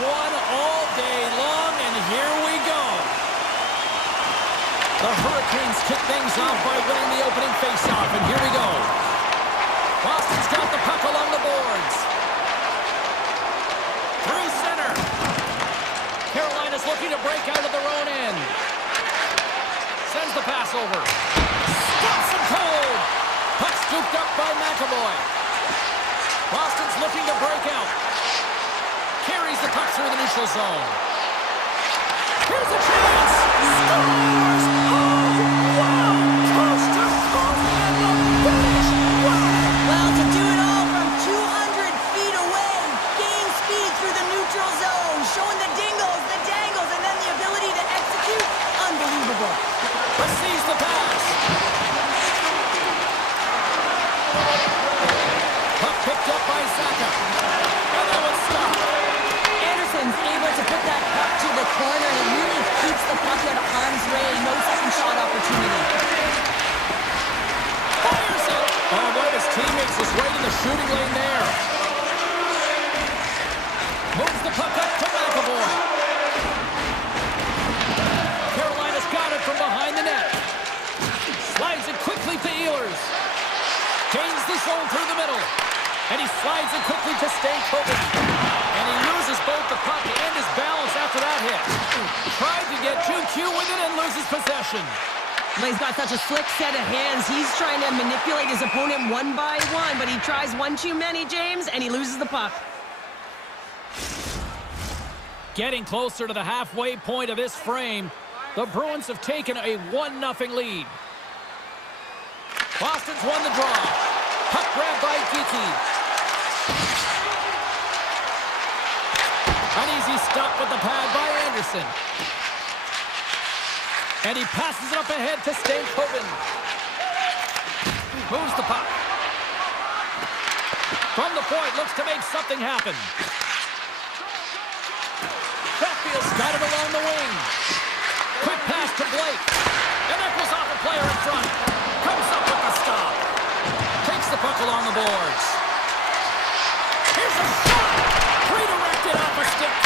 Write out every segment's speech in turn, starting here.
one all day long, and here we go. The Hurricanes kick things off by winning the opening faceoff, and here we go. Boston's got the puck along the boards. Through center. Carolina's looking to break out of their own end. Sends the pass over. Stops him cold. Puck scooped up by McAvoy. Boston's looking to break out. Carries the puck through the neutral zone. Here's a chance. Scores! Oh, wow! Coast to coast and the finish. Wow! Well, to do it all from 200 feet away, gain speed through the neutral zone, showing the dingles, the dangles, and then the ability to execute. Unbelievable. Receives the pass. Puck picked up by Saka. And that was stopped. Anderson's able to put that puck to the corner, and it really keeps the puck out of harm's way. No second shot opportunity. Fires it. Oh, one of his teammates is right in the shooting lane there. Moves the puck up to McAvoy. Carolina's got it from behind the net. Slides it quickly to Ehlers. Gains the zone through the middle. And he slides it quickly to Stankovic. And he loses both the puck and his balance after that hit. Tried to get too cute with it and loses possession. Well, he's got such a slick set of hands. He's trying to manipulate his opponent one by one, but he tries one too many, James, and he loses the puck. Getting closer to the halfway point of this frame, the Bruins have taken a 1-0 lead. Boston's won the draw. Puck grabbed by Geekie. An easy stop with the pad by Anderson. And he passes it up ahead to Stankovic. Moves the puck. From the point, looks to make something happen. Hatfield's got it along the wing. Quick pass to Blake. And that goes off a player in front. Comes up with the stop. Takes the puck along the boards. Here's a shot. Redirected off a stick.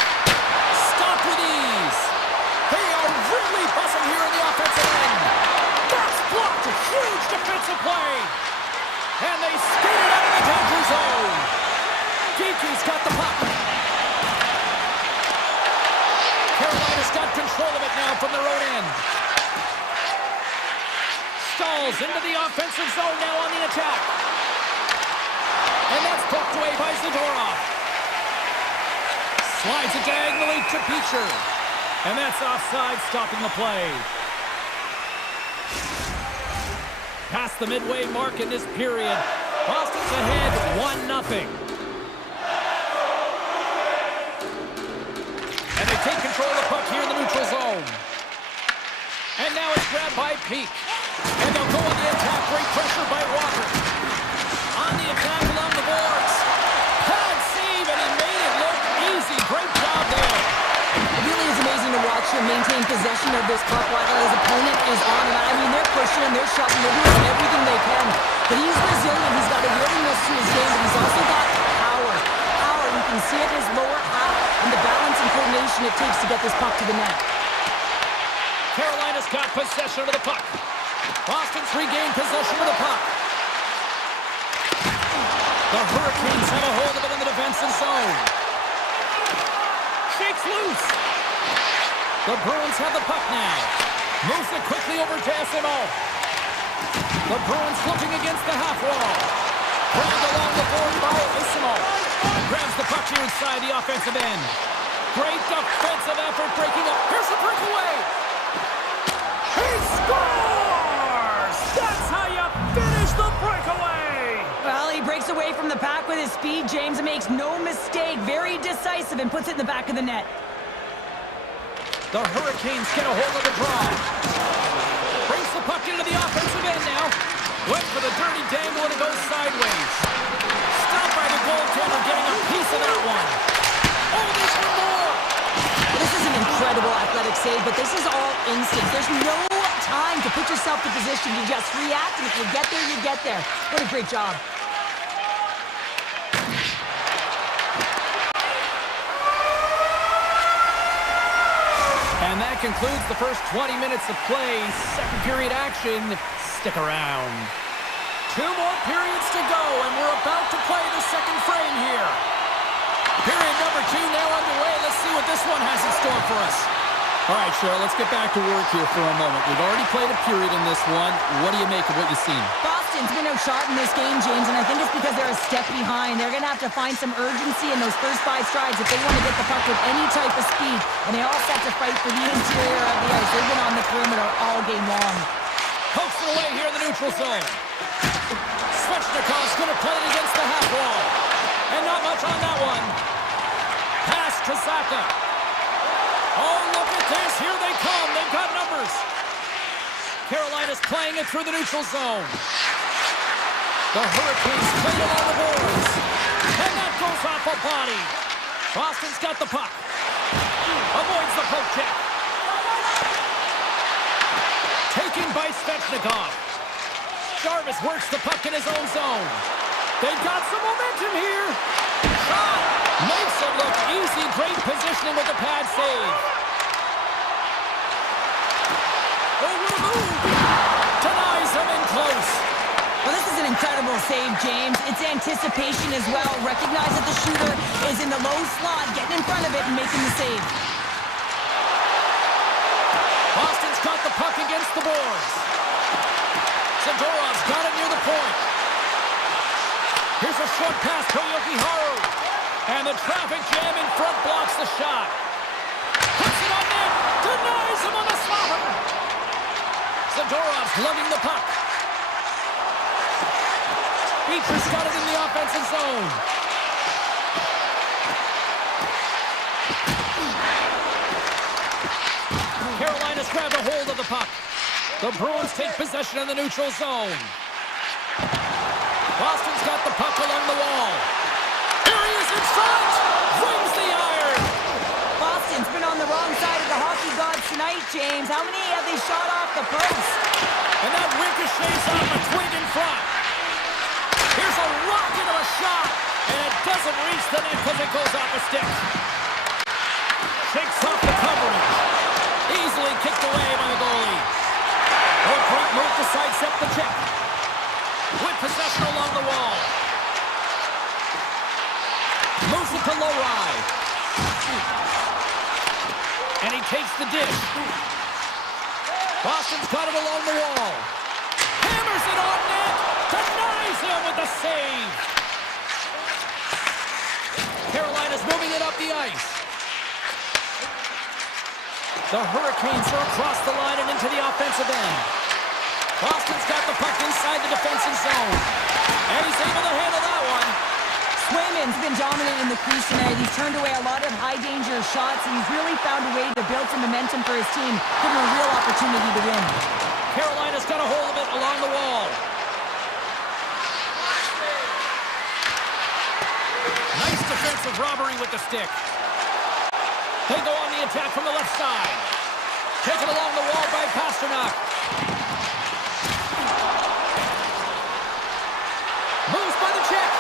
Stopped with ease. They are really buzzing here in the offensive end. That's blocked. A huge defensive play. And they skated out of the danger zone. Geekie's got the puck. Carolina's got control of it now from their own end. Stalls into the offensive zone now on the attack. And that's poked away by Zadorov. Slides it diagonally to Beecher. And that's offside, stopping the play. Past the midway mark in this period, Boston's ahead 1-0. And they take control of the puck here in the neutral zone. And now it's grabbed by Peak. And they'll go on the attack, great pressure by Walker. On the attack along the boards. Pad save, and he made it look easy. Great job there. It really is amazing to watch him maintain possession of this puck while his opponent is on him. I mean, they're pushing him, they're shoving, they're doing everything they can. But he's resilient, he's got a willingness to his game, but he's also got power. Power, you can see it in his lower half and the balance and coordination it takes to get this puck to the net. Carolina's got possession of the puck. Boston's regained possession of the puck. The Hurricanes have a hold of it in the defensive zone. Shakes loose. The Bruins have the puck now. Moves it quickly over to SMO. The Bruins looking against the half wall. Grabbed along the board by SMO. Grabs the puck here inside the offensive end. Great defensive effort breaking up. Here's the breakaway. He scores! That's how you finish the breakaway! Well, he breaks away from the pack with his speed, James, and makes no mistake. Very decisive and puts it in the back of the net. The Hurricanes get a hold of the draw. Brings the puck into the offensive end now. Went for the dirty dangle and it goes sideways. Stopped by the goaltender getting a piece of that one. Oh, there's one more! This is an incredible athletic save, but this is all instinct. There's no time to put yourself in position. You just react, and if you get there, you get there. What a great job. concludes the first 20 minutes of play. Second period action. Stick around. 2 more periods to go, and we're about to play the second frame here. Period number 2 now underway. Let's see what this one has in store for us. All right, Cheryl, let's get back to work here for a moment. We've already played a period in this one. What do you make of what you've seen? Boston's been outshot in this game, James, and I think it's because they're a step behind. They're going to have to find some urgency in those first 5 strides if they want to get the puck with any type of speed. And they all set to fight for the interior of the ice. They've been on the perimeter all game long. Pokes it away here in the neutral zone. Svechnikov's going to play it against the half wall. And not much on that one. Pass to Zaka. Oh, look at this. Here they come. They've got numbers. Carolina's playing it through the neutral zone. The Hurricanes played it on the boards. And that goes off a body. Boston's got the puck. Avoids the poke check. Taken by Svechnikov. Jarvis works the puck in his own zone. They've got some momentum here. Shot. Makes it look easy. Great positioning with the pad save. Over the move. Denies him in close. Well, this is an incredible save, James. It's anticipation as well. Recognize that the shooter is in the low slot, getting in front of it and making the save. Boston's got the puck against the boards. Zadorov's got it near the point. Here's a short pass to Yokiharu. And the traffic jam in front blocks the shot. Puts it on net. Denies him on the slobber. Zadorov's lugging the puck. Beatrice got it in the offensive zone. Carolina's grabbed a hold of the puck. The Bruins take possession in the neutral zone. Boston's got the puck along the wall. Here he is in front! Rings the iron! Boston's been on the wrong side of the hockey gods tonight, James. How many have they shot off the post? And that ricochets off a twig in front. Here's a rocket of a shot, and it doesn't reach the net because it goes off a stick. Shakes off the coverage. Easily kicked away by the goalie. Oh, great move to sidestep the check. With possession along the wall. Moves it to Lowry. And he takes the dish. Boston's got it along the wall. Hammers it on net. Denies him with the save. Carolina's moving it up the ice. The Hurricanes are across the line and into the offensive end. Boston's got the puck inside the defensive zone. And he's able to handle that one. Swayman's been dominant in the crease tonight. He's turned away a lot of high-danger shots, and he's really found a way to build some momentum for his team, giving him a real opportunity to win. Carolina's got a hold of it along the wall. Nice defensive robbery with the stick. They go on the attack from the left side. Taken along the wall by Pasternak. Moves by the check.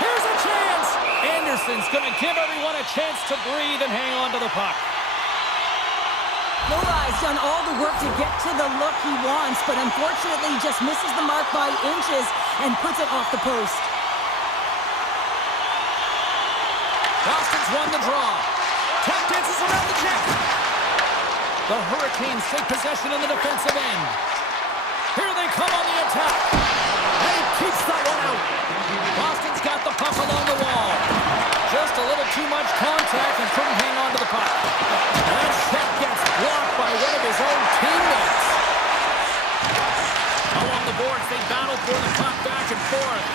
Here's a chance. Anderson's going to give everyone a chance to breathe and hang on to the puck. Lowry's done all the work to get to the look he wants, but unfortunately just misses the mark by inches and puts it off the post. Boston's won the draw. Tap dances around the check. The Hurricanes take possession in the defensive end. Here they come on the attack. And he keeps that one out. Boston's got the puck along the wall. Just a little too much contact and couldn't hang on to the puck. And that check gets blocked by one of his own teammates. Along the boards, they battle for the puck back and forth.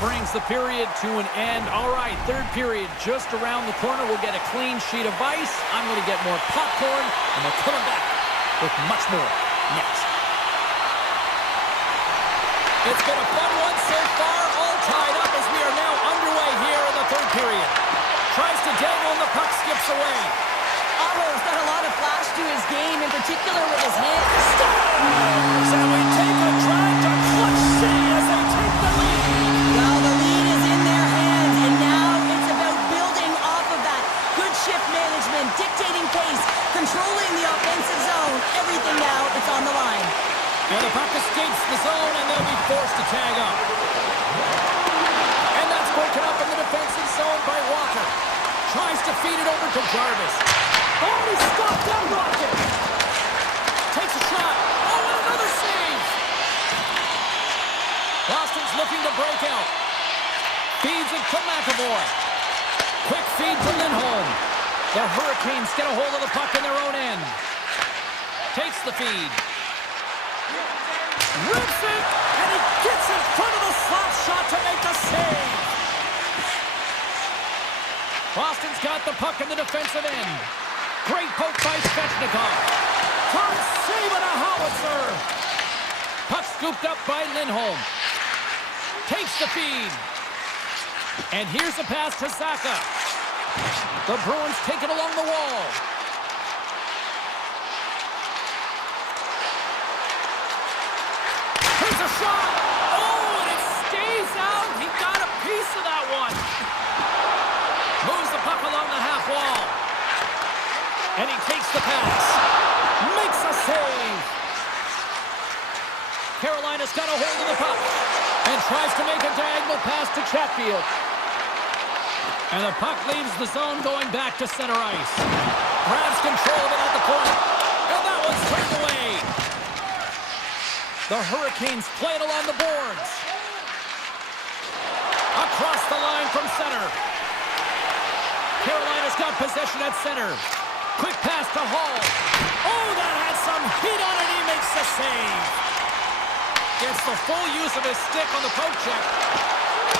Brings the period to an end. All right, third period just around the corner. We'll get a clean sheet of ice. I'm going to get more popcorn, and we're coming back with much more next. It's been a fun one so far, all tied up as we are now underway here in the third period. Tries to dangle, and the puck skips away. Aho's got a lot of flash to his game, in particular with his hands. Stars, and we take a drive to clutch C as they take the lead. Well, the lead is in their hands, and now it's about Jarvis. Oh, he stopped that rocket. Takes a shot. Oh, and another save. Boston's looking to break out. Feeds it to McAvoy. Quick feed to Lindholm. The Hurricanes get a hold of the puck in their own end. Takes the feed. Rips it, and he gets in front of the slap shot to make the save. Boston's got the puck in the defensive end. Great poke by Svechnikov. Turn save and a howitzer. Puck scooped up by Lindholm. Takes the feed. And here's a pass to Zacha. The Bruins take it along the wall. Here's a shot. Oh, and it stays out. He got a piece of that one. Moves the puck along the half wall. And he takes the pass. Makes a save. Carolina's got a hold of the puck and tries to make a diagonal pass to Chatfield. And the puck leaves the zone going back to center ice. Grabs control of it at the point. And that one's turned away. The Hurricanes play it along the boards. Across the line from center. Carolina's got possession at center. Quick pass to Hall. Oh, that had some heat on it. He makes the save. Gets the full use of his stick on the poke check.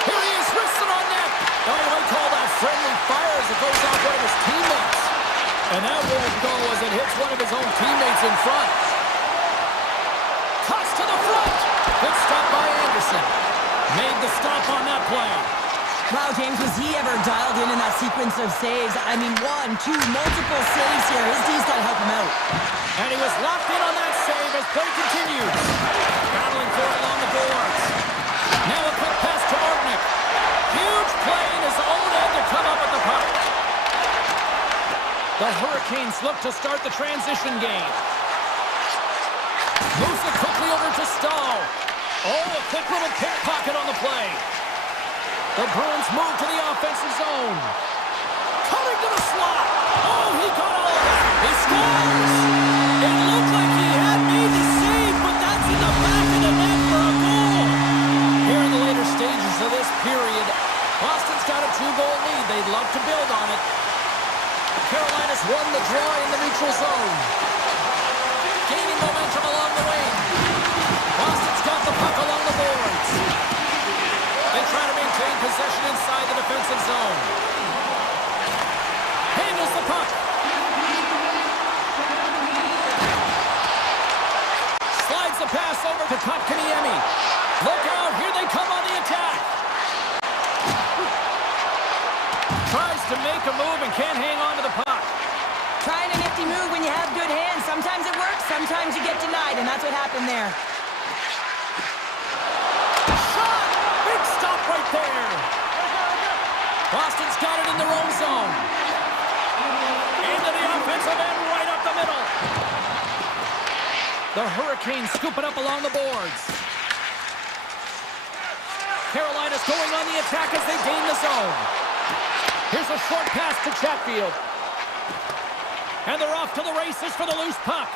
Here he is, wrists it on net. Oh, you might call that friendly fire as it goes off one of his teammates. And that won't go as it hits one of his own teammates in front. Cuts to the front. Good stop by Anderson. Made the stop on that play. Wow, James, was he ever dialed in that sequence of saves? I mean, 1, 2, multiple saves here. His D's got to help him out. And he was locked in on that save as play continues. Battling for it along the boards. Now a quick pass to Martinick. Huge play in his own end to come up with the puck. The Hurricanes look to start the transition game. Moves it quickly over to Stahl. Oh, a quick little pickpocket on the play. The Bruins move to the offensive zone. Coming to the slot. Oh, he got all of that. He scores. It looked like he had made the save, but that's in the back of the net for a goal. Here in the later stages of this period, Boston's got a 2-goal lead. They'd love to build on it. Carolina's won the draw in the neutral zone. Gaining momentum along the wing. Boston's got the puck along the boards. They try to maintain possession inside the defensive zone. Handles the puck. Slides the pass over to Kotkaniemi. Look out, here they come on the attack. Tries to make a move and can't hang on to the puck. Trying a nifty move when you have good hands. Sometimes it works, sometimes you get denied, and that's what happened there. Shot! Big stop right there. Boston's got it in their own zone. Into the offensive end, right up the middle. The Hurricanes scoop it up along the boards. Carolina's going on the attack as they gain the zone. Here's a short pass to Chatfield. And they're off to the races for the loose puck.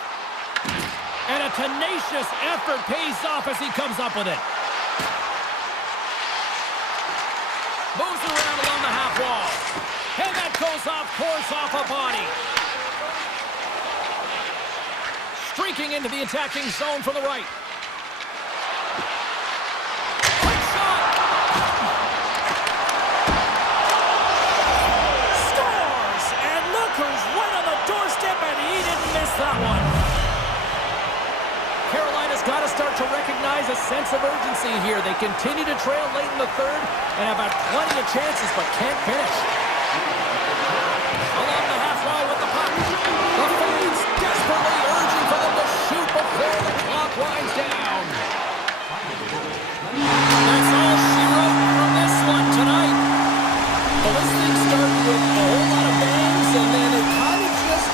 And a tenacious effort pays off as he comes up with it. Moves it around along the half wall. And that goes off course off a body. Streaking into the attacking zone from the right. Quick shot! Scores! And look who's right on the doorstep, and he didn't miss that one. Carolina's got to start to recognize a sense of urgency here. They continue to trail late in the third and have had plenty of chances, but can't finish. Along the half wall with the puck. The fans desperately urging for them to shoot before the clock winds down. That's all she wrote from this one tonight. Well, this thing started with a whole lot of bangs, and then it kind of just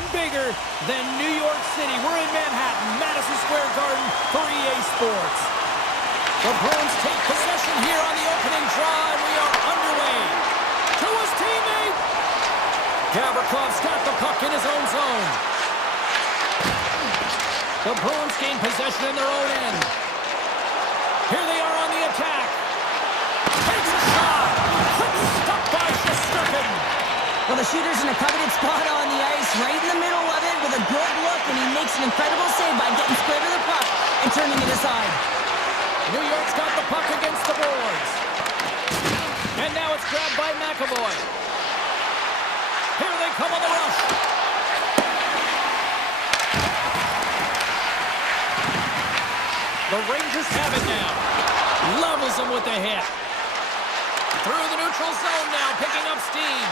none bigger than New York City. We're in Manhattan, Madison Square Garden for EA Sports. The Bruins take possession here on the opening draw, and we are underway. To his teammate. Gavrikoff's got the puck in his own zone. The Bruins gain possession in their own end. Here they are on the attack. Takes a shot. Quick stop by Shesterkin. Well, the shooter's in a coveted spot on the ice, right in the middle of it with a good look, and he makes an incredible save by getting square to the puck and turning it aside. New York's got the puck against the boards. And now it's grabbed by McAvoy. Here they come on the rush. The Rangers have it now. Levels them with the hit. Through the neutral zone now, picking up steam.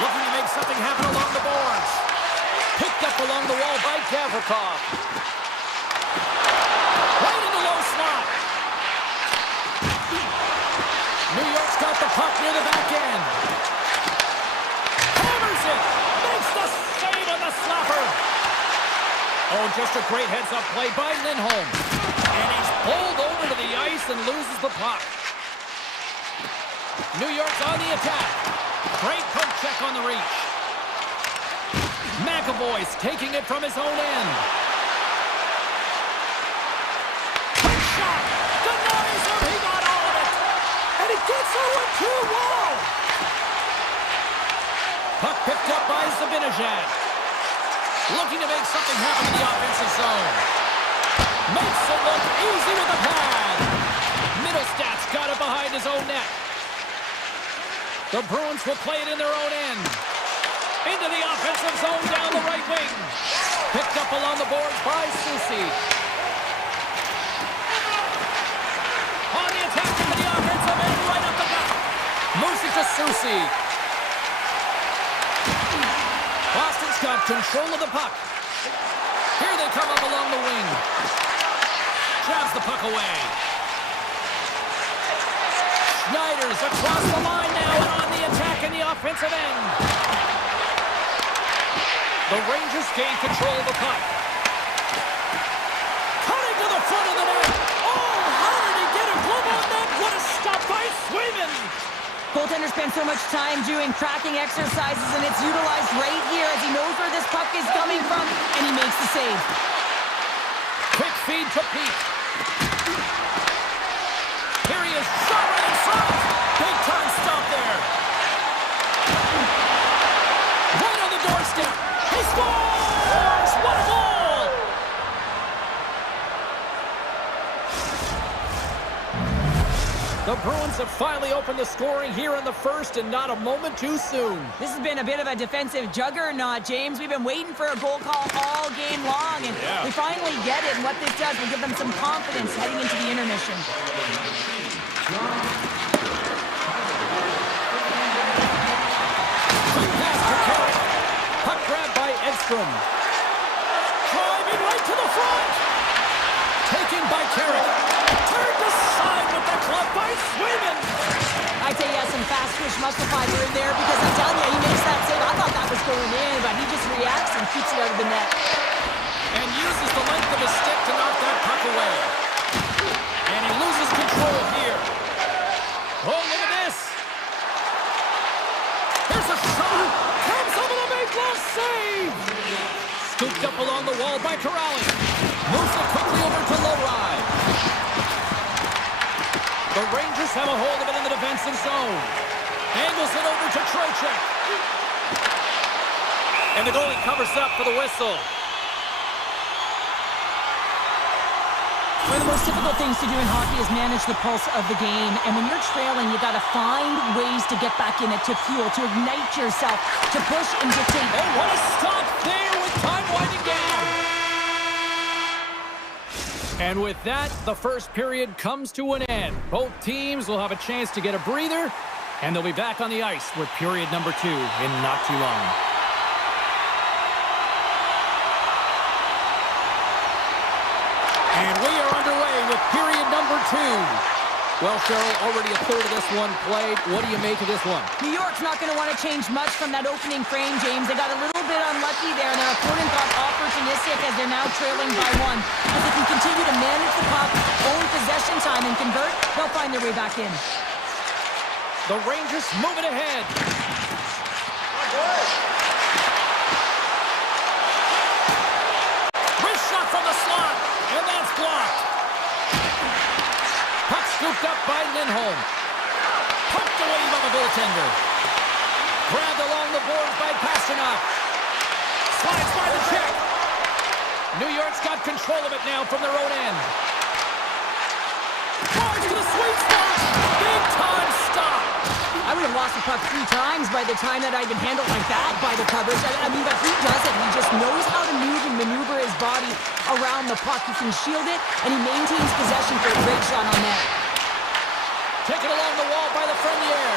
Looking to make something happen along the boards. Picked up along the wall by Gavrikov. Right in the low slot. New York's got the puck near the back end. Hammers it. Makes the save on the slapper. Oh, just a great heads-up play by Lindholm. And he's pulled over to the ice and loses the puck. New York's on the attack. Great poke check on the reach. McAvoy's taking it from his own end. Quick shot. Denies him. He got all of it. And he gets through a 2-wall. Puck picked up by Zibanejad. Looking to make something happen in the offensive zone. Makes it look easy with the pad. Middlestad's got it behind his own net. The Bruins will play it in their own end. Into the offensive zone down the right wing. Picked up along the boards by Susi. On the attack into the offensive end, right up the gut. Moves it to Susi. Boston's got control of the puck. Here they come up along the wing. Grabs the puck away. Schneider's across the line now and on the attack in the offensive end. The Rangers gain control of the puck. Cutting to the front of the net. Oh, how did he get a glove on that? What a stop by Swayman. Goaltender spends so much time doing tracking exercises, and it's utilized right here as he knows where this puck is coming from, and he makes the save. Quick feed to Pete. Here he is, shot right in front. Big time stop there. Right on the doorstep. He scores! What a goal! The Bruins have finally opened the scoring here in the first, and not a moment too soon. This has been a bit of a defensive juggernaut, James. We've been waiting for a goal call all game long, and we finally get it. And what this does will give them some confidence heading into the intermission. Quick pass to Carrick. Puck grabbed by Edstrom. Driving right to the front. Taken by Carrick. Turned aside with the club by Swayman. I'd say he has some fast twitch muscle fiber in there because I'm telling you, he makes that save. I thought that was going in, but he just reacts and keeps it out of the net. And uses the length of his stick to knock that puck away. And he loses control here. Oh, look at this. Here's a shot. Comes up with a big glove save. Scooped up along the wall by Corrales. Moves it quickly over to Lowry. The Rangers have a hold of it in the defensive zone. Angles it over to Trocheck. And the goalie covers up for the whistle. One of the most difficult things to do in hockey is manage the pulse of the game. And when you're trailing, you got to find ways to get back in it, to fuel, to ignite yourself, to push and dictate. And what a stop there with time winding down. And with that, the first period comes to an end. Both teams will have a chance to get a breather, and they'll be back on the ice with period number 2 in not too long. And we are underway with period number 2. Well, Cheryl, already a third of this one played. What do you make of this one? New York's not going to want to change much from that opening frame, James. They got a little bit unlucky there, and their opponent got opportunistic as they're now trailing by one. If they can continue to manage the puck, own possession time, and convert, they'll find their way back in. The Rangers moving ahead. Wrist shot from the slot, and that's blocked. Puck scooped up by Lindholm. Pumped away by the goaltender. Grabbed along the boards by Pasternak. Slides by the check. New York's got control of it now from their own end. Drives to the sweet spot. Big time stop. I would have lost the puck 3 times by the time that I'd been handled like that by the coverage. I mean, but he does it. He just knows how to move and maneuver his body around the puck. He can shield it, and he maintains possession for a great shot on net. Taken along the wall by the Frenier.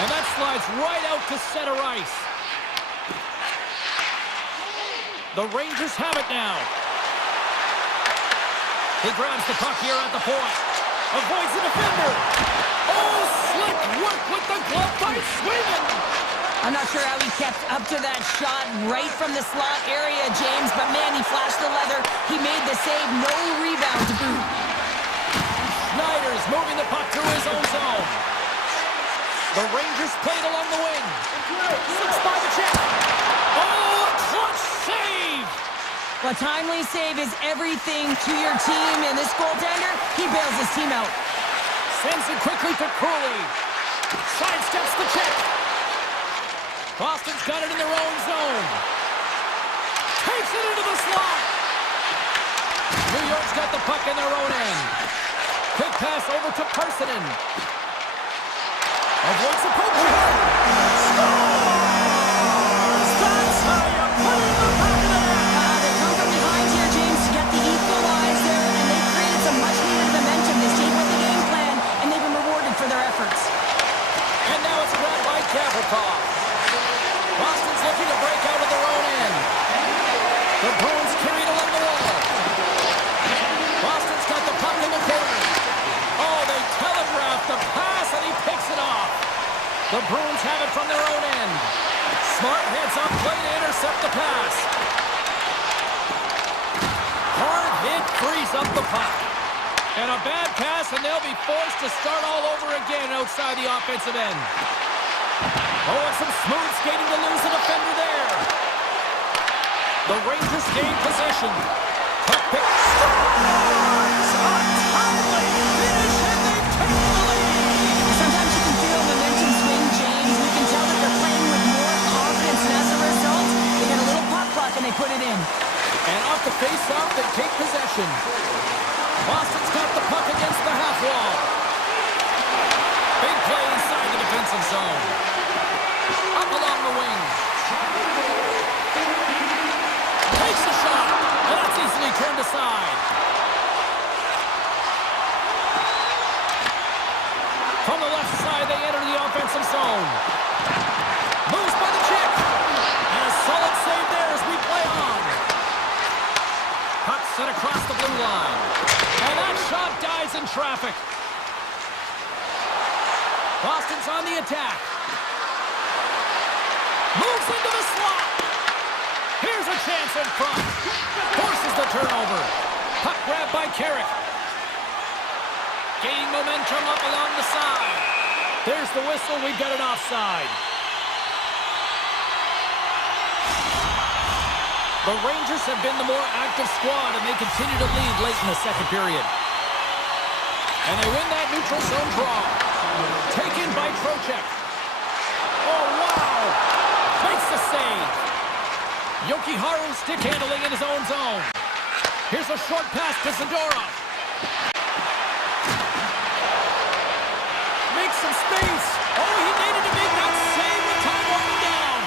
And that slides right out to center ice. The Rangers have it now. He grabs the puck here at the point. Avoids the defender. Oh, slick work with the glove by Sweden. I'm not sure how he kept up to that shot right from the slot area, James, but man, he flashed the leather. He made the save. No rebound to boot. Schneider's moving the puck through his own zone. The Rangers played along the wing. Slips by the check. Oh, a clutch save. A timely save is everything to your team, and this goaltender, he bails his team out. Sends it quickly to Cooley. Sidesteps the check. Boston's got it in their own zone. Takes it into the slot. New York's got the puck in their own end. Quick pass over to Parsonen. Avoids the poke shot. Scores! That's how you put it in the back of the net. They come from behind here, James, to get the equalizer, and they've created some much-needed momentum. They stayed with the game plan, and they've been rewarded for their efforts. And now it's grabbed by Gavrikov. Boston's looking to break out of their own end. The Bruins carried along the wall. Boston's got the puck in the corner. Oh, they telegraphed the pass, and he picks it off. The Bruins have it from their own end. Smart heads up play to intercept the pass. Hard hit frees up the puck. And a bad pass, and they'll be forced to start all over again outside the offensive end. Oh, and some smooth skating to lose the defender there. The Rangers gain possession. Puck pick. Scores! A timely finish, and they've taken the lead. Sometimes you can feel momentum swing, James. We can tell that they're playing with more confidence, and as a result, they get a little puck clock, and they put it in. And off the face-off, they take possession. Boston's got the puck against the half wall. Big play inside the defensive zone. Up along the wing. Takes the shot. And that's easily turned aside. From the left side, they enter the offensive zone. Moves by the check. And a solid save there as we play on. Puck set across the blue line. And that shot dies in traffic. Boston's on the attack. Moves into the slot. Here's a chance in front. Forces the turnover. Puck grabbed by Carrick. Gaining momentum up along the side. There's the whistle. We've got an offside. The Rangers have been the more active squad, and they continue to lead late in the second period. And they win that neutral zone draw. Taken by Trocheck. Oh, wow! Makes the save. Yoki-Haru stick handling in his own zone. Here's a short pass to Zadorov. Makes some space. Oh, he needed to make that save with time winding down.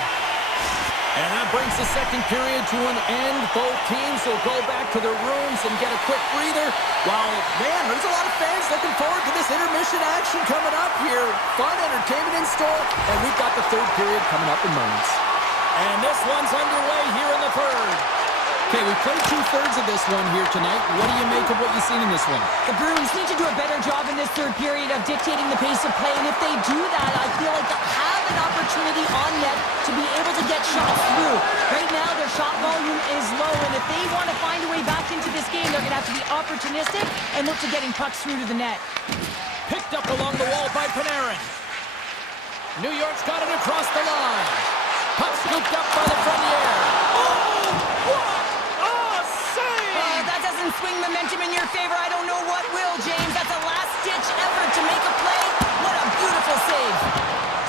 And that brings the second period to an end. Both teams will go back to their rooms and get a quick breather. While, man, there's a lot of fans looking forward to this intermission action coming up here. Fun entertainment in store, and we've got the third period coming up in moments. And this one's underway here in the third. Okay, we played two-thirds of this one here tonight. What do you make of what you've seen in this one? The Bruins need to do a better job in this third period of dictating the pace of play, and if they do that, I feel like they'll have an opportunity on net to be able to get shots through. Right now, their shot volume is low, and if they want to find a way back into this game, they're going to have to be opportunistic and look to getting pucks through to the net. Picked up along the wall by Panarin. New York's got it across the line. Puck scooped up by the Frenier. Oh, what a save! That doesn't swing momentum in your favor. I don't know what will, James. That's a last-ditch effort to make a play. What a beautiful save.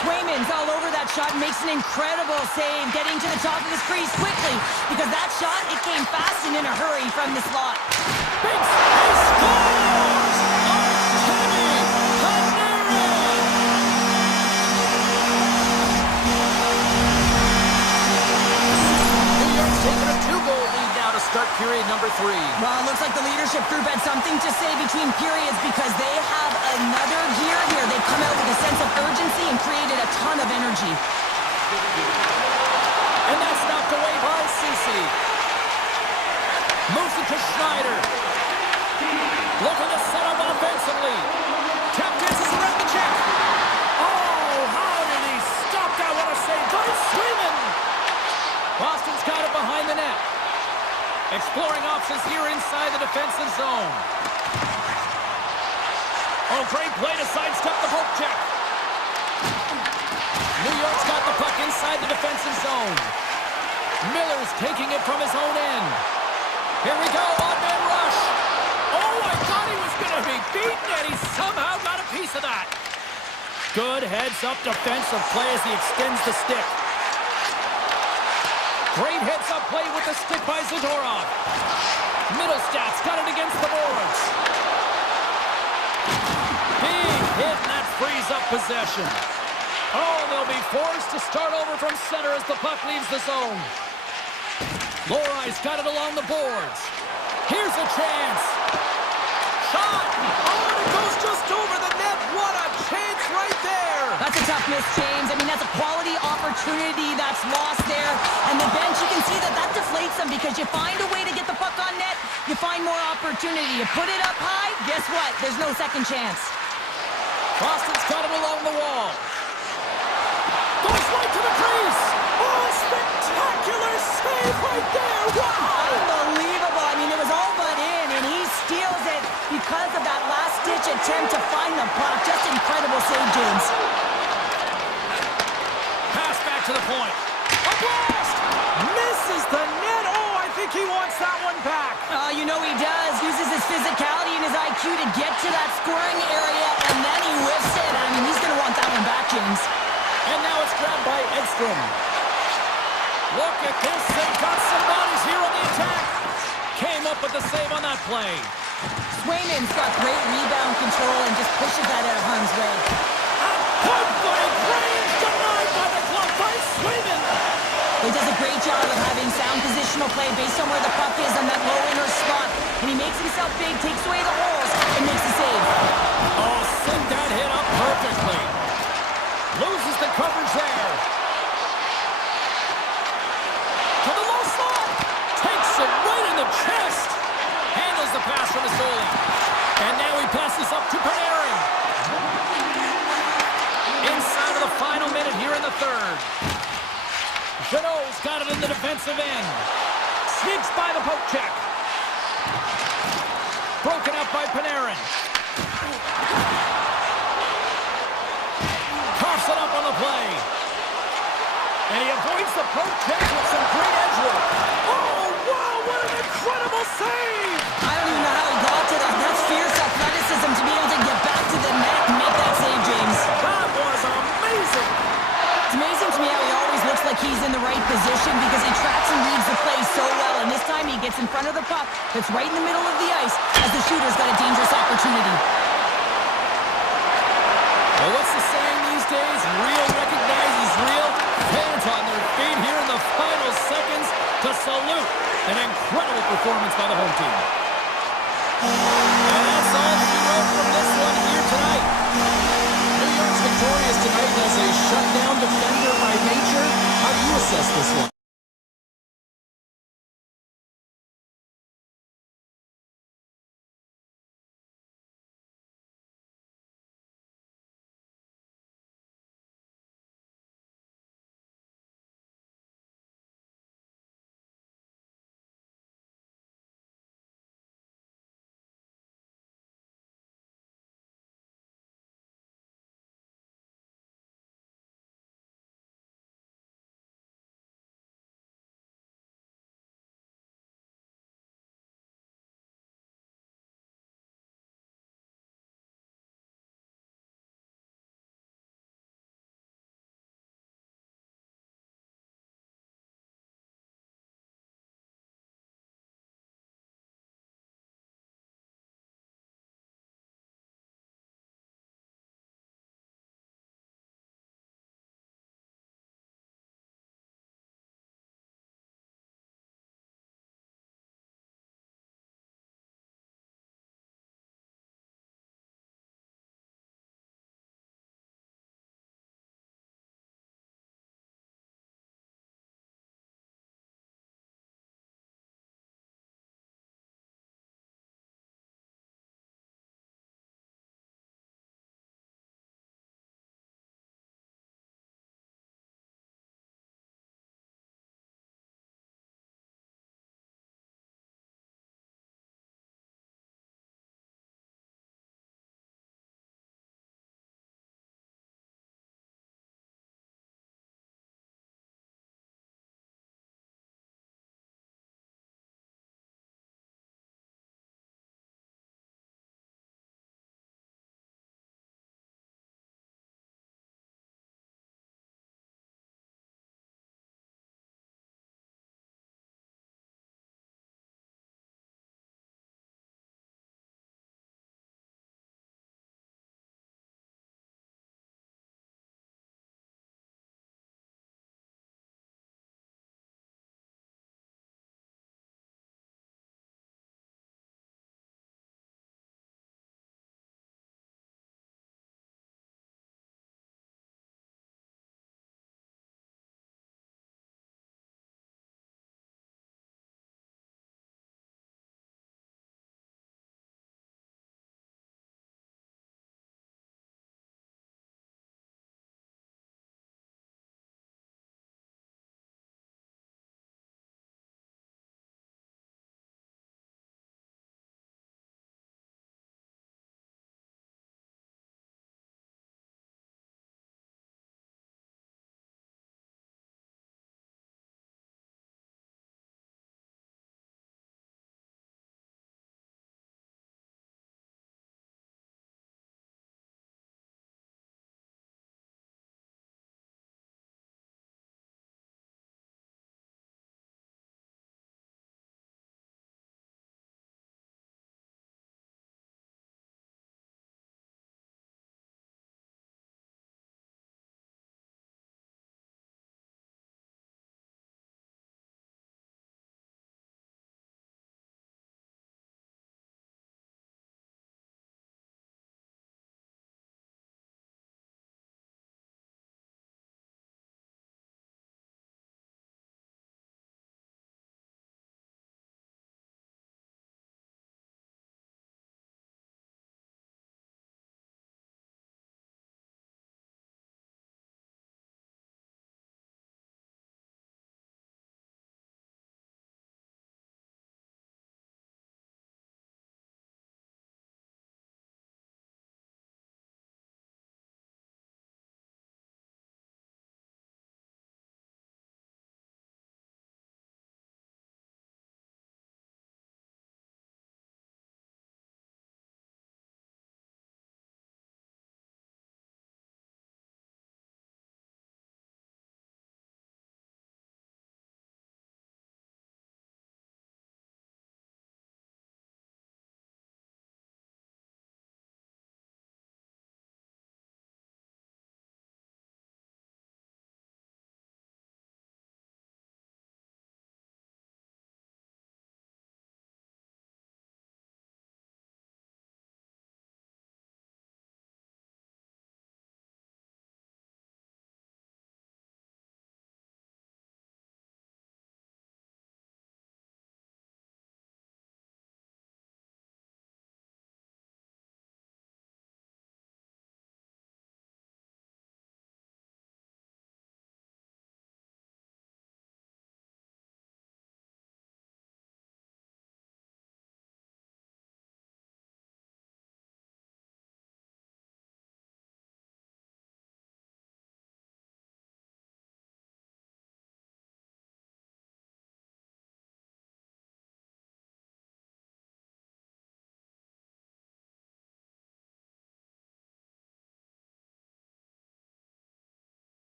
Swayman's all over that shot and makes an incredible save, getting to the top of his crease quickly, because that shot, it came fast and in a hurry from the slot. Big space scores! Artemi Panarin! New York's taking a two-goal lead now to start period number 3. Well, it looks like the leadership group had something to say between periods because they have another gear here. They've come out with a sense of urgency and created a ton of energy. And that's knocked away by Ceci. Moves it to Schneider. Looking to set up offensively. Tap dances around the check. Oh, how did he stop that? What a save by Swayman. Boston's got it behind the net. Exploring options here inside the defensive zone. Oh, great play to sidestep the poke check. New York's got the puck inside the defensive zone. Miller's taking it from his own end. Here we go, odd-man rush. Oh, I thought he was going to be beaten, and he somehow got a piece of that. Good heads-up defensive play as he extends the stick. Great heads-up play with the stick by Zadorov. Middlestats got it against the boards. Big hit, and that frees up possession. Oh, they'll be forced to start over from center as the puck leaves the zone. Lorai's got it along the boards. Here's a chance. Shot! Oh, and it goes just over the net. What a chance right there! That's a tough miss, James. I mean, that's a quality opportunity that's lost there. And the bench, you can see that that deflates them because you find a way to get the puck on net, you find more opportunity. You put it up high, guess what? There's no second chance. Boston's got it along the wall. Goes right to the crease. Oh, spectacular save right there. Wow! Unbelievable. I mean, it was all but in, and he steals it because of that last-ditch attempt to find the puck. Just incredible save, James. Pass back to the point. A blast! Misses the net. Oh, I think he wants that one back. You know he does. Uses his physicality and his IQ to get to that scoring area, and then he whiffs it. I mean, he's going to want that one back, James. And now it's grabbed by Edstrom. Look at this. They've got some bodies here on the attack. Came up with the save on that play. Swayman's got great rebound control and just pushes that out of harm's way. A point-blank range denied by the glove by Swayman. He does a great job of having sound positional play based on where the puck is on that low inner spot. And he makes himself big, takes away the holes, and makes the save. Oh, sent that hit up perfectly. Loses the coverage there. To the low slot. Takes it right in the chest. Handles the pass from his goalie. And now he passes up to Panarin. Inside of the final minute here in the third. Jeannot's got it in the defensive end. Sneaks by the poke check. Broken up by Panarin. Coughs it up on the play. And he avoids the poke check with some great edge work. Oh, wow, what an incredible save! I don't even know how he got to that. That's fierce athleticism to be able to get back to the net and make that save, James. That was amazing! It's amazing to me how he always looks like he's in the right position because he tracks and reads the play so well. And this time he gets in front of the puck that's right in the middle of the ice as the shooter's got a dangerous opportunity. Well, what's the saying these days? Real recognizes real. Fans on their feet here in the final seconds to salute an incredible performance by the home team. And that's all she wrote from this one here tonight. New York's victorious tonight as a shutdown defender by nature. How do you assess this one?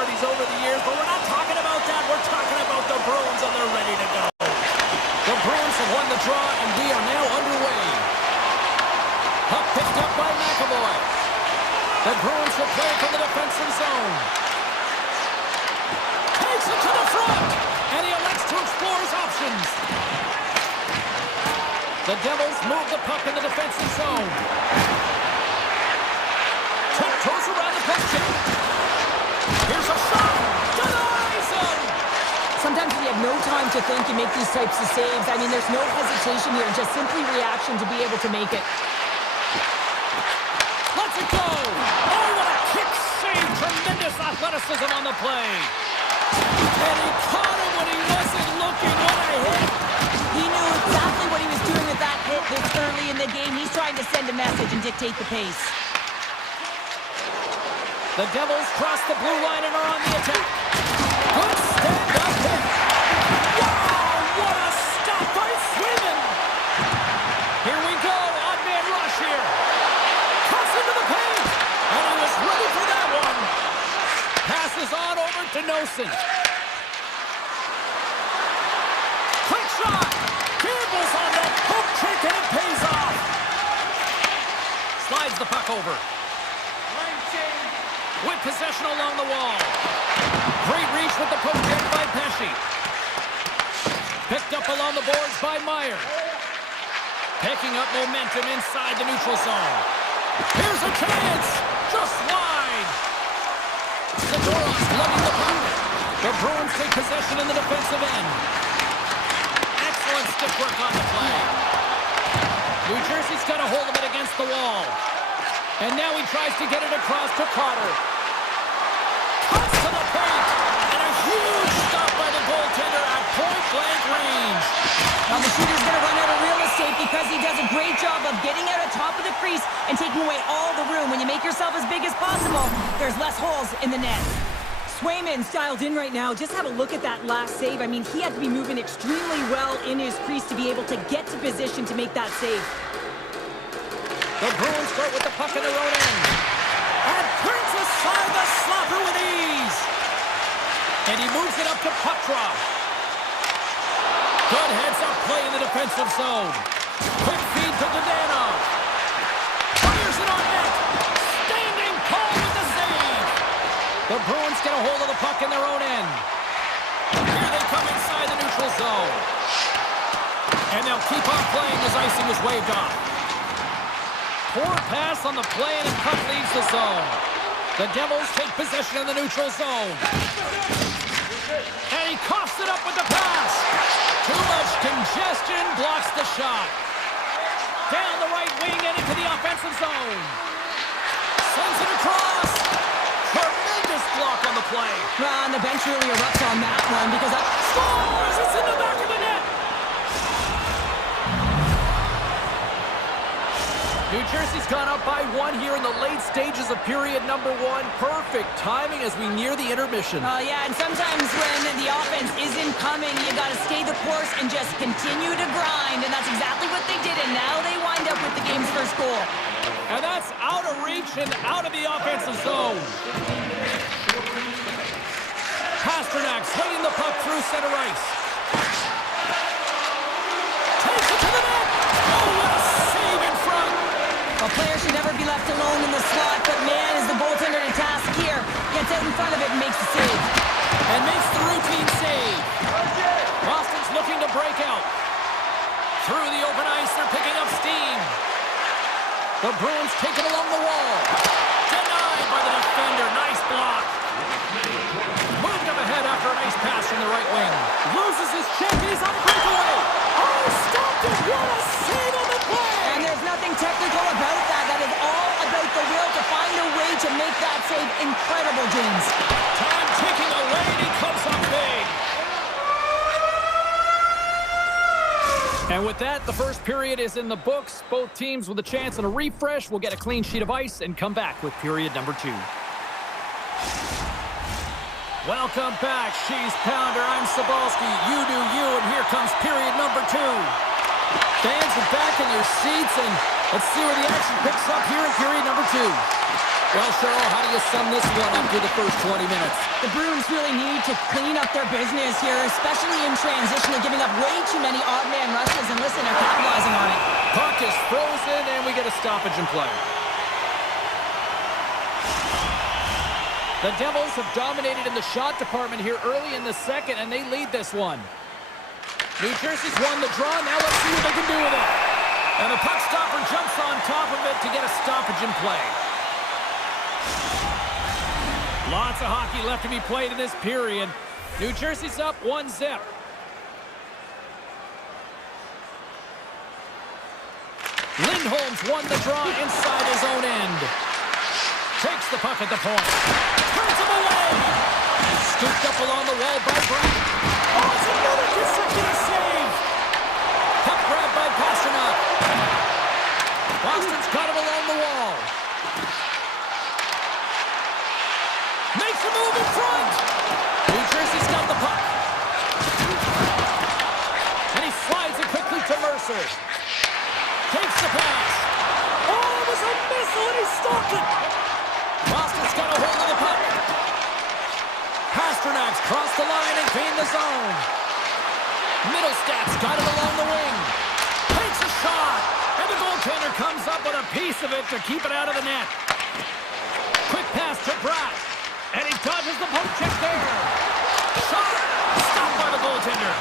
parties over the years, but we're not talking about that. We're talking about the Bruins, and they're ready to go. The Bruins have won the draw, and we are now underway. Puck picked up by McAvoy. The Bruins will play from the defensive zone. Takes it to the front, and he elects to explore his options. The Devils move the puck in the defensive zone. Tiptoes around the puck check. Here's a shot. Denies him. Sometimes you have no time to think and make these types of saves. I mean, there's no hesitation here, just simply reaction to be able to make it. Let's it go. Oh, what a kick save. Tremendous athleticism on the play. And he caught him when he wasn't looking. What a hit. He knew exactly what he was doing with that hit this early in the game. He's trying to send a message and dictate the pace. The Devils cross the blue line and are on the attack. Good stand-up hit. Wow, what a stop by Swayman. Here we go, odd man rush here. Cuts into the paint, and he was ready for that one. Passes on over to Nosen. Quick shot. Campbell's on the poke check, and it pays off. Slides the puck over. With possession along the wall. Great reach with the poke check by Pesci. Picked up along the boards by Meyer. Picking up momentum inside the neutral zone. Here's a chance! Just wide! Zadorov's lugging the puck. The Bruins take possession in the defensive end. Excellent stick work on the play. New Jersey's got a hold of it against the wall. And now he tries to get it across to Carter. Cuts to the paint. And a huge stop by the goaltender at point-blank range. Now the shooter's going to run out of real estate because he does a great job of getting out of top of the crease and taking away all the room. When you make yourself as big as possible, there's less holes in the net. Swayman's dialed in right now. Just have a look at that last save. I mean, he had to be moving extremely well in his crease to be able to get to position to make that save. The Bruins start with the puck in their own end. And brings aside the slapper with ease. And he moves it up to puck drop. Good heads-up play in the defensive zone. Quick feed to Dadonov. Fires it on net. Standing tall with the save. The Bruins get a hold of the puck in their own end. Here they come inside the neutral zone. And they'll keep on playing as icing is waved off. Poor pass on the play, and the puck leaves the zone. The Devils take possession in the neutral zone. And he coughs it up with the pass. Too much congestion blocks the shot. Down the right wing and into the offensive zone. Sends it across. Tremendous block on the play. Well, and the bench really erupts on that one because that scores! It's in the back of the net. New Jersey's gone up by one here in the late stages of period number one. Perfect timing as we near the intermission. Yeah, and sometimes when the offense isn't coming, you got to stay the course and just continue to grind, and that's exactly what they did, and now they wind up with the game's first goal. And that's out of reach and out of the offensive zone. Pasternak swinging the puck through center ice. Takes it to the net. Oh, what a save in front. A player should never be left alone in the slot, but man, is the goaltender to task here. Gets out in front of it and makes the save. And makes the routine save. Boston's looking to break out. Through the open ice, they're picking up steam. The Bruins take it along the wall. Denied by the defender. Nice block. Moved up ahead after a nice pass from the right wing. Loses his check, and he's on the breakaway. Oh, stopped it. What a save on the play. And there's nothing technical about that. That is all about the will to find a way to make that save incredible, James. Time ticking away, and he comes up big. And with that, the first period is in the books. Both teams with a chance and a refresh will get a clean sheet of ice and come back with period number 2. Welcome back, She's Pounder. I'm Sabalski. You do you, and here comes period number 2. Fans are back in their seats, and let's see where the action picks up here in period number 2. Well, Cheryl, how do you sum this one up through the first 20 minutes? The Bruins really need to clean up their business here, especially in transition. They're giving up way too many odd-man rushes, and listen, they're capitalizing on it. Puck is frozen, and we get a stoppage in play. The Devils have dominated in the shot department here early in the second, and they lead this one. New Jersey's won the draw. Now let's see what they can do with it. And the puck stopper jumps on top of it to get a stoppage in play. Lots of hockey left to be played in this period. New Jersey's up 1-0. Lindholm's won the draw inside his own end. Takes the puck at the point. Turns him away. Scooped up along the wall by Brown. Oh, it's another consecutive save. Puck grabbed by Pasternak. Boston's got him along the wall. Makes a move in front. New Jersey's got the puck. And he slides it quickly to Mercer. Takes the pass. Oh, it was a missile and he stopped it. Boston's got a hold of the puck. Pasternak's crossed the line and gained the zone. Middlestats got it along the wing. Takes a shot. And the goaltender comes up with a piece of it to keep it out of the net. Quick pass to Bratt. And he dodges the poke check there. Shot. Stopped by the goaltender.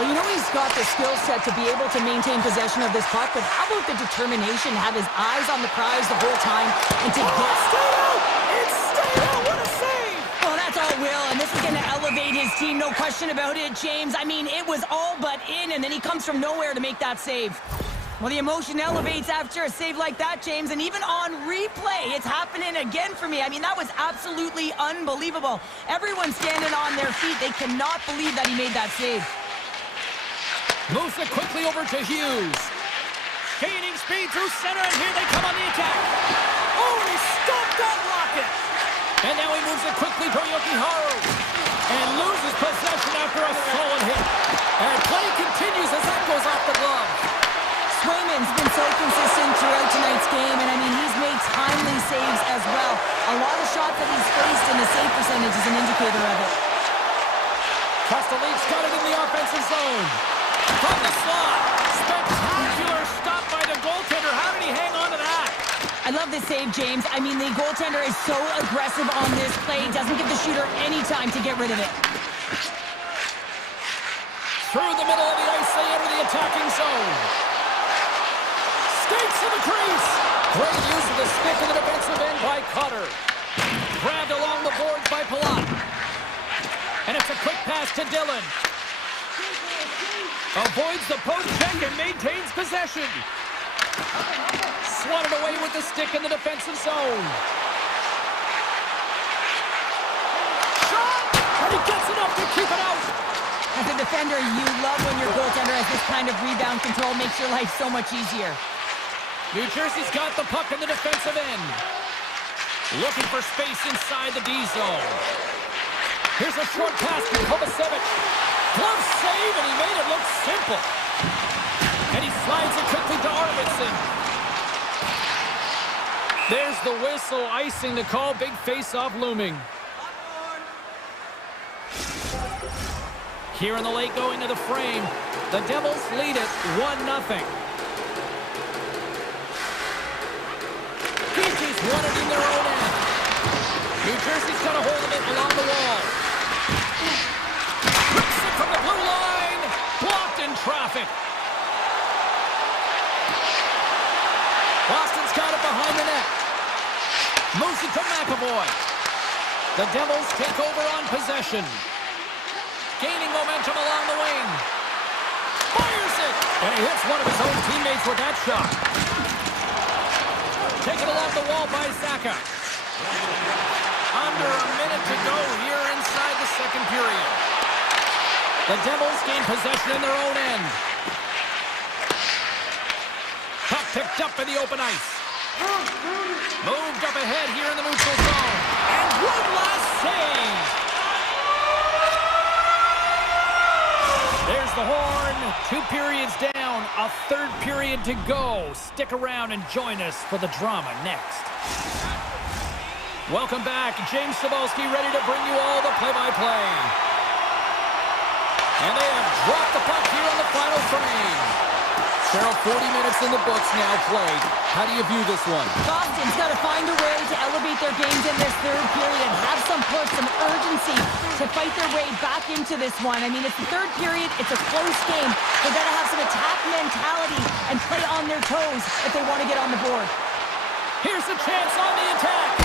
Well, you know he's got the skill set to be able to maintain possession of this puck, but how about the determination to have his eyes on the prize the whole time and to get... Stayed out! It's stayed out! What a save! Oh, that's all Will, and this is going to elevate his team, no question about it, James. I mean, it was all but in, and then he comes from nowhere to make that save. Well, the emotion elevates after a save like that, James, and even on replay, it's happening again for me. I mean, that was absolutely unbelievable. Everyone's standing on their feet. They cannot believe that he made that save. Moves it quickly over to Hughes. Gaining speed through center, and here they come on the attack. Oh, he stopped that rocket! And now he moves it quickly to Yokiharu. And loses possession after a solid hit. And play continues as that goes off the glove. Swayman's been so consistent throughout tonight's game, and I mean, he's made timely saves as well. A lot of shots that he's faced, and the save percentage is an indicator of it. Kostelik's got it in the offensive zone. From the slot. Spectacular stop by the goaltender. How did he hang on to that? I love this save, James. I mean, the goaltender is so aggressive on this play. Doesn't give the shooter any time to get rid of it. Through the middle of the ice, they enter the attacking zone. Skates to the crease. Great use of the stick in the defensive end by Cutter. Grabbed along the boards by Palat. And it's a quick pass to Dillon. Avoids the poke check and maintains possession. Swatted away with the stick in the defensive zone. Shot! And he gets enough to keep it out. As a defender, you love when your goaltender has this kind of rebound control. Makes your life so much easier. New Jersey's got the puck in the defensive end. Looking for space inside the D zone. Here's a short pass to Kovacevic. Glove save, and he made it look simple. And he slides it quickly to Arvidsson. There's the whistle, icing the call. Big face-off looming. Here in the late going to the frame, the Devils lead it 1-0. Keeche's won it in their own end. New Jersey's got a hold of it along the wall. Rips it from the blue line. Blocked in traffic. Boston's got it behind the net. Moves it to McAvoy. The Devils take over on possession. Gaining momentum along the wing. Fires it! And he hits one of his own teammates with that shot. Taken along the wall by Zaka. Under a minute to go here inside the second period. The Devils gain possession in their own end. Puck picked up in the open ice. Moved up ahead here in the neutral zone. And one last save. There's the horn. 2 periods down. A third period to go. Stick around and join us for the drama next. Welcome back. James Cebulski ready to bring you all the play-by-play. And they have dropped the puck here on the final frame. Cheryl, 40 minutes in the books now played. How do you view this one? Boston's got to find a way to elevate their games in this third period, have some push, some urgency to fight their way back into this one. I mean, it's the third period. It's a close game. They've got to have some attack mentality and play on their toes if they want to get on the board. Here's a chance on the attack.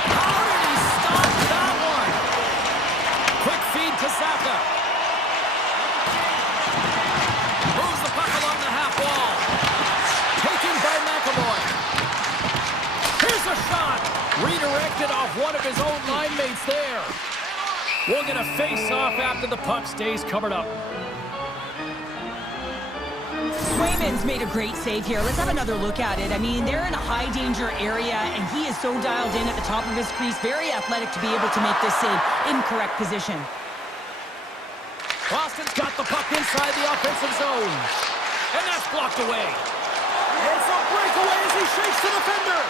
How did he stop that one? Quick feed to Saka. Moves the puck along the half wall. Taken by McAvoy. Here's a shot. Redirected off one of his own line mates there. We'll get a face-off after the puck stays covered up. Swayman's made a great save here. Let's have another look at it. I mean, they're in a high-danger area, and he is so dialed in at the top of his crease. Very athletic to be able to make this save in correct position. Boston's got the puck inside the offensive zone. And that's blocked away. It's a breakaway as he shakes the defender.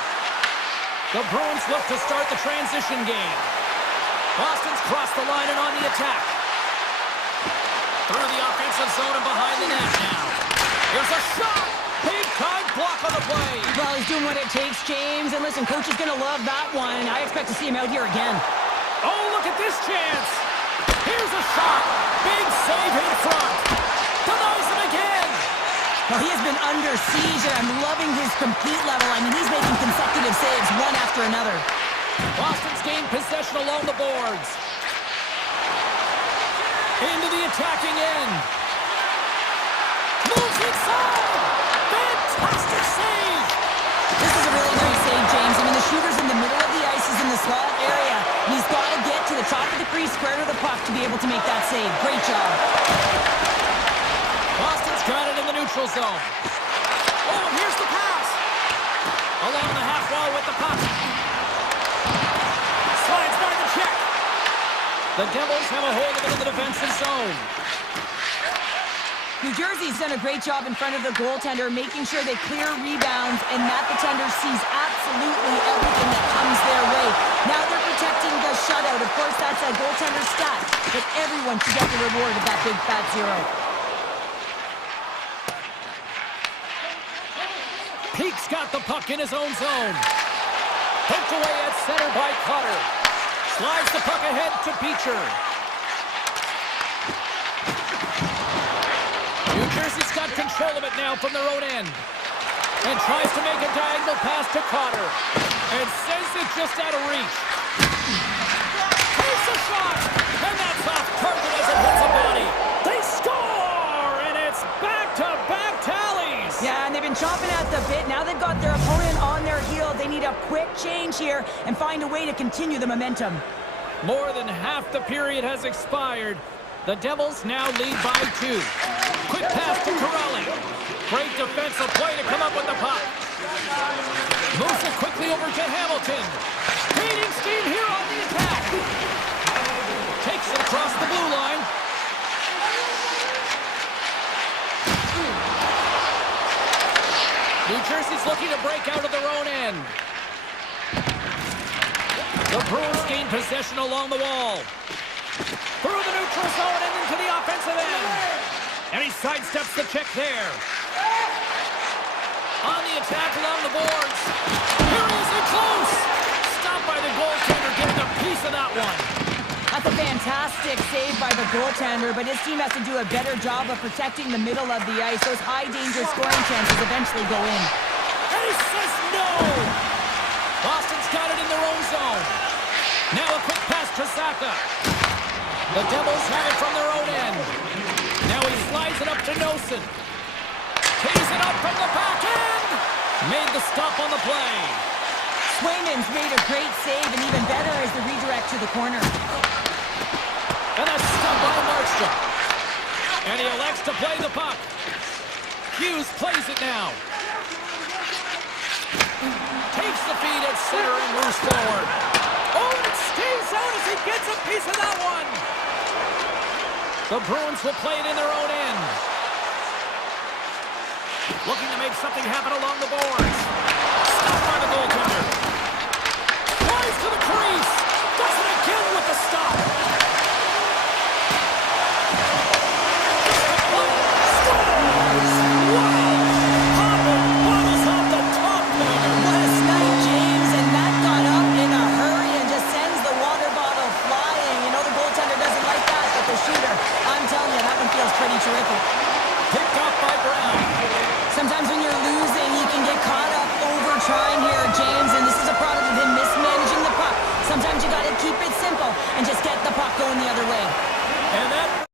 The Bruins look to start the transition game. Boston's crossed the line and on the attack. Through the offensive zone and behind the net now. Here's a shot! Big-time block on the play. Well, he's doing what it takes, James. And listen, coach is going to love that one. I expect to see him out here again. Oh, look at this chance. Here's a shot. Big save in front. Denies him again. Well, he has been under siege, and I'm loving his compete level. I mean, he's making consecutive saves one after another. Boston's gained possession along the boards. Into the attacking end. Moves inside. Fantastic save. This is a really nice save, James. I mean, the shooter's in the middle of the ice. He's in the slot area. And he's got to get to the top of the crease, square to the puck to be able to make that save. Great job. Boston's got it in the neutral zone. Oh, here's the pass. Along the half wall with the puck. Slides by the check. The Devils have a hold of it in the defensive zone. New Jersey's done a great job in front of the goaltender, making sure they clear rebounds and that the tender sees absolutely everything that comes their way. Now they're protecting the shutout. Of course, that's a goaltender stat, but everyone should get the reward of that big fat zero. Peake's got the puck in his own zone. Poked away at center by Cutter. Slides the puck ahead to Beecher. New Jersey's got control of it now from their own end. And tries to make a diagonal pass to Cotter. And sends it just out of reach. Takes a shot. And that's off target as it hits a body. They score! And it's back-to-back tallies. Yeah, and they've been chomping at the bit. Now they've got their opponent on their heel. They need a quick change here and find a way to continue the momentum. More than half the period has expired. The Devils now lead by 2. Quick pass to Corelli. Great defensive play to come up with the puck. Moves it quickly over to Hamilton. Gaining steam here on the attack. Takes it across the blue line. New Jersey's looking to break out of their own end. The Bruins gain possession along the wall. Through the neutral zone and into the offensive end. And he sidesteps the check there. On the attack along the boards. Here he is in close. Stopped by the goaltender, getting a piece of that one. That's a fantastic save by the goaltender, but his team has to do a better job of protecting the middle of the ice. Those high-danger scoring chances eventually go in. And he says no! Boston's got it in their own zone. Now a quick pass to Saka. The Devils have it from their own end. Now he slides it up to Nosen. Tees it up from the back end. Made the stop on the play. Swayman's made a great save, and even better is the redirect to the corner. And a stop by Markstrom. And he elects to play the puck. Hughes plays it now. Takes the feed at center and moves forward. Oh, and it stays out as he gets a piece of that one. The Bruins will play it in their own end. Looking to make something happen along the boards. Stopped by the goaltender. Flies to the crease. Does it again with the stop. Scores! Wow! Popping bottles off the top there. What a snipe, James, and that got up in a hurry and just sends the water bottle flying. You know the goaltender doesn't like that, but the shooter, I'm telling you, that one feels pretty terrific. Picked off by Brown. Sometimes when you're losing, you can get caught up over trying here, James, and this is a product of him mismanaging the puck. Sometimes you gotta keep it simple and just get the puck going the other way. And that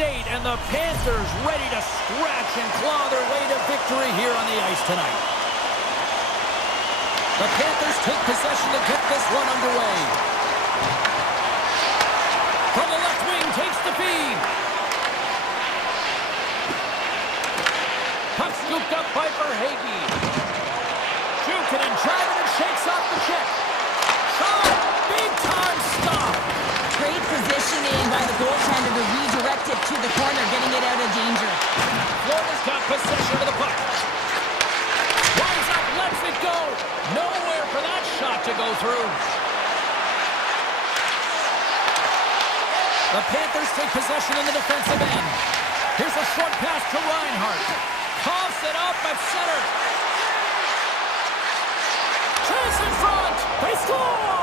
state, and the Panthers ready to scratch and claw their way to victory here on the ice tonight. The Panthers take possession to get this one underway. From the left wing, takes the feed. Puck scooped up by Verhaeghe. Jukin and driving and shakes off the check. Shot! Big time stop! Great positioning by the goaltender to redirect it to the corner, getting it out of danger. Florida's got possession of the puck. Winds up, lets it go. Nowhere for that shot to go through. The Panthers take possession in the defensive end. Here's a short pass to Reinhart. Toss it up at center. Chance in front. They score!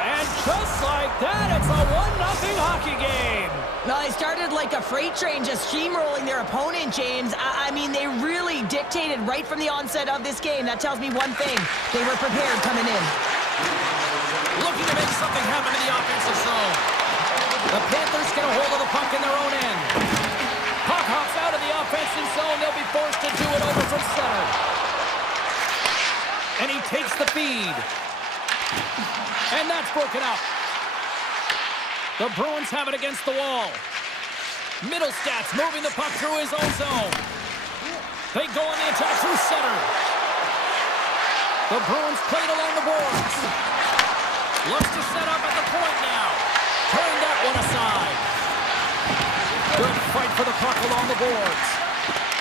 And just like that, it's a 1-0 hockey game. No, they started like a freight train, just steamrolling their opponent, James. I mean, they really dictated right from the onset of this game. That tells me one thing. They were prepared coming in. Looking to make something happen in the offensive zone. The Panthers get a hold of the puck in their own end. Puck hops out of the offensive zone. They'll be forced to do it over from center. And he takes the feed. And that's broken up. The Bruins have it against the wall. Middlestats moving the puck through his own zone. They go on the attack through center. The Bruins played along the boards. Looks to set up at the point now. Turn that one aside. Good fight for the puck along the boards.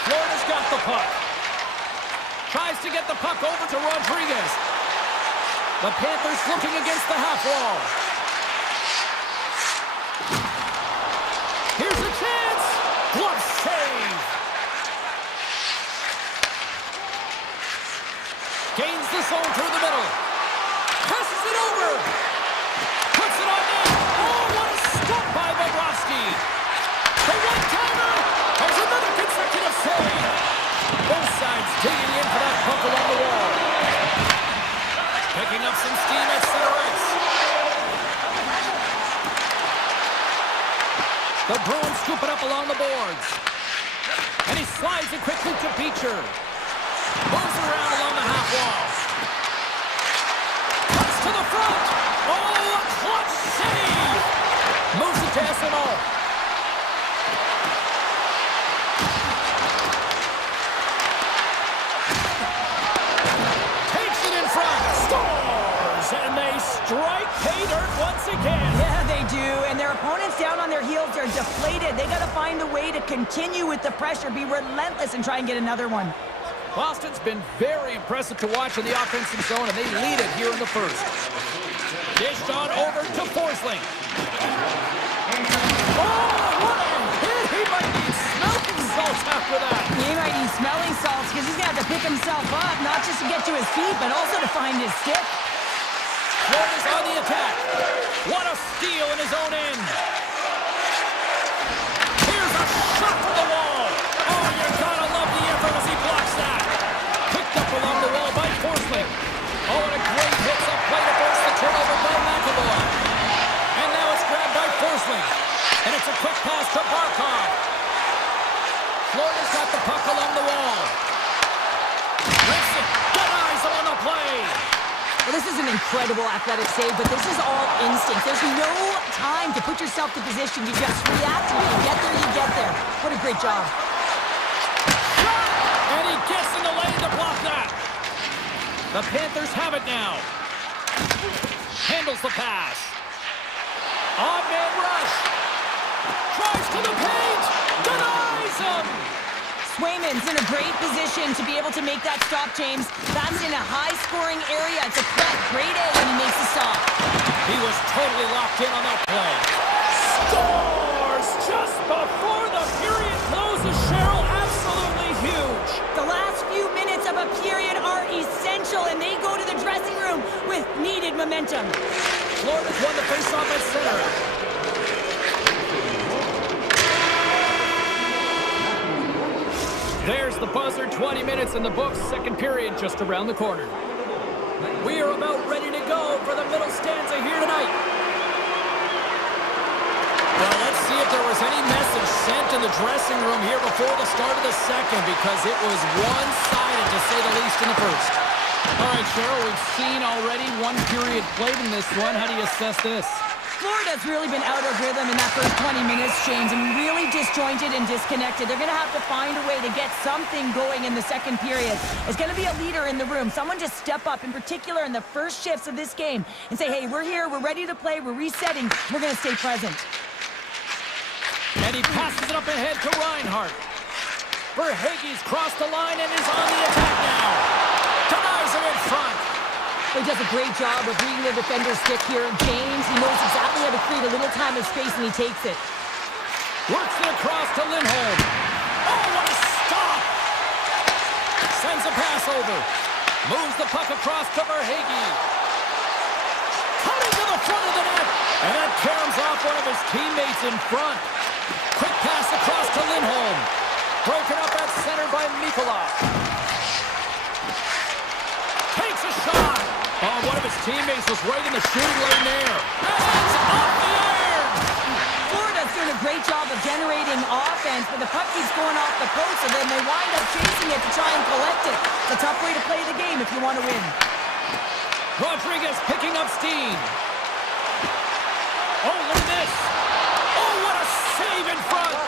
Florida's got the puck. Tries to get the puck over to Rodriguez. The Panthers looking against the half wall. Here's a chance. Glove save. Gains the zone through the middle. Passes it over. Puts it on net. Oh, what a stop by Bobrovsky. The one-timer. There's another consecutive save. Both sides digging in for that puck along the wall. Picking up some steam at center ice. The Bruins scoop it up along the boards. And he slides it quickly to Beecher. Moves it around along the half wall. Cuts to the front. Oh, a clutch save. Moves it to SMO. Takes it in front. Scores. And they strike pay dirt once again. Yeah, they do. And their opponents down on their heels are deflated. They got to find a way to continue with the pressure, be relentless, and try and get another one. Boston's been very impressive to watch in the offensive zone, and they lead it here in the first. Dished on over to Forsling. Oh, what a hit! He might need smelling salts after that. He might need smelling salts because he's going to have to pick himself up, not just to get to his feet, but also to find his stick. Florida's on the attack. What a steal in his own end. Here's a shot to the wall. Oh, you gotta love the effort as he blocks that. Picked up along the wall by Forsling. Oh, and a great hits up play to force the turnover by McAvoy. And now it's grabbed by Forsling. And it's a quick pass to Barkov. Florida's got the puck along the wall. Gibson denies him on the play. Well, this is an incredible athletic save, but this is all instinct. There's no time to put yourself in position. You just react. When you get there, you get there. What a great job. And he gets in the lane to block that. The Panthers have it now. Handles the pass. Odd man rush. Tries to the paint. Denies him. Swayman's in a great position to be able to make that stop, James. That's in a high-scoring area. It's a threat. Great A when he makes the stop. He was totally locked in on that play. Scores just before the period closes, Cheryl. Absolutely huge. The last few minutes of a period are essential, and they go to the dressing room with needed momentum. Florida's won the face-off at center. There's the buzzer, 20 minutes in the books, second period just around the corner. We are about ready to go for the middle stanza here tonight. Well, let's see if there was any message in the dressing room here before the start of the second because it was one-sided, to say the least, in the first. All right, Cheryl, we've seen already one period played in this one. How do you assess this? Florida's really been out of rhythm in that first 20 minutes, James, and really disjointed and disconnected. They're going to have to find a way to get something going in the second period. It's going to be a leader in the room. Someone just step up, in particular in the first shifts of this game, and say, hey, we're here, we're ready to play, we're resetting, we're going to stay present. And he passes it up ahead to Reinhardt. Verhaeghe's crossed the line and is on the attack now. Denies him in front. He does a great job of reading the defender's stick here. James, he knows exactly how to create a little time and space, and he takes it. Works it across to Lindholm. Oh, what a stop! Sends a pass over. Moves the puck across to Verhaeghe. Cutting to the front of the net. And that caroms off one of his teammates in front. Quick pass across to Lindholm. Broken up at center by Mikkola. Takes a shot. Oh, one of his teammates was right in the shooting lane there. And it's off the iron! Florida's doing a great job of generating offense, but the puck keeps going off the post, and then they wind up chasing it to try and collect it. It's a tough way to play the game if you want to win. Rodriguez picking up steam. Oh, look at this. Oh, what a save in front.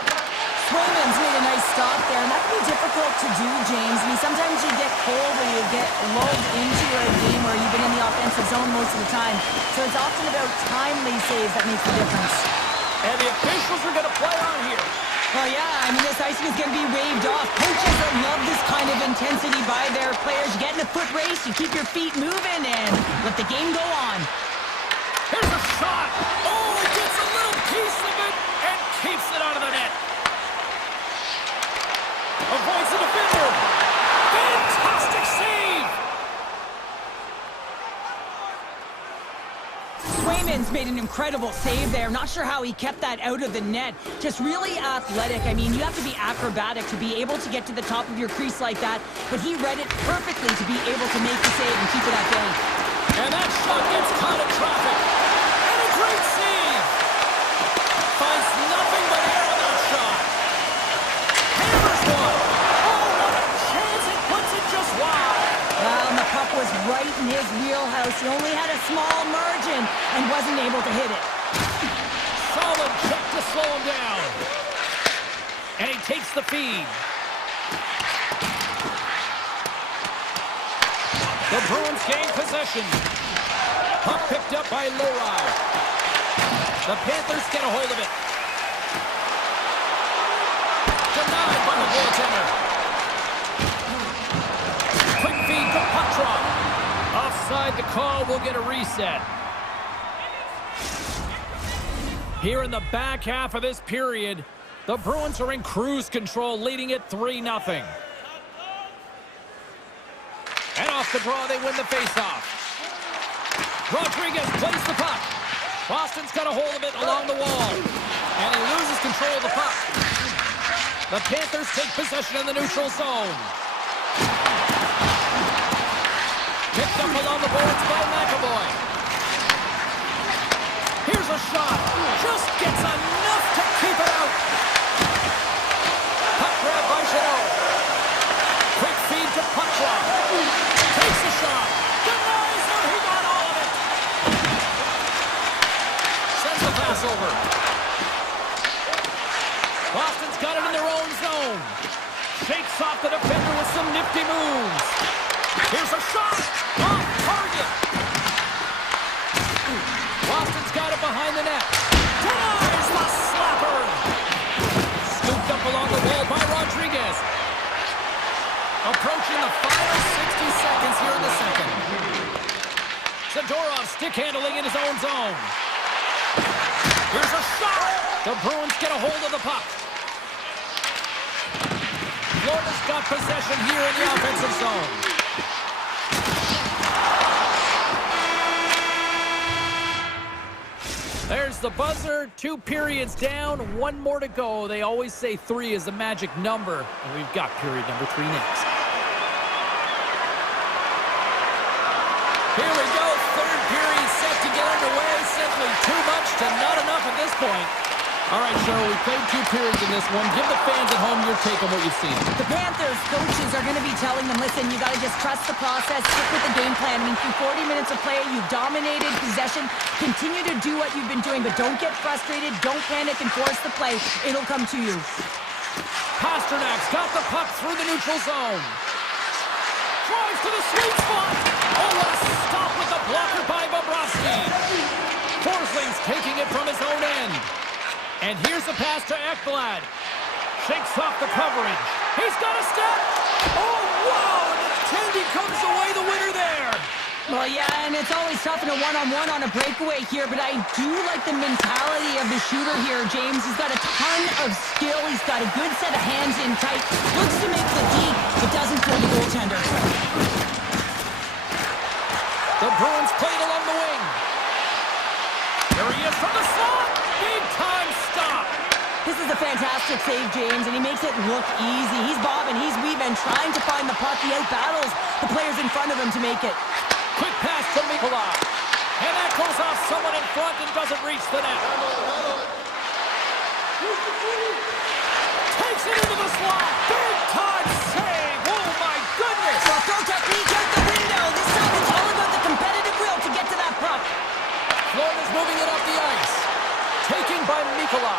Swayman's made a nice stop there, and that can be difficult to do, James. I mean, sometimes you get cold or you get lulled into a game where you've been in the offensive zone most of the time. So it's often about timely saves that makes the difference. And the officials are going to play on here. Oh, yeah, I mean, this icing is going to be waved off. Coaches that love this kind of intensity by their players. You get in a foot race, you keep your feet moving, and let the game go on. Here's a shot. Oh, he gets a little piece of it and keeps it out of the net. Avoids the defender. Fantastic save. Swayman's made an incredible save there. Not sure how he kept that out of the net. Just really athletic. I mean, you have to be acrobatic to be able to get to the top of your crease like that, but he read it perfectly to be able to make the save and keep it at bay. And that shot gets caught in traffic. And a great save. Finds nothing but air on that shot. Hammers one. Oh, what a chance. It puts it just wide. Well, and the puck was right in his wheelhouse. He only had a small margin and wasn't able to hit it. Solid check to slow him down. And he takes the feed. The Bruins gain possession. Puck picked up by Lohrei. The Panthers get a hold of it. Denied by the goaltender. Quick feed to Petrov. Offside the call, will get a reset. Here in the back half of this period, the Bruins are in cruise control, leading it 3-0. And off the draw, they win the faceoff. Rodriguez plays the puck. Boston's got a hold of it along the wall. And he loses control of the puck. The Panthers take possession in the neutral zone. Picked up along the boards by McAvoy. Here's a shot. Just gets enough to keep it out. Puck grab by Janot. Quick feed to Petrov. Takes the shot. Denies him. He got all of it. Sends the pass over. Boston's got it in their own zone. Shakes off the defender with some nifty moves. Here's a shot. Off target. Boston's got it behind the net. Denies the slapper. Scooped up along the wall by Rodriguez. Approaching the final 60 seconds here in the second. Zadorov stick handling in his own zone. Here's a shot. The Bruins get a hold of the puck. Florida's got possession here in the offensive zone. There's the buzzer. 2 periods down, 1 more to go. They always say 3 is the magic number, and we've got period number 3 next. Here we go, 3rd period set to get underway. Simply too much to not enough at this point. All right, Cheryl, we played 2 periods in this one. Give the fans at home your take on what you've seen. The Panthers coaches are going to be telling them, listen, you got to just trust the process, stick with the game plan. I mean, through 40 minutes of play, you've dominated possession. Continue to do what you've been doing, but don't get frustrated. Don't panic and force the play. It'll come to you. Pasternak's got the puck through the neutral zone. Drives to the sweet spot. Oh, what a stop with the blocker by Bobrovsky. Forsling's taking it from his own end. And here's the pass to Ekblad. Shakes off the coverage. He's got a step. Oh, wow! And Tandy comes away the winner there. Well, yeah, and it's always tough in a one-on-one on a breakaway here, but I do like the mentality of the shooter here, James. He's got a ton of skill. He's got a good set of hands in tight. Looks to make the D, but doesn't fool the goaltender. The Bruins played along the wing. Here he is from the slot. Big time stop. This is a fantastic save, James, and he makes it look easy. He's bobbing, he's weaving, trying to find the puck. He out-battles the players in front of him to make it. Quick pass to Mikula. And that goes off someone in front and doesn't reach the net. Takes it into the slot. Big time save. Oh, my goodness. Well, throw technique out the window. This time it's all about the competitive will to get to that puck. Florida's moving it up the ice. Taken by Mikula.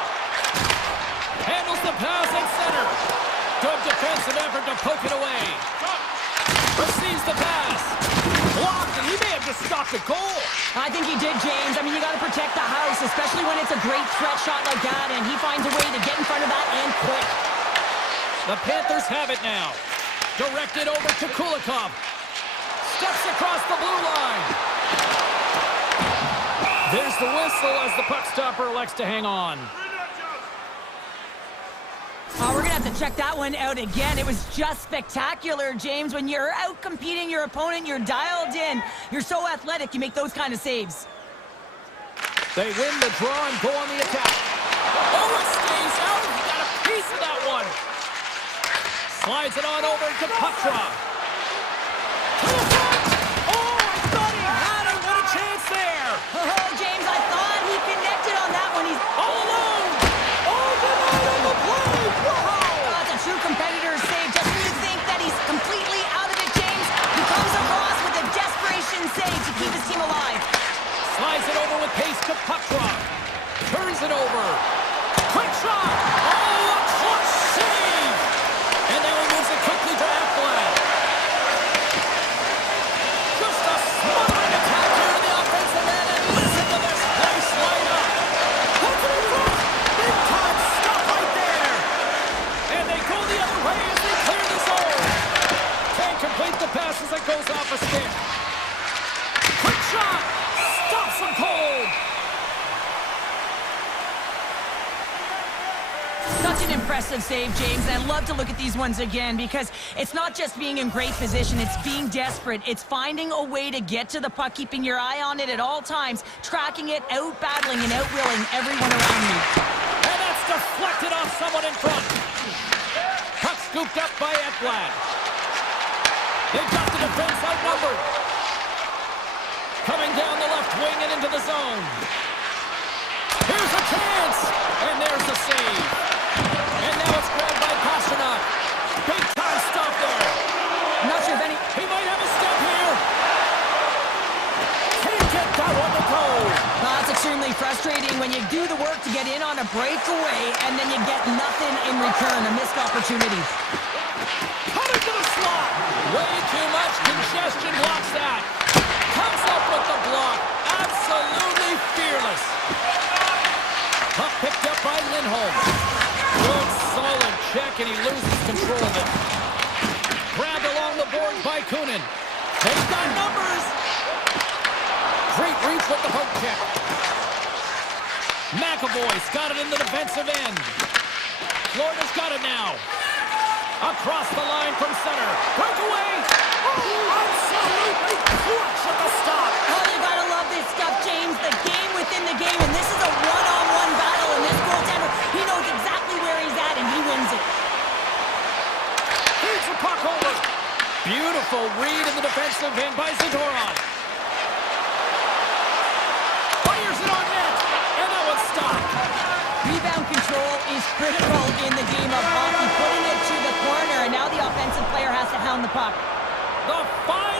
Handles the pass at center. Good defensive effort to poke it away. Receives the pass. Blocked, and he may have just stopped the goal. I think he did, James. I mean, you got to protect the house, especially when it's a great threat shot like that, and he finds a way to get in front of that and quick. The Panthers have it now. Directed over to Kulikov. Steps across the blue line. There's the whistle as the puck stopper elects to hang on. Oh, we're going to have to check that one out again. It was just spectacular, James. When you're out competing your opponent, you're dialed in. You're so athletic, you make those kind of saves. They win the draw and go on the attack. Oh, it stays out. He got a piece of that one. Slides it on over to Petra. To the front. Oh, I thought he had it. What a chance there. Oh, James, I thought he connected on that one. He's all alone. Oh, denied on the play. Wow. That's a true competitor's save. Just when you think that he's completely out of it, James, he comes across with a desperation save to keep his team alive. Slides it over with pace to Petra. Turns it over. Quick shot. Oh, a clutch save. And now he moves it quickly to Ekblad. Just a smothering attack here in the offensive end. And listen to this place light up. Look at the front. Big time stop right there. And they go the other way as they clear the zone. Can't complete the pass as it goes off a stick. Quick shot. Stops him cold. Such an impressive save, James, and I love to look at these ones again because it's not just being in great position, it's being desperate. It's finding a way to get to the puck, keeping your eye on it at all times, tracking it, out-battling and out-willing everyone around you. And that's deflected off someone in front. Puck scooped up by Ekblad. They've got the defense outnumbered. Coming down the left wing and into the zone. Here's a chance, and there's the save. And now it's grabbed by Pasternak. Big time stop there. I'm not sure if any... He might have a step here. Can't get that one to go. Well, that's extremely frustrating when you do the work to get in on a breakaway and then you get nothing in return, a missed opportunity. Coming to the slot. Way too much congestion blocks that. Comes up with the block. Absolutely fearless. Puck picked up by Lindholm. Good solid check and he loses control of it. Grabbed along the boards by Kunin. They've got numbers. Great reach with the poke check. McAvoy's got it in the defensive end. Florida's got it now. Across the line from center. Breakaway. Oh, absolutely clutch at the stop. Oh, you gotta love this stuff, James. The game within the game, and this is a one-on-one battle, and this goaltender, he knows exactly where he's at, and he wins it. Here's the puck over. Beautiful read in the defensive end by Zadorov. Fires it on net, and that one's stopped. Rebound is critical in the game of hockey, putting it to the corner, and now the offensive player has to hound the puck. The final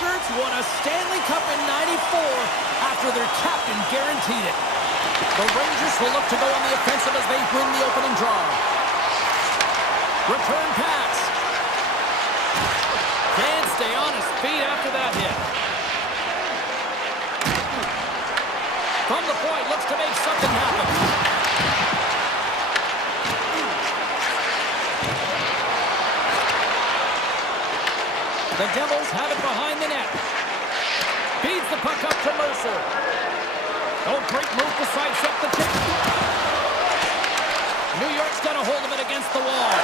shirts won a Stanley Cup in '94 after their captain guaranteed it. The Rangers will look to go on the offensive as they win the opening draw. Return pass. Can't stay on his feet after that hit. From the point, looks to make something happen. The Devils have it behind the net. Feeds the puck up to Mercer. Oh, great move to sidestep the tip. New York's got a hold of it against the wall.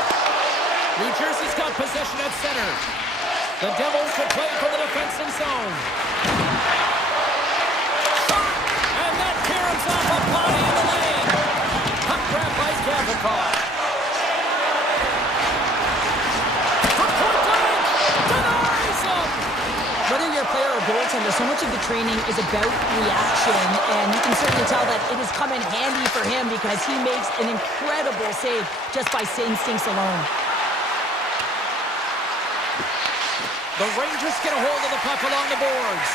New Jersey's got possession at center. The Devils will play for the defensive zone. Shot! And that caroms off a body in the lane. Puck grab by Gavrikov. Whether you're a player or goaltender, so much of the training is about reaction, and you can certainly tell that it has come in handy for him because he makes an incredible save just by instincts alone. The Rangers get a hold of the puck along the boards.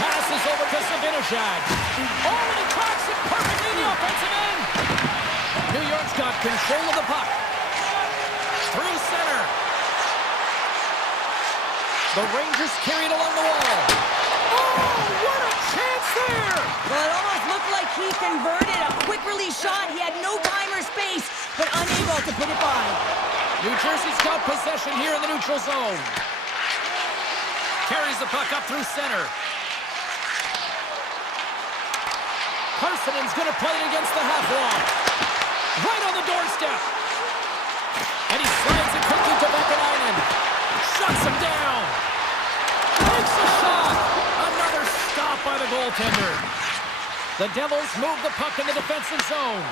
Passes over to Zibanejad. Oh, and he tracks it perfectly in the offensive end. New York's got control of the puck. Through center. The Rangers carry it along the wall. Oh, what a chance there! Well, it almost looked like he converted a quick release shot. He had no time or space, but unable to put it by. New Jersey's got possession here in the neutral zone. Carries the puck up through center. Parsonen's going to play it against the half wall. Right on the doorstep. And he slides it quickly to Vakanainen. Shuts him down. Takes a shot. Another stop by the goaltender. The Devils move the puck in the defensive zone.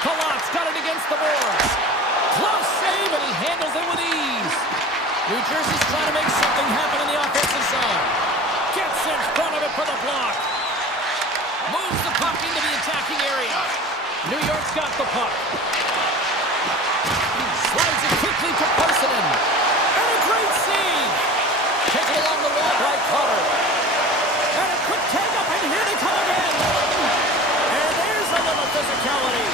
Palat's got it against the boards. Close save, and he handles it with ease. New Jersey's trying to make something happen in the offensive zone. Gets in front of it for the block. Moves the puck into the attacking area. New York's got the puck. Slides it quickly to Parsonen. And a great save. Taken along the wall by Cutter. And a quick tag up, and here they come again. And there's a little physicality.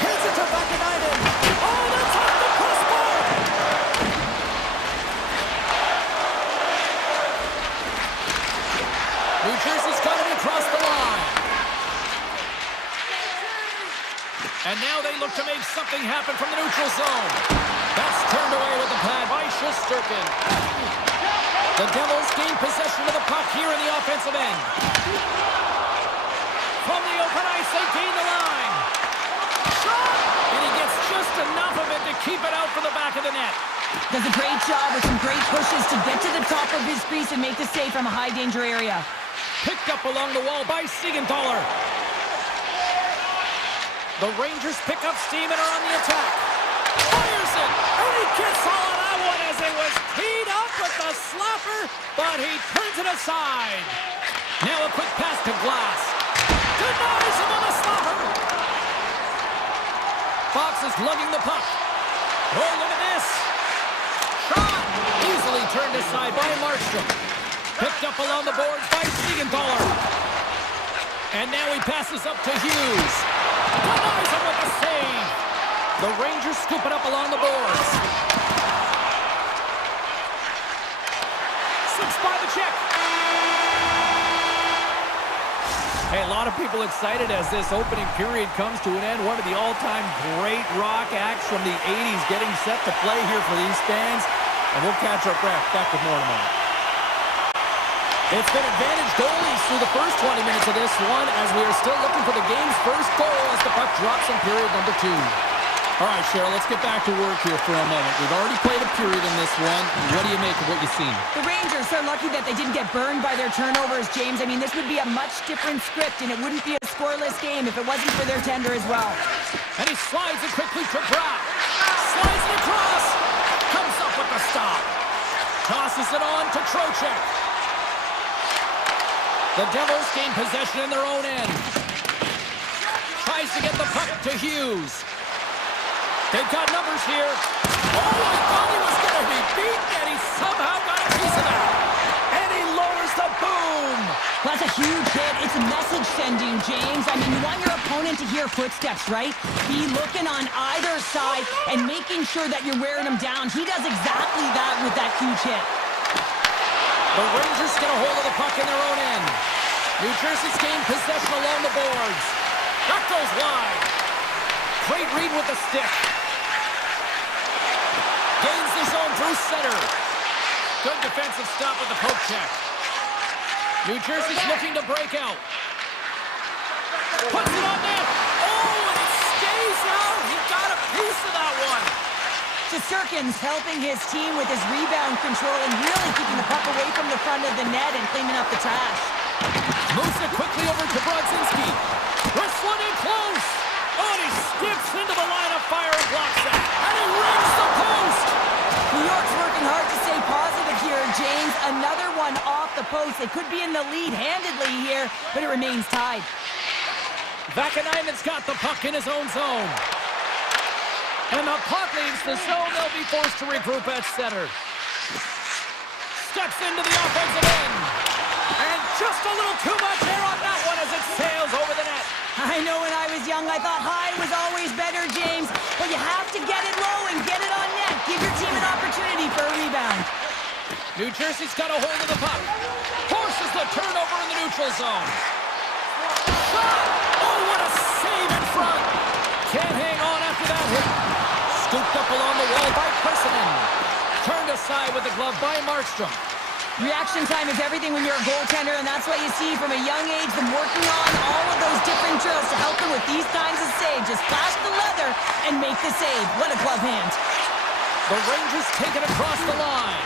Hits it to Vakanainen. Oh, that's off the crossbar. New Jersey's got it across the line. And now they look to make something happen from the neutral zone. That's turned away with the pad by Shesterkin. The Devils gain possession of the puck here in the offensive end. From the open ice, they gain the line. Shot! And he gets just enough of it to keep it out for the back of the net. Does a great job with some great pushes to get to the top of his crease and make the save from a high-danger area. Picked up along the wall by Siegenthaler. The Rangers pick up steam and are on the attack. Fires it, and he gets all of that one as it was teed up with the slapper, but he turns it aside. Now a quick pass to Glass. Denies him on the slapper. Fox is lugging the puck. Oh, look at this. Shot! Easily turned aside by Markstrom. Picked up along the boards by Siegenthaler. And now he passes up to Hughes. Denies him with the save. The Rangers scoop it up along the boards. Slips by the check. Hey, a lot of people excited as this opening period comes to an end. One of the all-time great rock acts from the 80s getting set to play here for these fans. And we'll catch our breath. Back with more in a moment. It's been advantage goalies through the first 20 minutes of this one as we are still looking for the game's first goal as the puck drops in period number 2. All right, Cheryl, let's get back to work here for a moment. We've already played a period in this one. What do you make of what you've seen? The Rangers are lucky that they didn't get burned by their turnovers, James. I mean, this would be a much different script, and it wouldn't be a scoreless game if it wasn't for their tender as well. And he slides it quickly to Brown. Slides it across. Comes up with the stop. Tosses it on to Trocheck. The Devils gain possession in their own end. Tries to get the puck to Hughes. They've got numbers here. Oh, I thought he was going to be beaten, and he somehow got a piece of that. And he lowers the boom. That's a huge hit. It's a message sending, James. I mean, you want your opponent to hear footsteps, right? Be looking on either side and making sure that you're wearing them down. He does exactly that with that huge hit. The Rangers get a hold of the puck in their own end. New Jersey's gained possession along the boards. That goes wide. Great read with the stick. Gains the zone through center. Good defensive stop with the poke check. New Jersey's looking to break out. Puts it on net. Oh, and it stays out. He got a piece of that one. Shesterkin's helping his team with his rebound control and really keeping the puck away from the front of the net and cleaning up the trash. Moves it quickly over to Brodzinski. Wrestling in close. Oh, and he skips into the line of fire and blocks that. And he rings the post. New York's working hard to stay positive here, James. Another one off the post. They could be in the lead handedly here, but it remains tied. Vakanainen's got the puck in his own zone. And the puck leaves the zone. They'll be forced to regroup at center. Steps into the offensive end. And just a little too much air on that one as it sails over the net. I know when I was young, I thought high was always better, James. But you have to get it low and get it on net. Give your team an opportunity for a rebound. New Jersey's got a hold of the puck. Forces the turnover in the neutral zone. Shot! Oh, what a save in front. Can't hang on after that hit. Scooped up along the wall by Persinen. Turned aside with the glove by Markstrom. Reaction time is everything when you're a goaltender, and that's what you see from a young age, them working on all of those different drills to help them with these kinds of saves. Just flash the leather and make the save. What a glove hand. The Rangers take it across the line.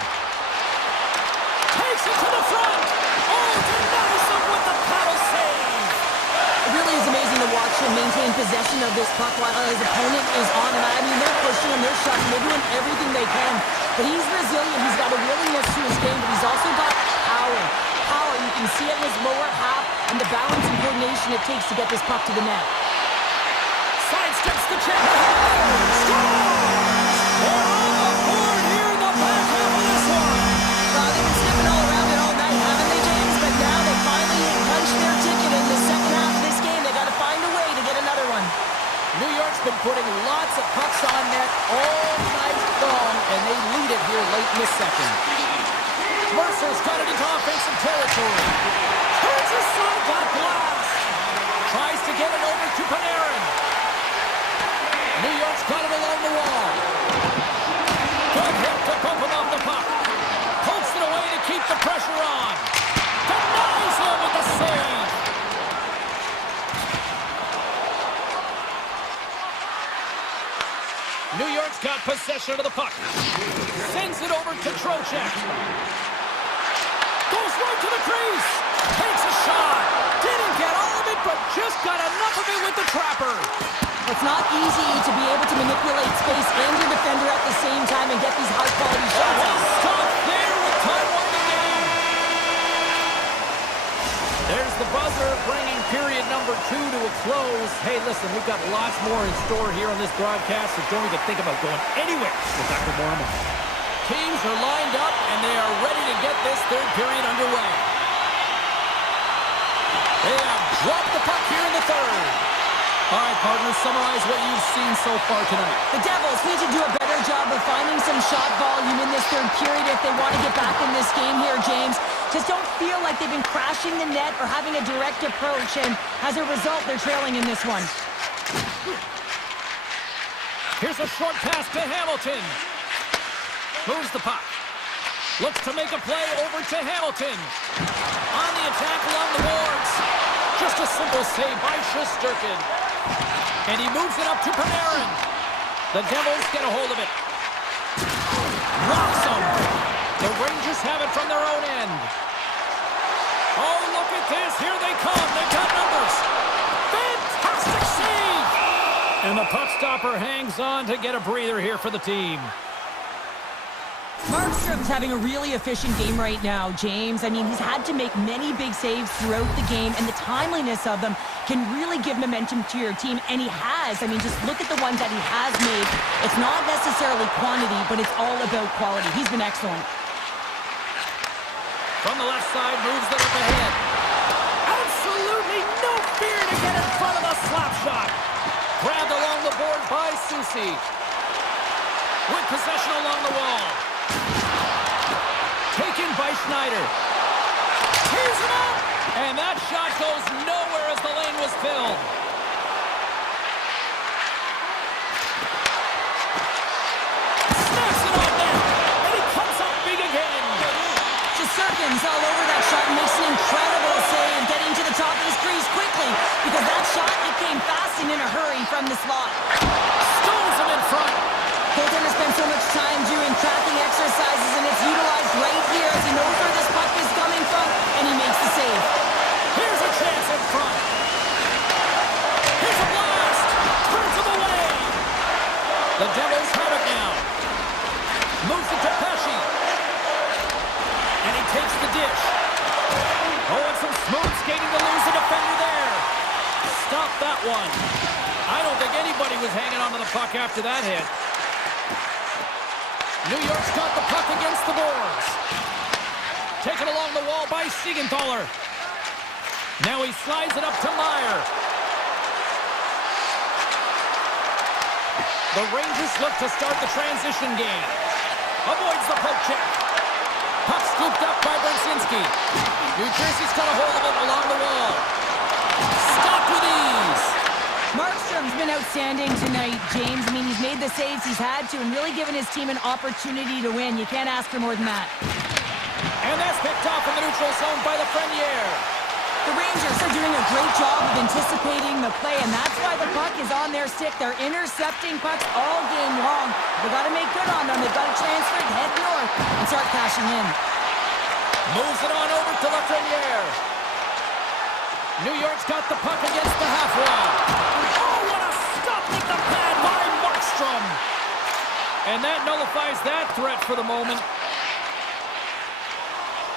Takes it to the front. Oh, denies them with the paddle save. It really is amazing to watch him maintain possession of this puck while his opponent is on him. I mean, they're pushing him, they're shoving, they're doing everything they can. But he's resilient, he's got a willingness to his game, but he's also got power. Power, you can see it in his lower half and the balance and coordination it takes to get this puck to the net. Sidesteps the check. Scores! They're on the board here in the back half of this one. They've been sniffing all around it all night, haven't they, James? But now they finally punched their ticket in the second half of this game. They got to find a way to get another one. New York's been putting lots of pucks on net all night long, and they lead it here late in the second. Mercer's got it into offensive territory. Turns aside, got glass. Tries to get it over to Panarin. New York's got it along the wall. Good hit to bump him off the puck. Pokes it away to keep the pressure on. Denies him with the save. New York's got possession of the puck. Sends it over to Trocheck. Goes right to the crease. Takes a shot. Didn't get all of it, but just got enough of it with the trapper. It's not easy to be able to manipulate space and your defender at the same time and get these high-quality shots out. Stop there with time winding down. There's the buzzer, bringing period number 2 to a close. Hey, listen, we've got lots more in store here on this broadcast, so don't even think about going anywhere with Dr. Mormon. Teams are lined up, and they are ready to get this third period underway. They have dropped the puck here in the third. All right, partners, summarize what you've seen so far tonight. The Devils need to do a better job of finding some shot volume in this third period if they want to get back in this game here, James. Just don't feel like they've been crashing the net or having a direct approach, and as a result, they're trailing in this one. Here's a short pass to Hamilton. Moves the puck. Looks to make a play over to Hamilton. On the attack along the boards. Just a simple save by Shesterkin. And he moves it up to Panarin. The Devils get a hold of it. Rocks him. The Rangers have it from their own end. Oh, look at this. Here they come. They've got numbers. Fantastic save. And the puck stopper hangs on to get a breather here for the team. Markstrom's having a really efficient game right now, James. I mean, he's had to make many big saves throughout the game, and the timeliness of them can really give momentum to your team, and he has. I mean, just look at the ones that he has made. It's not necessarily quantity, but it's all about quality. He's been excellent. From the left side, moves it up ahead. Absolutely no fear to get in front of the slap shot. Grabbed along the board by Susi. With possession along the wall. Taken by Schneider. Tears it up! And that shot goes nowhere as the lane was filled. Snaps it on net! And he comes up big again! Sirkins all over that shot and makes an incredible save, getting to the top of his crease quickly, because that shot, it came fast and in a hurry from the slot. Stones him in front. Goaltender spends so much time doing tracking exercises, and it's utilized right here as he knows where this puck is coming from, and he makes the save. Here's a chance in front. Here's a blast. Turns him away. The Devils have it now. Moves it to Pesci. And he takes the dish. Oh, and some smooth skating to lose a defender there. Stop that one. I don't think anybody was hanging on to the puck after that hit. New York's got the puck against the boards. Taken along the wall by Siegenthaler. Now he slides it up to Meyer. The Rangers look to start the transition game. Avoids the poke check. Puck scooped up by Brzezinski. New Jersey's got a hold of it along the wall. Stopped with ease. Markstrom's been outstanding tonight, James. I mean, he's made the saves he's had to and really given his team an opportunity to win. You can't ask for more than that. And that's picked off in the neutral zone by the Frenier. The Rangers are doing a great job of anticipating the play, and that's why the puck is on their stick. They're intercepting pucks all game long. They've got to make good on them. They've got to transfer it, head north, and start cashing in. Moves it on over to Lafreniere. New York's got the puck against the half wall. Oh, what a stop with the pad by Markstrom. And that nullifies that threat for the moment.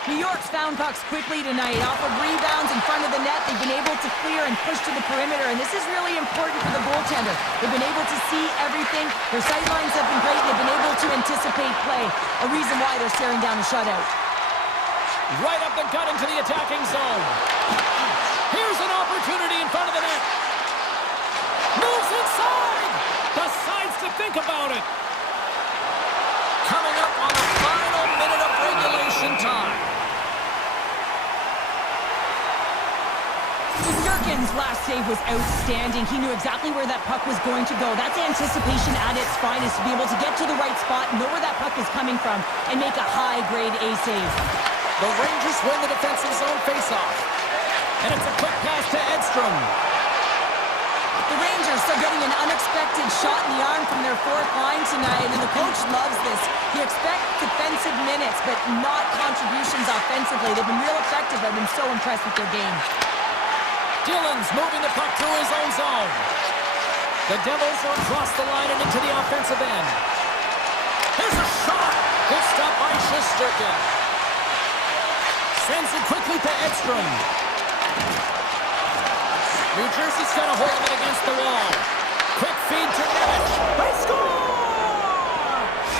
New York's found pucks quickly tonight. Off of rebounds in front of the net, they've been able to clear and push to the perimeter, and this is really important for the goaltender. They've been able to see everything. Their sight lines have been great. They've been able to anticipate play, a reason why they're staring down a shutout. Right up the gut into the attacking zone. Here's an opportunity in front of the net. Moves inside. Decides to think about it. Coming up on the final minute of regulation time. Sturkin's last save was outstanding. He knew exactly where that puck was going to go. That's anticipation at its finest, to be able to get to the right spot, know where that puck is coming from, and make a high-grade A save. The Rangers win the defensive zone faceoff. And it's a quick pass to Edstrom. The Rangers are getting an unexpected shot in the arm from their fourth line tonight, and the coach loves this. He expects defensive minutes, but not contributions offensively. They've been real effective. I've been so impressed with their game. Dillon's moving the puck through his own zone. The Devils are across the line and into the offensive end. Here's a shot. Good stop by Shesterkin. Sends it quickly to Edstrom. New Jersey's got a hold of it against the wall. Quick feed to Nemec. They score!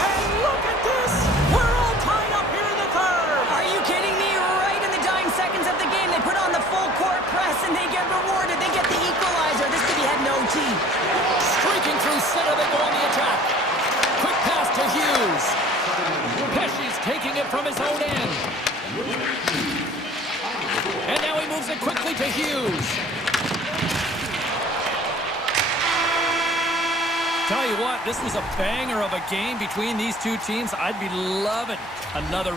And look at this! We're all tied up here in the third! Are you kidding me? Right in the dying seconds of the game, they put on the full court press and they get rewarded. They get the equalizer. This could be heading to OT. Streaking through center, they go on the attack. Quick pass to Hughes. Pesci's taking it from his own end. And now he moves it quickly to Hughes. Tell you what, this was a banger of a game between these two teams. I'd be loving another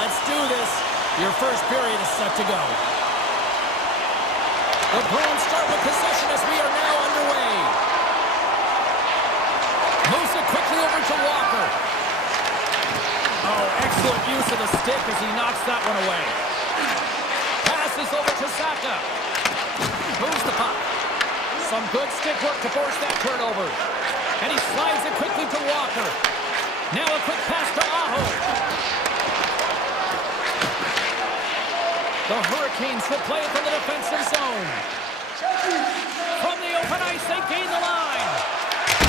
Let's do this. Your first period is set to go. The Bruins start with possession as we are now underway. Moves it quickly over to Walker. Oh, excellent use of the stick as he knocks that one away. Passes over to Saka. Moves the puck. Some good stick work to force that turnover. And he slides it quickly to Walker. Now a quick pass to Aho. The Hurricanes will play it from the defensive zone. From the open ice, they gain the line.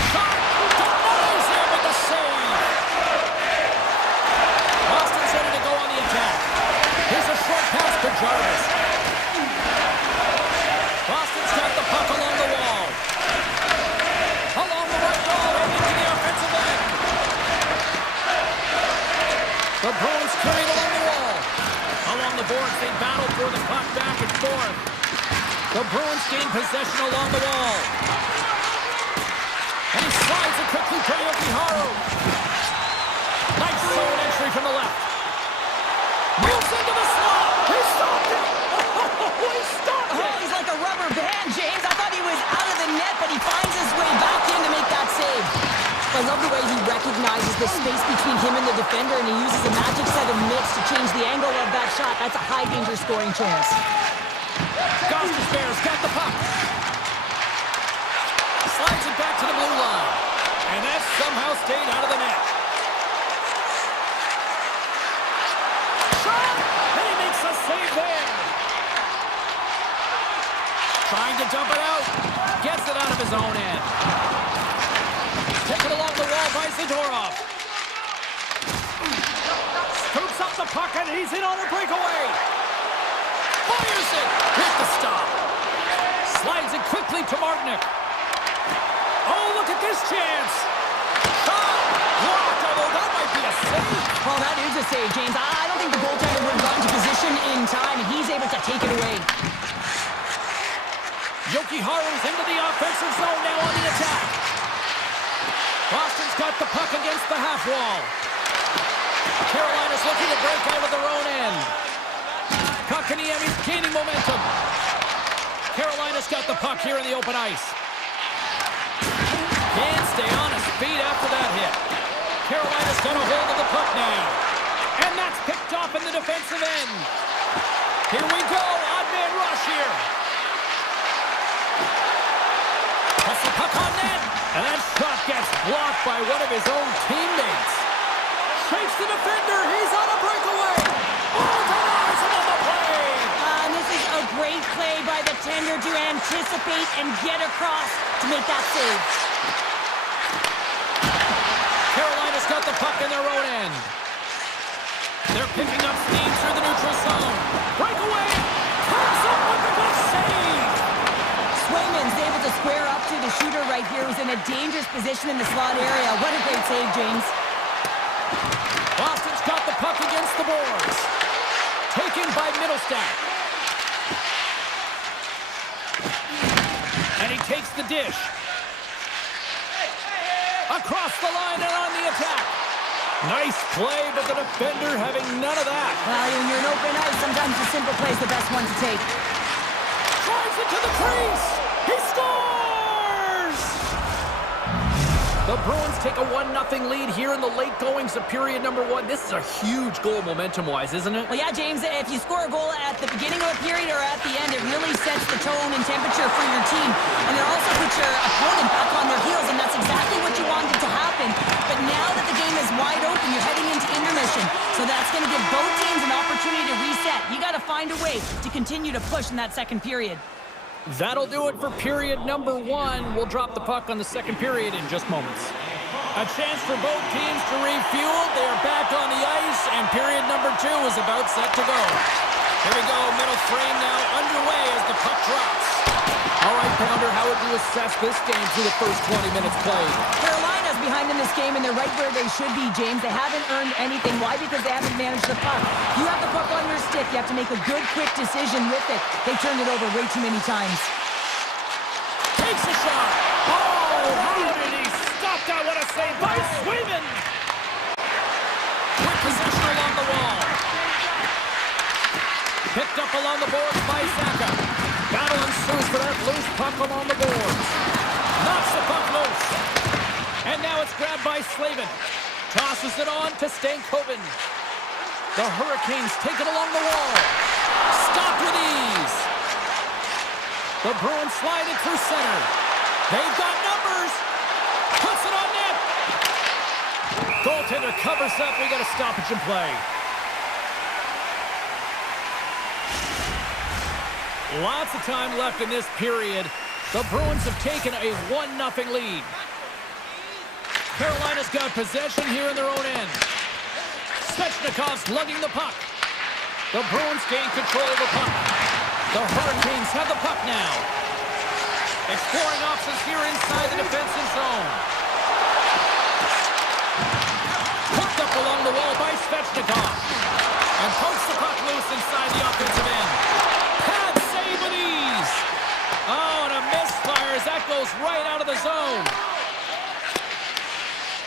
Shot! Denies him with the save. Boston's ready to go on the attack. Here's a short pass to Jarvis. Boston's got the puck along the wall. Along the right wall and into the offensive end. The Bruins carry it along the wall. Along the boards, they battle for the puck back and forth. The Bruins gain possession along the wall. And he slides it quickly to Yokiharu. Nice zone entry from the left. Moves into the slot. He stopped it. He stopped it. Oh, he's like a rubber band, James. I thought he was out of the net, but he finds his way back in to make that save. I love the way he recognizes the space between him and the defender, and he uses a magic set of mitts to change the angle of that shot. That's a high-danger scoring chance. Gostis Bears got the puck. Slides it back to the blue line. And that somehow stayed out of the net. Shot! And he makes a save there. Trying to dump it out. Gets it out of his own end. Taken along the wall by Zadorov. Scoops up the puck and he's in on a breakaway. Fires it with the stop. Slides it quickly to Martinic. Oh, look at this chance. Shot! Blocked, although that might be a save. Well, that is a save, James. I don't think the goaltender would have gotten to position in time, and he's able to take it away. Yokiharu's into the offensive zone now on the attack. Boston's got the puck against the half wall. Carolina's looking to break out of their own end. Kotkaniemi's gaining momentum. Carolina's got the puck here in the open ice. Can't stay on his feet after that hit. Carolina's got a hold of the puck now. And that's picked off in the defensive end. Here we go, odd man rush here. Puts the puck on net. And that shot gets blocked by one of his own teammates. Shakes the defender. He's on a breakaway. Oh, denies him on the play. And this is a great play by the tender to anticipate and get across to make that save. Carolina's got the puck in their own end. They're picking up steam through the neutral zone. Breakaway. Comes up with a good save. Swayman's able to square up to the shooter right here, who's in a dangerous position in the slot area. What a great save, James. Boston's got the puck against the boards. Taken by Middlestat. And he takes the dish. Across the line and on the attack. Nice play, but the defender having none of that. Well, when you're in open ice, sometimes the simple play is the best one to take. Drives it to the crease. He scores! The Bruins take a 1-0 lead here in the late goings of period number 1. This is a huge goal momentum-wise, isn't it? Well, yeah, James, if you score a goal at the beginning of a period or at the end, it really sets the tone and temperature for your team. And it also puts your opponent back on their heels, and that's exactly what you wanted to happen. But now that the game is wide open, you're heading into intermission. So that's going to give both teams an opportunity to reset. You got to find a way to continue to push in that second period. That'll do it for period number 1. We'll drop the puck on the second period in just moments. A chance for both teams to refuel. They are back on the ice, and period number 2 is about set to go. Here we go, middle frame now underway as the puck drops. All right, Pounder, how would you assess this game through the first 20 minutes played? Carolina's behind in this game, and they're right where they should be, James. They haven't earned anything. Why? Because they haven't managed the puck. You have the puck on your stick. You have to make a good, quick decision with it. They turned it over way too many times. Takes a shot. Oh, how did he stop that? What a save by Swayman. Quick possession along the wall. up along the boards by Saka. Battle ensues for that loose puck along the boards. Knocks the puck loose. And now it's grabbed by Slavin. Tosses it on to Stankoven. The Hurricanes take it along the wall. Stopped with ease. The Bruins slide it through center. They've got numbers. Puts it on net. Goaltender covers up. We got a stoppage in play. Lots of time left in this period. The Bruins have taken a 1-0 lead. Carolina's got possession here in their own end. Svechnikov's lugging the puck. The Bruins gain control of the puck. The Hurricanes have the puck now. Exploring options here inside the defensive zone. Hooked up along the wall by Svechnikov. And pokes the puck loose inside the offensive end. Pad save with ease. Oh, and a misfire as that goes right out of the zone.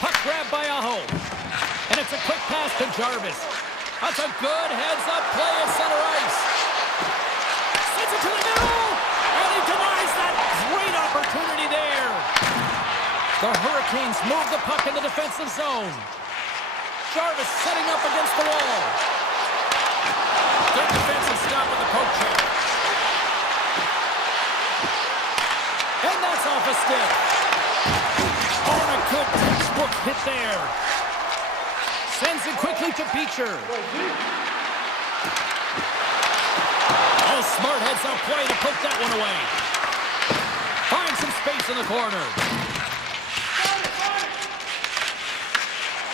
Puck grab by Aho. And it's a quick pass to Jarvis. That's a good heads-up play at center ice. Sends it to the middle. And he denies that great opportunity there. The Hurricanes move the puck in the defensive zone. Jarvis setting up against the wall. Good defensive stop with the poke check. And that's off a stick. Oh, and a good textbook hit there. Sends it quickly to Beecher. Oh, smart heads-up play to put that one away. Finds some space in the corner.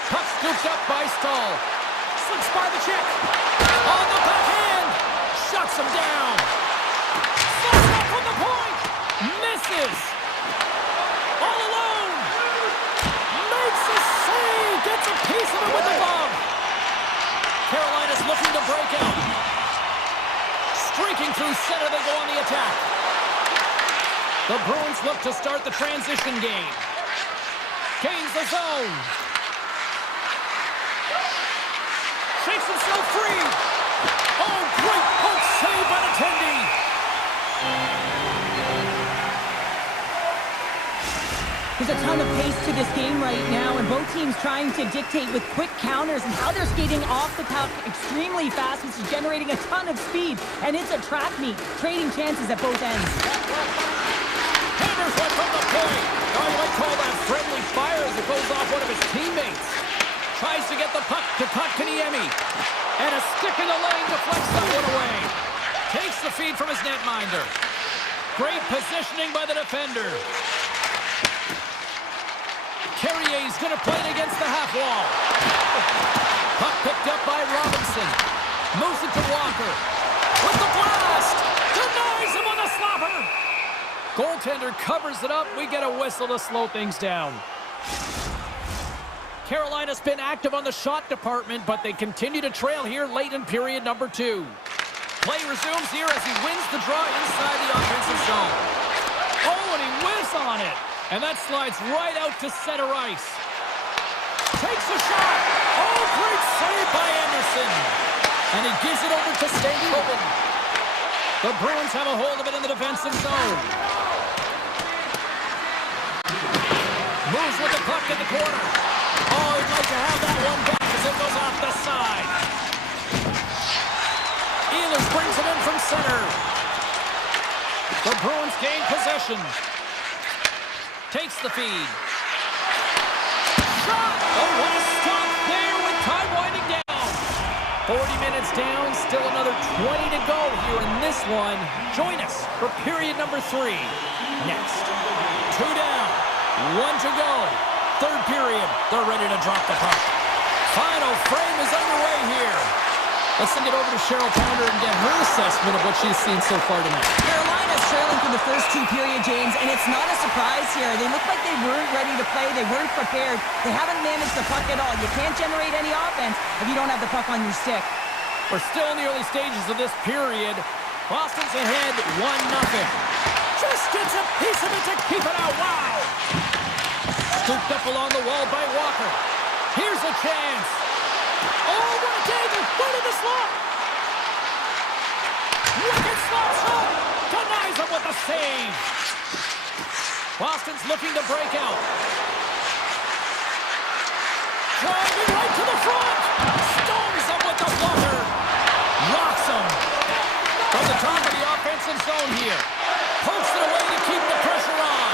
Puck scooped up by Stahl. Slips by the check. On the backhand. Shuts him down. Slows up from the point. Misses. All alone. Makes a save. Gets a piece of it with the glove. Carolina's looking to break out. Streaking through center, they go on the attack. The Bruins look to start the transition game. Gains the zone. Shakes himself free. Oh, great poke save by Attendee. There's a ton of pace to this game right now, and both teams trying to dictate with quick counters and how they're skating off the puck extremely fast, which is generating a ton of speed. And it's a track meet, trading chances at both ends. Hammers one from the point. Oh, you might call that friendly fire as it goes off one of his teammates. Tries to get the puck to Kotkaniemi. And a stick in the lane deflects that one away. Takes the feed from his netminder. Great positioning by the defender. Carrier's going to play it against the half wall. Puck picked up by Robinson. Moves it to Walker. With the blast! Denies him on the slapper! Goaltender covers it up. We get a whistle to slow things down. Carolina's been active on the shot department, but they continue to trail here late in period number 2. Play resumes here as he wins the draw inside the offensive zone. Oh, and he whiffs on it. And that slides right out to center ice. Takes a shot. Oh, great save by Anderson. And he gives it over to Stankoven. The Bruins have a hold of it in the defensive zone. Moves with the puck in the corner. Oh, he'd like to have that one back as it goes off the side. Ehlers brings it in from center. The Bruins gain possession. Takes the feed. Shot! Oh, what a stop there with time winding down. 40 minutes down, still another 20 to go here in this one. Join us for period number 3. Next. 2 down, 1 to go. Third period, they're ready to drop the puck. Final frame is underway here. Let's send it over to Cheryl Pounder and get her assessment of what she's seen so far tonight. Carolina's trailing for the first 2 periods, James, and it's not a surprise here. They look like they weren't ready to play. They weren't prepared. They haven't managed the puck at all. You can't generate any offense if you don't have the puck on your stick. We're still in the early stages of this period. Boston's ahead 1-0. Just gets a piece of it to keep it out. Wow! Scooped up along the wall by Walker. Here's a chance. Oh, what a dagger! Right in the slot! Wicked slap shot! Denies him with the save! Boston's looking to break out. Driving right to the front! Stones him with the blocker! Rocks him! From the top of the offensive zone here. Pokes it away to keep the pressure on.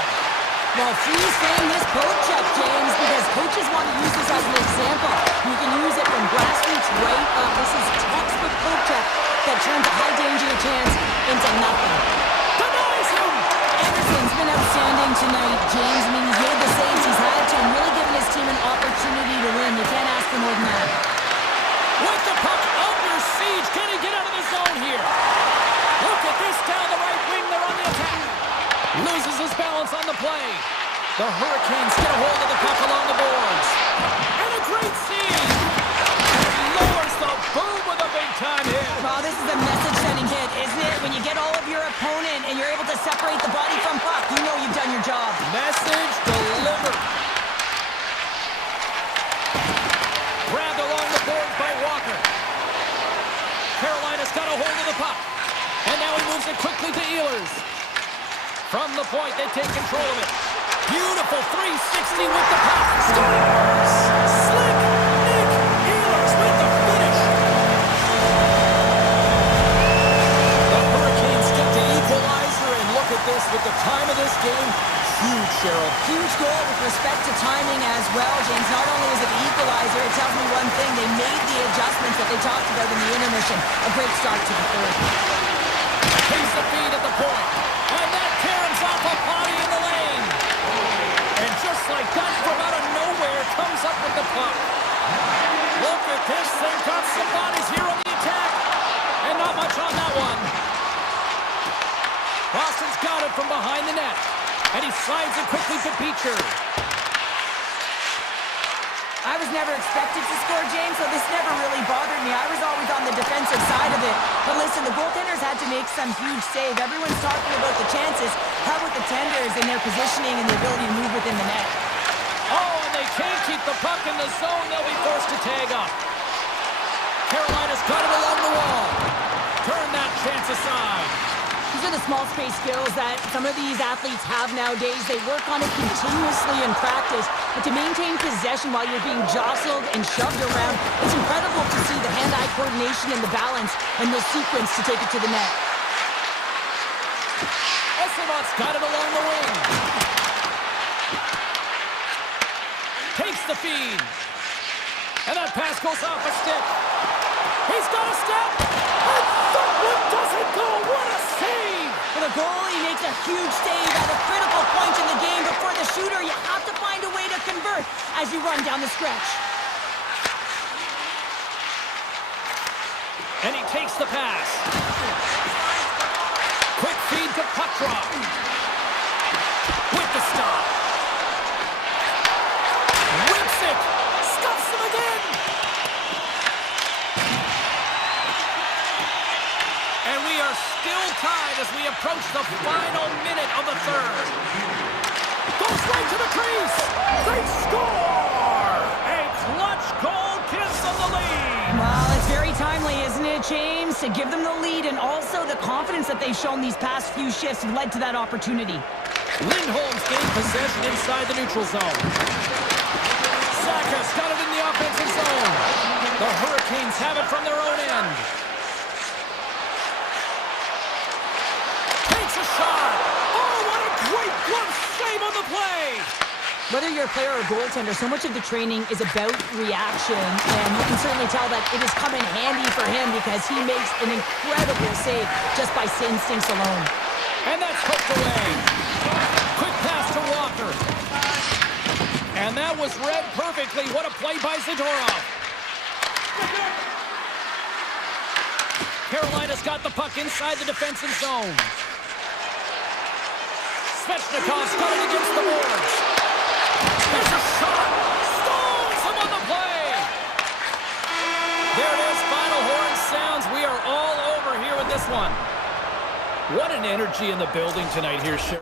Well, freeze frame this poke check, James, because coaches want to use this as an example. You can use it from grassroots right up. This is textbook poke check that turns a high danger chance into nothing. Denies him! Anderson's been outstanding tonight, James. I mean, he's made the saves he's had to and really given his team an opportunity to win. You can't ask for more than that. With the puck under siege, can he get out of the zone here? Look at this down the right wing, they're on the attack. Loses his balance on the play. The Hurricanes get a hold of the puck along the boards. And a great save. Lowers the boom with a big-time hit. Well, this is a message-sending hit, isn't it? When you get all of your opponent and you're able to separate the body from puck, you know you've done your job. Message delivered. Grabbed along the boards by Walker. Carolina's got a hold of the puck. And now he moves it quickly to Ehlers. From the point, they take control of it. Beautiful 360 with the puck. Scores! Slick Nick Ehlers with the finish. The Hurricanes get the equalizer, and look at this with the time of this game. Huge, Cheryl. Huge goal with respect to timing as well, James. Not only is it the equalizer, it tells me one thing. They made the adjustments that they talked about in the intermission. A great start to the third. Takes the feed at the point. And that tears off a body in the lane. And just like that, from out of nowhere, comes up with the puck. Look at this. They've got some bodies here on the attack. And not much on that one. Boston's got it from behind the net. And he slides it quickly to Beecher. I was never expected to score, James, so this never really bothered me. I was always on the defensive side of it. But listen, the goaltenders had to make some huge save. Everyone's talking about the chances. How about the tenders and their positioning and the ability to move within the net? Oh, and they can't keep the puck in the zone. They'll be forced to tag up. Carolina's got it along the wall. Turn that chance aside. These are the small space skills that some of these athletes have nowadays. They work on it continuously in practice. But to maintain possession while you're being jostled and shoved around, it's incredible to see the hand-eye coordination and the balance and the sequence to take it to the net. Esselmont's got it along the wing. Takes the feed. And that pass goes off a stick. He's got a step. And that one doesn't go. What a save! For the goalie, makes a huge save at a critical point in the game. But for the shooter, you have to find a way to convert as you run down the stretch. And he takes the pass. Quick feed to puck drop. With the stop. Rips it. Stuffs him again. And we are still tied as we approach the final minute of the third. Goes right to the crease. They score! A clutch goal gives them the lead. Well, it's very timely, isn't it, James? To give them the lead and also the confidence that they've shown these past few shifts have led to that opportunity. Lindholm's gained possession inside the neutral zone. Saka's got it in the offensive zone. The Hurricanes have it from their own end. Takes a shot. Oh, what a great glove save on the play. Whether you're a player or a goaltender, so much of the training is about reaction, and you can certainly tell that it has come in handy for him because he makes an incredible save just by instincts alone. And that's hooked away. Quick pass to Walker. And that was read perfectly. What a play by Zadorov. Carolina's got the puck inside the defensive zone. Svechnikov's got it against the boards. There's a shot. Stones him on the play. There it is. Final horn sounds. We are all over here with this one. What an energy in the building tonight here, Sher.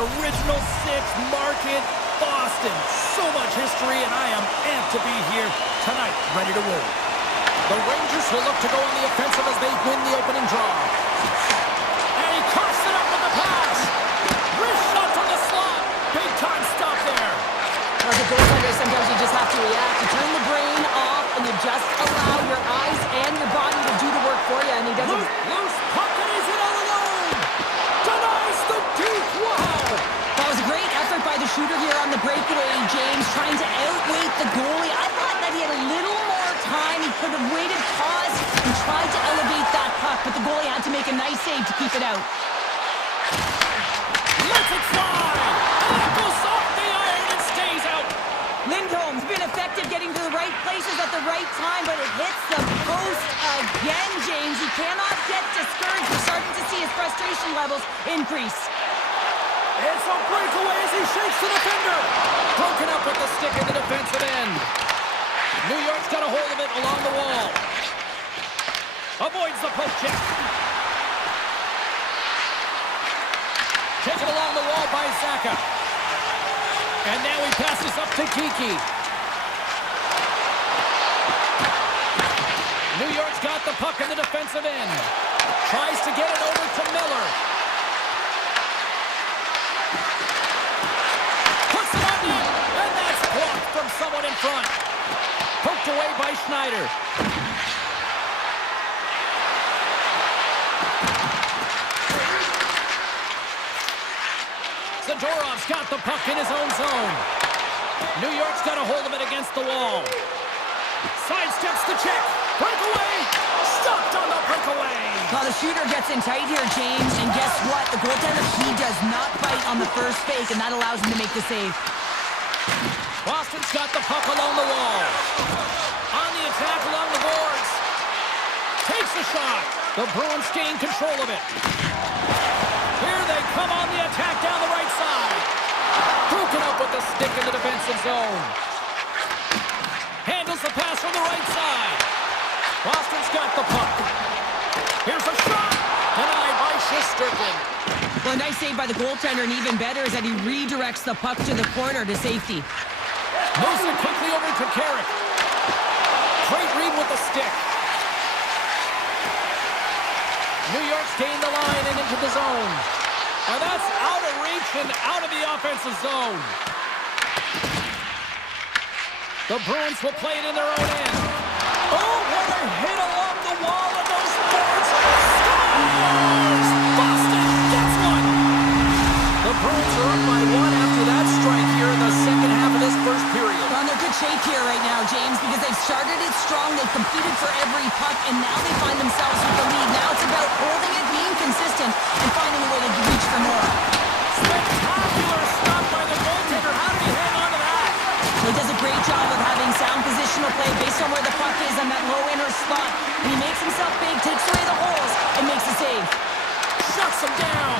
original six, market, Boston. So much history, and I am amped to be here tonight, ready to roll. The Rangers will look to go on the offensive as they win the opening draw. And he coughs it up with the pass. Wrist shot from the slot. Big time stop there. As a goaltender, sometimes you just have to react. You turn the brain off, and you just allow your eyes and your body to do the work for you, and he doesn't... Loose puck, and he's in all alone. Denies the deep. Wow. That was a great effort by the shooter here on the breakaway, James, trying to outweight the goalie. I thought that he had a little more time. He could have waited, paused, and tried to elevate that puck, but the goalie had to make a nice save to keep it out. Lets it fly. And it goes off the iron and stays out. Lindholm's been effective getting to the right places at the right time, but it hits the post again, James. He cannot get discouraged. We're starting to see his frustration levels increase. It's a breakaway as he shakes the defender. Broken up with the stick in the defensive end. New York's got a hold of it along the wall. Avoids the poke check. Taken along the wall by Zaka. And now he passes up to Kiki. New York's got the puck in the defensive end. Tries to get it over to Miller. Puts it on net, and that's blocked from someone in front. Poked away by Schneider. Zadorov's got the puck in his own zone. New York's got a hold of it against the wall. Sidesteps the check. Breakaway. Stopped on the breakaway. Well, the shooter gets in tight here, James, and guess what? The goaltender, he does not bite on the first fake, and that allows him to make the save. Boston's got the puck along the wall. On the attack along the boards. Takes a shot. The Bruins gain control of it. Here they come on the attack down the right side. Broken up with the stick in the defensive zone. Handles the pass from the right side. Boston's got the puck. Here's a shot. Denied by Shesterkin. Well, a nice save by the goaltender, and even better is that he redirects the puck to the corner to safety. Moves it quickly over to Carrick. Great read with the stick. New York's gained the line and into the zone. And that's out of reach and out of the offensive zone. The Bruins will play it in their own end. Oh, what a hit along the wall of those boards. Scores! Boston gets one. The Bruins are up by one after that strike here in the second half of this first period. Well, they're good shape here right now, James, because they've started it strong, they've competed for every puck, and now they find themselves with the lead. Now it's about holding it, being consistent, and finding a way to reach for more. Spectacular stop by the goaltender. How did he hang on to that? He does a great job of having sound positional play based on where the puck is on that low inner slot. And he makes himself big, takes away the holes, and makes a save. Shuts him down.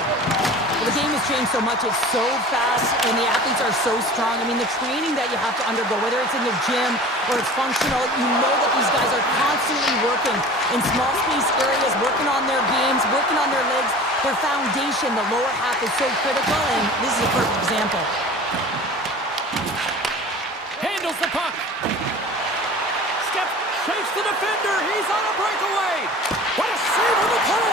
Well, the game has changed so much. It's so fast, and the athletes are so strong. I mean, the training that you have to undergo, whether it's in the gym or it's functional, you know that these guys are constantly working in small space areas, working on their games, working on their legs. Their foundation, the lower half, is so critical, and this is a perfect example. Handles the puck. Shakes the defender. He's on a breakaway. What a save on the play.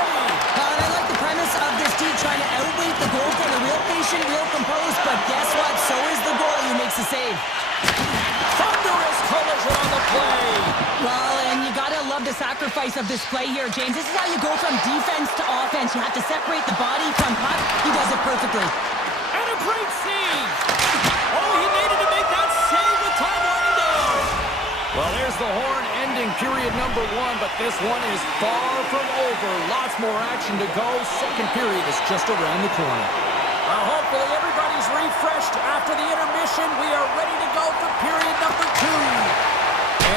And I like the premise of this team trying to outweight the goaltender. Real patient, real composed, but guess what? So is the goalie who makes the save. Thunderous collision on the play. Well, and you gotta love the sacrifice of this play here, James. This is how you go from defense to offense. You have to separate the body from puck. He does it perfectly. And a great save. Oh, he needed to make that save with time winding down. Well, there's the horn ending period number one, but this one is far from over. Lots more action to go. Second period is just around the corner. Well, hopefully everybody's refreshed after the intermission. We are ready to go for period number two.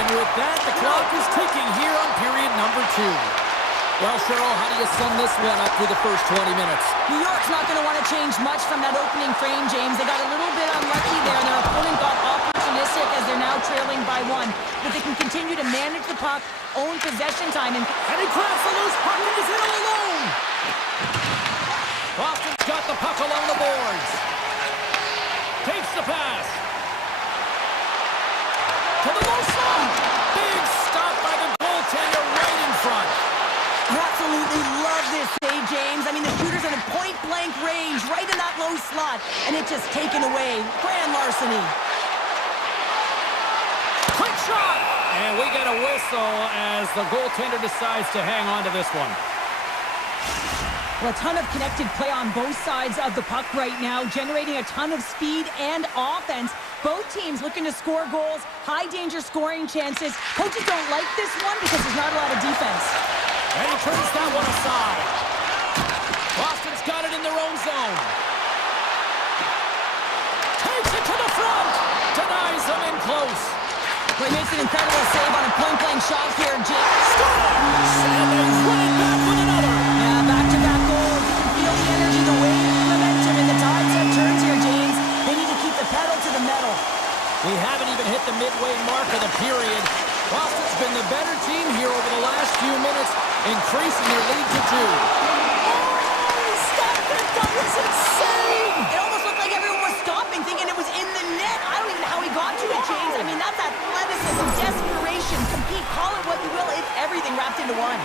And with that, the clock is ticking here on period number two. Well, Cheryl, how do you sum this one up through the first 20 minutes? New York's not going to want to change much from that opening frame, James. They got a little bit unlucky there. Their opponent got opportunistic as they're now trailing by one. But they can continue to manage the puck, own possession time, and he grabs the loose puck and he's in all alone. Boston's got the puck along the boards. Takes the pass. To the low slot. Big stop by the goaltender right in front. I absolutely love this save, James. I mean, the shooter's in a point-blank range right in that low slot, and it's just taken away. Grand larceny. Quick shot! And we get a whistle as the goaltender decides to hang on to this one. Well, a ton of connected play on both sides of the puck right now, generating a ton of speed and offense. Both teams looking to score goals, high-danger scoring chances. Coaches don't like this one because there's not a lot of defense. And he turns that one aside. Boston's got it in their own zone. Takes it to the front. Denies him in close. Well, he makes an incredible save on a point-blank shot here, Jake. Scores! And they run it back with another. Yeah, back-to-back goals. You can feel the energy, the wave, the momentum, and the tides have turned here, James. They need to keep the pedal to the metal. We haven't even hit the midway mark of the period. Boston's been the better team here over the last few minutes, increasing their lead to 2. Oh, stop it! That was insane! It almost looked like everyone was stopping, thinking it was in the net. I don't even know how he got to it, James. I mean, that's athleticism, desperation, compete, call it what you will. It's everything wrapped into one.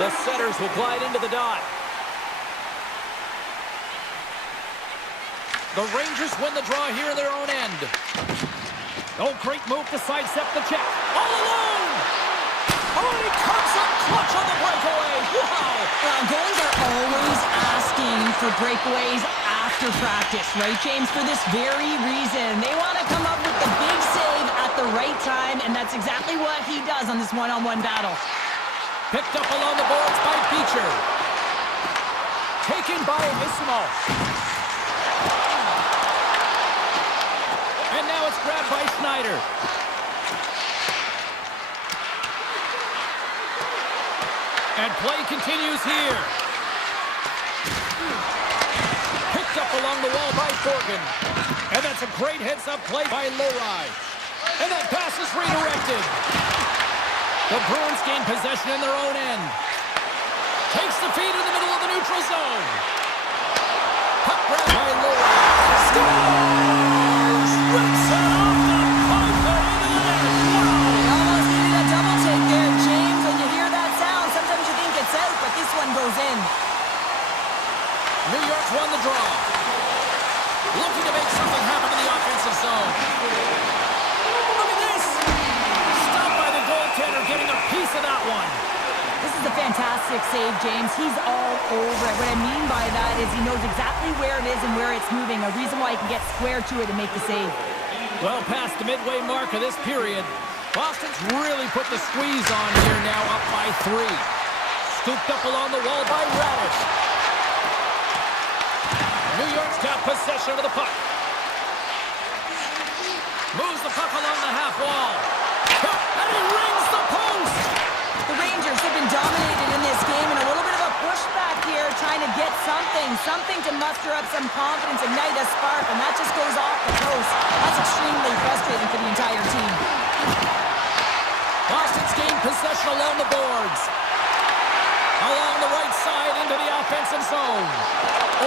The setters will glide into the dot. The Rangers win the draw here in their own end. Oh, great move to sidestep the check. All alone! Oh, and he comes up clutch on the breakaway. Wow! Goalies are always asking for breakaways after practice, right, James? For this very reason. They want to come up with the big save at the right time, and that's exactly what he does on this one-on-one battle. Picked up along the boards by Beecher. Taken by Ismo. And now it's grabbed by Schneider. And play continues here. Picked up along the wall by Thorgan. And that's a great heads-up play by Leroy. And that pass is redirected. The Bruins gain possession in their own end. Takes the feed in the middle of the neutral zone. Puck grabbed by Leroy. Scores! Rips it off the pipe and into the net. Wow! They almost needed a double take there, James. When you hear that sound, sometimes you think it's out, but this one goes in. New York's won the draw. Looking to make something happen in the offensive zone. Look at this! Stopped by the goaltender, getting a piece of that one. This is a fantastic save, James. He's all over it. What I mean by that is he knows exactly where it is and where it's moving. A reason why he can get square to it and make the save. Well past the midway mark of this period, Boston's really put the squeeze on here now, up by 3. Scooped up along the wall by Radish. New York's got possession of the puck. Moves the puck along the half wall. And he rings the post! The Rangers have been dominated in this game, and a little bit of a pushback here, trying to get something to muster up some confidence, ignite a spark, and that just goes off the post. That's extremely frustrating for the entire team. Boston's gained possession along the boards. Along the right side into the offensive zone.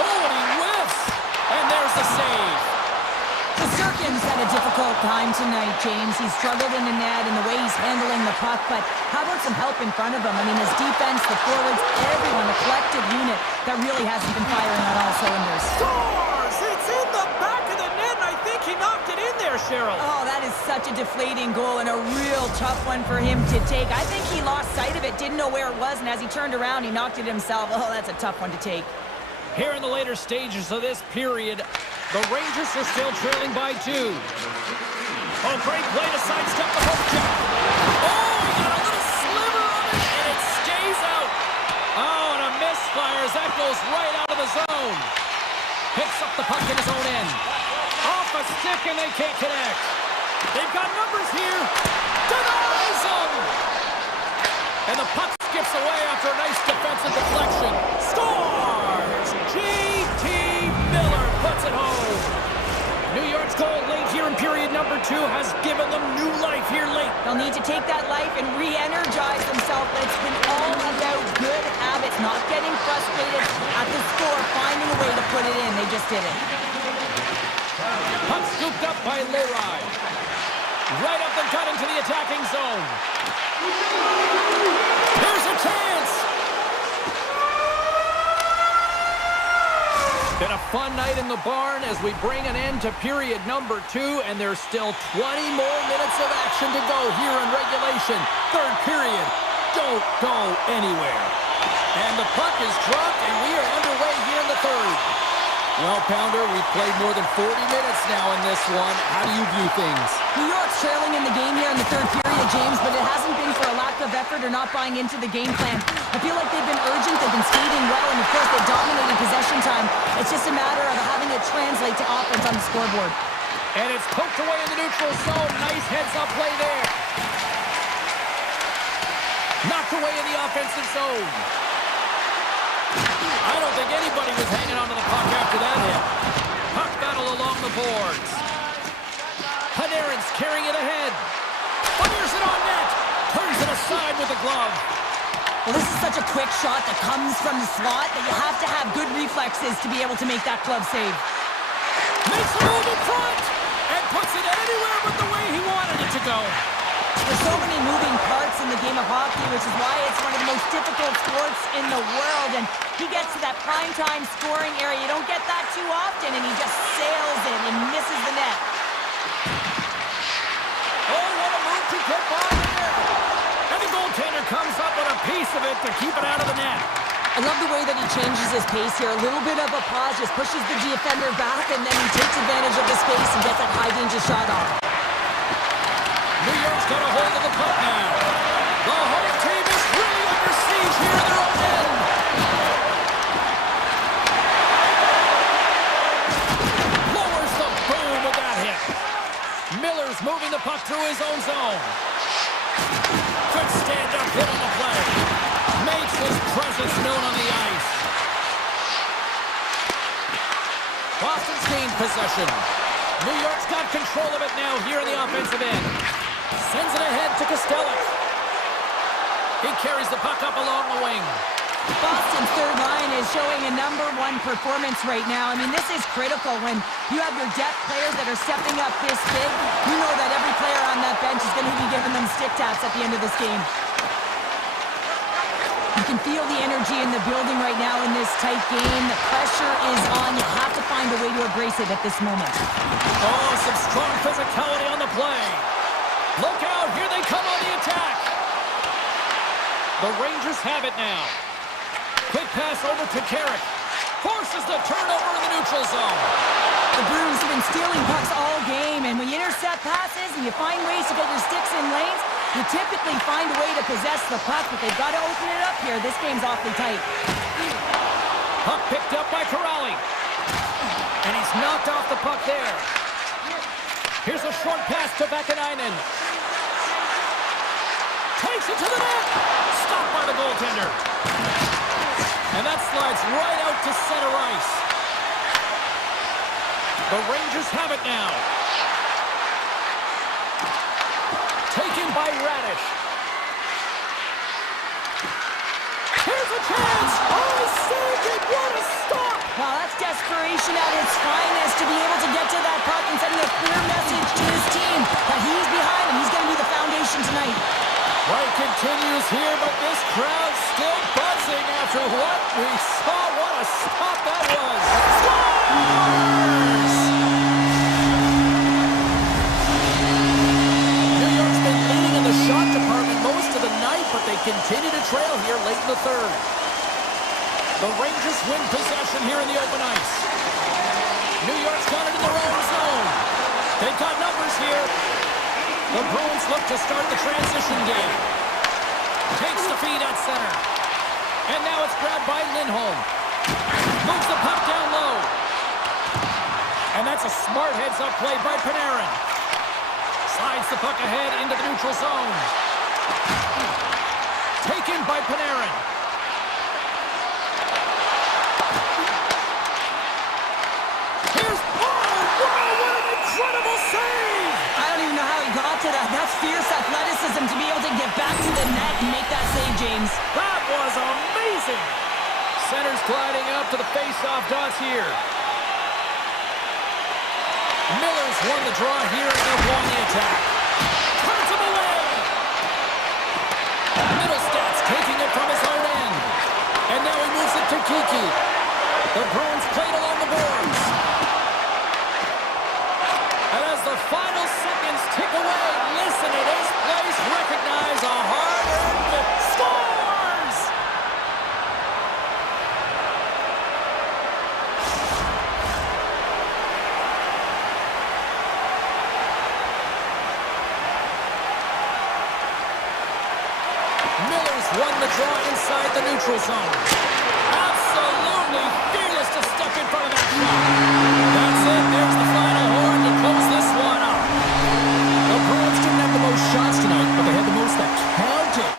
Oh, and he whiffs! And there's the save. Shesterkin's had a difficult time tonight, James. He's struggled in the net and the way he's handling the puck, but how about some help in front of him? I mean, his defense, the forwards, everyone, a collective unit that really hasn't been firing on all cylinders. Scores! It's in the back of the net, and I think he knocked it in there, Cheryl. Oh, that is such a deflating goal and a real tough one for him to take. I think he lost sight of it, didn't know where it was, and as he turned around, he knocked it himself. Oh, that's a tough one to take. Here in the later stages of this period, the Rangers are still trailing by 2. Oh, great play to sidestep the hook check. Oh, he got a little sliver on it, and it stays out. Oh, and a misfire as that goes right out of the zone. Picks up the puck in his own end. Off a stick, and they can't connect. They've got numbers here. Denies them. And the puck skips away after a nice defensive deflection. Scores! J.T. Miller puts it home. New York's goal late here in period number 2 has given them new life here late. They'll need to take that life and re-energize themselves, but it's been all about good habits, not getting frustrated at the score, finding a way put it in. They just didn't. Puck scooped up by Leroy. Right up the gut into the attacking zone. Here's a chance! Been a fun night in the barn as we bring an end to period number 2, and there's still 20 more minutes of action to go here in regulation. Third period. Don't go anywhere. And the puck is dropped, and we are underway here in the third. Well, Pounder, we've played more than 40 minutes now in this one. How do you view things? New York's trailing in the game here in the third period, James, but it hasn't been for a lack of effort or not buying into the game plan. I feel like they've been urgent, they've been skating well, and of course they dominated possession time. It's just a matter of having it translate to offense on the scoreboard. And it's poked away in the neutral zone. Nice heads-up play there. Knocked away in the offensive zone. I don't think anybody was hanging on to the puck after that hit. Puck battle along the boards. Panarin's carrying it ahead. Fires it on net. Turns it aside with the glove. Well, this is such a quick shot that comes from the slot that you have to have good reflexes to be able to make that glove save. Makes a move in front and puts it anywhere but the way he wanted it to go. There's so many moving parts in the game of hockey, which is why it's one of the most difficult sports in the world. And he gets to that primetime scoring area. You don't get that too often, and he just sails it and misses the net. Oh, what a move to get by there. And the goaltender comes up with a piece of it to keep it out of the net. I love the way that he changes his pace here. A little bit of a pause, just pushes the defender back, and then he takes advantage of the space and gets that high-danger shot off. New York's got a hold of the puck now. The home team is really under siege here in their own end. Lowers the boom with that hit. Miller's moving the puck through his own zone. Good stand-up hit on the play. Makes his presence known on the ice. Boston's gained possession. New York's got control of it now here in the offensive end. Sends it ahead to Costello. He carries the puck up along the wing. Boston's third line is showing a #1 performance right now. I mean, this is critical when you have your depth players that are stepping up this big. You know that every player on that bench is going to be giving them stick taps at the end of this game. You can feel the energy in the building right now in this tight game. The pressure is on. You have to find a way to embrace it at this moment. Oh, some strong physicality on the play. Look out, here they come on the attack. The Rangers have it now. Quick pass over to Carrick. Forces the turnover in the neutral zone. The Bruins have been stealing pucks all game, and when you intercept passes and you find ways to get your sticks in lanes, you typically find a way to possess the puck, but they've got to open it up here. This game's awfully tight. Puck picked up by Corrali. And he's knocked off the puck there. Here's a short pass to Vakanainen. Takes it to the net. Stopped by the goaltender. And that slides right out to center ice. The Rangers have it now. Taken by Radish. Here's a chance. Oh, saved it. What a stop. Wow, that's desperation at its finest to be able to get to that puck and send a clear message to his team that he's behind him. He's going to be the foundation tonight. Fight continues here, but this crowd's still buzzing after what we saw. What a stop that was. Scores! New York's been leading in the shot department most of the night, but they continue to trail here late in the third. The Rangers win possession here in the open ice. New York's got it in their own zone. They've got numbers here. The Bruins look to start the transition game. Takes the feed at center. And now it's grabbed by Lindholm. Moves the puck down low. And that's a smart heads-up play by Panarin. Slides the puck ahead into the neutral zone. Taken by Panarin. Here's... Oh, wow, what an incredible save! I don't even know how he got to that. That's fierce athleticism to be able to get back to the net and make that save, James. That was amazing! center's gliding up to the face-off dots here. Miller's won the draw here and they've won the attack. Turns him away. Middlestats taking it from his own end. And now he moves it to Kiki. The Bruins played along the boards. And as the final seconds tick away, listen to this place recognize a hard-earned scores! Miller's won the draw inside the neutral zone. Absolutely fearless to step in front of that shot. That's it. There's the final horn to close this one up. The Bruins didn't have the most shots tonight, but they had the most that counted.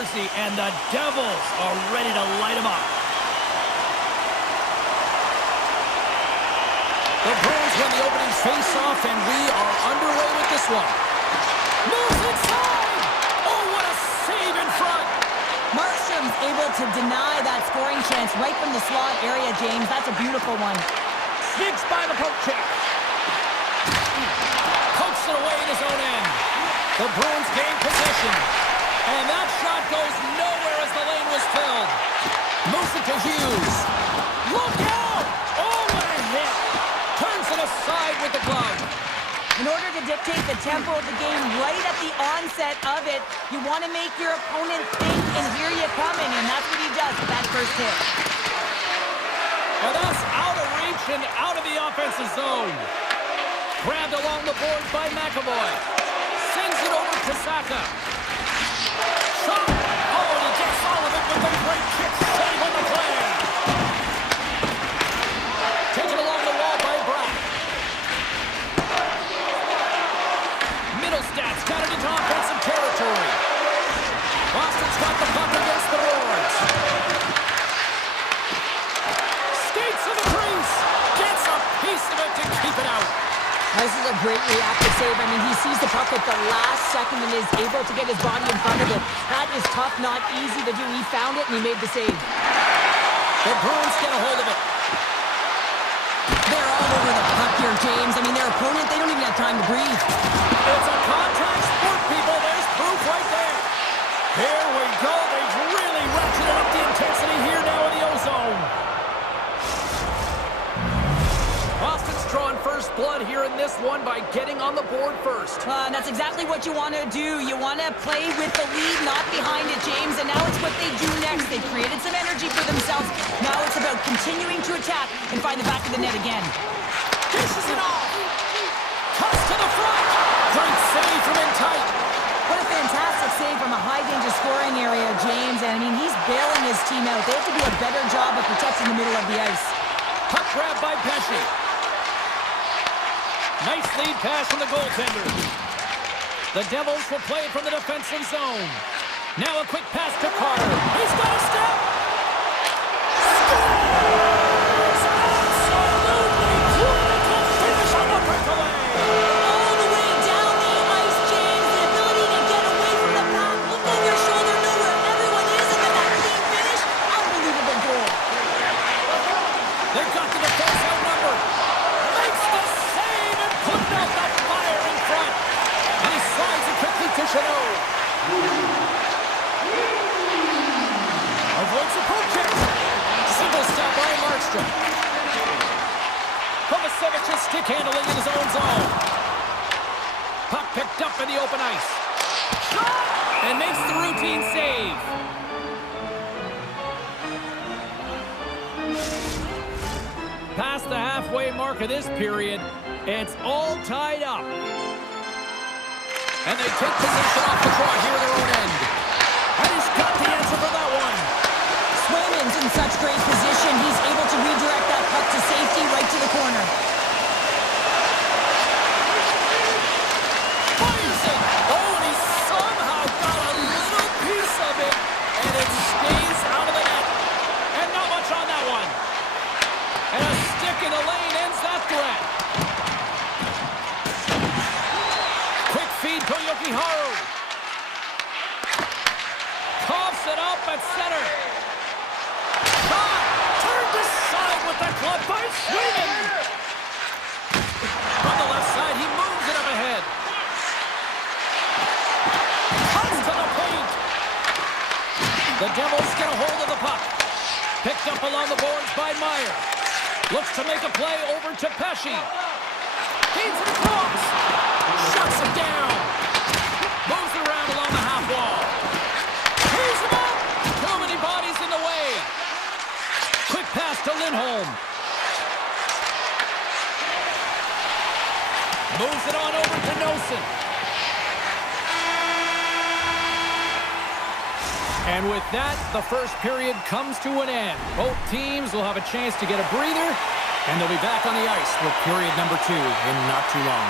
jersey, and the Devils are ready to light him up. The Bruins win the opening face-off, and we are underway with this one. Moves inside! Oh, what a save in front! Markstrom's able to deny that scoring chance right from the slot area, James. That's a beautiful one. Sneaks by the poke check. Pokes it away in his own end. The Bruins gain possession. And that shot goes nowhere as the lane was filled. Moves it to Hughes. Look out! Oh, what a hit! Turns it aside with the glove. In order to dictate the tempo of the game right at the onset of it, you want to make your opponent think and hear you coming, and that's what he does with that first hit. And that's out of reach and out of the offensive zone. Grabbed along the boards by McAvoy. Sends it over to Saka. Shot! Oh, and he gets all of it with a great kick save on the play. Taken along the wall by Brack. Middlestad's got it into offensive territory. Boston's got the puck against the boards. Skates to the crease. Gets a piece of it to keep it out. This is a great reactive save. I mean, he sees the puck at the last second and is able to get his body in front of it. That is tough, not easy to do. He found it and he made the save. The Bruins get a hold of it. They're all over the puck here, James. I mean, their opponent, they don't even have time to breathe. It's a contact sport, people. There's proof right there. Here we go. They've really ratcheted up the intensity here now in the O-zone. Boston's drawing first blood here in this one by getting on the board first. And that's exactly what you want to do. You want to play with the lead, not behind it, James. And now it's what they do next. They've created some energy for themselves. Now it's about continuing to attack and find the back of the net again. Dishes it off. Cuts to the front. Great save from in tight. What a fantastic save from a high-danger scoring area, James. And, I mean, he's bailing his team out. They have to do a better job of protecting the middle of the ice. Puck grab by Pesci. Nice lead pass from the goaltender. The Devils will play it from the defensive zone. Now a quick pass to Carter. He's got a step. Scores! Absolutely critical finish on the breakaway. All the way down the ice, James. The ability to get away from the pack, look over your shoulder, know where everyone is, and then that clean finish. Unbelievable goal. They've got the defense outnumbered. Makes the save and putting out the fire in front. And he slides it quickly to Chanot. Avoids the poke check. Single stop by Markstrom. Kovacevic's stick handling in his own zone. Puck picked up in the open ice. Shot! And makes the routine save. Past the halfway mark of this period, it's all tied up. And they take possession off the draw here in their own end. And he's got the answer for that one. Swayman's in such great position. He's able to redirect that puck to safety right to the corner. Fires it. Oh, and he somehow got a little piece of it. And it stays out of the net. And not much on that one. And a stick in the lane ends that threat. Quick feed to Yokiharu. Coughs it up at center. Shot! Turned aside with the glove by Sweden. On the left side, he moves it up ahead. Cuts to the paint. The Devils get a hold of the puck. Picked up along the boards by Meyer. Looks to make a play over to Pesci. Feeds it across. Shuts it down. Moves it around along the half wall. Here's him up. Too many bodies in the way. Quick pass to Lindholm. Moves it on over to Nosen. And with that, the first period comes to an end. Both teams will have a chance to get a breather, and they'll be back on the ice for period number 2 in not too long.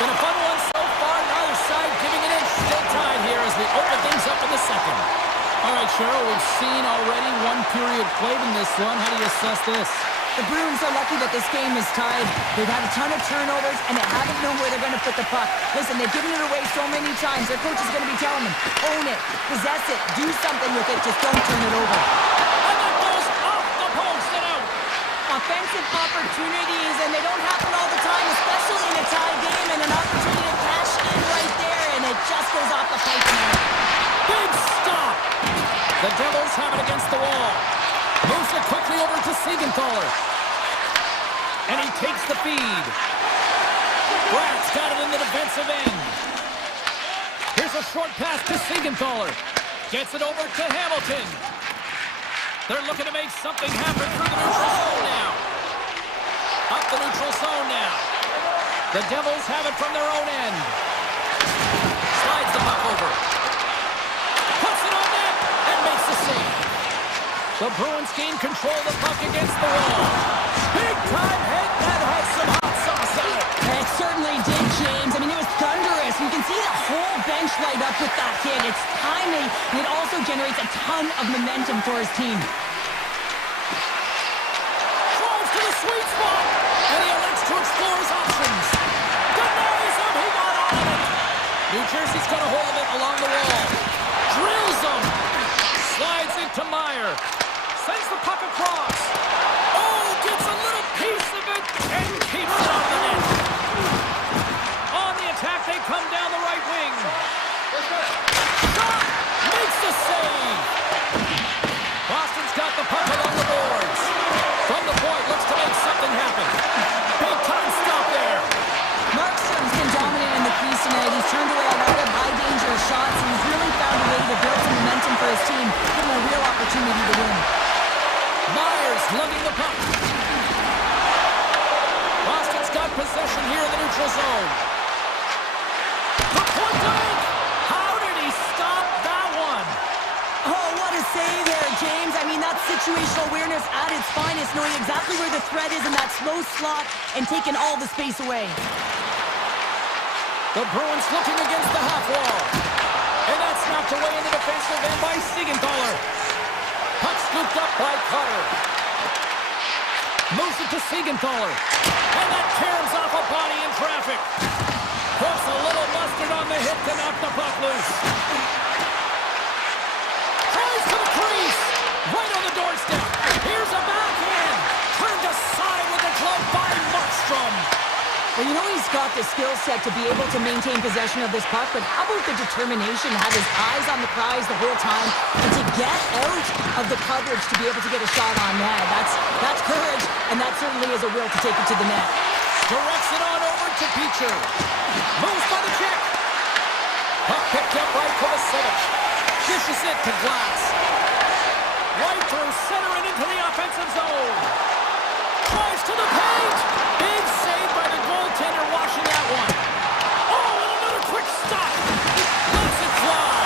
Been a fun one so far, neither side giving an inch Still tied here as we open things up in the second. All right, Cheryl, we've seen already one period played in this one. How do you assess this? The Bruins are lucky that this game is tied. They've had a ton of turnovers, and they haven't known where they're going to put the puck. Listen, they've given it away so many times. Their coach is going to be telling them, own it, possess it, do something with it, just don't turn it over. And that goes off the post and out. Offensive opportunities, and they don't happen all the time, especially in a tie game, and an opportunity to cash in right there, and it just goes off the pipe and out. Big stop. The Devils have it against the wall. Moves it quickly over to Siegenthaler. And he takes the feed. Brad's got it in the defensive end. Here's a short pass to Siegenthaler. Gets it over to Hamilton. They're looking to make something happen through the neutral zone now. Up the neutral zone now. The Devils have it from their own end. Slides the puck over. Puts it on net and makes the save. The Bruins gain control of the puck against the wall. Big time hit that had some hot sauce on it. It certainly did, James. I mean, it was thunderous. You can see the whole bench light up with that hit. It's timely, and it also generates a ton of momentum for his team. Drives to the sweet spot, and he elects to explore his options. Denies him, he got on it. New Jersey's got a hold of it along the wall. Drills him. Slides it to Meyer. Sends the puck across. Oh, gets a little piece of it and keeps it on the net. On the attack, they come down the right wing. Shot! Makes the save. Boston's got the puck along the boards. From the point, looks to make something happen. Big time stop there. Markstrom's been dominant in the crease tonight. He's turned away a lot of high-danger shots, and he's really found a way to build some momentum for his team, give him a real opportunity to win. Myers lugging the puck. Boston's got possession here in the neutral zone. The point blank! How did he stop that one? Oh, what a save there, James. I mean, that's situational awareness at its finest, knowing exactly where the threat is in that slow slot and taking all the space away. The Bruins looking against the half wall. And that's knocked away in the defensive end by Siegenthaler. Puck scooped up by Carter. Moves it to Siegenthaler. And that tears off a body in traffic. Puts a little mustard on the hit to knock the puck loose. Tries to the crease. Right on the doorstep. Here's a backhand. Turned aside with a glove by Markstrom. Well, you know he's got the skill set to be able to maintain possession of this puck, but how about the determination to have his eyes on the prize the whole time and to get out of the coverage to be able to get a shot on net? That's courage, and that certainly is a will to take it to the net. Directs it on over to Beecher. Moves by the check. Puck picked up by Kovacevic. Dishes it to Glass. Right through center and into the offensive zone. Tries to the paint. Big save by the goaltender watching that one. Oh, and another quick stop. Lets it fly.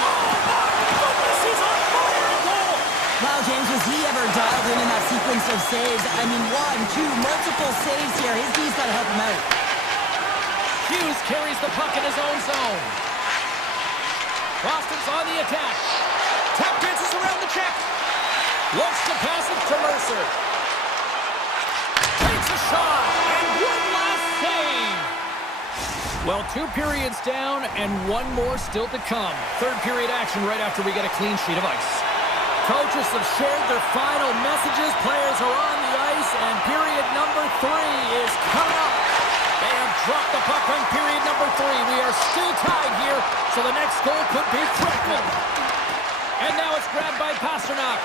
Oh, my goodness, he's on fire in goal. Wow, James, was he ever dialed in that sequence of saves? I mean, one, two, multiple saves here. His D's got to help him out. Hughes carries the puck in his own zone. Boston's on the attack. Tap dances around the check. Looks to pass it to Mercer. Takes a shot, and one last save. Well, 2 periods down, and one more still to come. Third period action right after we get a clean sheet of ice. Coaches have shared their final messages. Players are on the ice, and period number 3 is coming up. They have dropped the puck on period number 3. We are still tied here, so the next goal could be critical. And now it's grabbed by Pasternak.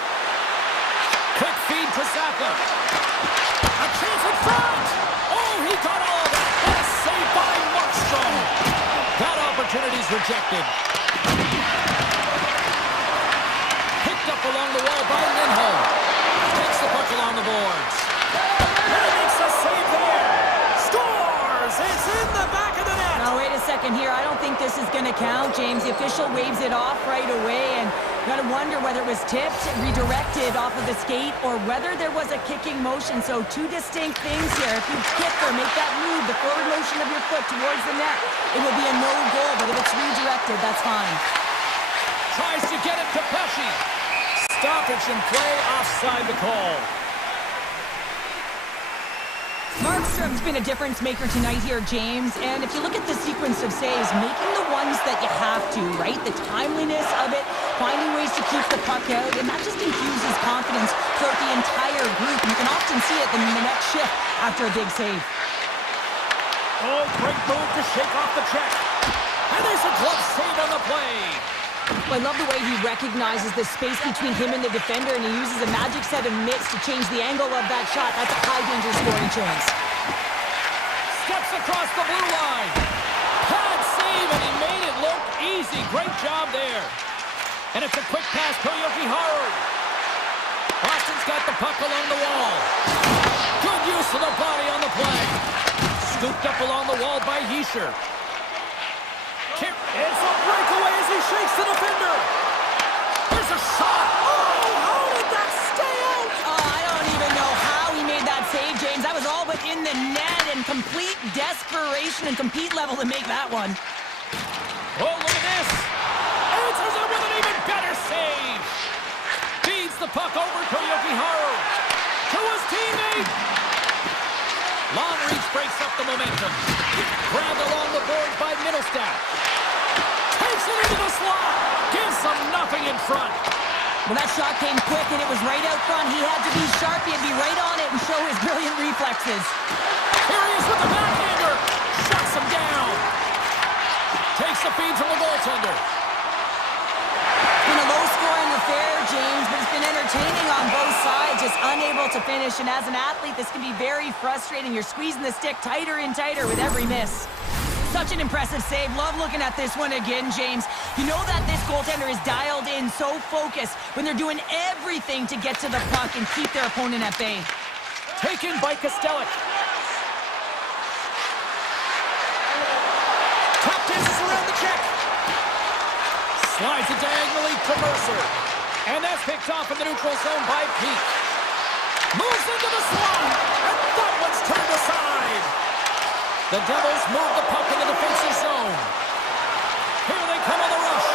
Quick feed to Zappa. A chance in front! Oh, he got all of that. What a save by Markstrom. That opportunity's rejected. Picked up along the wall by Lindholm. Takes the puck along the boards. And he makes a save there. Scores! It's in the back of the net. Now, wait a second here. I don't think this is going to count, James. The official waves it off right away, and Gotta wonder whether it was tipped, redirected off of the skate, or whether there was a kicking motion. So two distinct things here. If you kick or make that move, the forward motion of your foot towards the net, it will be a no goal. But if it's redirected, that's fine. Tries to get it to Pesci. Stoppage in play, offside the call. Markstrom's been a difference maker tonight here, James. And if you look at the sequence of saves, making the ones that you have to, right? The timeliness of it, finding ways to keep the puck out, and that just infuses confidence throughout the entire group. And you can often see it in the next shift after a big save. Oh, great move to shake off the check. And there's a glove save on the play. I love the way he recognizes the space between him and the defender, and he uses a magic set of mitts to change the angle of that shot. That's a high-danger scoring chance. Steps across the blue line. Pad save, and he made it look easy. Great job there. And it's a quick pass to Yokiharu. Boston's got the puck along the wall. Good use of the body on the play. Scooped up along the wall by Hischer. It's a breakaway as he shakes the defender. There's a shot. Oh, how did that stay out? Oh, I don't even know how he made that save, James. That was all but in the net, and complete desperation and compete level to make that one. Oh, look at this. Answers it with an even better save. Feeds the puck over to Yokiharu. To his teammate. Long reach breaks up the momentum. Grabbed along the boards by Middlestat. Takes it into the slot. Gives them nothing in front. Well, that shot came quick, and it was right out front. He had to be sharp. He had to be right on it and show his brilliant reflexes. Here he is with the backhander. Shuts him down. Takes the feed from the goaltender. It's been a low-scoring affair, James, but it's been entertaining on both sides, just unable to finish. And as an athlete, this can be very frustrating. You're squeezing the stick tighter and tighter with every miss. Such an impressive save. Love looking at this one again, James. You know that this goaltender is dialed in, so focused when they're doing everything to get to the puck and keep their opponent at bay. Taken by Kostelic. Top dances around the check. Slides it diagonally to Mercer. And that's picked off in the neutral zone by Peak. Moves into the slot. And that one's turned aside. The Devils move the puck in the defensive zone. Here they come on the rush.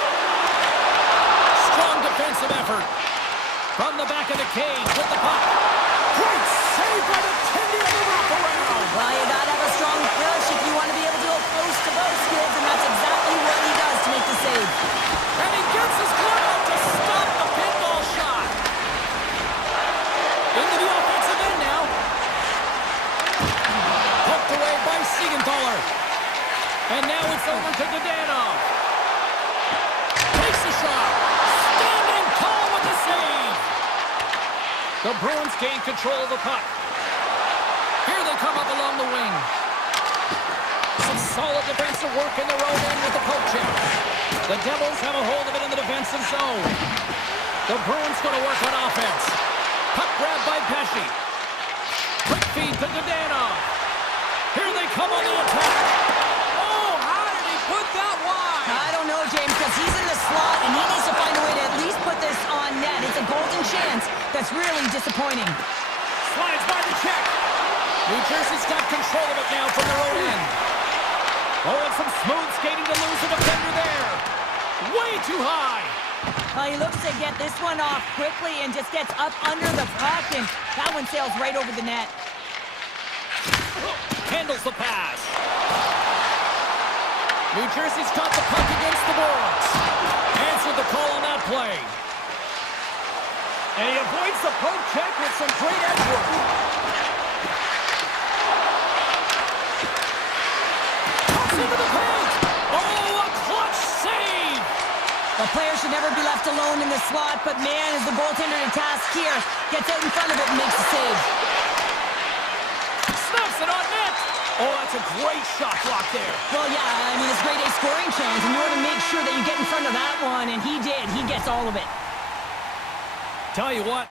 Strong defensive effort. From the back of the cage with the puck. Great save by the Tindy on the wraparound. Well, you gotta have a strong push if you want to be able to go post to both skids, and that's exactly what he does to make the save. And he gets his glove out to stop the pinball shot. Into the offensive end now. Poked away by Siegenthaler. And now it's over to Dadonov. Takes the shot. Standing tall with the save. The Bruins gain control of the puck. Here they come up along the wing. Some solid defensive work in their own end with the poke check. The Devils have a hold of it in the defensive zone. The Bruins going to work on offense. Puck grab by Pesci. Quick feed to Dadonov. Here they come on the attack. Oh, how did he put that wide? I don't know, James, because he's in the slot, and he needs to find a way to at least put this on net. It's a golden chance that's really disappointing. Slides by the check. New Jersey's got control of it now from their own end. Oh, and some smooth skating to lose the defender there. Way too high. He looks to get this one off quickly and just gets up under the puck, and that one sails right over the net. Handles the pass. New Jersey's got the puck against the boards. Answered the call on that play. And he avoids the poke check with some great edge work. Pucks into the paint. Oh, a clutch save. The player should never be left alone in the slot, but man, is the goaltender to task here. Gets out in front of it and makes the save. Snaps it on net. Oh, that's a great shot block there. Well, yeah, I mean, it's grade A scoring chance, and you want to make sure that you get in front of that one, and he did. He gets all of it. Tell you what.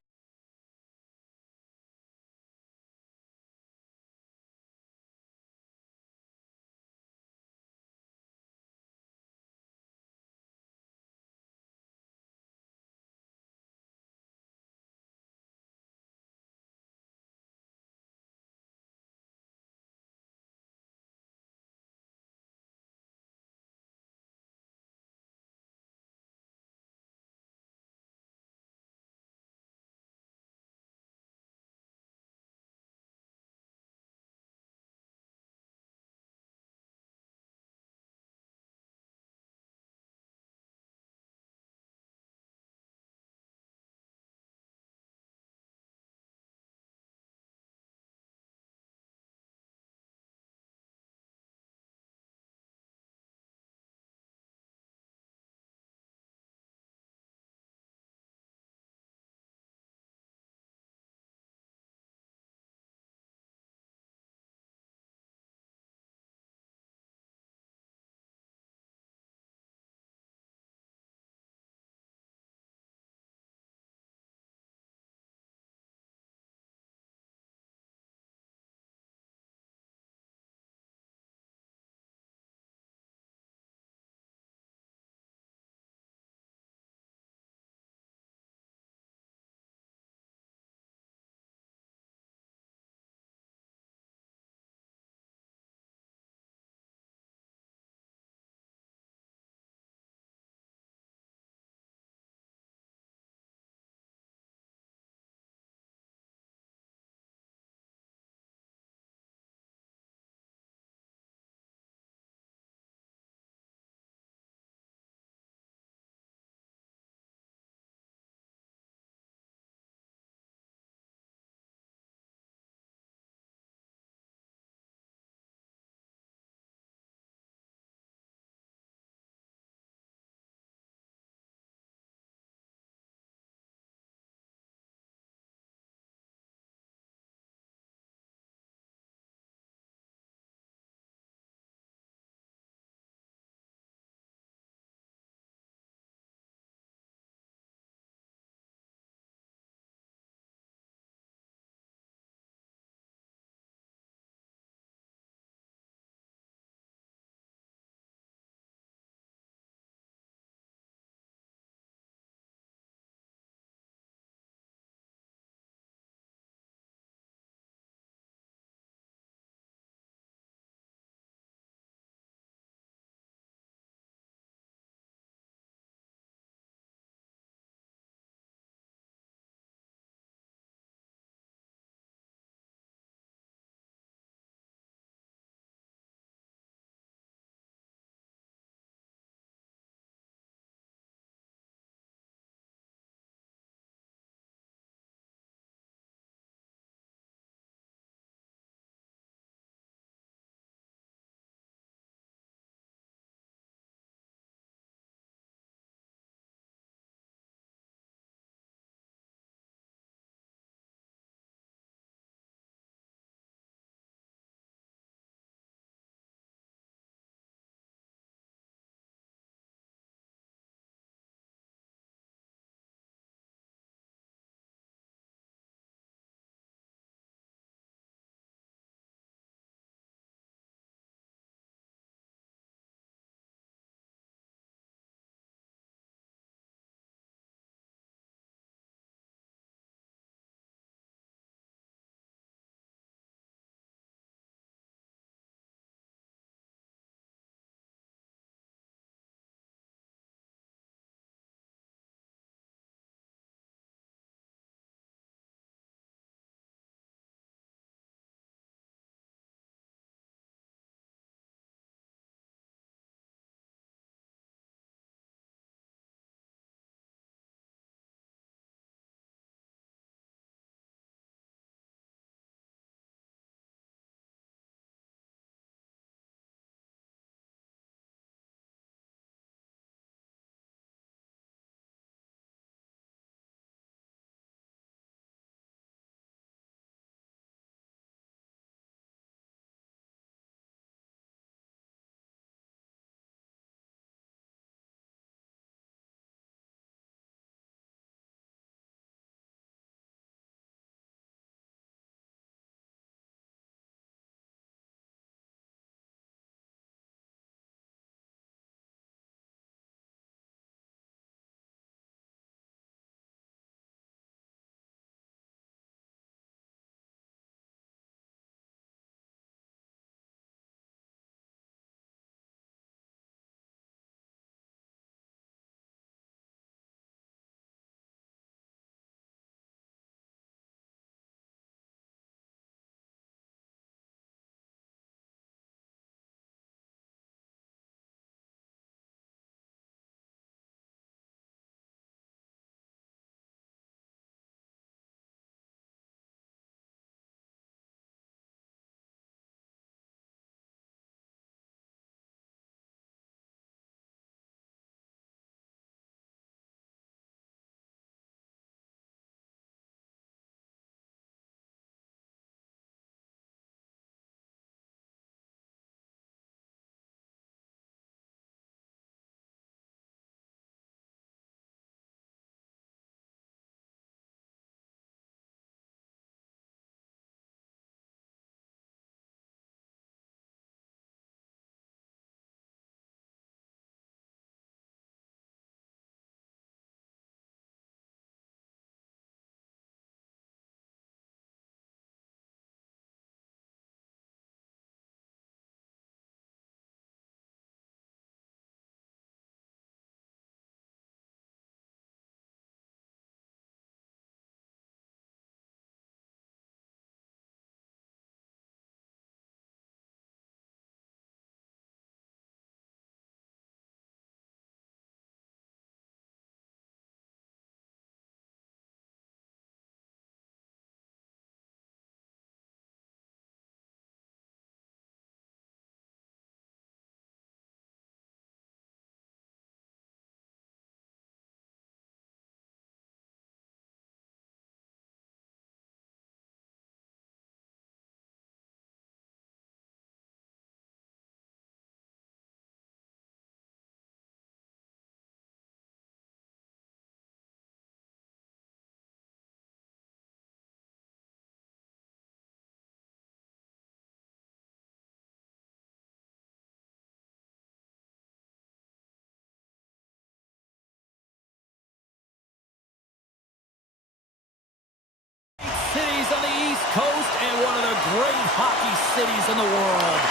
cities on the East Coast and one of the great hockey cities in the world.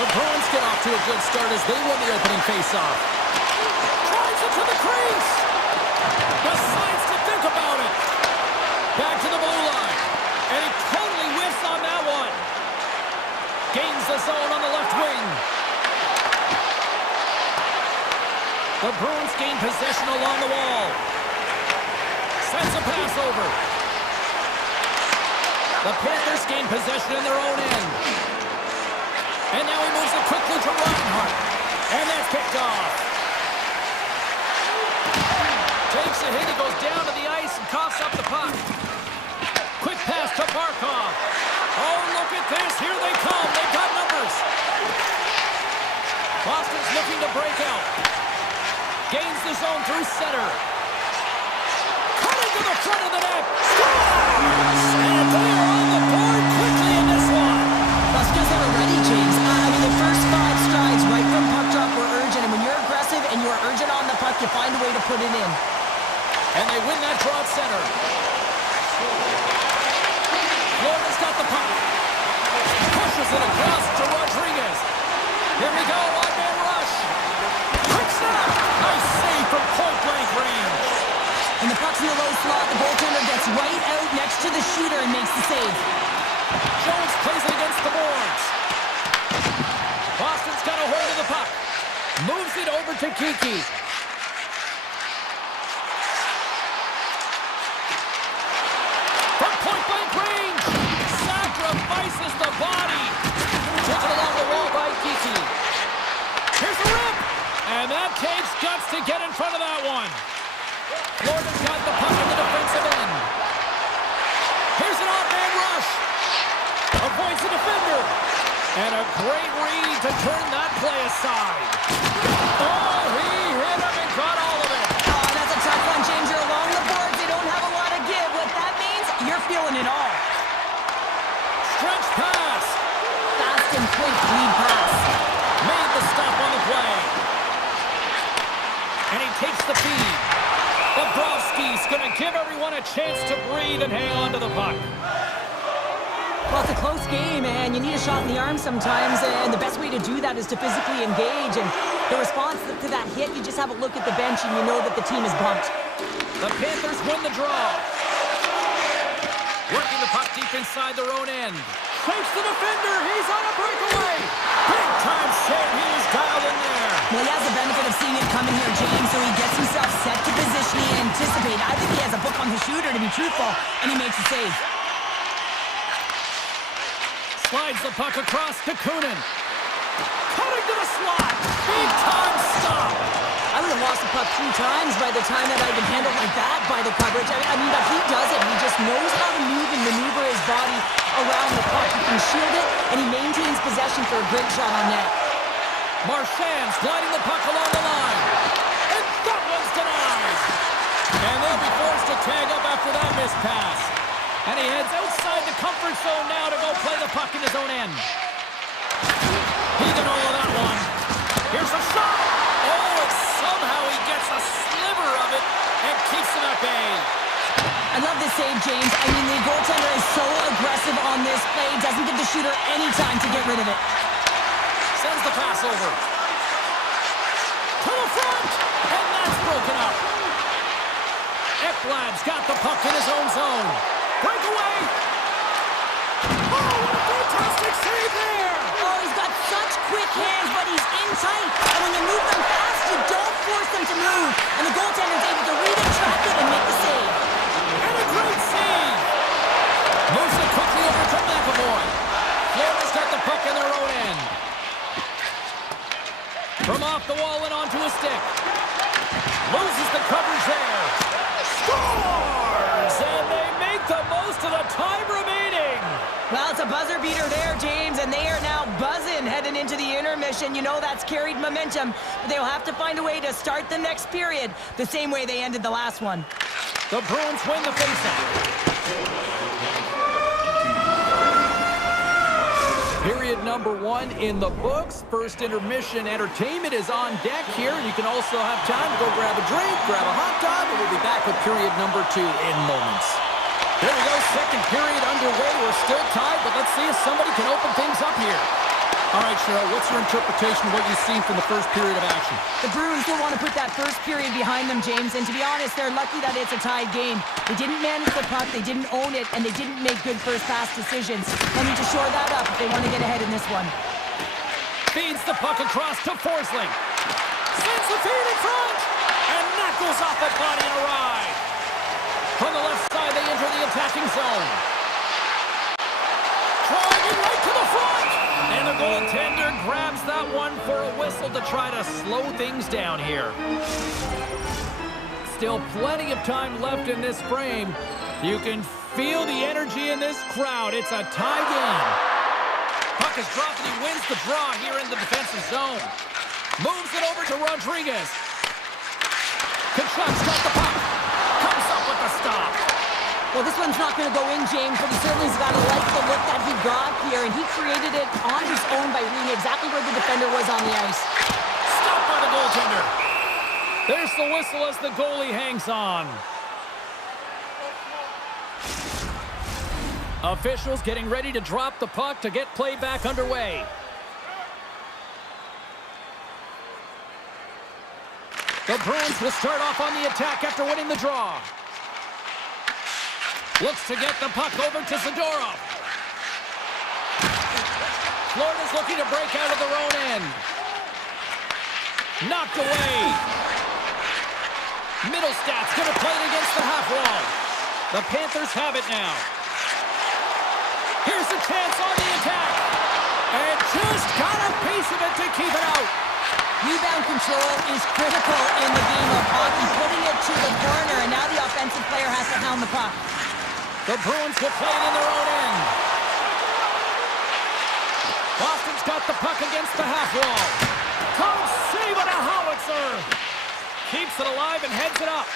The Bruins get off to a good start as they win the opening faceoff. Drives it to the crease. Decides to think about it. Back to the blue line. And he totally whiffs on that one. Gains the zone on the left wing. The Bruins gain possession along the wall. Sends a pass over. The Panthers gain possession in their own end. And now he moves it quickly to Reinhart. And that's picked off. Takes a hit, he goes down to the ice and coughs up the puck. Quick pass to Barkov. Oh, look at this. Here they come. They've got numbers. Boston's looking to break out. Gains the zone through center. Cutting to the front of the net. Scores! And they're on the board quickly in this one. That's because they were ready, James. The first 5 strides right from puck drop were urgent. And when you're aggressive and you're urgent on the puck, you find a way to put it in. And they win that draw at center. Florida's got the puck. Pushes it across to Rodriguez. Here we go, one-man rush. Quick snap. Nice save from point-blank range. And the puck's in the low slot. The goaltender gets right out next to the shooter and makes the save. Jones plays it against the boards. Boston's got a hold of the puck. Moves it over to Kiki. From point-blank range. Sacrifices the body. Taken along the wall by Kiki. Here's a rip. And that takes guts to get in front of that one. Florida's got the puck in the defensive end. Here's an off-man rush. Avoids the defender. And a great read to turn that play aside. Oh, he hit him and got all of it. Oh, that's a tough one, James. You're along the boards. They don't have a lot of give. What that means, you're feeling it all. Stretch pass. Fast and quick lead pass. Made the stop on the play. And he takes the feed. Bobrovsky's going to give everyone a chance to breathe and hang on to the puck. Well, it's a close game, and you need a shot in the arm sometimes, and the best way to do that is to physically engage, and the response to that hit, you just have a look at the bench, and you know that the team is bumped. The Panthers win the draw. Working the puck deep inside their own end. Takes the defender. He's on a breakaway. Big time save. He was dialed in there. Well, he has the benefit of seeing it coming here, James, so he gets himself set to position he anticipated. I think he has a book on the shooter, to be truthful, and he makes a save. Slides the puck across to Kunin. Cutting to the slot. Big time stop. I would have lost the puck 3 times by the time that I'd been handled like that by the coverage. I mean, but he does it. He just knows how to move and maneuver his body around the puck. He can shield it, and he maintains possession for a great shot on net. Marchand's gliding the puck along the line. And that one's denied. And they'll be forced to tag up after that missed pass. And he heads outside the comfort zone now to go play the puck in his own end. He did all of that one. Here's a shot. Oh, and somehow he gets a sliver of it and keeps him at bay. I love this save, James. I mean, the goaltender is so aggressive on this play. Doesn't give the shooter any time to get rid of it. Sends the pass over. To the front. And that's broken up. Ekblad's got the puck in his own zone. Breakaway! Oh, what a fantastic save there! Oh, he's got such quick hands, but he's in tight. And when you move them fast, you don't force them to move. And the goaltender's able to read it, track it, and make the save. And a great save! Moves it quickly over to McAvoy. Florida's got the puck in their own end. From off the wall and onto a stick. Loses the coverage there. Scores! And they make the most of the time remaining. Well, it's a buzzer beater there, James, and they are now buzzing heading into the intermission. You know that's carried momentum, but they'll have to find a way to start the next period the same way they ended the last one. The Bruins win the faceoff. Period number 1 in the books. First intermission entertainment is on deck here. You can also have time to go grab a drink, grab a hot dog, and we'll be back with period number 2 in moments. Here we go, second period underway. We're still tied, but let's see if somebody can open things up here. All right, Cheryl, what's your interpretation of what you've seen from the first period of action? The Bruins will want to put that first period behind them, James, and to be honest, they're lucky that it's a tied game. They didn't manage the puck, they didn't own it, and they didn't make good first pass decisions. They'll need to shore that up if they want to get ahead in this one. Feeds the puck across to Forsling. Sends the feed in front, and knuckles off the body and a ride. From the left side, they enter the attacking zone. Driving right to the front. And the goaltender grabs that one for a whistle to try to slow things down here. Still plenty of time left in this frame. You can feel the energy in this crowd. It's a tie game. Puck is dropped and he wins the draw here in the defensive zone. Moves it over to Rodriguez. Kachuk's got the puck. Comes up with the stop. Well, this one's not going to go in, James, but he certainly's got to like the look that he got here, and he created it on his own by reading exactly where the defender was on the ice. Stopped by the goaltender. There's the whistle as the goalie hangs on. Officials getting ready to drop the puck to get play back underway. The Bruins will start off on the attack after winning the draw. Looks to get the puck over to Zadorov. Florida's looking to break out of their own end. Knocked away. Middlestad's going to play it against the half wall. The Panthers have it now. Here's a chance on the attack. And just got a piece of it to keep it out. Rebound control is critical in the game of hockey, putting it to the corner, and now the offensive player has to hound the puck. The Bruins will play it in their own end. Boston's got the puck against the half wall. Comes save on a howitzer. Keeps it alive and heads it up.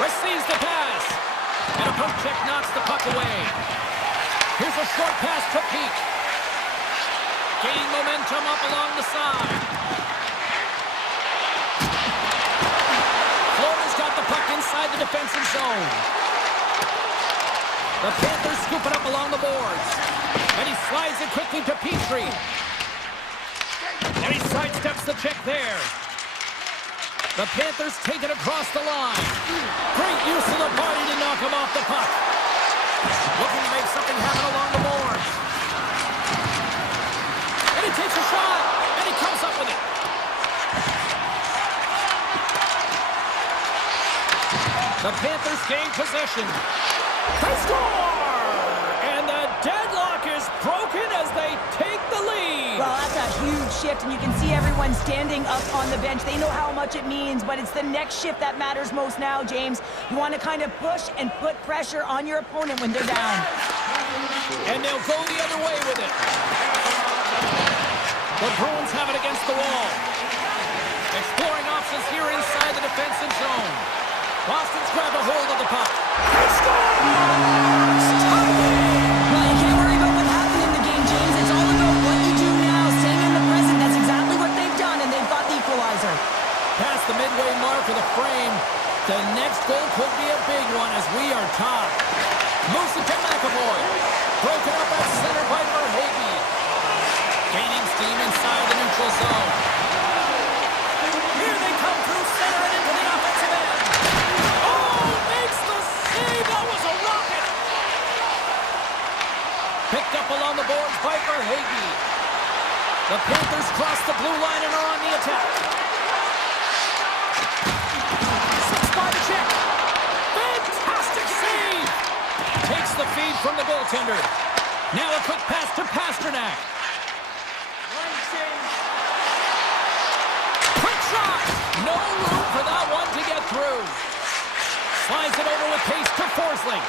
Receives the pass. And a poke check knocks the puck away. Here's a short pass to Peak. Gaining momentum up along the side. Florida's got the puck inside the defensive zone. The Panthers scoop it up along the boards. And he slides it quickly to Petrie. And he sidesteps the check there. The Panthers take it across the line. Great use of the body to knock him off the puck. Looking to make something happen along the boards. And he takes a shot. And he comes up with it. The Panthers gain possession. They score! And the deadlock is broken as they take the lead. Well, that's a huge shift, and you can see everyone standing up on the bench. They know how much it means, but it's the next shift that matters most now, James. You want to kind of push and put pressure on your opponent when they're down. And they'll go the other way with it. The Bruins have it against the wall. Exploring options here inside the defensive zone. Boston's grabbed a hold of the puck. They score! Well, you can't worry about what happened in the game, James. It's all about what you do now, staying in the present. That's exactly what they've done, and they've got the equalizer. Past the midway mark of the frame, the next goal could be a big one as we are tied. Moves it to McAvoy. Broken up at center by Verhaeghe. Gaining steam inside the neutral zone. Here they come through center and into the offensive end. Oh, makes the save. That was a rocket. Picked up along the boards by Verhaeghe. The Panthers cross the blue line and are on the attack. Six-spot check. Fantastic save. Takes the feed from the goaltender. Now a quick pass to Pasternak. Quick shot. No room for that one to get through. Slides it over with pace to Forsling.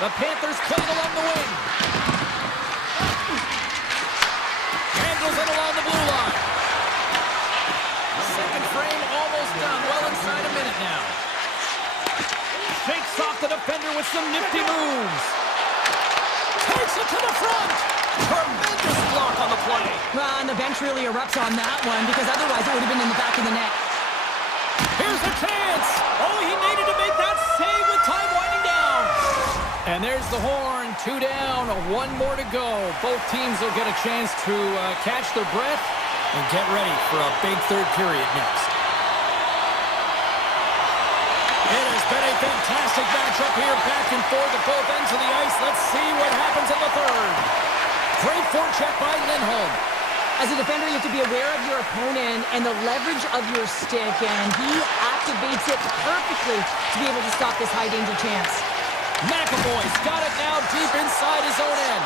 The Panthers play it along the wing. Handles it along the blue line. Second frame almost done. Well inside a minute now. Shakes off the defender with some nifty moves. Takes it to the front. Tremendous block on the play. Well, and the bench really erupts on that one, because otherwise it would have been in the back of the net. Here's a chance. Oh, he needed to make that save And there's the horn. 2 down, 1 more to go. Both teams will get a chance to catch their breath and get ready for a big third period next. It has been a fantastic matchup here, back and forth at both ends of the ice. Let's see what happens in the third. Great forecheck by Lindholm. As a defender, you have to be aware of your opponent and the leverage of your stick, and he activates it perfectly to be able to stop this high-danger chance. McAvoy's got it now deep inside his own end.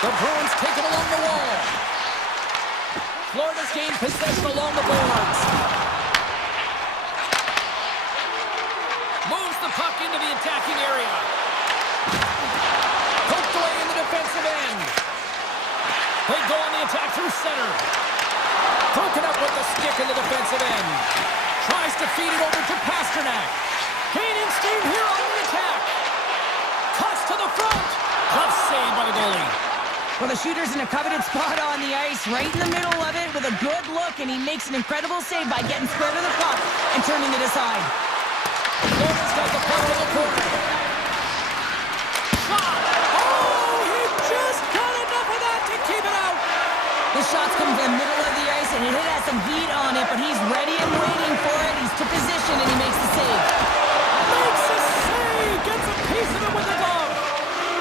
The Bruins take it along the wall. Florida's gained possession along the boards. Moves the puck into the attacking area. Poked away in the defensive end. They go on the attack through center. Broken up with the stick in the defensive end. Tries to feed it over to Pasternak. Gaining steam here on the attack. Cuts to the front. Tough save by the goalie. Well, the shooter's in a coveted spot on the ice, right in the middle of it with a good look, and he makes an incredible save by getting square to the puck and turning it aside. Florida's got the puck in the corner. Shot. Oh, he just got enough of that to keep it out. The shot's coming from the middle of the ice, and it has some heat on it, but he's ready and waiting for it. He's to position, and he makes the save. Makes a save! Gets a piece of it with the glove!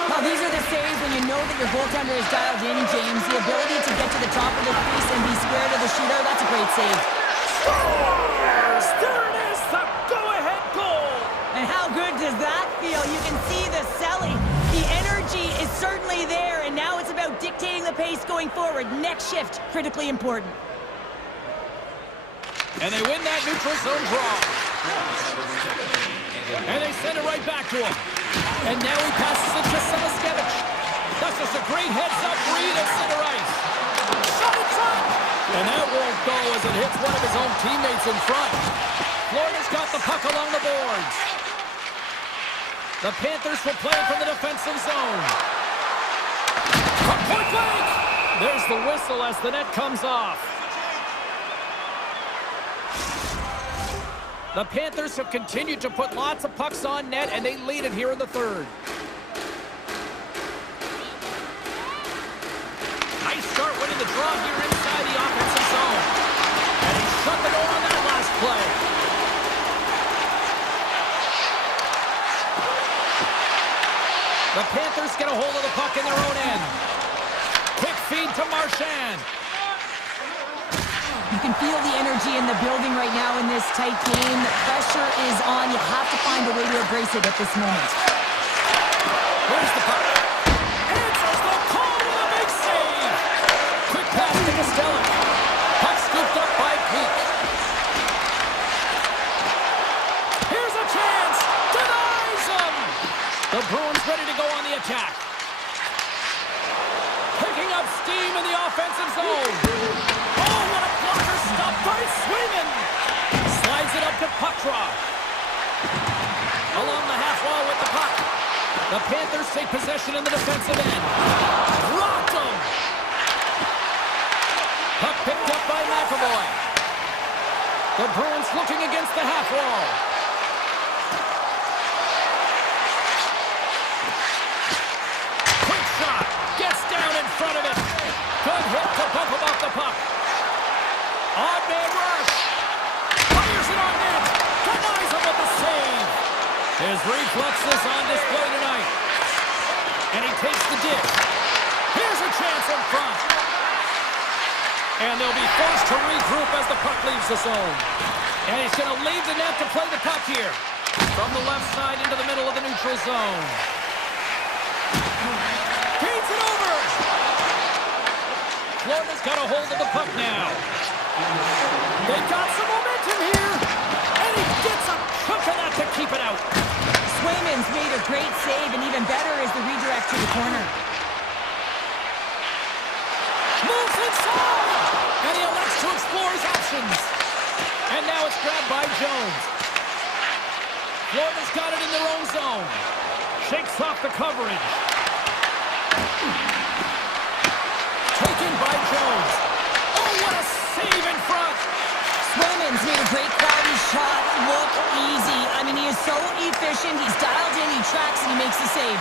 Well, these are the saves when you know that your goaltender is dialed in, James. The ability to get to the top of the crease and be square to the shooter, that's a great save. Scores! There it is, the go-ahead goal! And how good does that feel? You can see the selling. The energy is certainly there, and now it's about dictating the pace going forward. Next shift, critically important. And they win that neutral zone draw. And they send it right back to him. And now he passes it to Samoskevich. That's just a great heads-up read at center ice. Shot in front! And that won't go as it hits one of his own teammates in front. Florida's got the puck along the boards. The Panthers will play from the defensive zone. Point blank! There's the whistle as the net comes off. The Panthers have continued to put lots of pucks on net, and they lead it here in the third. Nice start winning the draw here inside the offensive zone. And he shut the door on that last play. The Panthers get a hold of the puck in their own end. Quick feed to Marchand. You can feel the energy in the building right now in this tight game. The pressure is on. You have to find a way to embrace it at this moment. Where's the puck? Answers the call with a big save. Quick pass to Costello. Puck scooped up by Peak. Here's a chance. Denies him. The Bruins ready to go on the attack. Picking up steam in the offensive zone. Oh, what a blocker stop by Swayman. Slides it up to Puckdraw. Along the half wall with the puck. The Panthers take possession in the defensive end. Rocked him. Puck picked up by McAvoy. The Bruins looking against the half wall. Quick shot. Gets down in front of it. Good hit to bump him off the puck. Odd man rush. Fires it on net. Denies him with the save. His reflexes on display tonight. And he takes the dish. Here's a chance in front. And they'll be forced to regroup as the puck leaves the zone. And he's going to leave the net to play the puck here. From the left side into the middle of the neutral zone. Feeds it over. Florida's got a hold of the puck now. They've got some momentum here. And he gets a chunk of that to keep it out. Swayman's made a great save, and even better is the redirect to the corner. Moves inside. And he elects to explore his options. And now it's grabbed by Jones. Florida's got it in their own zone. Shakes off the coverage. Taken by Jones. Oh, what a save in front. Swayman's made a great quality shot look easy. I mean, he is so efficient. He's dialed in, he tracks, and he makes the save.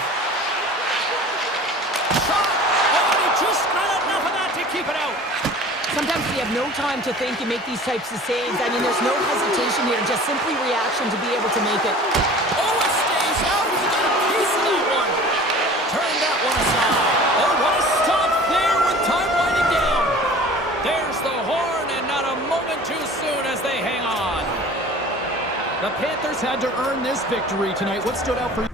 Shot! Oh, and he just got enough of that to keep it out. Sometimes we have no time to think and make these types of saves. I mean, there's no hesitation here, just simply reaction to be able to make it. Oh, it stays out. He got a piece of that one. Turn that one aside. Oh, what a stop there with time winding down. There's the horn, and not a moment too soon as they hang on. The Panthers had to earn this victory tonight. What stood out for you?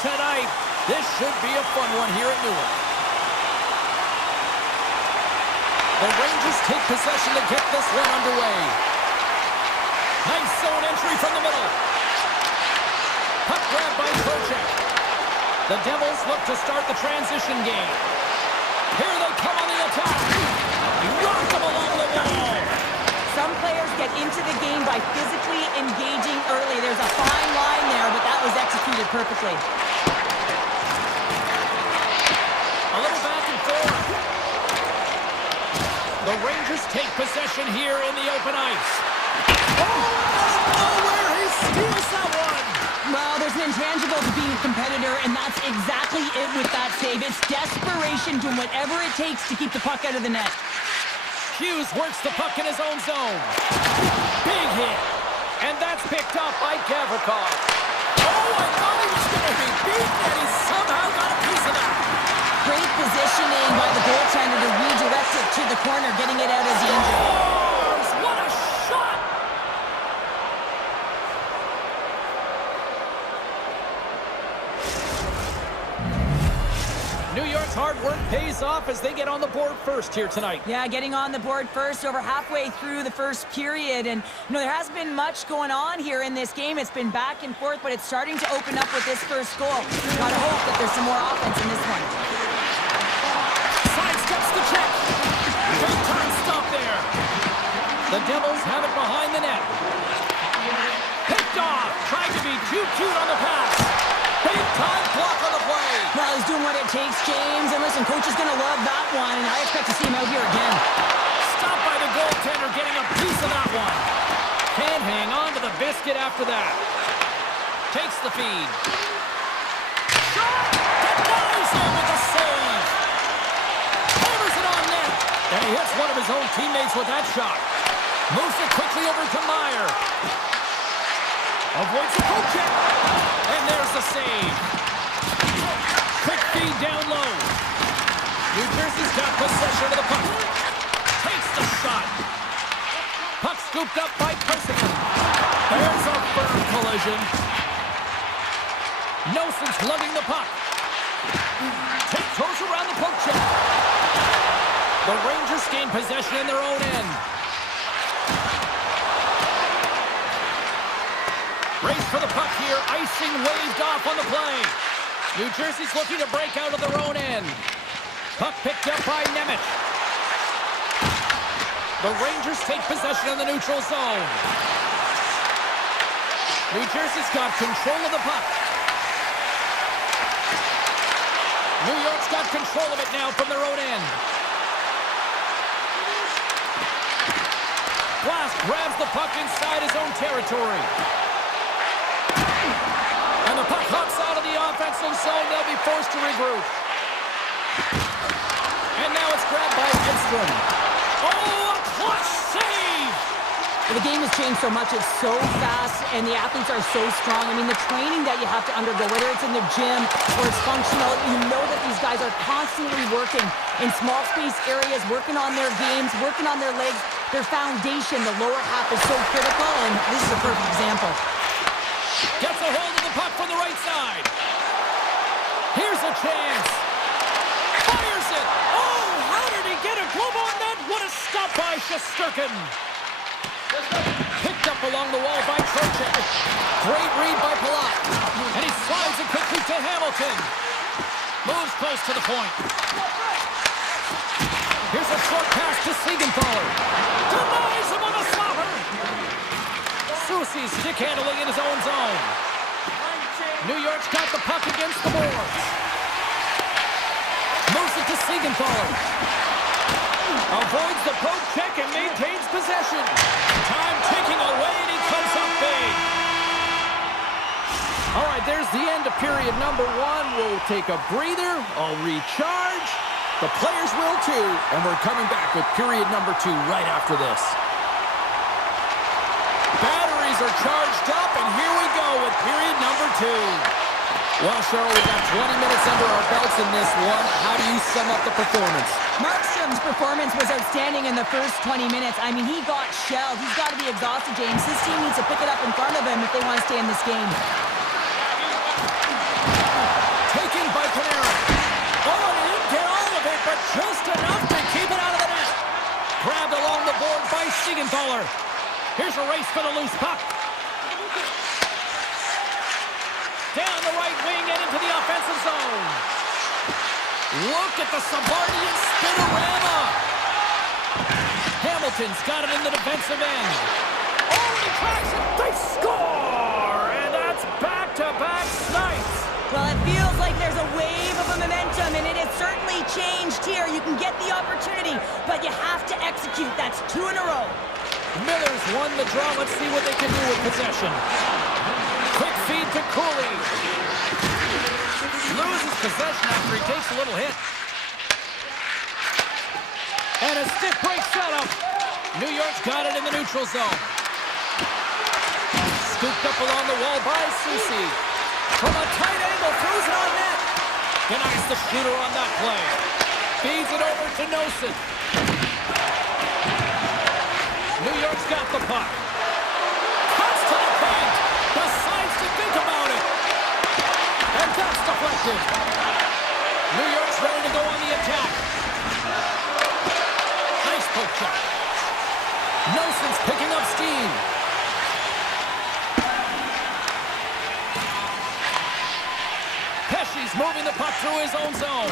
tonight. This should be a fun one here at Newark. The Rangers take possession to get this one underway. Nice zone entry from the middle. Puck grab by Trocheck. The Devils look to start the transition game. Here they come on the attack. Rock them along the wall. Some players get into the game by physically engaging early. There's a fine line there, but that was executed perfectly. A little back and forth. The Rangers take possession here in the open ice. Oh, nowhere, he steals that one. Well, there's an intangible to being a competitor, and that's exactly it with that save. It's desperation, doing whatever it takes to keep the puck out of the net. Hughes works the puck in his own zone. Big hit. And that's picked up by Gavrikov. Oh, I thought he was going to be beat, and he somehow got a piece of that. Great positioning by the goaltender to redirect it to the corner, getting it out of danger. What a shot! New York's hard work pays off as they get on the board first here tonight. Yeah, getting on the board first over halfway through the first period. And, there hasn't been much going on here in this game. It's been back and forth, but it's starting to open up with this first goal. Gotta hope that there's some more offense in this one. Sidesteps the check. Big time stop there. The Devils have it behind the net. Picked off. Tried to be too cute on the pass. Big time block on the play. Well, he's doing what it takes, James. And listen, coach is going to love that one, and I expect to see him out here again. Stopped by the goaltender, getting a piece of that one. Can't hang on to the biscuit after that. Takes the feed. Shot! Denies him with a save. Hammers it on net. And he hits one of his own teammates with that shot. Moves it quickly over to Meyer. Avoids the poke check. And there's the save. Quick feed down low. New Jersey's got possession of the puck. Takes the shot. Puck scooped up by Persigan. There's a firm collision. Nelson's lugging the puck. Tiptoes around the poke check. The Rangers gain possession in their own end. Race for the puck here. Icing waved off on the play. New Jersey's looking to break out of their own end. Puck picked up by Nemeth. The Rangers take possession in the neutral zone. New Jersey's got control of the puck. New York's got control of it now from their own end. Blast grabs the puck inside his own territory. And the puck hops out of the offensive zone. They'll be forced to regroup. And now it's grabbed by Edstrom. Oh, a clutch save! Well, the game has changed so much. It's so fast, and the athletes are so strong. I mean, the training that you have to undergo, whether it's in the gym or it's functional, you know that these guys are constantly working in small space areas, working on their games, working on their legs. Their foundation, the lower half, is so critical, and this is a perfect example. Gets a hold of the puck from the right side. Here's a chance. Fires it. Oh, how did he get a glove on that? What a stop by Shesterkin. Picked up along the wall by Trocheck. Great read by Palat. And he slides it quickly to Hamilton. Moves close to the point. Here's a short pass to Siegenthaler. Denies him on a slapper. Soucy stick handling in his own zone. New York's got the puck against the boards. Moves it to Siegenthaler. Avoids the poke check and maintains possession. Time ticking away, and he comes up big. All right, there's the end of period number one. We'll take a breather. I'll recharge. The players will too. And we're coming back with period number two right after this. Batteries are charged up, and here we go with period number two. Well, Cheryl, we got 20 minutes under our belts in this one. How do you sum up the performance? Markstrom's performance was outstanding in the first 20 minutes. I mean, he got shelled. He's got to be exhausted, James. His team needs to pick it up in front of him if they want to stay in this game. taken by Panarin. Oh, and he didn't get all of it, but just enough to keep it out of the net. Grabbed along the board by Siegenthaler. Here's a race for the loose puck. Down the right wing and into the offensive zone. Look at the Savardian spinorama. Hamilton's got it in the defensive end. Oh, and he cracks it. They score! And that's back-to-back snipes. Well, it feels like there's a wave of momentum, and it has certainly changed here. You can get the opportunity, but you have to execute. That's 2 in a row. Miller's won the draw. Let's see what they can do with possession. Quick feed to Cooley. Loses possession after he takes a little hit. And a stiff break setup. New York's got it in the neutral zone. Scooped up along the wall by Susi. From a tight angle, throws it on net. Denies the shooter on that play. Feeds it over to Nosen. New York's got the puck. Cuts to the paint. Decides to think about it. And that's deflected. New York's ready to go on the attack. Nice poke check. Nosen's picking up steam. Pesci's moving the puck through his own zone.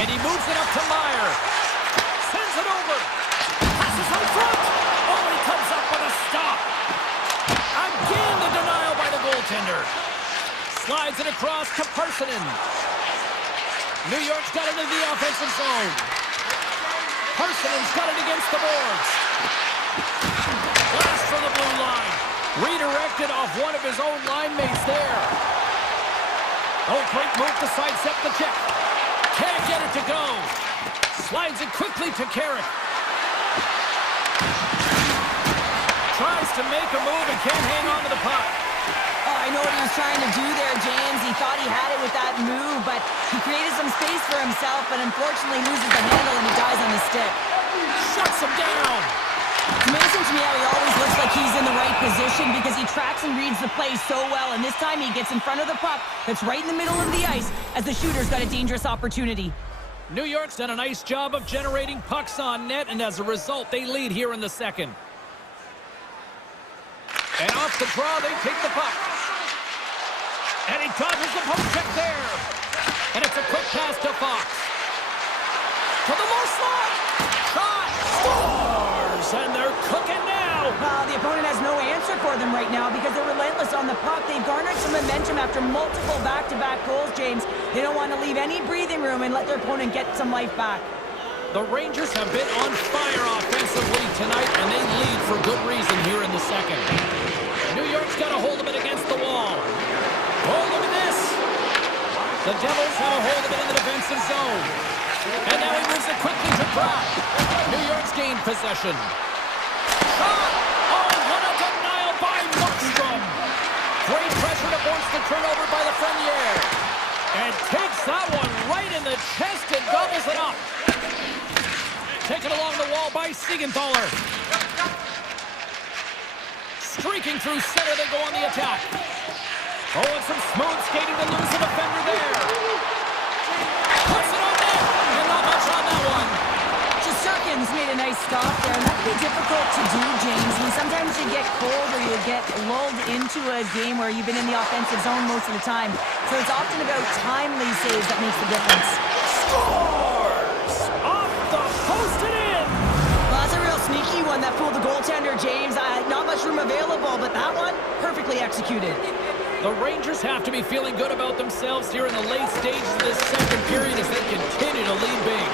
And he moves it up to Meyer. Sends it over. Passes out front. Oh, and he comes up with a stop. Again, the denial by the goaltender. Slides it across to Parsonen. New York's got it into the offensive zone. Parsonen's got it against the boards. Blast from the blue line. Redirected off one of his own line mates there. Oh, great move to sidestep the check. Can't get it to go. Slides it quickly to Carrick. Tries to make a move and can't hang on to the puck. Oh, I know what he was trying to do there, James. He thought he had it with that move, but he created some space for himself, but unfortunately loses the handle and he dies on the stick. Shuts him down. It's amazing to me how he always looks like he's in the right position because he tracks and reads the play so well, and this time he gets in front of the puck that's right in the middle of the ice as the shooter's got a dangerous opportunity. New York's done a nice job of generating pucks on net, and as a result, they lead here in the second. And off the draw, they take the puck. And he dodges the poke check there. And it's a quick pass to Fox. To the low slot. Shot. Scores. And they're cooking now. Well, the opponent has no answer for them right now because they're relentless on the puck. They've garnered some momentum after multiple back-to-back goals, James. They don't want to leave any breathing room and let their opponent get some life back. The Rangers have been on fire offensively tonight, and they lead for good reason here in the second. New York's got a hold of it against the wall. Oh, look at this. The Devils have a hold of it in the defensive zone. And now he moves it quickly to drop. New York's gained possession. Shot! Oh, what a denial by Markstrom. Great pressure to force the turnover by the Frenier. And takes that one right in the chest and doubles it up. Taken along the wall by Siegenthaler. Streaking through center, they go on the attack. Oh, and some smooth skating to lose a defender there. Puts it on net, and not much on that one. Shesterkin's made a nice stop there, and that can be difficult to do, James. I mean, sometimes you get cold or you get lulled into a game where you've been in the offensive zone most of the time. So it's often about timely saves that makes the difference. Scores! Off the post and in! Well, that's a real sneaky one that fooled the goaltender, James. Not much room available, but that one, perfectly executed. The Rangers have to be feeling good about themselves here in the late stages of this second period as they continue to lead big.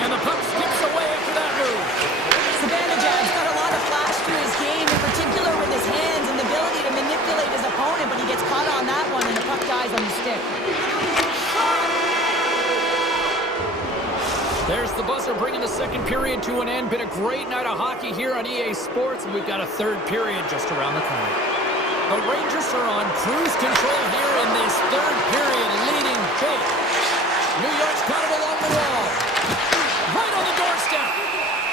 And the puck skips away after that move. Zibanejad's got a lot of flash to his game, in particular with his hands and the ability to manipulate his opponent, but he gets caught on that one and the puck dies on the stick. There's the buzzer bringing the second period to an end. Been a great night of hockey here on EA Sports, and we've got a third period just around the corner. The Rangers are on cruise control here in this third period, leading big. New York's got it along the wall. Right on the doorstep.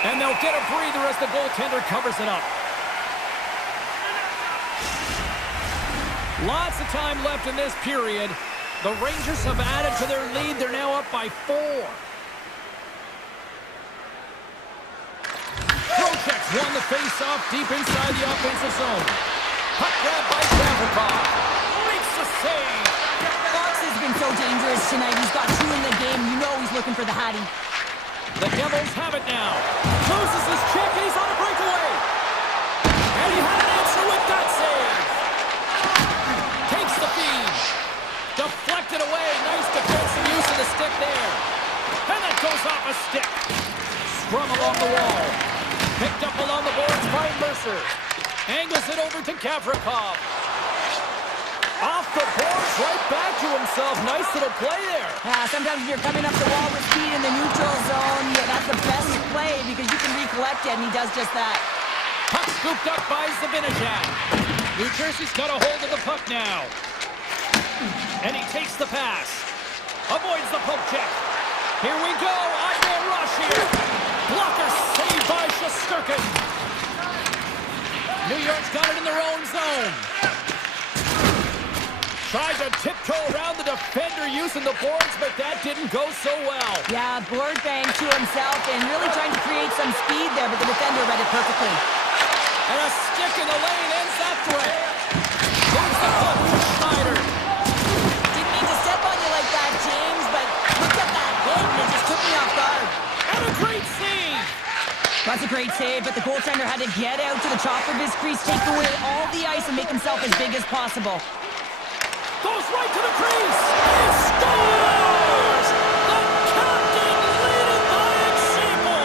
And they'll get a breather as the goaltender covers it up. Lots of time left in this period. The Rangers have added to their lead. They're now up by 4. Trocheck's won the face-off deep inside the offensive zone. Puck grab by Gavrikov. Makes the save. Fox has been so dangerous tonight. He's got 2 in the game. You know he's looking for the Hattie. The Devils have it now. Loses his check, and he's on a breakaway. And he had an answer with that save. Takes the feed. Deflected away. Nice defensive use of the stick there. And that goes off a stick. Scrum along the wall. Picked up along the boards by Mercer. Angles it over to Gavrikov. Off the boards, right back to himself. Nice little play there. Sometimes if you're coming up the wall with speed in the neutral zone, yeah, that's the best play because you can recollect it, and he does just that. Puck scooped up by Zibanejad. New Jersey's got a hold of the puck now. And he takes the pass. Avoids the poke check. Here we go. On-man rush here. Blocker saved by Shesterkin. New York's got it in their own zone. Tried to tiptoe around the defender using the boards, but that didn't go so well. Yeah, board bang to himself and really trying to create some speed there, but the defender read it perfectly. And a stick in the lane ends that threat. Moves the puck to Schneider. Didn't mean to step on you like that, James, but look at that hit, and it just took me off guard. And a great save. That's a great save, but the goaltender had to get out to the top of his crease, take away all the ice, and make himself as big as possible. Goes right to the crease. He scores! The captain leading by example.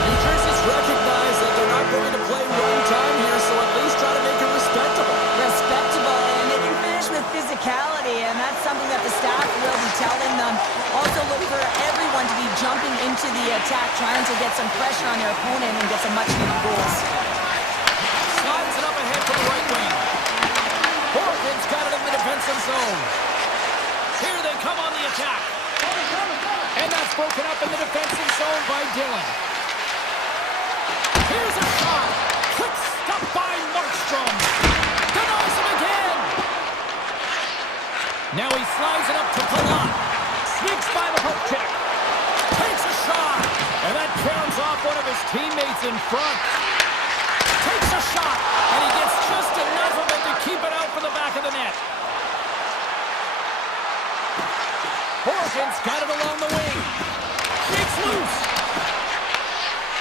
New Jersey's recognized that they're not going to play one time here, so at least try to make it respectable. Respectable, and they can finish with physicality, and that's something that the staff will be telling them. Also look for everyone to be jumping into the attack, trying to get some pressure on their opponent and get some much-needed goals. Slides it up ahead to the right wing. Horton's got it in the defensive zone. Here they come on the attack. And that's broken up in the defensive zone by Dillon. Here's a shot. Quick stop by Markstrom. Denies him again. Now he slides it up to Palat. Sneaks by the poke check. Takes a shot. And that caroms off one of his teammates in front. Takes a shot. And he gets just enough of it to keep it out for the back of the net. Horton's got it along the wing. Shakes loose.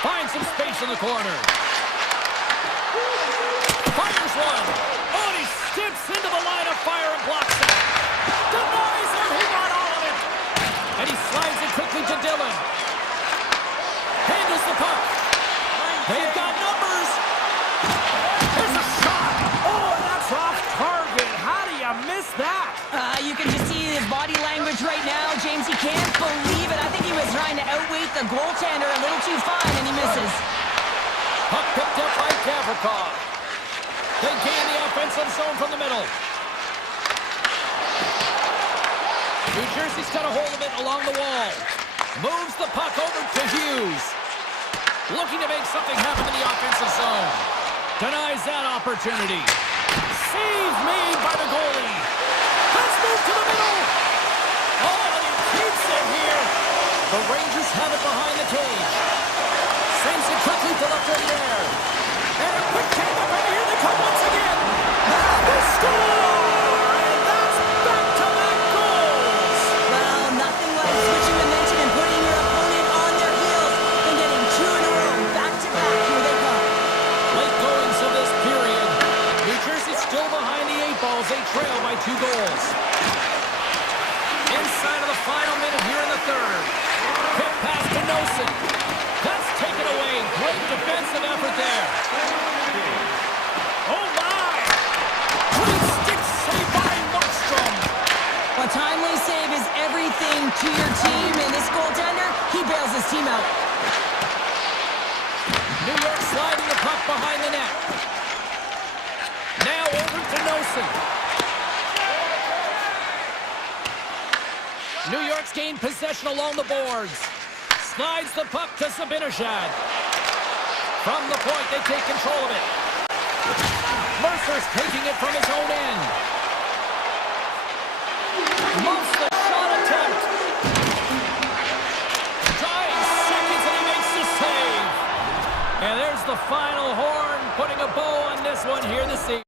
Finds some space in the corner. Fires one. Oh, and he steps into the line of fire and blocks it. Denies him. He got all of it. And he slides it quickly to Dillon. Handles the puck. They've got numbers. Here's a shot. Oh, and that's off target. How do you miss that? You can just see his body language right now, James. He can't believe it. I think he was trying to outweight the goaltender a little too fine, and he misses. Puck picked up by Gavrikov. They gain the offensive zone from the middle. New Jersey's got a hold of it along the wall. Moves the puck over to Hughes. Looking to make something happen in the offensive zone. Denies that opportunity. Save made by the goalie. Let's move to the middle. Oh, and he keeps it here. The Rangers have it behind the cage. Sends it quickly to left in the air. And a quick take up, and here they come once again. They score! And that's back-to-back goals. Well, nothing like switching momentum and putting your opponent on their heels and getting 2 in a row. Back-to-back, here they come. Late goings of this period. New Jersey still behind the 8 balls. They trail by 2 goals. Inside of the final minute here in the third. Quick pass to Nelson. That's taken away. Great defensive effort there. Oh my! Great stick save by Markstrom. A timely save is everything to your team, and this goaltender, he bails his team out. New York sliding the puck behind the net. Now over to Nelson. New York's gained possession along the boards. Slides the puck to Zibanejad. From the point, they take control of it. Mercer's taking it from his own end. Muffs the shot attempt. Trying seconds and he makes the save. And there's the final horn, putting a bow on this one here this evening.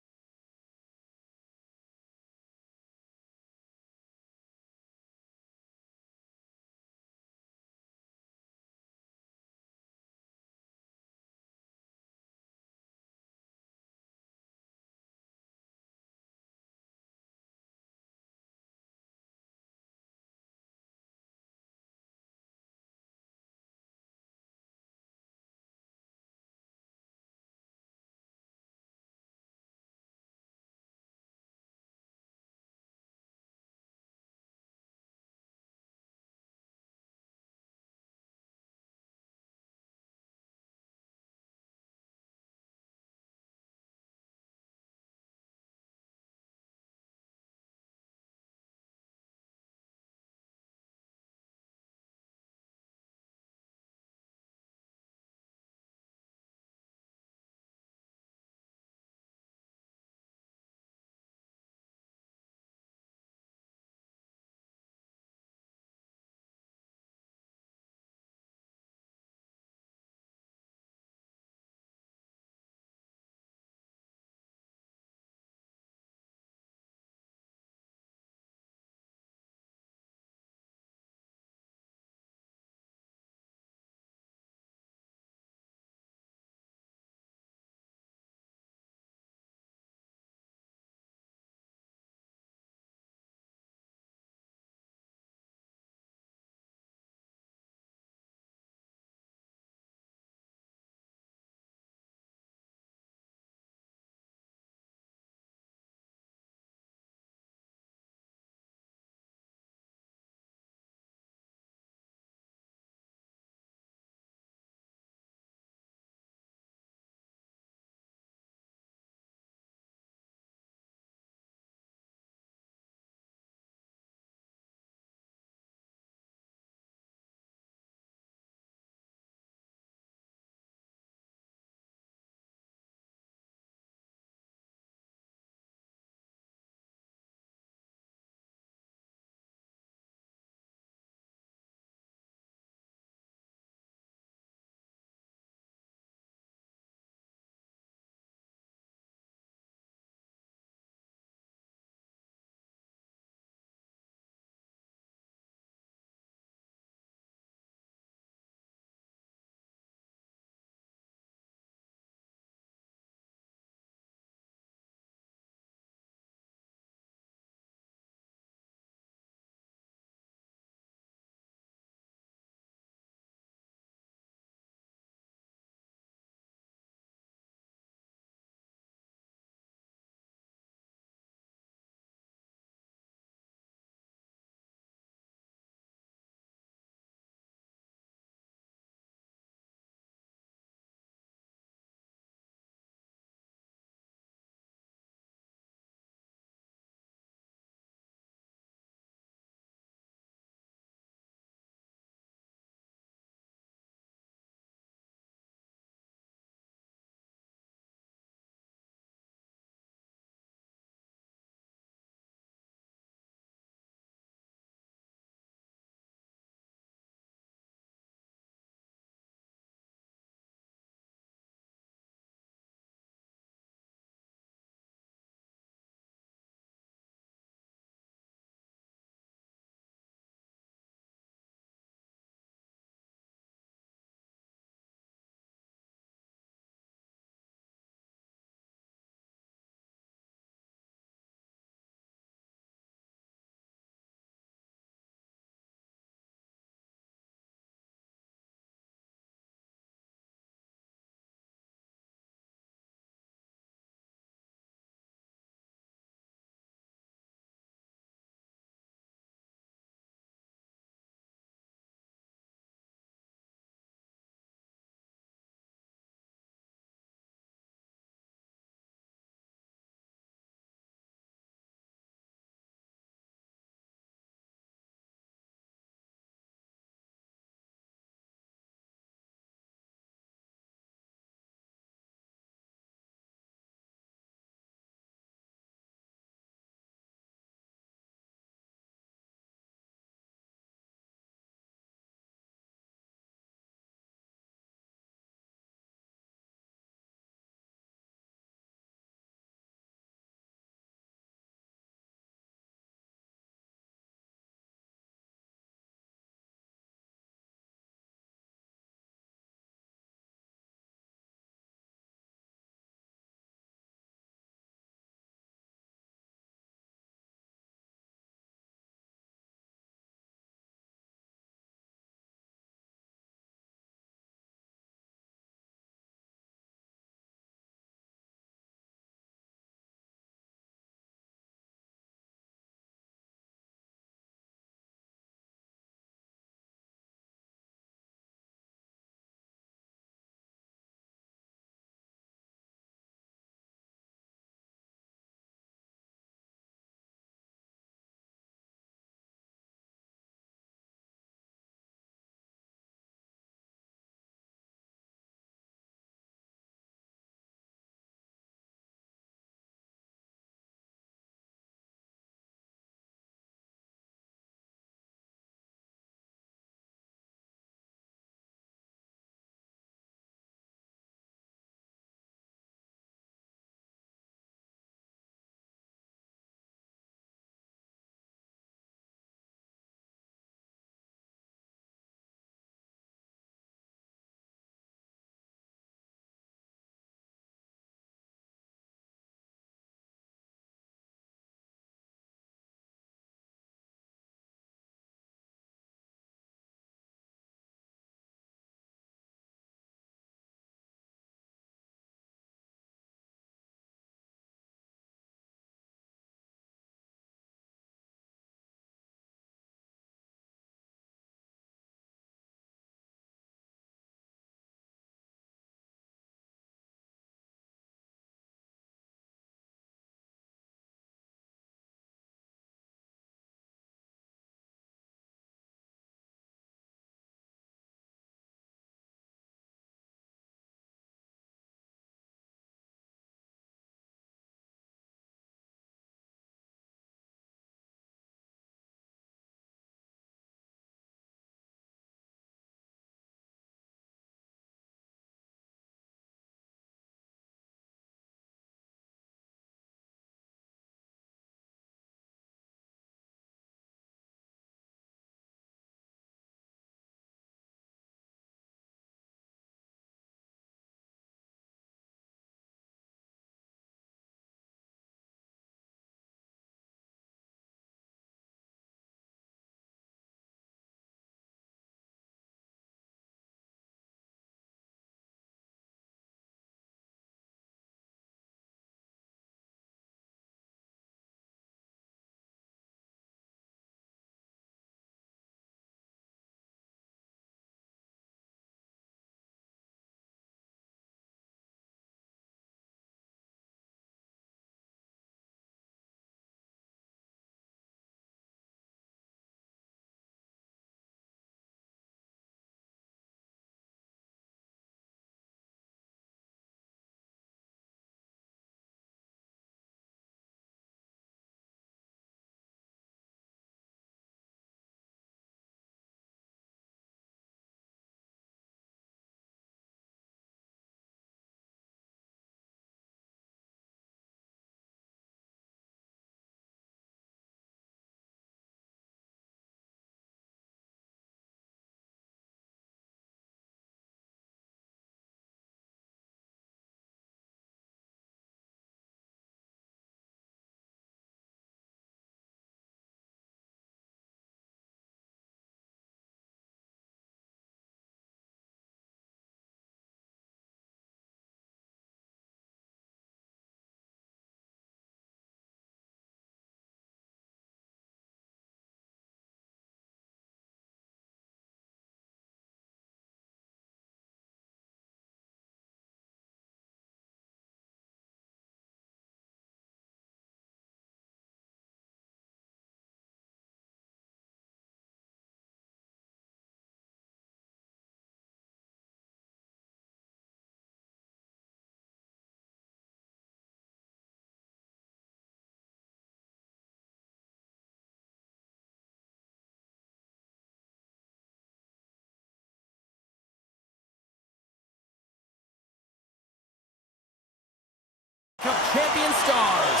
Cup champion stars.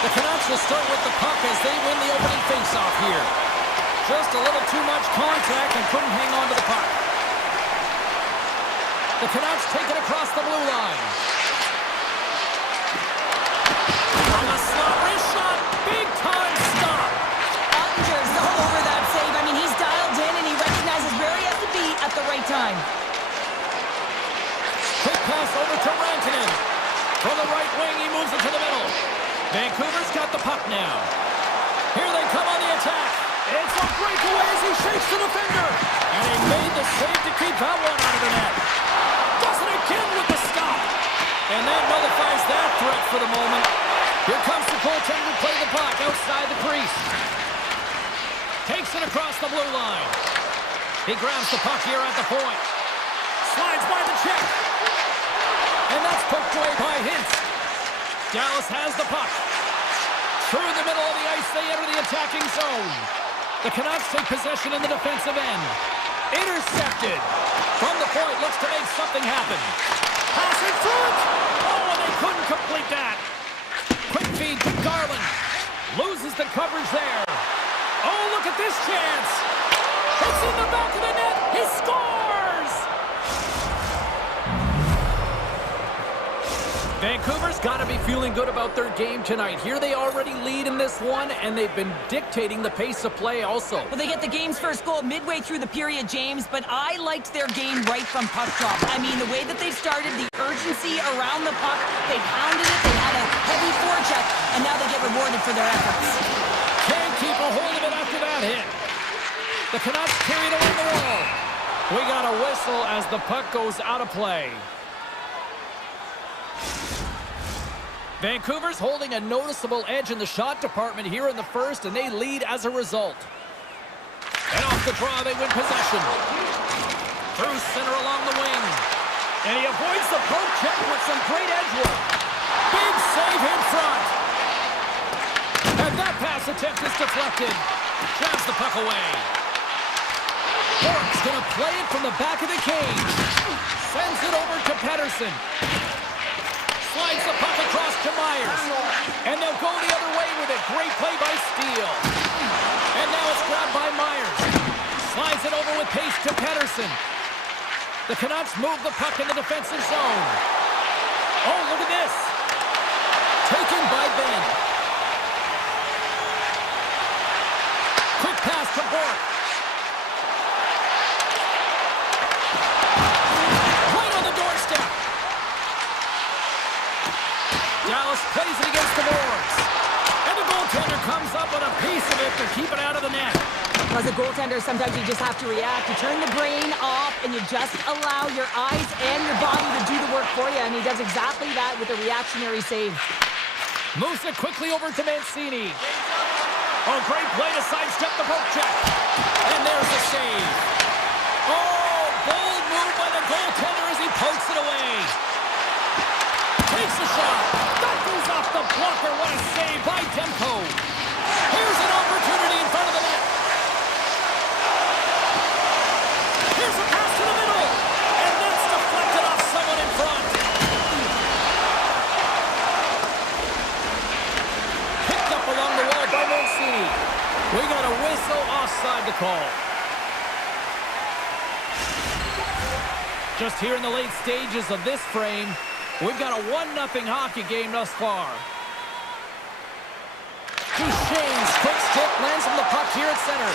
The Canucks will start with the puck as they win the opening faceoff here. Just a little too much contact and couldn't hang on to the puck. The Canucks take it across the blue line. On the slot, wrist shot, big time stop. Ottinger's all over that save. I mean, he's dialed in and he recognizes where he has to be at the right time. Quick pass over to Rantanen. From the right wing, he moves it to the middle. Vancouver's got the puck now. Here they come on the attack. It's a breakaway as he shakes the defender. And he made the save to keep that one out of the net. Does it again with the stop. And that nullifies that threat for the moment. Here comes the goaltender to play the puck outside the crease. Takes it across the blue line. He grabs the puck here at the point. Slides by the check. And that's poked away by Hintz. Dallas has the puck. Through the middle of the ice, they enter the attacking zone. The Canucks take possession in the defensive end. Intercepted. From the point, looks to make something happen. Pass in front. Oh, and they couldn't complete that. Quick feed to Garland. Loses the coverage there. Oh, look at this chance. It's in the back of the net. He scores! Vancouver's got to be feeling good about their game tonight. Here they already lead in this one, and they've been dictating the pace of play also. Well, they get the game's first goal midway through the period, James, but I liked their game right from puck drop. I mean, the way that they started, the urgency around the puck, they pounded it, they had a heavy forecheck, and now they get rewarded for their efforts. Can't keep a hold of it after that hit. The Canucks carried along the wall. We got a whistle as the puck goes out of play. Vancouver's holding a noticeable edge in the shot department here in the first, and they lead as a result. And off the draw, they win possession. Through center along the wing. And he avoids the poke check with some great edge work. Big save in front. And that pass attempt is deflected. Grabs the puck away. Bork's going to play it from the back of the cage. Sends it over to Pettersson. Slides the puck across to Myers. And they'll go the other way with it. Great play by Steele. And now it's grabbed by Myers. Slides it over with pace to Pettersson. The Canucks move the puck in the defensive zone. Oh, look at this. Taken by Ben. Quick pass to Bork. Right on the doorstep. Dallas plays it against the boards. And the goaltender comes up with a piece of it to keep it out of the net. As a goaltender, sometimes you just have to react. You turn the brain off and you just allow your eyes and your body to do the work for you. And he does exactly that with a reactionary save. Moves it quickly over to Mancini. Oh, great play to sidestep the poke check. And there's the save. Oh, bold move by the goaltender as he pokes it away. Takes the shot. That goes off the blocker. What a save by Demko. Here's an opportunity in front of the net. Here's a pass to the middle. And that's deflected off someone in front. Picked up along the wall by Mancini. We got a whistle offside to call. Just here in the late stages of this frame, we've got a 1-0 hockey game thus far. Duchesne's quick stick lands on the puck here at center.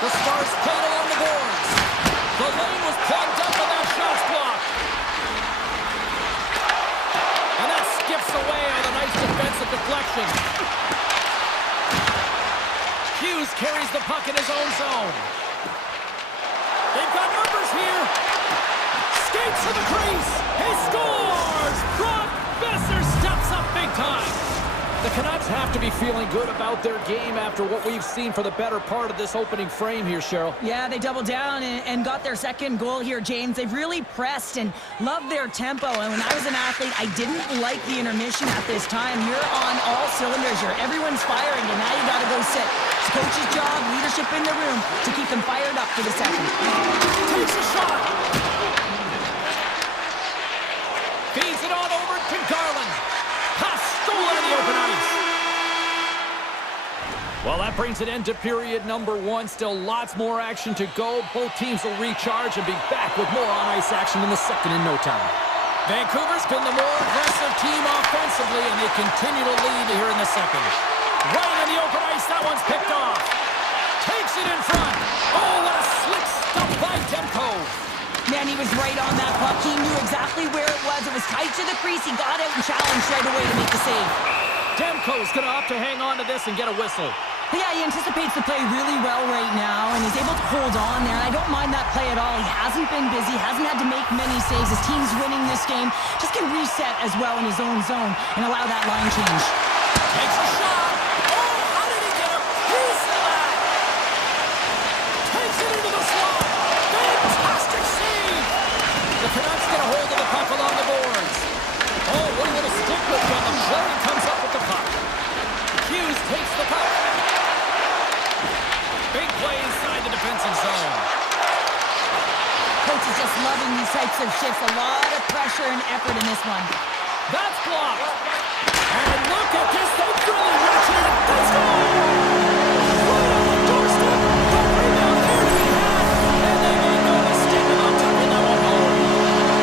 The Stars played along the boards. The lane was plugged up and that shot's blocked. And that skips away on a nice defensive deflection. Hughes carries the puck in his own zone. They've got numbers here. Skates to the crease. He scores! Brock Besser steps up big time. The Canucks have to be feeling good about their game after what we've seen for the better part of this opening frame here, Cheryl. Yeah, they doubled down and got their second goal here, James. They've really pressed and loved their tempo. And when I was an athlete, I didn't like the intermission at this time. You're on all cylinders here. Everyone's firing, and now you got to go sit. It's coach's job, leadership in the room, to keep them fired up for the second. Takes a shot. to Garland. Pass stolen in the open ice. Well, that brings an end to period number one. Still lots more action to go. Both teams will recharge and be back with more on-ice action in the second in no time. Vancouver's been the more aggressive team offensively, and they continue to lead here in the second. Right in the open ice, that one's picked off. Takes it in front. Oh, what a slick stuff by Demko. Man, he was right on that puck. He knew exactly where it was. It was tight to the crease. He got out and challenged right away to make the save. Demko's going to opt to hang on to this and get a whistle. But yeah, he anticipates the play really well right now, and he's able to hold on there. And I don't mind that play at all. He hasn't been busy, hasn't had to make many saves. His team's winning this game. Just can reset as well in his own zone and allow that line change. Takes a shot. Oh, how did he get a piece of that? Takes it into the slot. Fantastic save. The Canucks get a hold of the puck along the boards. Oh, what a little stick lift on the play. Comes up with the puck. Hughes takes the puck. Big play inside the defensive zone. Coach is just loving these types of shifts. A lot of pressure and effort in this one. That's blocked. And look at this. They've really reached it. They score! Right on the doorstep. The rebound there to be had. And they made no mistake about tucking that one home.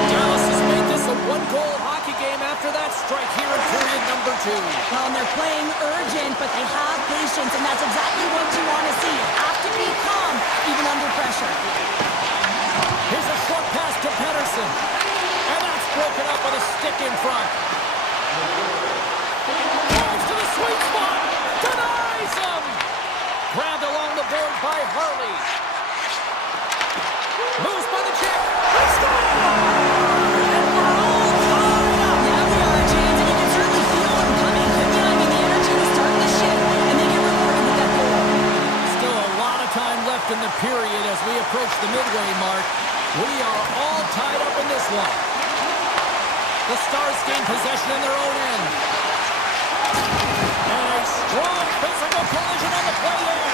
Dallas has made this a one-goal hockey game after that strike here in period number two. Well, and they're playing urgent, but they have patience, and that's exactly what you want to see. You have to be calm, even under pressure. Here's a short pass to Pettersson. And that's broken up with a stick in front. Drives to the sweet spot. Denies him. Grabbed along the board by Harley. Moves by the check. They score! And we're all tied up. Yeah, we are, James, and you can certainly feel them coming. But yeah, I mean, the energy was starting to shift, and they get rewarded with that goal. Still a lot of time left in the period as we approach the midway mark. We are all tied up in this one. The Stars gain possession in their own end. And a strong physical collision on the play there.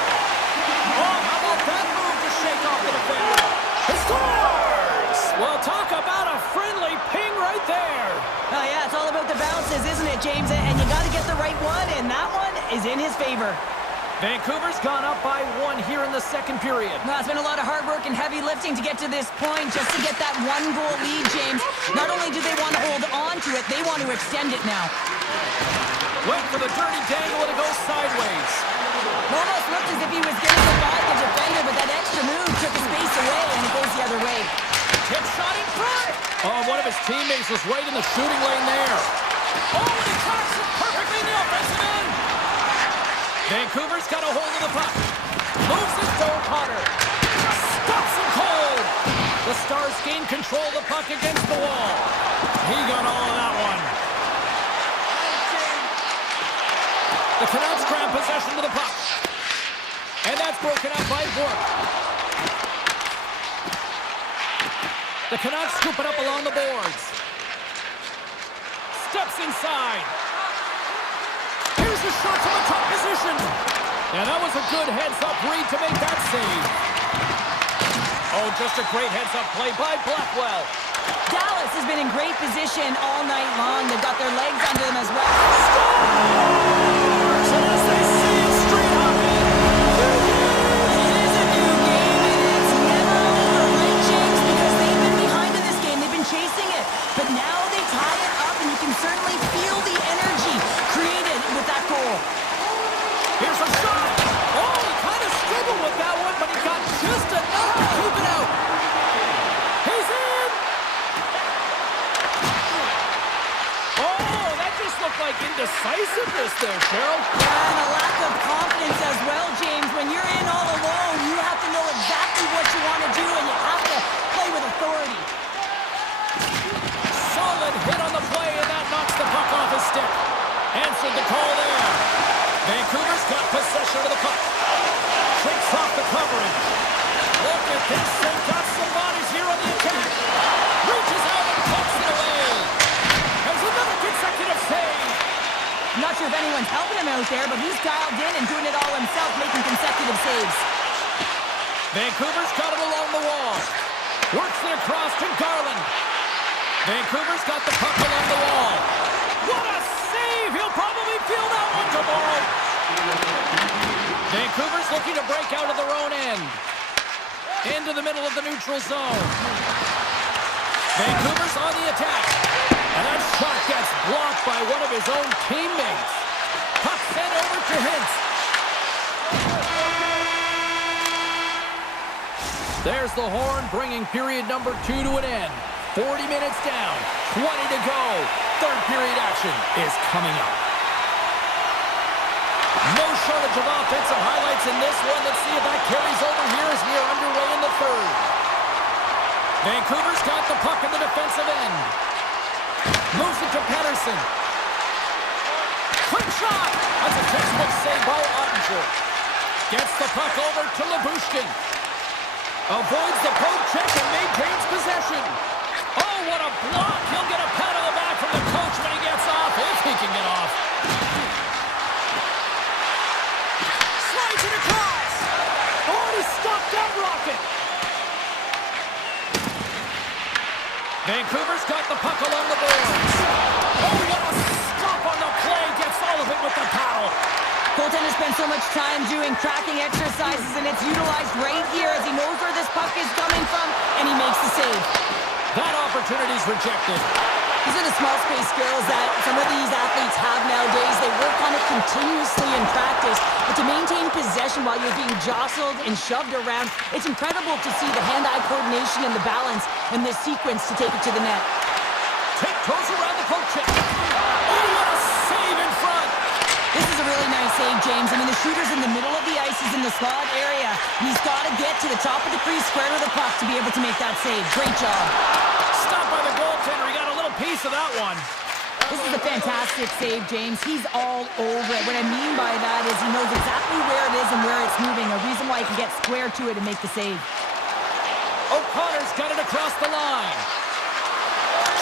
Oh, how about that move to shake off the defender? He scores! Well, talk about a friendly ping right there. Oh, yeah, it's all about the bounces, isn't it, James? And you got to get the right one, and that one is in his favor. Vancouver's gone up by one here in the second period. No, it's been a lot of hard work and heavy lifting to get to this point, just to get that one-goal lead, James. Not only do they want to hold on to it, they want to extend it now. Went for the dirty dangle and it goes sideways. Almost looked as if he was going to divide the defender, but that extra move took his space away, and it goes the other way. Tip shot in front! Oh, one of his teammates was right in the shooting lane there. Oh, and he cracks it perfectly in the offensive end! Vancouver's got a hold of the puck. Moves it to O'Connor. Stops him cold. The Stars gain control of the puck against the wall. He got all of that one. The Canucks grab possession to the puck. And that's broken up by Bork. The Canucks scoop it up along the boards. Steps inside. Here's a shot to the top position. And that was a good heads-up read to make that save. Oh, just a great heads-up play by Blackwell. Dallas has been in great position all night long. They've got their legs under them as well. Scores! And as they say in street hockey, It is a new game, and it's never over, right, James? Because they've been behind in this game. They've been chasing it. But now they tie it up, and you can certainly feel the energy created with that goal. here's a shot. Oh, he kind of struggled with that one, but he got just enough to keep it out. He's in! Oh, that just looked like indecisiveness there, Cheryl. And a lack of confidence as well, James. When you're in all alone, you have to know exactly what you want to do, and you have to play with authority. Solid hit on the play, and that knocks the puck off his stick. Answered the call there. Vancouver's got possession of the puck. Shakes off the coverage. Look at this. They've got some bodies here on the attack. Reaches out and pumps it away. Has another consecutive save. I'm not sure if anyone's helping him out there, but he's dialed in and doing it all himself, making consecutive saves. Vancouver's got it along the wall. Works it across to Garland. Vancouver's got the puck along the wall. What a save! He'll probably feel that one tomorrow. Vancouver's looking to break out of their own end. Into the middle of the neutral zone. Vancouver's on the attack. And that shot gets blocked by one of his own teammates. Puck sent over to Hintz. There's the horn, bringing period number 2 to an end. 40 minutes down, 20 to go. Third period action is coming up. No shortage of offensive highlights in this one. Let's see if that carries over here as we are underway in the third. Vancouver's got the puck in the defensive end. Moves it to Pettersson. Quick shot! That's a textbook save by Ottinger. Gets the puck over to Lyubushkin. Avoids the poke check and maintains possession. Oh, what a block! He'll get a pat on the back from the coach when he gets off, if he can get off. Slides it across. Oh, he stopped that rocket. Vancouver's got the puck along the boards. Oh, what a stop on the play. Gets all of it with the paddle. Goaltender spent so much time doing tracking exercises, and it's utilized right here as he knows where this puck is coming from, and he makes the save. That opportunity's rejected. These are the small space skills that some of these athletes have nowadays. They work on it continuously in practice, but to maintain possession while you're being jostled and shoved around, it's incredible to see the hand-eye coordination and the balance in this sequence to take it to the net. Tiptoes around the poke check. Oh, what a save in front. This is a really nice save, James. I mean, the shooter's in the middle of the ice. He's in the slot area. And he's got to get to the top of the crease, square to the puck, to be able to make that save. Great job. Stopped by the goaltender. He got a little piece of that one. This is a fantastic save, James. He's all over it. What I mean by that is he knows exactly where it is and where it's moving. A reason why he can get square to it and make the save. O'Connor's got it across the line.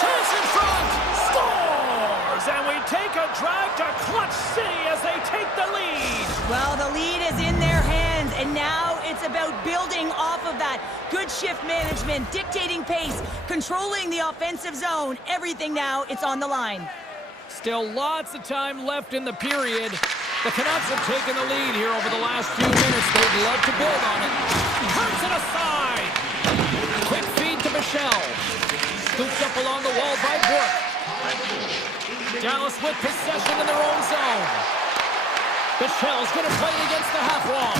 Chase in front. Scores! And we take a drive to Clutch City as they take the lead. Well, the lead is in their hands, and now it's about building off of that. Good shift management, dictating pace, controlling the offensive zone. Everything now, it's on the line. Still lots of time left in the period. The Canucks have taken the lead here over the last few minutes. They'd love to build on it. Turns it aside. Quick feed to Michelle. Scooped up along the wall by Brook. Dallas with possession in their own zone. Michelle's going to play it against the half wall.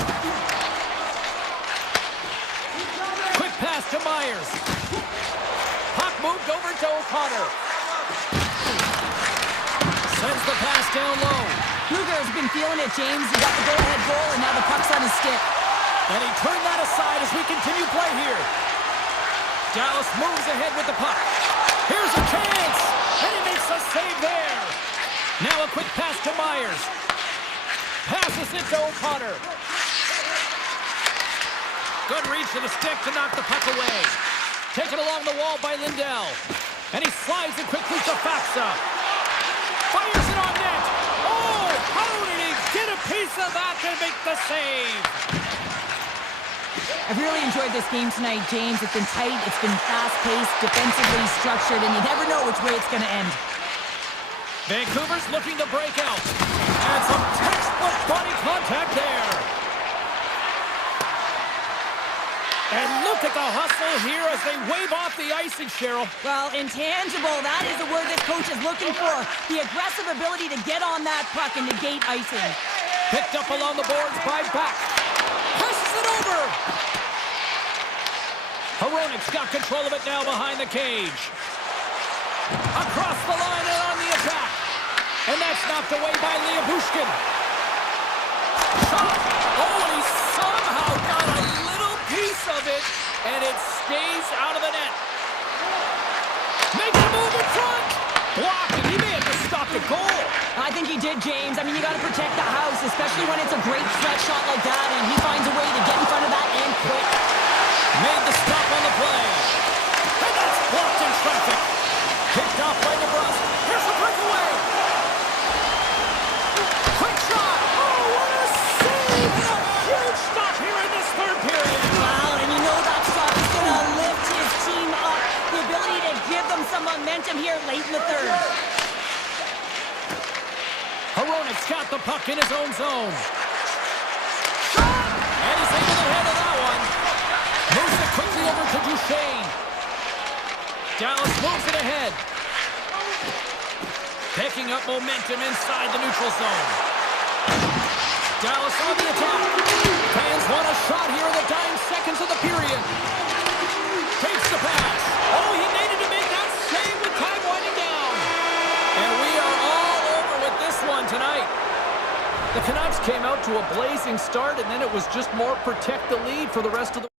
Quick pass to Myers. Puck moved over to O'Connor. Sends the pass down low. Luger's been feeling it, James. He got the go-ahead goal, and now the puck's on his stick. And he turned that aside as we continue play here. Dallas moves ahead with the puck. Here's a chance, and he makes a save there. Now a quick pass to Myers. Passes it to O'Connor. Good reach to the stick to knock the puck away. Taken along the wall by Lindell. And he slides it quickly to Faxa. Fires it on net. Oh, how did he get a piece of that to make the save? I've really enjoyed this game tonight, James. It's been tight, it's been fast-paced, defensively structured, and you never know which way it's going to end. Vancouver's looking to break out. And some textbook body contact there. And look at the hustle here as they wave off the icing, Cheryl. Well, intangible, that is the word this coach is looking for. The aggressive ability to get on that puck and negate icing. Picked up along the boards by Back. Passes it over. Hronik's got control of it now behind the cage. Across the line and on the attack. And that's knocked away by Lyubushkin. Shot. Oh, and he somehow got a little piece of it, and it stays out of the net. Makes a move in front. Blocked, and he may have just stopped the goal. I think he did, James. I mean, you got to protect the house, especially when it's a great threat shot like that, and he finds a way to get in front of that and quick. Made the stop on the play. And that's blocked in traffic. Picked off by Nebraska. Here's the breakaway. Quick shot. Oh, what a save. And a huge stop here in this third period. Wow, and you know that shot is going to lift his team up. The ability to give them some momentum puck in his own zone. And he's able to handle that one. Moves it quickly over to Duchesne. Dallas moves it ahead. Picking up momentum inside the neutral zone. Dallas on the attack. Fans want a shot here in the dying seconds of the period. Takes the pass. Oh, he needed to make that save with time winding down. And we are all over with this one tonight. The Canucks came out to a blazing start, and then it was just more protect the lead for the rest of the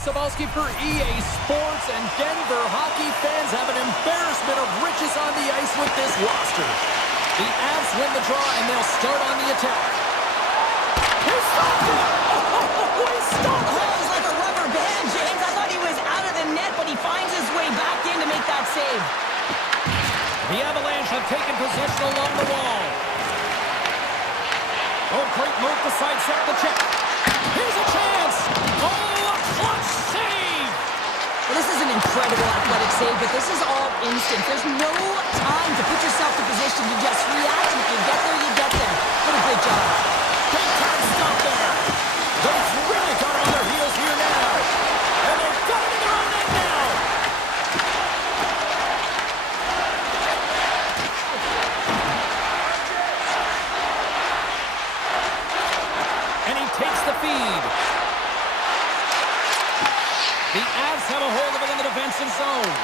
Sabalski for EA Sports, and Denver hockey fans have an embarrassment of riches on the ice with this roster. The Avs win the draw, and they'll start on the attack. He stopped it! Oh, he stopped it! Oh, it's like a rubber band, James. I thought he was out of the net, but he finds his way back in to make that save. The Avalanche have taken possession along the wall. Oh, great move to sidestep the check. Here's a chance! Oh, a clutch save! Well, this is an incredible athletic save, but this is all instant. There's no time to put yourself in position. You just react, and if you get there, you get there. What a great job. Big time stop there. They've really got on their heels here now. And they've got it in their own end now. And he takes the feed. The Avs have a hold of it in the defensive zone.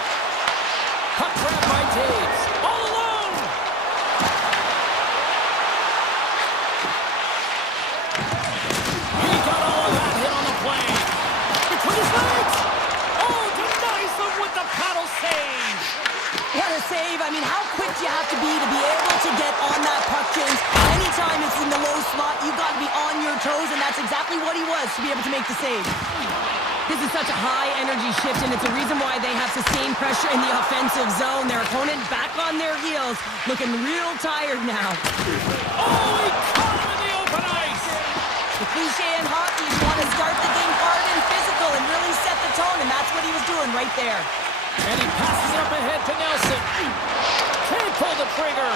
Puck grab by Taves. All alone. He got all of that hit on the plane. Between his legs. Oh, denies him with the paddle save. What a save. I mean, how quick do you have to be able to get on that puck, James? Anytime it's in the low slot, you've got to be on your toes, and that's exactly what he was to be able to make the save. This is such a high-energy shift, and it's a reason why they have sustained pressure in the offensive zone. Their opponent back on their heels, looking real tired now. Oh, he caught him in the open ice. The cliche in hockey is you want to start the game hard and physical and really set the tone, and that's what he was doing right there. And he passes it up ahead to Nelson. Can't pull the trigger.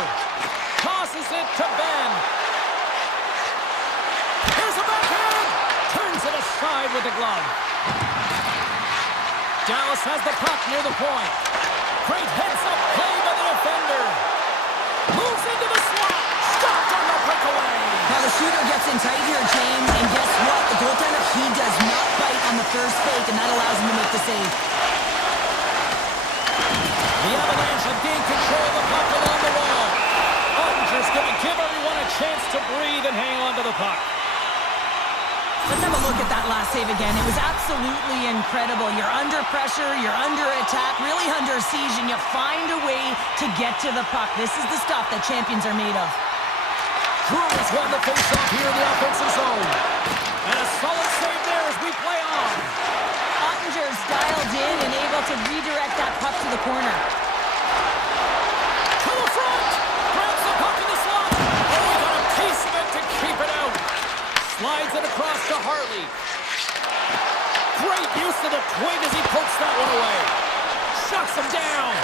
Tosses it to Ben. Here's a backhand. Turns it aside with the glove. Dallas has the puck near the point. Great heads-up play by the defender. Moves into the slot. Stopped on the breakaway. Now the shooter gets in tight here, James, and guess what? The goaltender, he does not bite on the first fake, and that allows him to make the save. The Avalanche have gained control of the puck along the wall. Ottinger's going to give everyone a chance to breathe and hang on to the puck. Let's have a look at that last save again. It was absolutely incredible. You're under pressure, you're under attack, really under siege, and you find a way to get to the puck. This is the stuff that champions are made of. Cruz won the faceoff here in the offensive zone. And a solid save there as we play on. Ottinger's dialed in and able to redirect that puck to the corner. To the front! Grabs the puck in the slot. Oh, he got a piece of it to keep it out. Slides it across to Hartley. Great use of the twig as he pokes that one away. Shuts him down.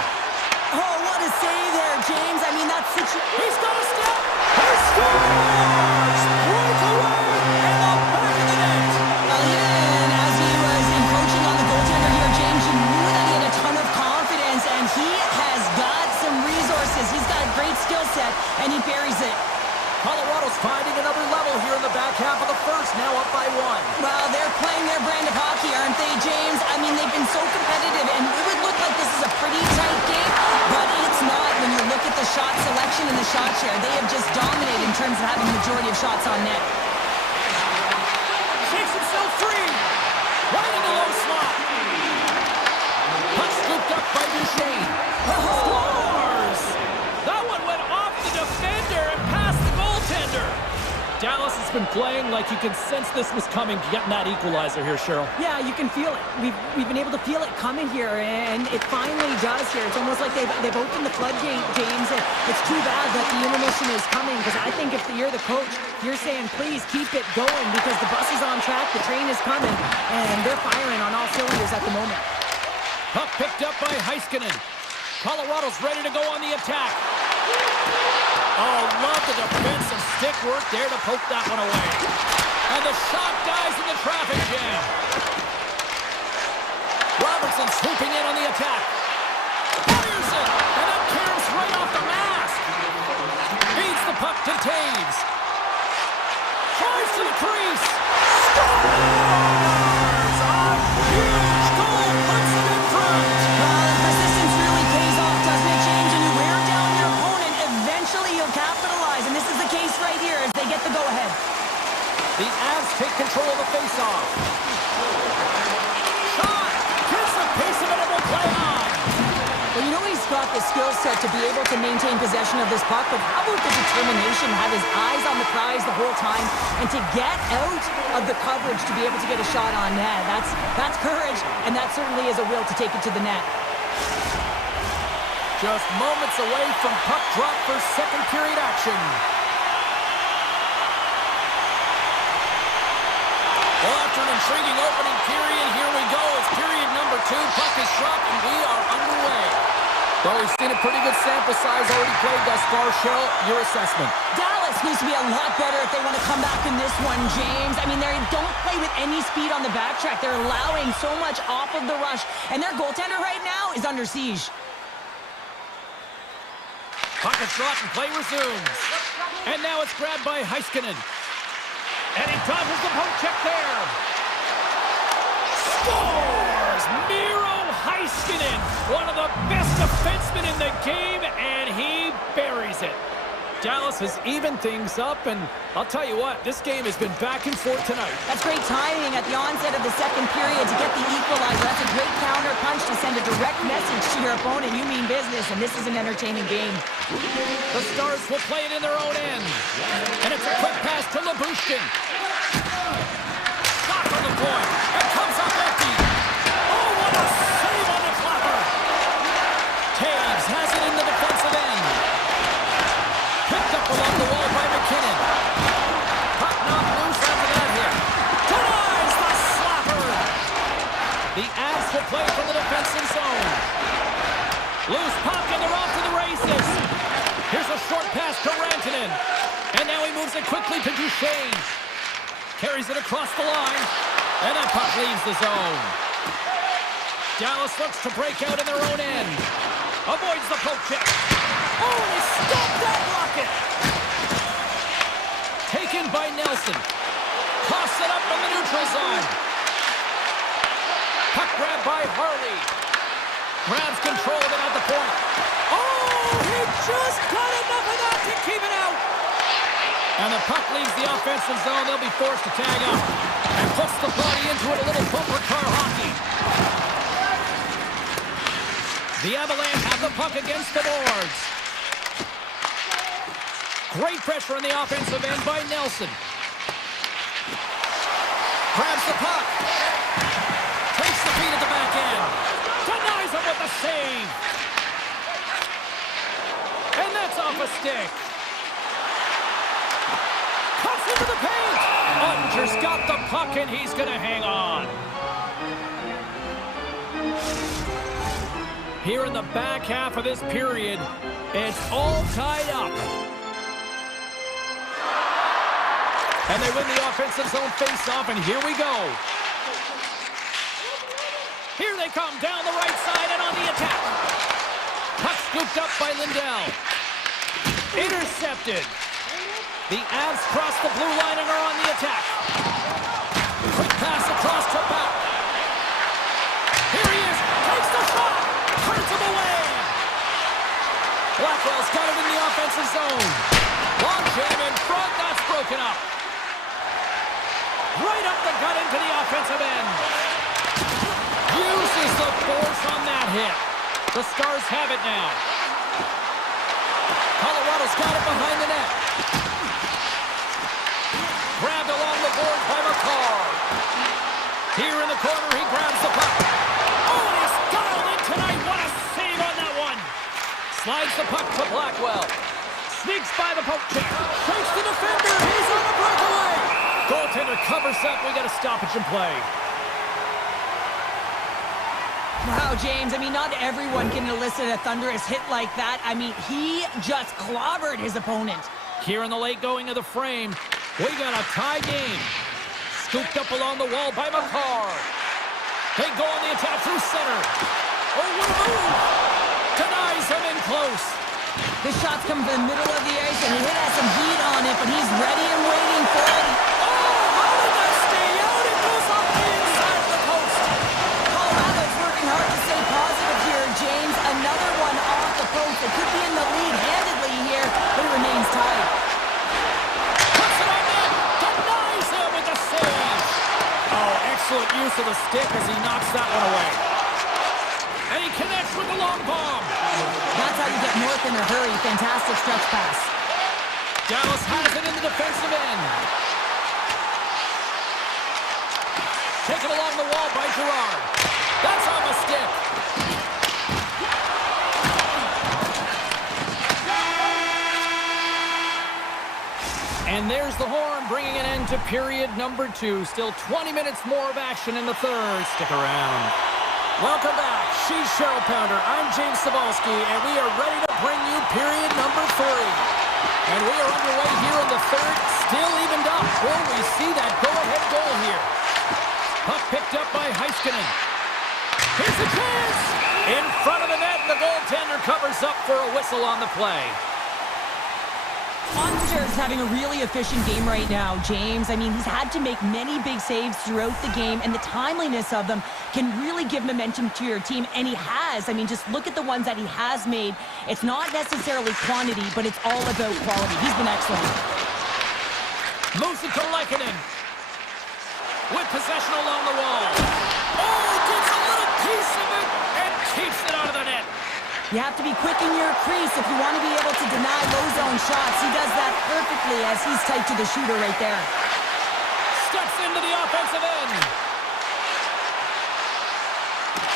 Oh, what a save there, James. I mean, that's such a... He's got a step. He scores! Breakaway in the back of the net. Well, even as he was encroaching on the goaltender here, James, you knew that he had a ton of confidence, and he has got some resources. He's got a great skill set, and he buries it. Colorado's finding another level here in the back half of the first, now up by 1. Well, they're playing their brand of hockey, aren't they, James? I mean, they've been so competitive, and it would look like this is a pretty tight game, but it's not when you look at the shot selection and the shot share. They have just dominated in terms of having the majority of shots on net. Shakes himself free. Right in the low slot. Puck scooped up by Duchesne. Scores! That one went off the defender and past the goaltender. Dallas has been playing like you can sense this was coming, getting that equalizer here, Cheryl. Yeah, you can feel it. We've been able to feel it coming here, and it finally does here. It's almost like they've opened the floodgate, James. It's too bad that the intermission is coming, because I think if you're the coach, you're saying, please keep it going, because the bus is on track, the train is coming, and they're firing on all cylinders at the moment. Puck picked up by Heiskanen. Colorado's ready to go on the attack. Oh, love the defensive stick work there to poke that one away. And the shot dies in the traffic jam. Robertson swooping in on the attack. Fires it, and that caroms right off the mask. Feeds the puck to Taves. Tries to the crease. Scores! A huge goal puts them in front. Persistence really pays off, doesn't it, James? And you wear down your opponent, eventually you'll capitalize. And this is the case right here as they get the go-ahead. The Avs take control of the faceoff. shot! Gets the piece of it and will play on! Well, you know he's got the skill set to be able to maintain possession of this puck, but how about the determination, have his eyes on the prize the whole time, and to get out of the coverage to be able to get a shot on net. That's courage, and that certainly is a will to take it to the net. Just moments away from puck drop for second period action. Well, after an intriguing opening period, here we go. It's period number 2. Puck is dropped, and we are underway. Well, we've seen a pretty good sample size already played thus far. Shell, your assessment. Dallas needs to be a lot better if they want to come back in this one, James. I mean, they don't play with any speed on the backtrack. They're allowing so much off of the rush, and their goaltender right now is under siege. Puck is dropped and play resumes. And now it's grabbed by Heiskanen. And he dodges the poke check there. Scores! Miro Heiskanen, one of the best defensemen in the game, and he buries it. Dallas has evened things up, and I'll tell you what, this game has been back and forth tonight. That's great timing at the onset of the second period to get the equalizer. That's a great counter punch to send a direct message to your opponent. You mean business, and this is an entertaining game. The Stars will play it in their own end. And it's a quick pass to Labushkin. Shot from the point. It comes up empty. Oh, what a save on the flapper. Taves has it in the defensive end. Picked up along the wall by McKinnon. Puck knocked loose after that hit. Denies the slapper. The Avs will play from the defensive zone. Loose puck and they're off to the races. Here's a short pass to Rantanen. And now he moves it quickly to Duchesne. Carries it across the line. And that puck leaves the zone. Dallas looks to break out in their own end. Avoids the poke check. Oh, he stopped that rocket. Taken by Nelson. Tossed it up in the neutral zone. Puck grabbed by Harley. Grabs control of it at the point. Oh, he just got enough of that to keep it out. And the puck leaves the offensive zone. They'll be forced to tag up. And puts the body into it, a little bumper car hockey. The Avalanche have the puck against the boards. Great pressure on the offensive end by Nelson. Grabs the puck. Takes the feed at the back end. Denies him with the save. And that's off a stick. Cuts into the paint. Unger's got the puck and he's going to hang on. Here in the back half of this period, it's all tied up. And they win the offensive zone face-off, and here we go. Here they come down the right side and on the attack. Puck scooped up by Lindell. Intercepted. The Avs cross the blue line and are on the attack. Quick pass across to Bauer. Here he is. Takes the shot. Turns him away. Blackwell's got it in the offensive zone. Long jam in front. That's broken up. Right up the gut into the offensive end. Uses the force on that hit. The Stars have it now. Colorado's got it behind the net. Grabbed along the board by McCall. Here in the corner, he grabs the puck. Oh, and he's got it in tonight. What a save on that one. Slides the puck to Blackwell. Sneaks by the poke check. Shakes the defender. He's on a breakaway. Goaltender covers up. We got a stoppage in play. Wow, James, I mean, not everyone can elicit a thunderous hit like that. I mean, he just clobbered his opponent. Here in the late going of the frame, we got a tie game. Scooped up along the wall by McCarr. They go on the attack through center. Oh, what a move! Denies him in close. The shot's come from the middle of the ice, and he has some heat on it, but he's ready and waiting for it. Oh, how did that stay out? It goes off the inside of the post. Colorado's working hard to stay positive here, James. Another one off the post. They could be in the lead handedly here, but it remains tied. Puts it on net. Denies him with the save. Oh, Excellent use of the stick as he knocks that one away. And he connects with the long bomb. That's how you get north in a hurry. Fantastic stretch pass. Dallas has it in the defensive end. Taken along the wall by Gerard. That's on the stick. And there's the horn, bringing an end to period number 2. Still 20 minutes more of action in the third. Stick around. Welcome back. She's Cheryl Pounder. I'm James Cebulski, and we are ready to bring you period number 3. And we are underway here in the third. Still evened up. Will we see that go-ahead goal here? Puck picked up by Heiskanen. Here's a chance! In front of the net, and the goaltender covers up for a whistle on the play. Ottinger's having a really efficient game right now, James. I mean, he's had to make many big saves throughout the game, and the timeliness of them can really give momentum to your team, and he has. I mean, just look at the ones that he has made. It's not necessarily quantity, but it's all about quality. He's been excellent. Moves it to Lekkinen. With possession along the wall. Oh, gets a little piece of it and keeps it out of the net. You have to be quick in your crease if you want to be able to deny low-zone shots. He does that perfectly as he's tight to the shooter right there. Steps into the offensive end.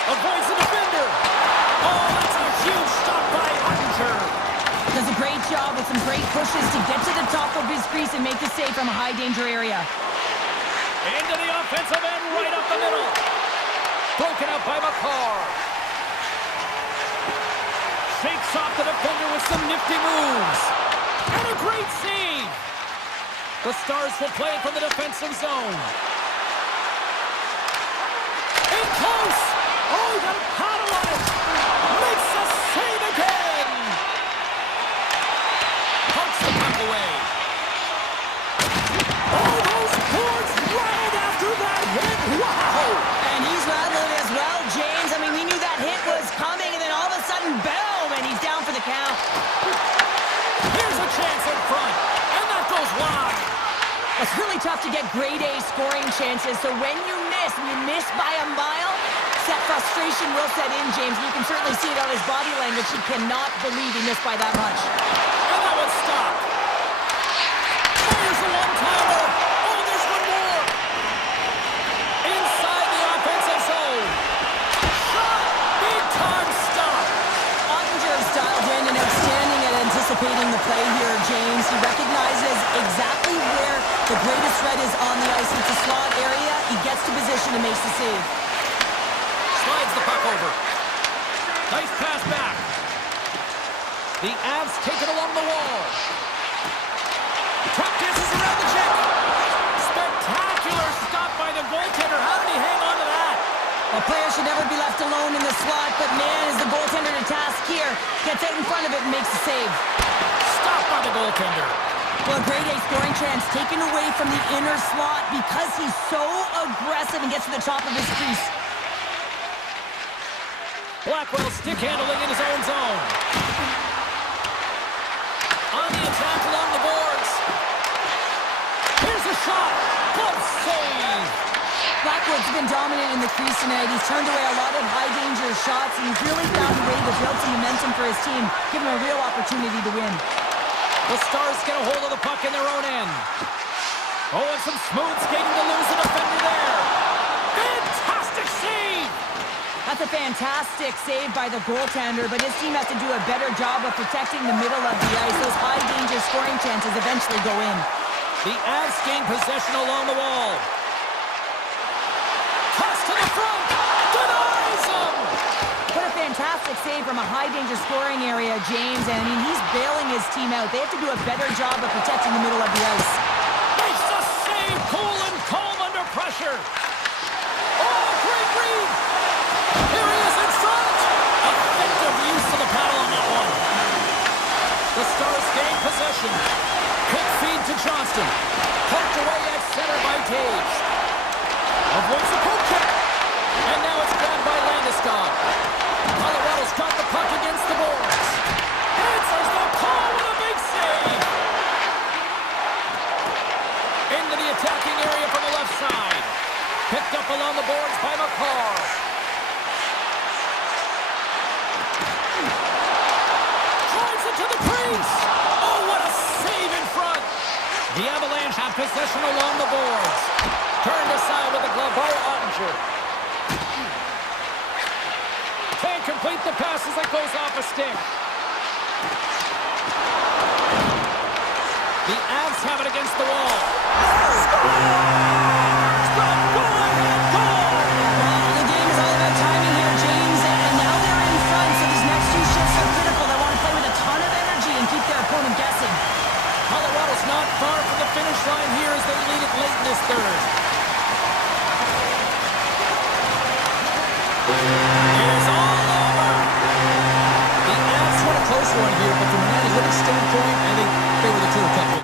Avoids the defender. Oh, that's a huge stop by Ottinger. Does a great job with some great pushes to get to the top of his crease and make the save from a high-danger area. Into the offensive end, right up the middle. Broken up by McCarr. Shakes off the defender with some nifty moves. And a great save. The Stars will play it from the defensive zone. In close. Oh, he got a paddle on it. Makes the save again. Pokes the puck away. Oh, those boards rattled after that hit. Wow. And he's rattling as well, James. I mean, we knew that hit was coming, and then all of a sudden, boom, and he's down for the count. Here's a chance in front, and that goes wide. It's really tough to get grade A scoring chances, so when you miss by a mile, that frustration will set in, James. You can certainly see it on his body language. He cannot believe he missed by that much. And that was stopped. There's a one-timer. Oh, there's one more. Inside the offensive zone. Shot. Big-time stop. Ottinger's dialed in and outstanding at anticipating the play here, James. He recognizes exactly where the greatest threat is on the ice. It's a slot area. He gets to position and makes the save. Slides the puck over. Nice pass back. The Avs take it along the wall. Truck dances around the check. Spectacular stop by the goaltender. How did he hang on to that? A player should never be left alone in the slot, but man, is the goaltender to task here. Gets out in front of it and makes the save. Stop by the goaltender. Well, a grade A scoring chance taken away from the inner slot because he's so aggressive and gets to the top of his crease. Blackwell stick handling in his own zone. On the attack along the boards. Here's a shot. Glove save. Blackwood's been dominant in the crease tonight. He's turned away a lot of high-danger shots, and he's really found a way to build some momentum for his team, giving him a real opportunity to win. The Stars get a hold of the puck in their own end. Oh, and some smooth skating to lose the defender there. Fantastic save! That's a fantastic save by the goaltender, but his team has to do a better job of protecting the middle of the ice. Those high-danger scoring chances eventually go in. The Avs gain possession along the wall. Toss to the front! Denies him! What a fantastic save from a high-danger scoring area, James. And I mean, he's bailing his team out. They have to do a better job of protecting the middle of the ice. Makes the save, cool and calm under pressure. Oh, great read! Here he is in front! Effective use of the paddle on that one. The Stars gain possession. Quick feed to Johnston. Poked away at center by Taves. Avoids the poke check. And now it's grabbed by Landeskog. Colorado's got the puck against the boards. Answers the call with a big save. Into the attacking area from the left side. Picked up along the boards by McCall. Drives it to the crease. Oh, what a save in front. The Avalanche have possession along the boards. Turned aside with the glove by Ottinger. Can't complete the pass as it goes off a stick. The Avs have it against the wall. Scores! The go-ahead goal! The game is all about timing here, James, and now they're in front, so these next two shifts are critical. They want to play with a ton of energy and keep their opponent guessing. Colorado's not far from the finish line here as they lead it late in this third. It's all over! The Avs won a close one here, but from an analytics standpoint, I think they were the clear cut.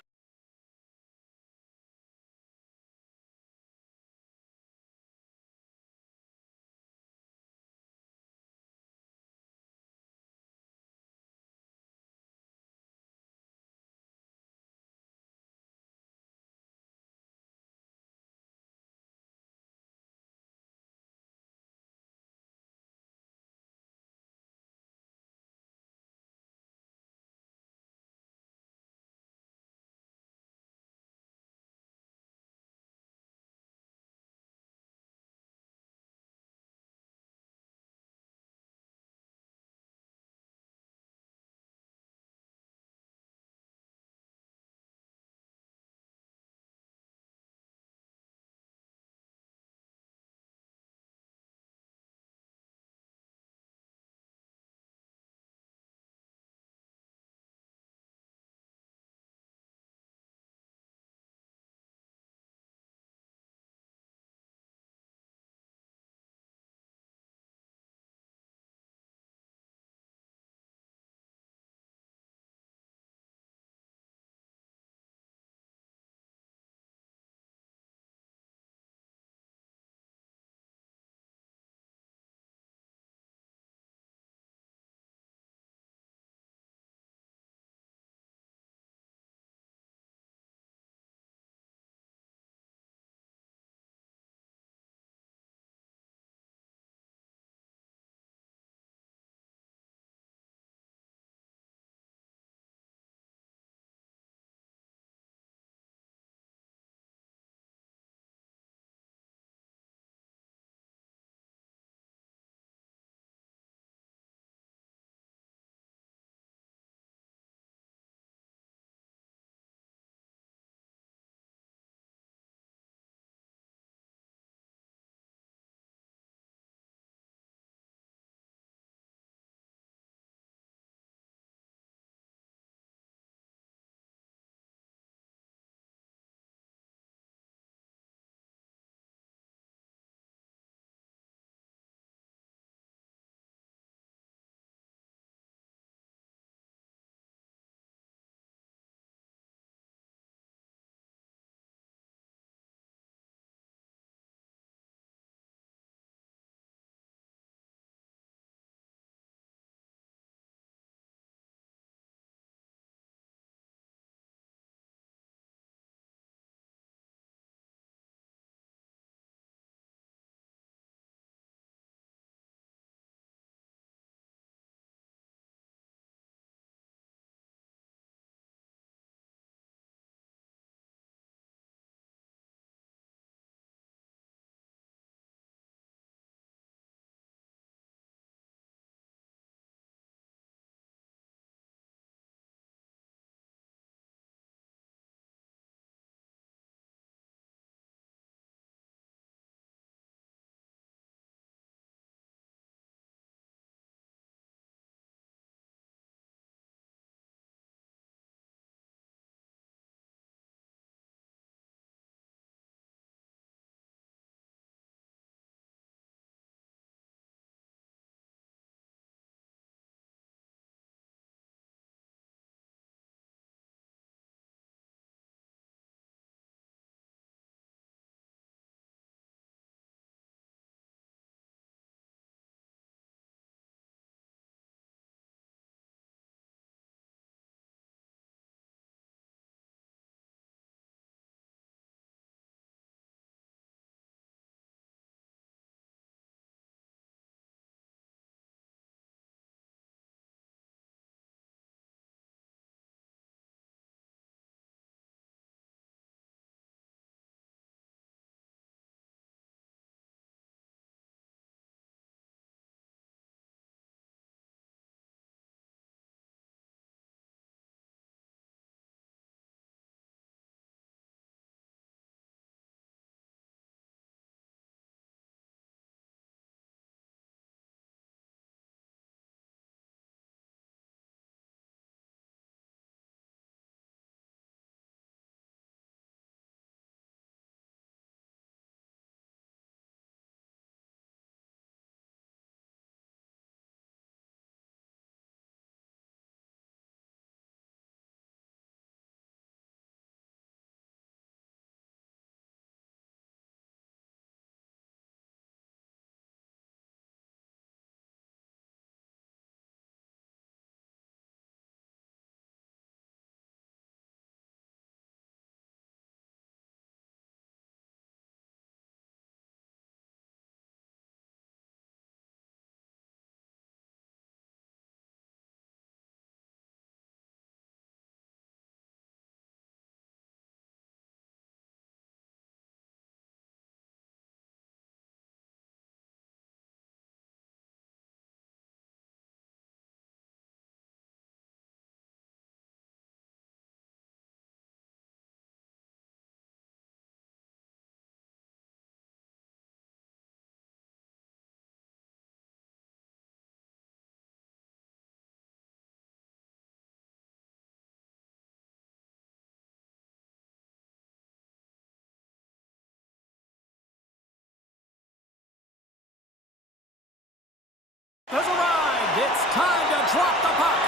has arrived. It's time to drop the puck.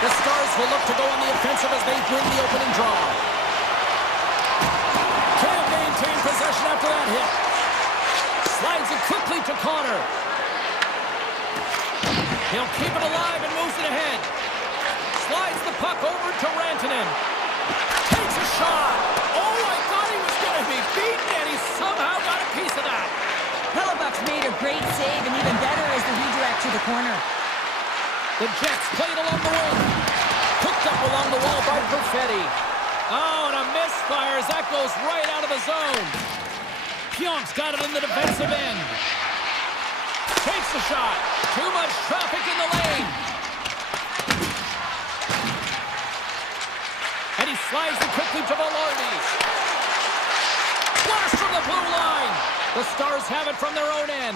The Stars will look to go on the offensive as they win the opening draw. Can't maintain possession after that hit. Slides it quickly to Connor. He'll keep it alive and moves it ahead. Slides the puck over to Rantanen. Takes a shot. Oh, I thought he was going to be beaten, and he somehow got a piece of that. Hellebuck's made a great save, and even better is the redirect to the corner. The Jets played along the wing. Picked up along the wall by Perfetti. Oh, and a misfire as that goes right out of the zone. Pionk's got it in the defensive end. Takes the shot. Too much traffic in the lane. And he slides it quickly to Velarde. Blast from the blue line. The Stars have it from their own end.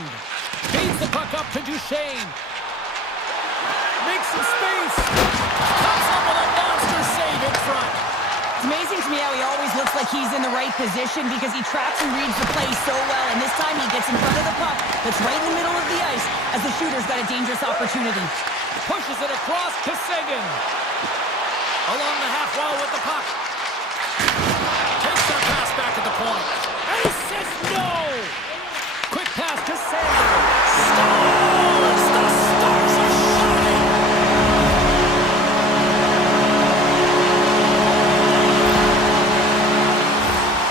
Feeds the puck up to Duchesne. Makes some space. Comes up with a monster save in front. It's amazing to me how he always looks like he's in the right position because he tracks and reads the play so well, and this time he gets in front of the puck that's right in the middle of the ice as the shooter's got a dangerous opportunity. Pushes it across to Seguin. Along the half wall with the puck. Takes that pass back at the point. And he says no! Quick pass to Sandberg. Stars! The Stars are shining!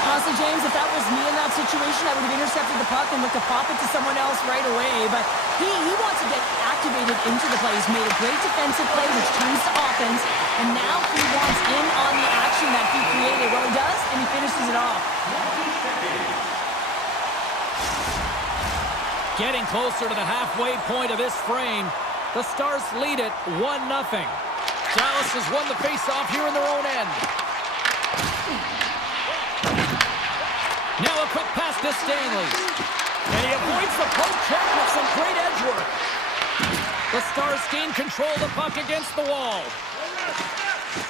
Honestly, James, if that was me in that situation, I would have intercepted the puck and looked to pop it to someone else right away. But he wants to get activated into the play. He's made a great defensive play, which turns to offense. And now he wants in on the action that he created. Well, he does, and he finishes it off. Getting closer to the halfway point of this frame. The Stars lead it 1-0. Dallas has won the faceoff here in their own end. Now a quick pass to Stanley. And he avoids the poke check with some great edge work. The Stars gain control of the puck against the wall.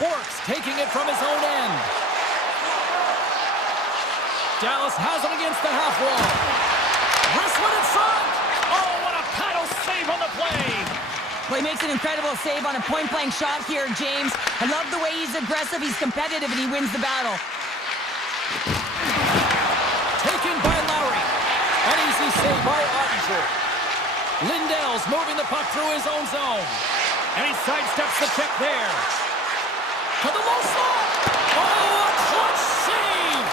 Borks taking it from his own end. Dallas has it against the half wall. Wrestling in front. Oh, what a paddle save on the play. Well, he makes an incredible save on a point-blank shot here, James. I love the way he's aggressive, he's competitive, and he wins the battle. Taken by Lowry. An easy save by Ottinger. Lindell's moving the puck through his own zone. And he sidesteps the check there. To the low slot. Oh, a clutch save.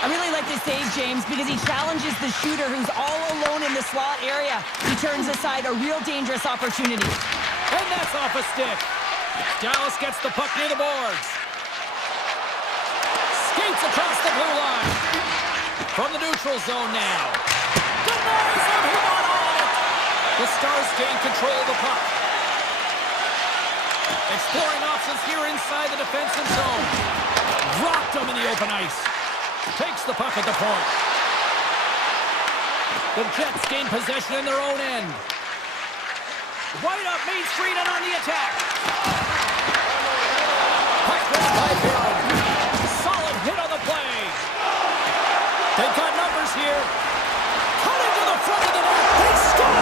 I really like this save, James, because he challenges the shooter who's all alone in the slot area. He turns aside a real dangerous opportunity. And that's off a stick. Dallas gets the puck near the boards. Skates across the blue line. From the neutral zone now. Denies him. He got on it. The Stars gain control of the puck. Exploring options here inside the defensive zone. Rocked him in the open ice. Takes the puck at the point. The Jets gain possession in their own end. Right up Main Street and on the attack. Puck dropped by Barron. Solid hit on the play. They've got numbers here. Cutting to the front of the net. They score!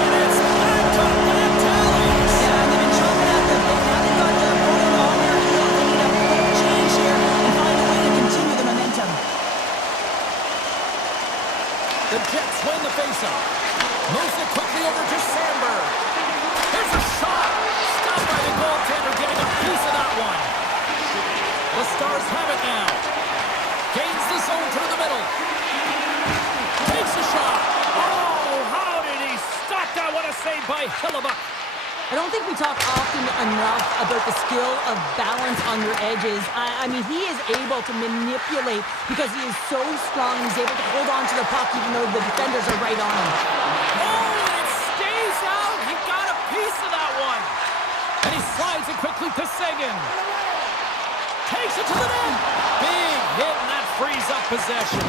And it's back to back tallies. Yeah, and they've been chopping at the bit. Now they've got their opponent on their heels. They need a quick change here and find a way to continue the momentum. The Jets win the faceoff. Moves it quickly over to Sandberg. There's a shot. Stopped by the goaltender, getting a piece of that one. The Stars have it now. Gains the zone through the middle. Takes a shot. Oh, how did he stop that? What a save by Hellebuck. I don't think we talk often enough about the skill of balance on your edges. I mean, he is able to manipulate because he is so strong. He's able to hold on to the puck even though the defenders are right on him. Oh, and it stays out. He got a piece of that one. And he slides it quickly to Seguin. Takes it to the net. Big hit, and that frees up possession.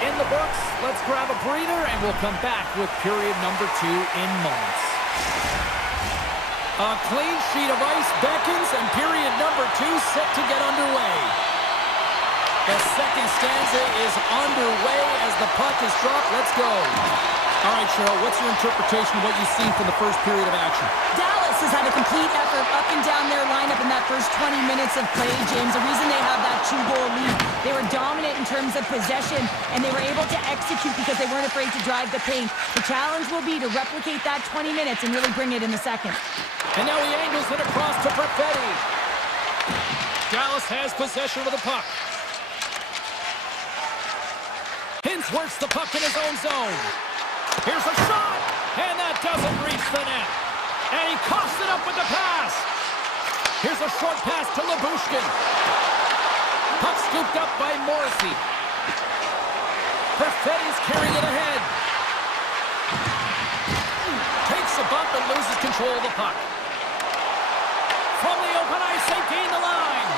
In the books, let's grab a breather and we'll come back with period number 2 in moments. A clean sheet of ice beckons, and period number 2 set to get underway. The second stanza is underway as the puck is dropped. Let's go. All right, Cheryl, what's your interpretation of what you've seen from the first period of action? Dallas has had a complete effort up and down their lineup in that first 20 minutes of play, James. The reason they have that 2-goal lead, they were dominant in terms of possession, and they were able to execute because they weren't afraid to drive the paint. The challenge will be to replicate that 20 minutes and really bring it in the second. And now he angles it across to Perfetti. Dallas has possession of the puck. Hintz works the puck in his own zone. Here's a shot, and that doesn't reach the net. And he coughs it up with the pass. Here's a short pass to Labushkin. Puck scooped up by Morrissey. Perfetti's carrying it ahead. Takes a bump and loses control of the puck. From the open ice, they gain the line.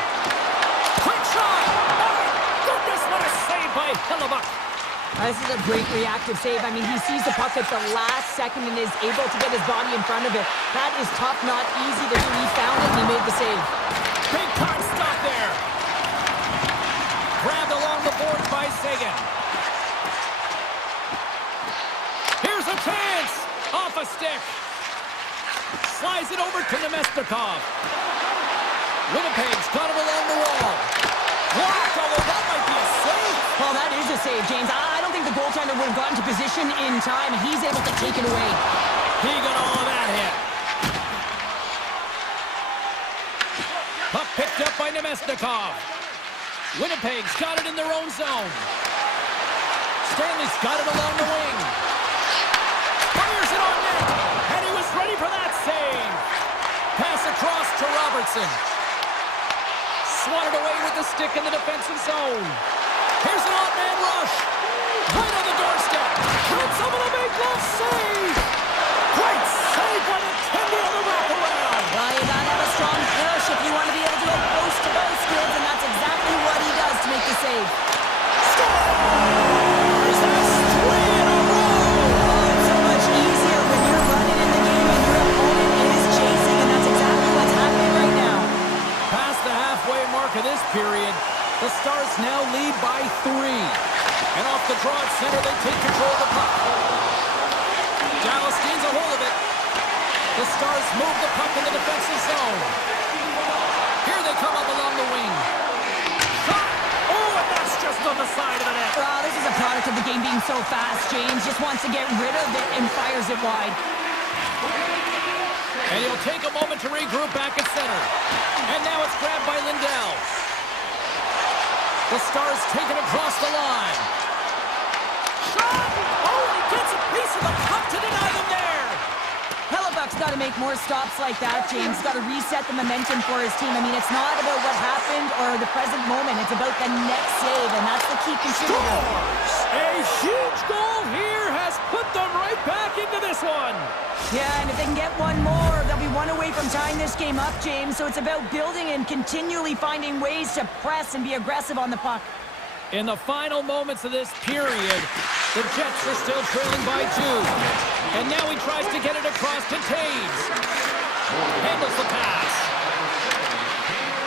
Quick shot! Oh, goodness, what a save by Hellebuyck. This is a great reactive save. I mean, he sees the puck at the last second and is able to get his body in front of it. That is tough, not easy to do. He found it and he made the save. Big time stop there. Grabbed along the boards by Sagan. Here's a chance. Off a stick. Slides it over to Nemestikov. Winnipeg's got him along the wall. Blocked, although that might be a save. Well, that is a save, James. I don't think the goaltender would have gotten to position in time, and he's able to take it away. He got all of that hit. Puck picked up by Nemestikov. Winnipeg's got it in their own zone. Stanley's got it along the wing. Fires it on net, and he was ready for that save. Pass across to Robertson. Swatted away with the stick in the defensive zone. Here's an odd-man rush. Right on the doorstep. Comes over the big glove save. Great save by the tender on the wraparound. Well, you gotta have a strong push if you want to be able to go post-to-post, kids, and that's exactly what he does to make the save. Scores! That's 3 in a row. Oh, it's so much easier when you're running in the game and your opponent is chasing, and that's exactly what's happening right now. Past the halfway mark of this period, the Stars now lead by 3. And off the draw at center, they take control of the puck. Dallas gains a hold of it. The Stars move the puck in the defensive zone. Here they come up along the wing. Shot! Oh, and that's just on the side of the net. Well, this is a product of the game being so fast. James just wants to get rid of it and fires it wide. And he'll take a moment to regroup back at center. And now it's grabbed by Lindell. The Stars take it across the line. Shot! Oh, he gets a piece of the puck to deny them there. Hellebuyck's got to make more stops like that, James. Got to reset the momentum for his team. I mean, it's not about what happened or the present moment. It's about the next save, and that's the key contributor. Scores! A huge goal here has put them right back into this one. Yeah, and if they can get one more, they'll be one away from tying this game up, James. So it's about building and continually finding ways to press and be aggressive on the puck. In the final moments of this period, the Jets are still trailing by 2. And now he tries to get it across to Taves. Handles the pass.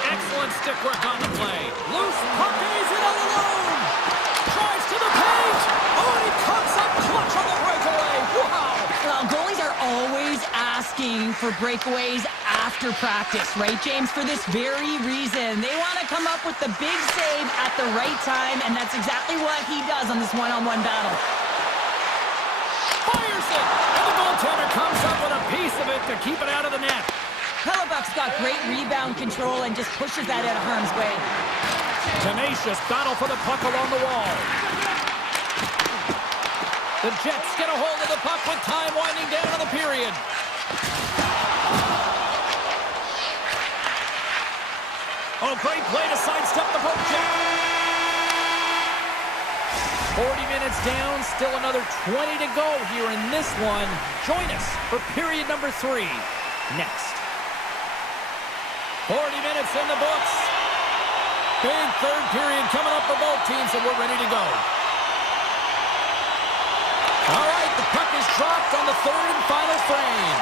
Excellent stick work on the play. Loose puck and he's in all alone. Drives to the paint. Oh, and he comes up clutch on the breakaway. Wow. Well, goalies are always asking for breakaways after practice, right, James? For this very reason. They want to come up with the big save at the right time, and that's exactly what he does on this one-on-one battle. Fires it, and the goaltender comes up with a piece of it to keep it out of the net. Hellebuyck's got great rebound control and just pushes that out of harm's way. Tenacious battle for the puck along the wall. The Jets get a hold of the puck with time winding down in the period. Oh, great play to sidestep the poke check. 40 minutes down, still another 20 to go here in this one. Join us for period number 3 next. 40 minutes in the books. Big third period coming up for both teams, and we're ready to go. All right, the puck is dropped on the third and final frame.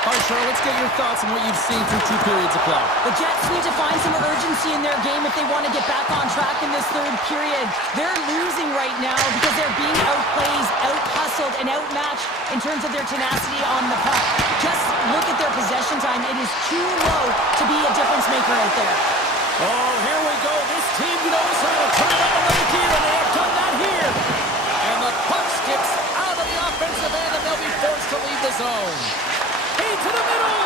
Our Charles, let's get your thoughts on what you've seen through 2 periods of play. The Jets need to find some urgency in their game if they want to get back on track in this third period. They're losing right now because they're being outplayed, out-hustled, and outmatched in terms of their tenacity on the puck. Just look at their possession time. It is too low to be a difference maker out there. Oh, here we go. This team knows how to turn up another gear, and they have done that here. And the puck skips out of the offensive end, and they'll be forced to leave the zone. Into the middle.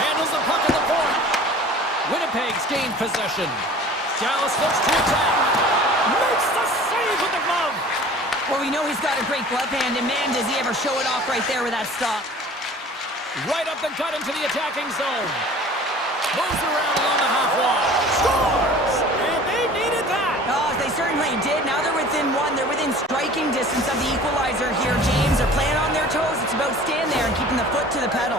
Handles the puck at the point. Winnipeg's gained possession. Dallas looks to attack. Makes the save with the glove. Well, we know he's got a great glove hand, and man, does he ever show it off right there with that stop. Right up the gut into the attacking zone. Moves around along the half wall. Scores! And they needed that. Oh, they certainly did. Now they're within one. They're within striking distance of the equalizer here, James. They're playing on their toes. It's about staying there and keeping the foot to the pedal.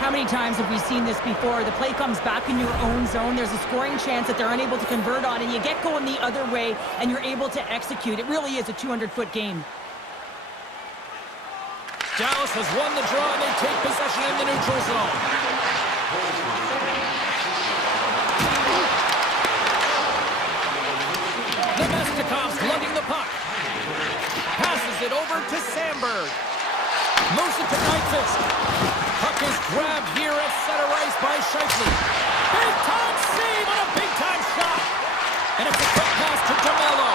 How many times have we seen this before? The play comes back in your own zone. There's a scoring chance that they're unable to convert on, and you get going the other way, and you're able to execute. It really is a 200-foot game. Dallas has won the draw, and they take possession in the neutral zone. Nemestikov's lugging the puck. Passes it over to Sandberg. Moves it to Nyquist. Puck is grabbed here at center ice by Scheifele. Big-time save on a big-time shot. And it's a quick pass to DeMello.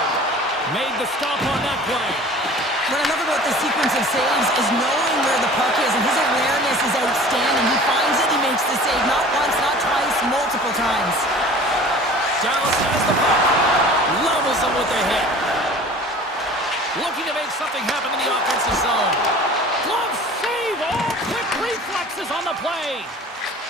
Made the stop on that play. What I love about this sequence of saves is knowing where the puck is, and his awareness is outstanding. He finds it, he makes the save, not once, not twice, multiple times. Dallas has the puck. Levels him with the hit. Looking to make something happen in the offensive zone. Glove save! Oh, quick reflexes on the play.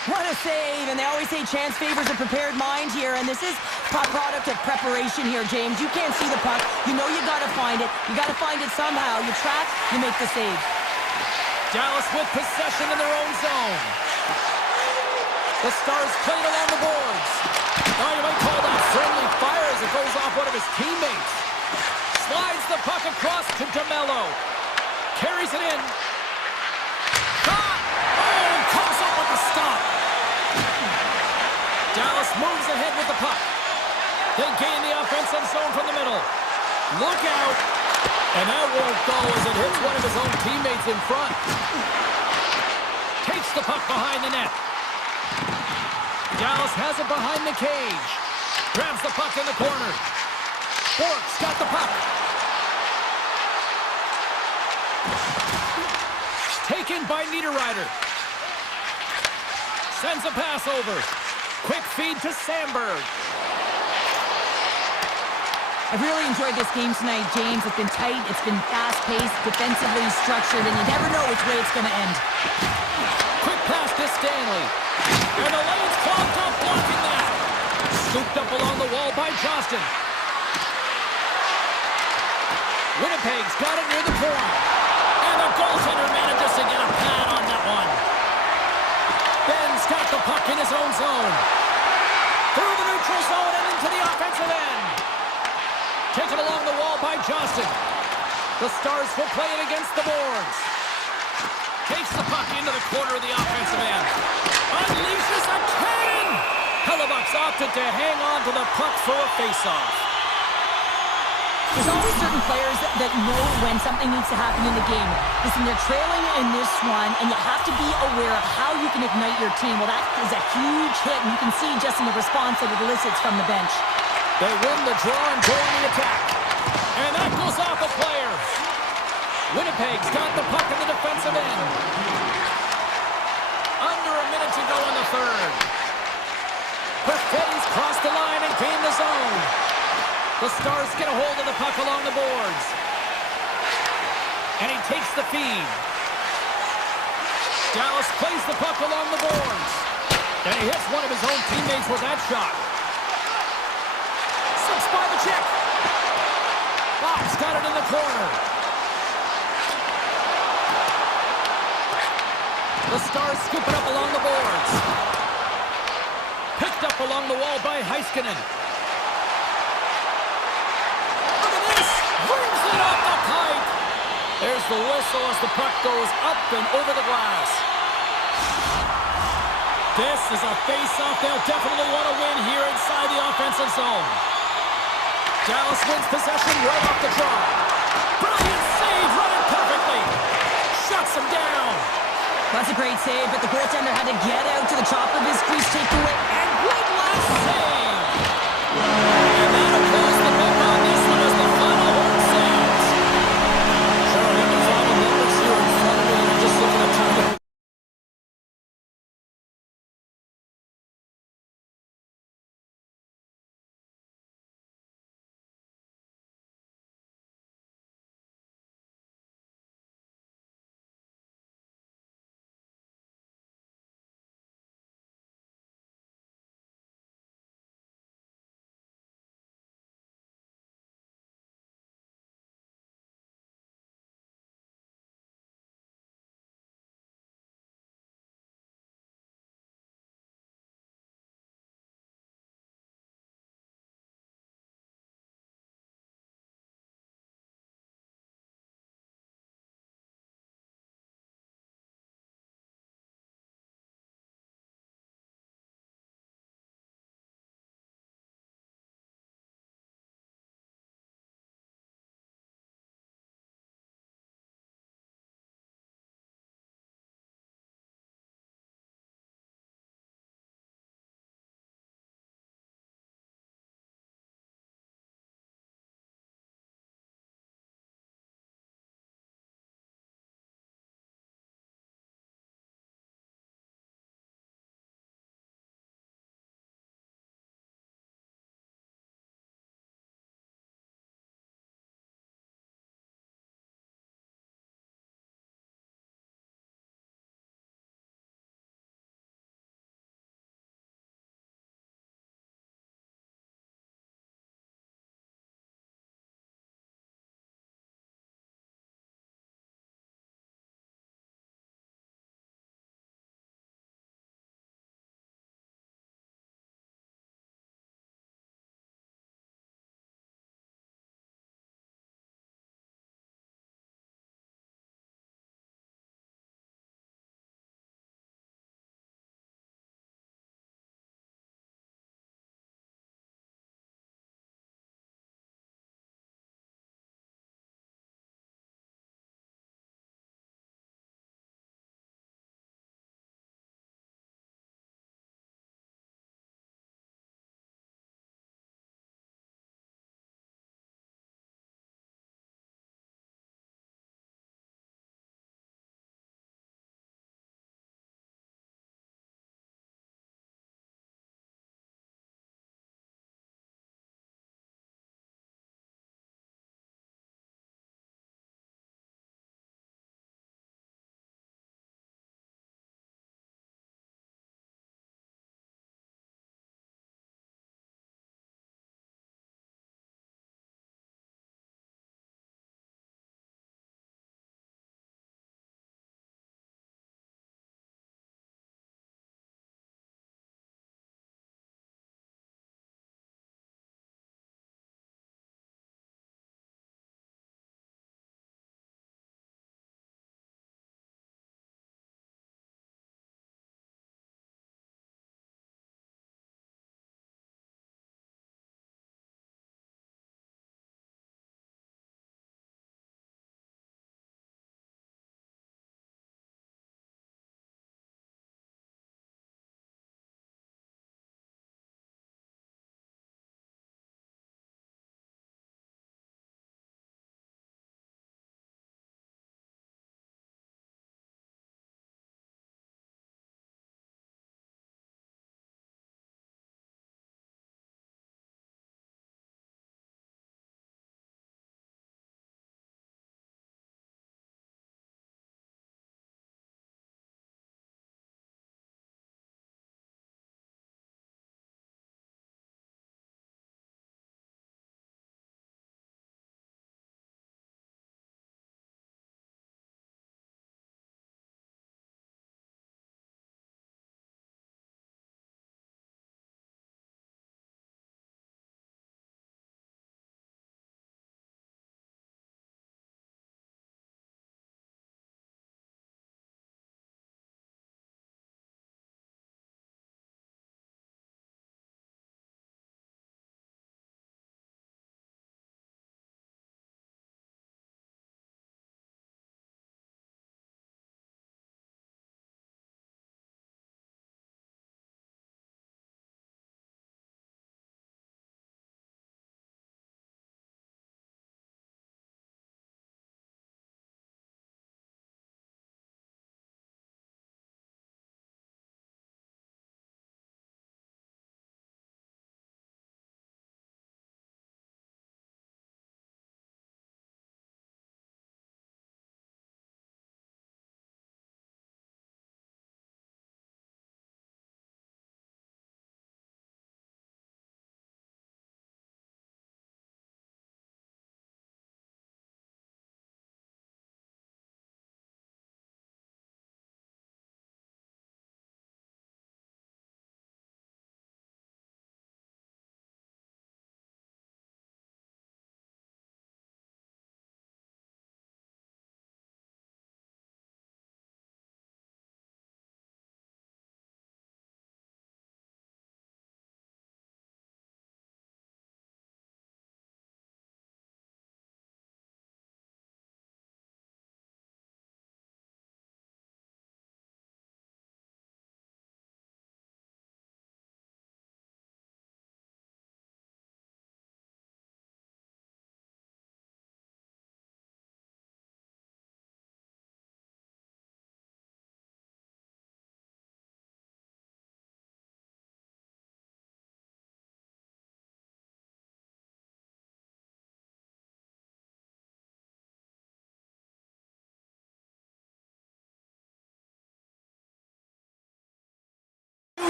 What a save, and they always say chance favors a prepared mind here, and this is a product of preparation here, James. You can't see the puck. You know you got to find it. You got to find it somehow. You track, you make the save. Dallas with possession in their own zone. The Stars played along the boards. Oh, you might call that friendly fire as it goes off one of his teammates. Slides the puck across to DeMello. Carries it in. Shot! Oh, and comes up with the stop. Dallas moves ahead with the puck. They gain the offensive zone from the middle. Look out. And that won't go as it hits one of his own teammates in front. Takes the puck behind the net. Dallas has it behind the cage. Grabs the puck in the corner. Bork's got the puck. Taken by Niederreiter. Sends a pass over. Quick feed to Sandberg. I've really enjoyed this game tonight, James. It's been tight, it's been fast-paced, defensively structured, and you never know which way it's going to end. Quick pass to Stanley. And the lane's clogged up, blocking that. Scooped up along the wall by Johnston. Winnipeg's got it near the point. And the goaltender manages to get a pad on that one. Ben's got the puck in his own zone. Through the neutral zone and into the offensive end. Taken along the wall by Johnston. The Stars will play it against the boards. Takes the puck into the corner of the offensive end. Unleashes a cannon! Hellebuck's opted to hang on to the puck for a face-off. There's always certain players that know when something needs to happen in the game. Listen, they're trailing in this one, and you have to be aware of how you can ignite your team. Well, that is a huge hit, and you can see just in the response that it elicits from the bench. They win the draw and go on the attack. And that goes off a player. Winnipeg's got the puck in the defensive end. Under a minute to go in the third. Perfetti's crossed the line and gained the zone. The Stars get a hold of the puck along the boards. And he takes the feed. Dallas plays the puck along the boards. And he hits one of his own teammates with that shot. Slips by the check. Bob's got it in the corner. The Stars scoop it up along the boards. Picked up along the wall by Heiskanen. Look at this! Brings it off the pipe! the whistle as the puck goes up and over the glass. This is a face-off they'll definitely want to win here inside the offensive zone. Dallas wins possession right off the draw. Brilliant save, running perfectly. Shuts him down. That's a great save, but the goaltender had to get out to the top of his crease, take away, And good last save. And that'll close the book on this one as the final horn sounds. Sure, I got the final numbers here in front of me, and I'm just looking at time.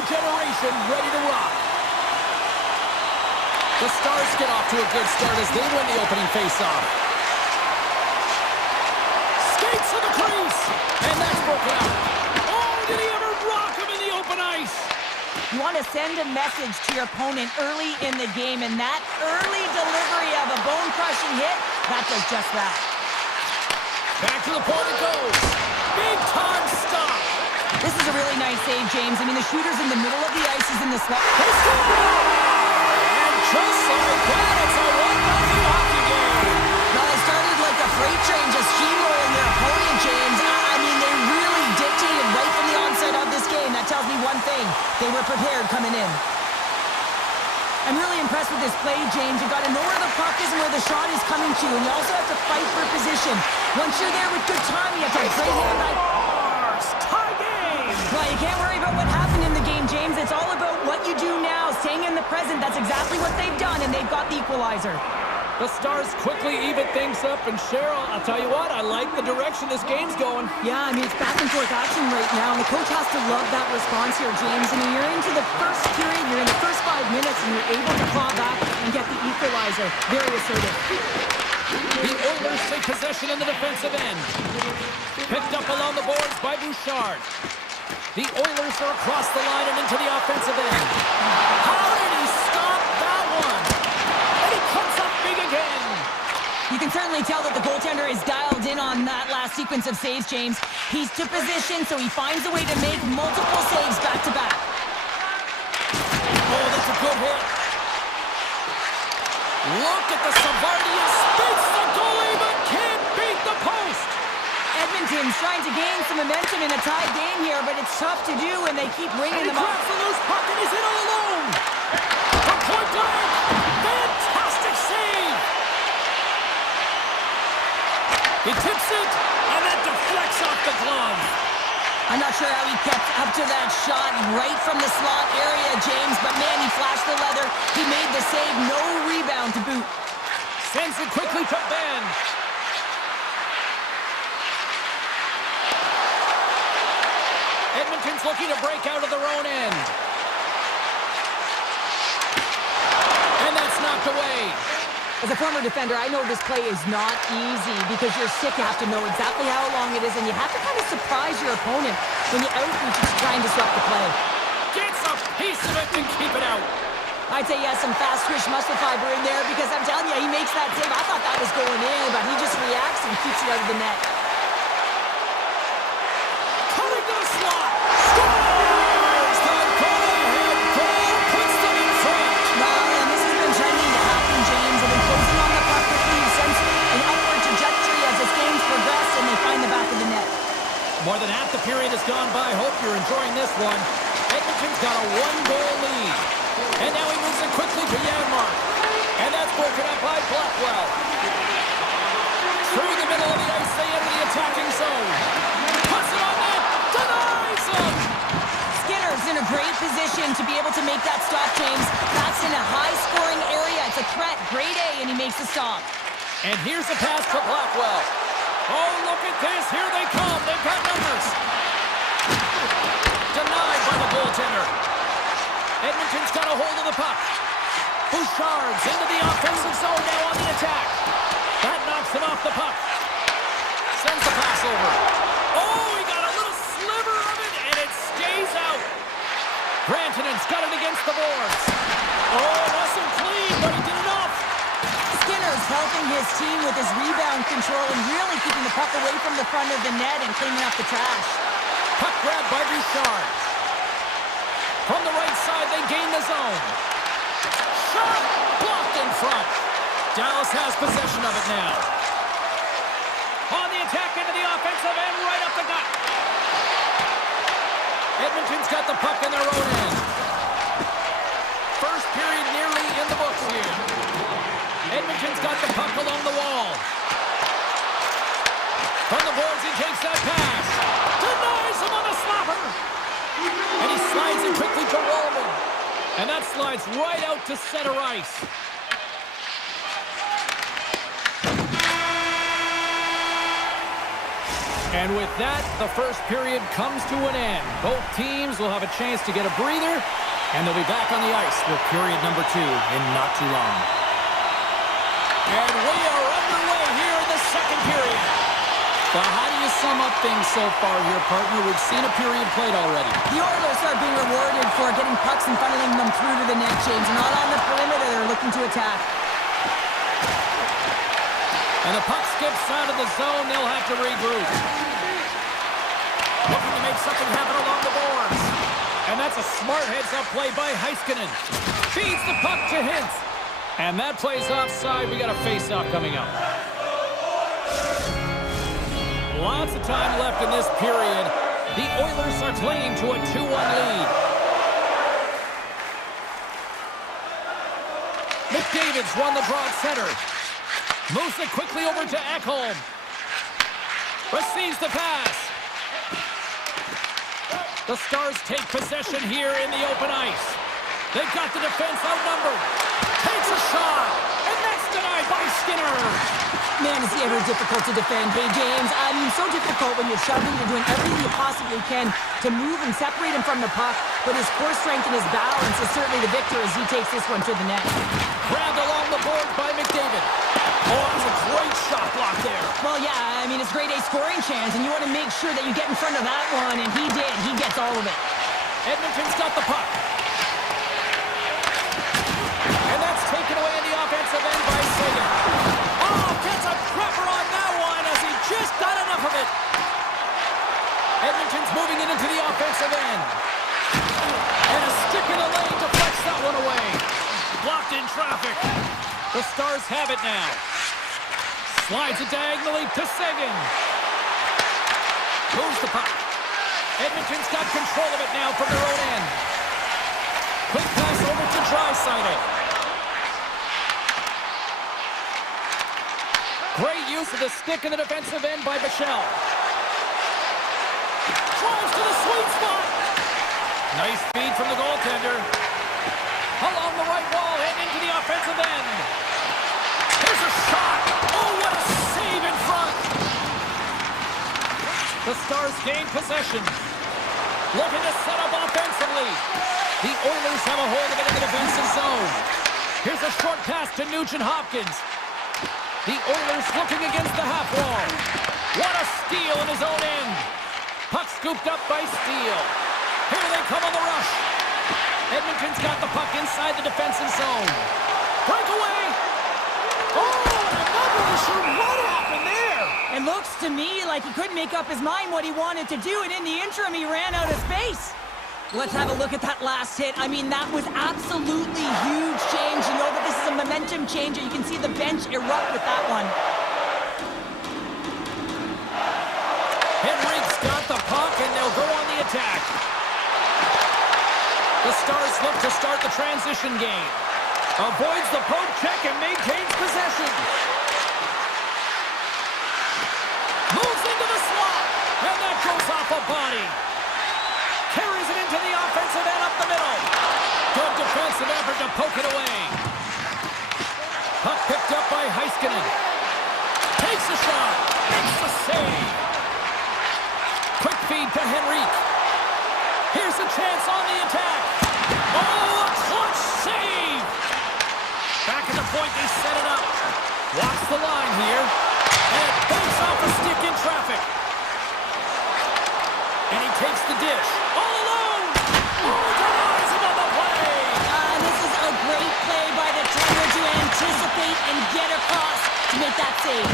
generation ready to rock. The Stars get off to a good start as they win the opening faceoff. Skates to the crease, and that's broken out. Oh, did he ever rock him in the open ice? You want to send a message to your opponent early in the game, and that early delivery of a bone-crushing hit, that does just that. Back to the point it goes. Big time stop. This is a really nice save, James. I mean, the shooter's in the middle of the ice, he's in the slot. They score! And just like that, it's a 1-0 hockey game. Now, they started like a freight train just steamrolling their opponent, James. I mean, they really dictated right from the onset of this game. That tells me one thing. They were prepared coming in. I'm really impressed with this play, James. You've got to know where the puck is and where the shot is coming to, and you also have to fight for position. Once you're there with good time, you have to break it back. Tie game! Well, you can't worry about what happened in the game, James. It's all about what you do now, staying in the present. That's exactly what they've done, and they've got the equalizer. The Stars quickly even things up, and Cheryl, I'll tell you what, I like the direction this game's going. Yeah, I mean, it's back and forth action right now, and the coach has to love that response here, James. I mean, you're into the first period, you're in the first 5 minutes, and you're able to claw back and get the equalizer. Very assertive. The Oilers take possession in the defensive end. Picked up along the boards by Bouchard. The Oilers are across the line and into the offensive end. How did he stop that one? And he comes up big again. You can certainly tell that the goaltender is dialed in on that last sequence of saves, James. He's to position, so he finds a way to make multiple saves back-to-back. Oh, that's a good hit. Look at the Savardian spits the goalie, but can't beat the post. Edmonton's trying to gain some momentum in a tied game here, but it's tough to do when they keep bringing them up. And he grabs the loose puck and he's in all alone. From point blank, fantastic save. He tips it, and that deflects off the glove. I'm not sure how he kept up to that shot right from the slot area, James, but man, he flashed the leather. He made the save, no rebound to boot. Sends it quickly to Ben. Edmonton's looking to break out of their own end. And that's knocked away. As a former defender, I know this play is not easy because you're sick. You have to know exactly how long it is, and you have to kind of surprise your opponent when you outreach to try and disrupt the play. Gets a piece of it to keep it out. I'd say he has some fast-twitch muscle fiber in there because I'm telling you, he makes that save. I thought that was going in, but he just reacts and keeps it out of the net. Coming to the slot. Scores! The go-ahead goal puts them in front. Well, and this has been trending to happen, James. They've been closing on the puck quickly. You've sensed an upward trajectory as this game's progressed, and they find the back of the net. More than half the period has gone by. Hope you're enjoying this one. Edmonton's got a one-goal lead. And now he moves it quickly to Janmark. And that's broken up by Blackwell. Through the middle of the ice, they enter the attacking zone. Puts it on net. Denies him. Skinner's in a great position to be able to make that stop, James. That's in a high-scoring area. It's a threat. Grade A, and he makes the stop. And here's a pass to Blackwell. Oh, look at this. Here they come. They've got numbers. Denied by the goaltender. Edmonton's got a hold of the puck. Bouchard's into the offensive zone now on the attack. That knocks him off the puck. Sends the pass over. Oh, he got a little sliver of it, and it stays out. Grantonen's got it against the boards. Oh, it wasn't clean, but he did enough. Skinner's helping his team with his rebound control and really keeping the puck away from the front of the net and cleaning up the trash. Puck grab by Bouchard. From the right side, they gain the zone. Shot blocked in front. Dallas has possession of it now. On the attack into the offensive end, right up the gut. Edmonton's got the puck in their own end. First period nearly in the books here. Edmonton's got the puck along the wall. From the boards, he takes that pass. Denies him on a slapper. And he slides it quickly to Roman. And that slides right out to center ice. And with that, the first period comes to an end. Both teams will have a chance to get a breather, and they'll be back on the ice with period number 2 in not too long. And we are underway here in the second period. Well, how do you sum up things so far here, partner? We've seen a period played already. The Oilers are being rewarded for getting pucks and funneling them through to the net, James. Not on the perimeter, they're looking to attack. And the puck skips out of the zone. They'll have to regroup. Looking to make something happen along the boards. And that's a smart heads-up play by Heiskanen. Feeds the puck to Hintz. And that plays offside. We got a face-off coming up. Lots of time left in this period. The Oilers are clinging to a 2-1 lead. McDavid's won the draw at center. Moves it quickly over to Ekholm. Receives the pass. The Stars take possession here in the open ice. They've got the defense outnumbered. Takes a shot. And that's denied by Skinner. Man, is he ever difficult to defend. Hey, James, I mean, so difficult when you're shoving. You're doing everything you possibly can to move and separate him from the puck. But his core strength and his balance is certainly the victor as he takes this one to the net. Grabbed along the board by McDavid. Oh, that was a great shot block there. Well, yeah, I mean, it's grade A scoring chance, and you want to make sure that you get in front of that one, and he did. He gets all of it. Edmonton's got the puck. And that's taken away in the offensive end by Sagan. Oh, gets a prepper on that one as he just got enough of it. Edmonton's moving it into the offensive end. And a stick in the lane deflects that one away. Blocked in traffic. The Stars have it now. Slides it diagonally to Sagan. Moves the puck. Edmonton's got control of it now from their own end. Quick pass over to Draisaitl. Great use of the stick in the defensive end by Bichelle. Drives to the sweet spot. Nice feed from the goaltender. Along the right wall and into the offensive end. Here's a shot. Oh, what a save in front. The Stars gain possession. Looking to set up offensively. The Oilers have a hold of it in the defensive zone. Here's a short pass to Nugent-Hopkins. The Oilers looking against the half wall. What a steal in his own end. Puck scooped up by Steele. Here they come on the rush. Edmonton's got the puck inside the defensive zone. Breakaway. Oh, I'm not really sure what happened there. It looks to me like he couldn't make up his mind what he wanted to do, and in the interim, he ran out of space. Let's have a look at that last hit. I mean, that was absolutely huge change. You know that this is a momentum changer. You can see the bench erupt with that one. Henrik's got the puck, and they'll go on the attack. The Stars look to start the transition game. Avoids the poke check and maintains possession. Moves into the slot. And that goes off a body. Carries it into the offensive end up the middle. Good defensive effort to poke it away. Puck picked up by Heiskanen. Takes a shot. Makes the save. Quick feed to Henrik. Here's a chance on the attack. Oh, a clutch save. Back at the point, they set it up. Walks the line here. And it banks off a stick in traffic. And he takes the dish. All alone. Oh, denies him on the play. This is a great play by the Thunder to anticipate and get across to make that save.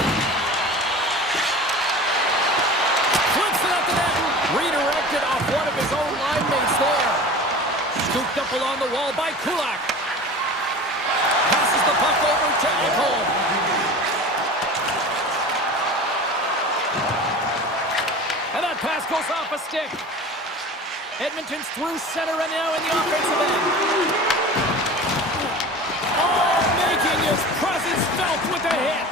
Flips it up the net. Redirected off one of his own line mates there. Scooped up along the wall by Kulak. Passes the puck over to Ekholm. And that pass goes off a stick. Edmonton's through center and now in the offensive end. Oh, making his presence felt with the hit.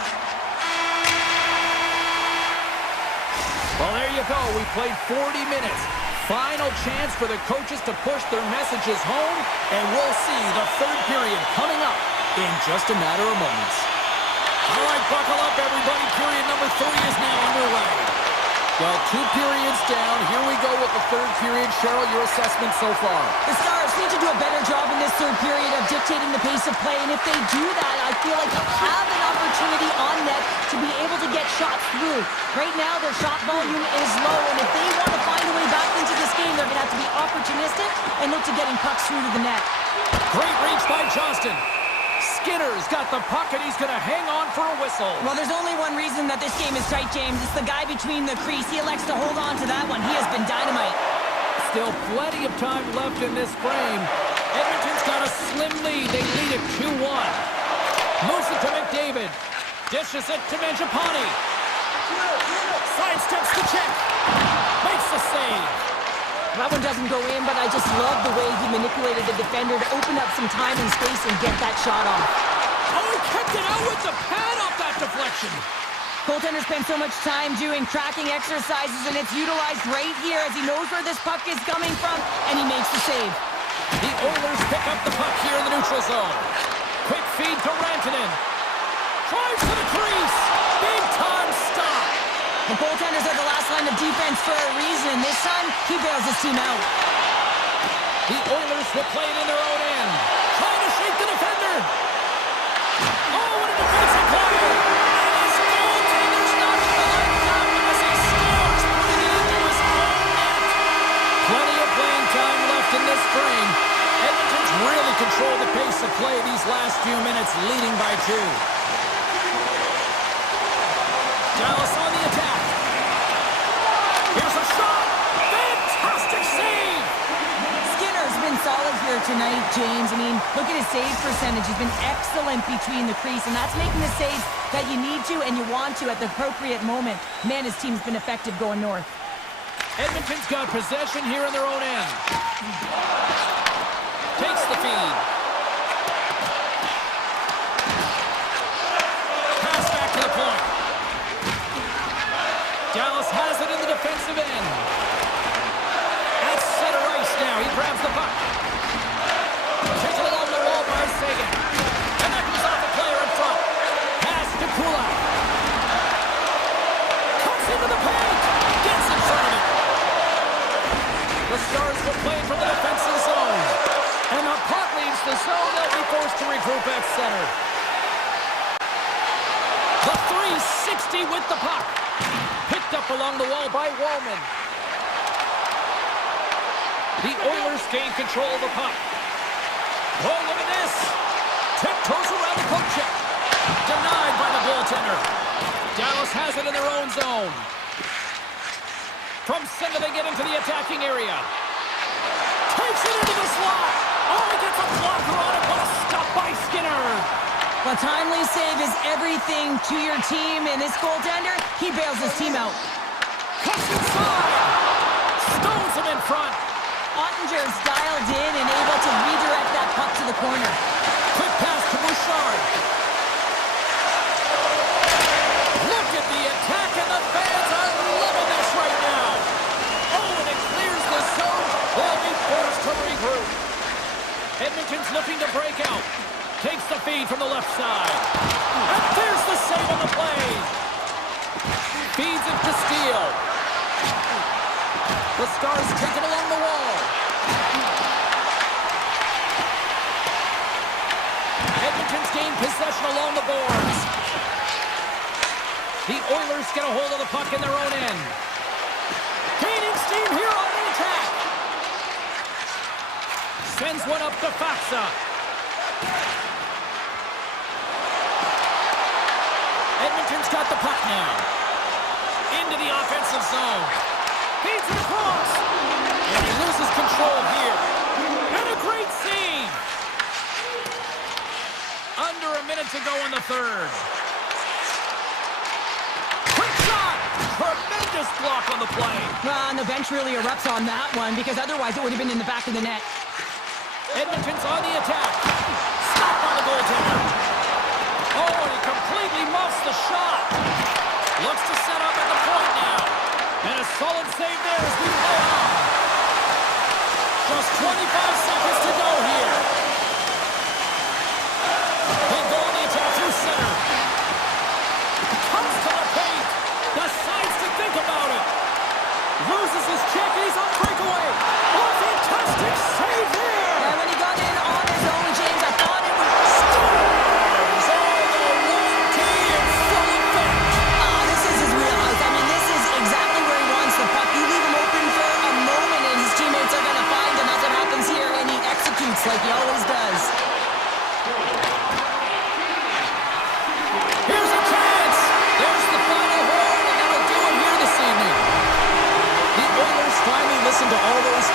Well, there you go. We played 40 minutes. Final chance for the coaches to push their messages home, and we'll see the third period coming up in just a matter of moments. All right, buckle up, everybody. Period number 3 is now underway. Well, 2 periods down. Here we go with the third period. Cheryl, your assessment so far? The Stars need to do a better job in this third period of dictating the pace of play, and if they do that, I feel like they'll have an opportunity on net to be able to get shots through. Right now, their shot volume is low, and if they want to find a way back into this game, they're going to have to be opportunistic and look to getting pucks through to the net. Great reach by Johnston. Skinner's got the puck, and he's going to hang on for a whistle. Well, there's only one reason that this game is tight, James. It's the guy between the crease. He elects to hold on to that one. He has been dynamite. Still plenty of time left in this frame. Edmonton's got a slim lead. They lead it 2-1. Moves it to McDavid. Dishes it to Mangiapane. Sidesteps the check. Makes the save. That one doesn't go in, but I just love the way he manipulated the defender to open up some time and space and get that shot off. Oh, he kept it out with the pad off that deflection. Goaltender spends so much time doing tracking exercises, and it's utilized right here as he knows where this puck is coming from, and he makes the save. The Oilers pick up the puck here in the neutral zone. Quick feed to Rantanen. Drives to the crease. Big time stop. The goaltenders are the last line of defense for a reason. This time, he bails his team out. The Oilers will play it in their own end. Trying to shake the defender. Oh, what a defensive play. And his goaltender's not allowed out as he scores, putting it into his own net. Plenty of playing time left in this frame. Edmonton's really controlled the pace of play these last few minutes, leading by 2. Dallas on the attack. Here's a shot. Fantastic save. Skinner's been solid here tonight, James. I mean, look at his save percentage. He's been excellent between the crease, and that's making the saves that you need to and you want to at the appropriate moment. Man, his team's been effective going north. Edmonton's got possession here in their own end. Takes the feed. Pass back to the point. Dallas has it in the defensive end. At center ice now. He grabs the puck. Taken along the wall by Sagan. And that goes off the player in front. Pass to Kulak. Cuts into the paint. Gets in front of it. The Stars will play from the defensive zone. And the puck leaves the zone. They'll be forced to regroup at center. The 360 with the puck. Picked up along the wall by Wallman. The Oilers gain control of the puck. Oh, look at this. Tiptoes around the poke check. Denied by the goaltender. Dallas has it in their own zone. From center, they get into the attacking area. Takes it into the slot. Oh, he gets a blocker on it. What a stop by Skinner. Well, timely save is everything to your team, and this goaltender, he bails his team out. Cuts inside. Stones him in front. Ottinger's dialed in and able to redirect that puck to the corner. Quick pass to Bouchard. Look at the attack, and the fans are loving this right now. Oh, and it clears the zone. They'll be forced to regroup. Edmonton's looking to break out. Takes the feed from the left side. And there's the save on the play. Feeds it to Steele. The Stars take it along the wall. Edmonton's gained possession along the boards. The Oilers get a hold of the puck in their own end. Gaining steam here on the attack. Sends one up to Faksa. Edmonton's got the puck now. Into the offensive zone. Feeds it across. And he loses control here. And a great save. Under a minute to go in the third. Quick shot. Tremendous block on the play. Well, and the bench really erupts on that one because otherwise it would have been in the back of the net. Edmonton's on the attack. Stopped by the goaltender. Oh, and he completely muffs the shot. Looks to set up at the point now. And a solid save there as we play on. Just 25 seconds to go here. They go on the attack through center. Comes to the paint. Decides to think about it.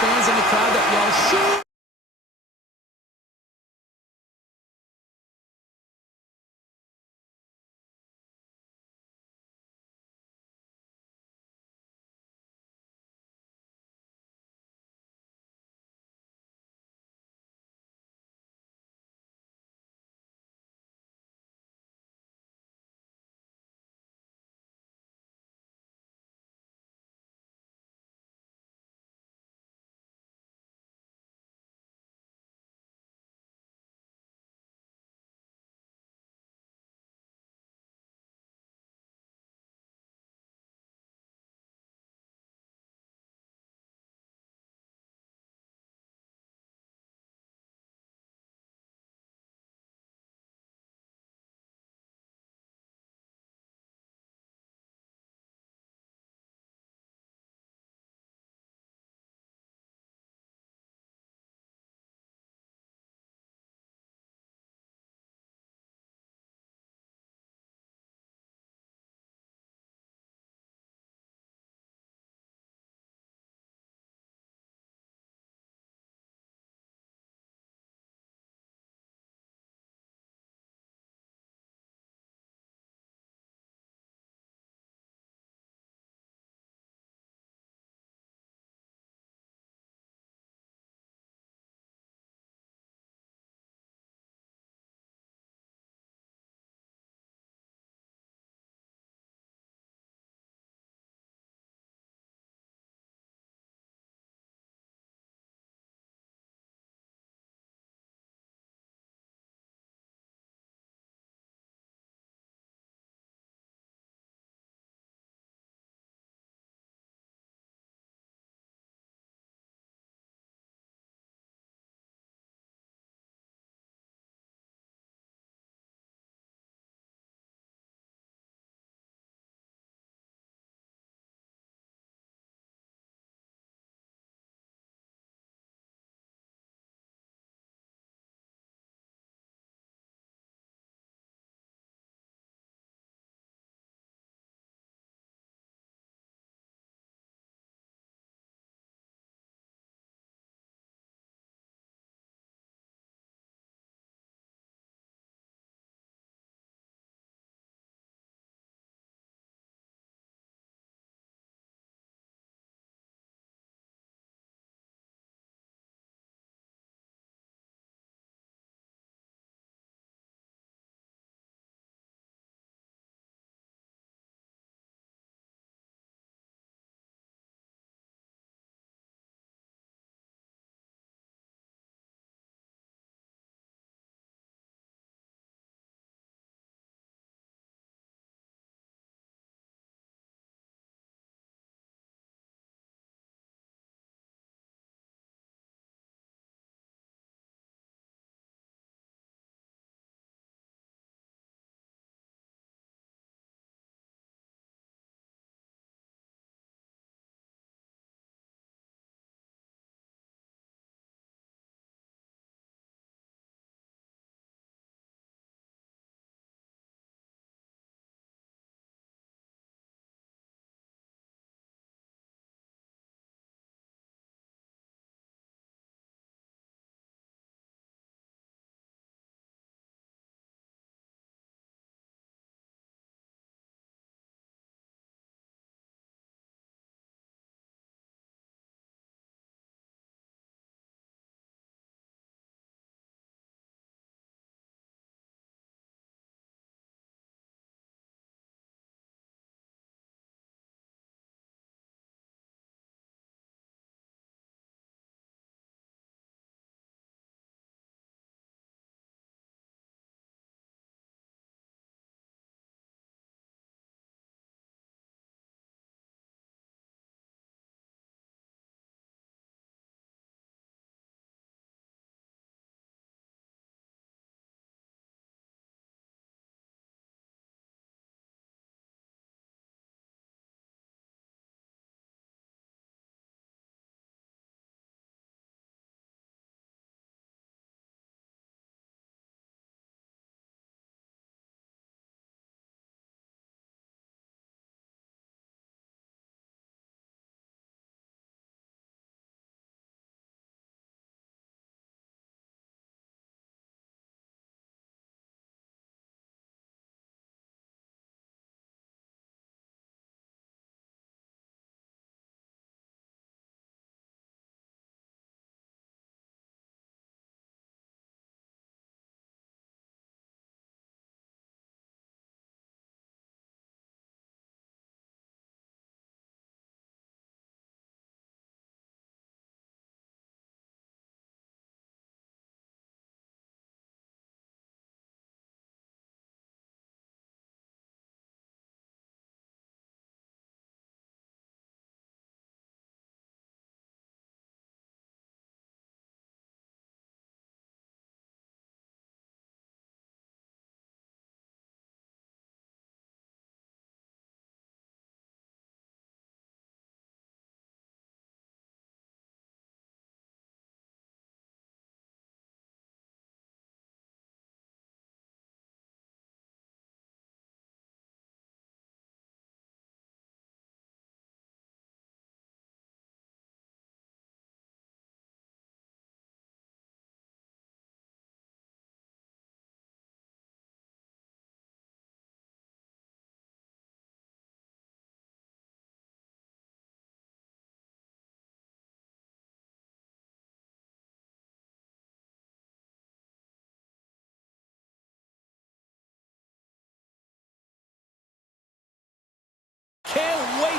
fans in the crowd that yell, shoot!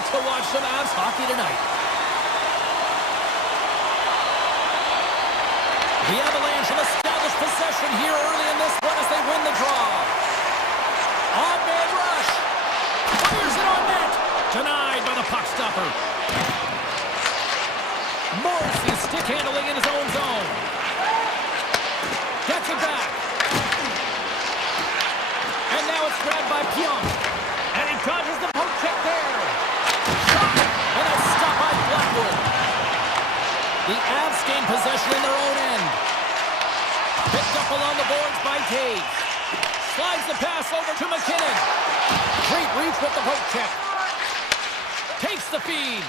to watch some Avs hockey tonight. The Avalanche have established possession here early in this one as they win the draw. On-man rush. Fires it on net. Denied by the puck stopper. Morrissey stick handling in his own zone. Gets it back. And now it's grabbed by Pyong. And he dodges the poke check there. Shot. And it's stopped by Blackwood. The Avs gain possession in their own end. Picked up along the boards by Cage. Slides the pass over to McKinnon. Great reach with the poke check. Takes the feed.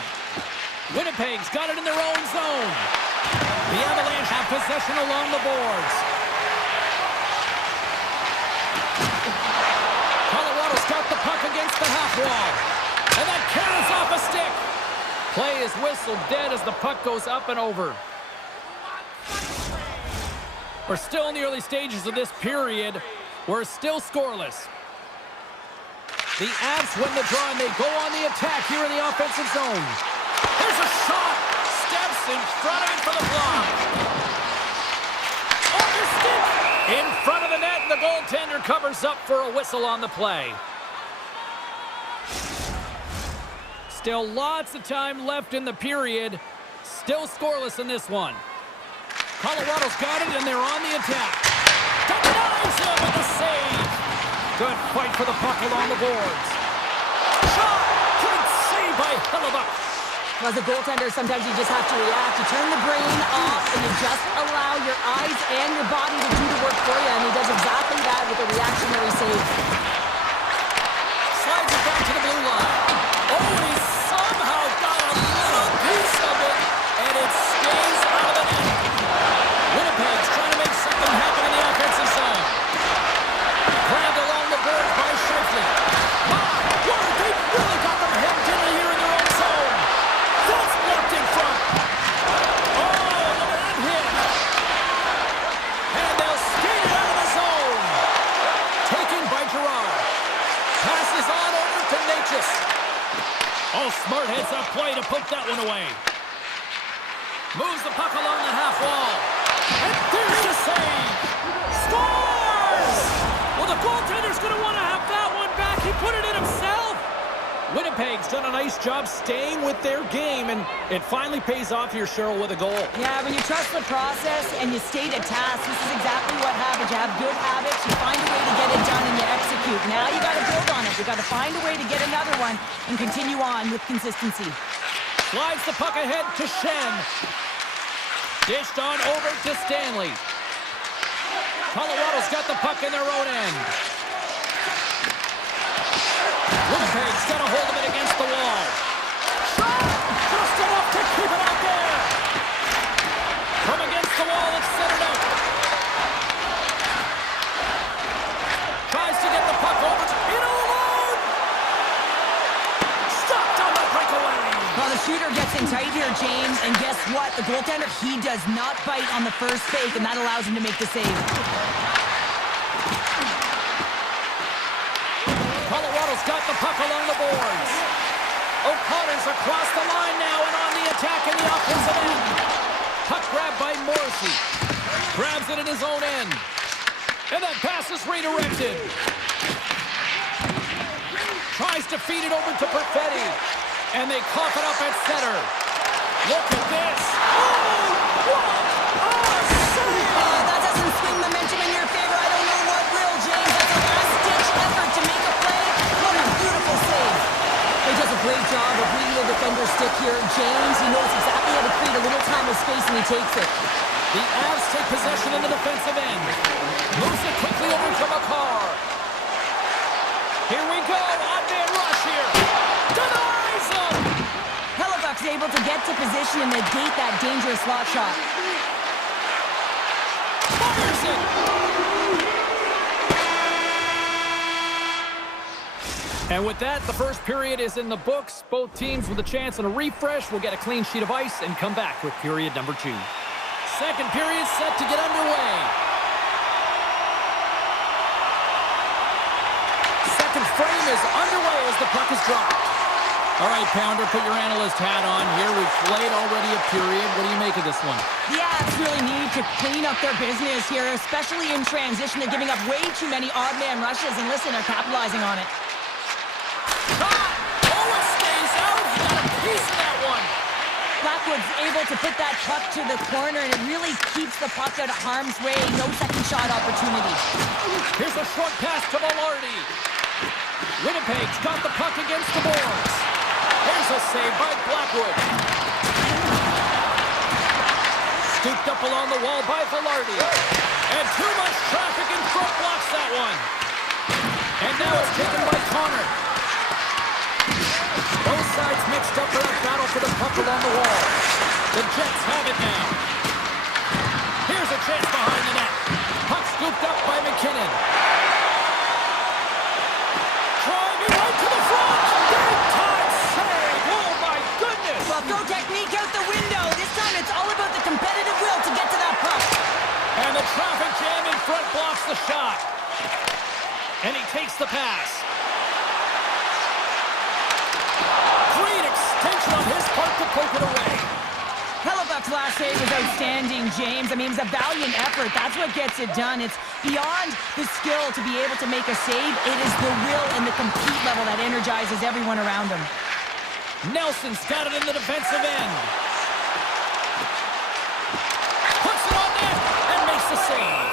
Winnipeg's got it in their own zone. The Avalanche have possession along the boards. Colorado's got the puck against the half wall. And that carries off a stick. Play is whistled dead as the puck goes up and over. We're still in the early stages of this period. We're still scoreless. The Avs win the draw, and they go on the attack here in the offensive zone. Here's a shot. Steps in front of it for the block. Off his stick. In front of the net, and the goaltender covers up for a whistle on the play. Still lots of time left in the period. Still scoreless in this one. Colorado's got it, and they're on the attack. Denies him with the save. Good fight for the puck along the boards. Shot! Good save by Hellebuyck. As a goaltender, sometimes you just have to react. You turn the brain off, and you just allow your eyes and your body to do the work for you, and he does exactly that with a reactionary save. Slides it back to the blue line. Oh, and he somehow got a little piece of it, and it stays out of the net. Winnipeg's trying to make something happen in the offensive zone. Grabbed along the boards by Scheifele. My word, they really got them hemmed in here in their own zone. That's blocked in front. Oh, look at that hit. And they'll skate it out of the zone. Taken by Gerard. Passes on over to Natchez. Oh, smart heads-up play to put that one away. Moves the puck along the half wall. And there's the save. Scores! Well, the goaltender's going to want to have that one back. He put it in himself. Winnipeg's done a nice job staying with their game, and it finally pays off here, Cheryl, with a goal. Yeah, when you trust the process and you stay to task, this is exactly what happens. You have good habits, you find a way to get it done, and you execute. Now you got to build on it. You got to find a way to get another one and continue on with consistency. Slides the puck ahead to Shen. Dished on over to Stanley. Colorado's got the puck in their own end. Winnipeg's got a hold of it against the wall. Shot! Just enough to keep it out there. From against the wall, it's centered up. Tries to get the puck over to in alone. Stopped on the breakaway. Well, the shooter gets in tight here, James, and guess what? The goaltender, he does not bite on the first fake, and that allows him to make the save. Colorado's got the puck along the boards. O'Connor's across the line now and on the attack in the offensive end. Puck grabbed by Morrissey. Grabs it in his own end. And that pass is redirected. Tries to feed it over to Perfetti. And they cough it up at center. Look at this. Oh, what a save! That doesn't swing momentum in your favor. I don't know what will, James. That's a last-ditch effort to make a play. What a beautiful save. He does a great job of reading the defender's stick here. James, he knows exactly how to create a little time of space, and he takes it. The Avs take possession in the defensive end. Moves it quickly over to McCarr. Here we go. On-man rush here. Denies him. Hellebuyck's able to get to position and negate that dangerous slot shot. Fires it. And with that, the first period is in the books. Both teams with a chance and a refresh will get a clean sheet of ice and come back with period number 2. Second period set to get underway. Second frame is underway as the puck is dropped. All right, Pounder, put your analyst hat on here. We've played already a period. What do you make of this one? The Avs really need to clean up their business here, especially in transition. They're giving up way too many odd man rushes, and listen, they're capitalizing on it. Shot! Oh, it stays out. He got a piece of that one. Blackwood's able to put that puck to the corner, and it really keeps the puck out of harm's way. No second shot opportunity. Here's a short pass to Velarde. Winnipeg's got the puck against the boards. Here's a save by Blackwood. Scooped up along the wall by Velarde. And too much traffic in front blocks that one. And now it's taken by Connor. Both sides mixed up for a battle for the puck along the wall. The Jets have it now. Here's a chance behind the net. Puck scooped up by McKinnon. Driving right to the front. Big time save. Oh my goodness. Well, throw technique out the window. This time it's all about the competitive will to get to that puck. And the traffic jam in front blocks the shot. And he takes the pass. Great extension on his part to poke it away. Hellebuck's last save was outstanding, James. I mean, it was a valiant effort. That's what gets it done. It's beyond the skill to be able to make a save. It is the will and the compete level that energizes everyone around him. Nelson's got it in the defensive end. Puts it on net and makes the save.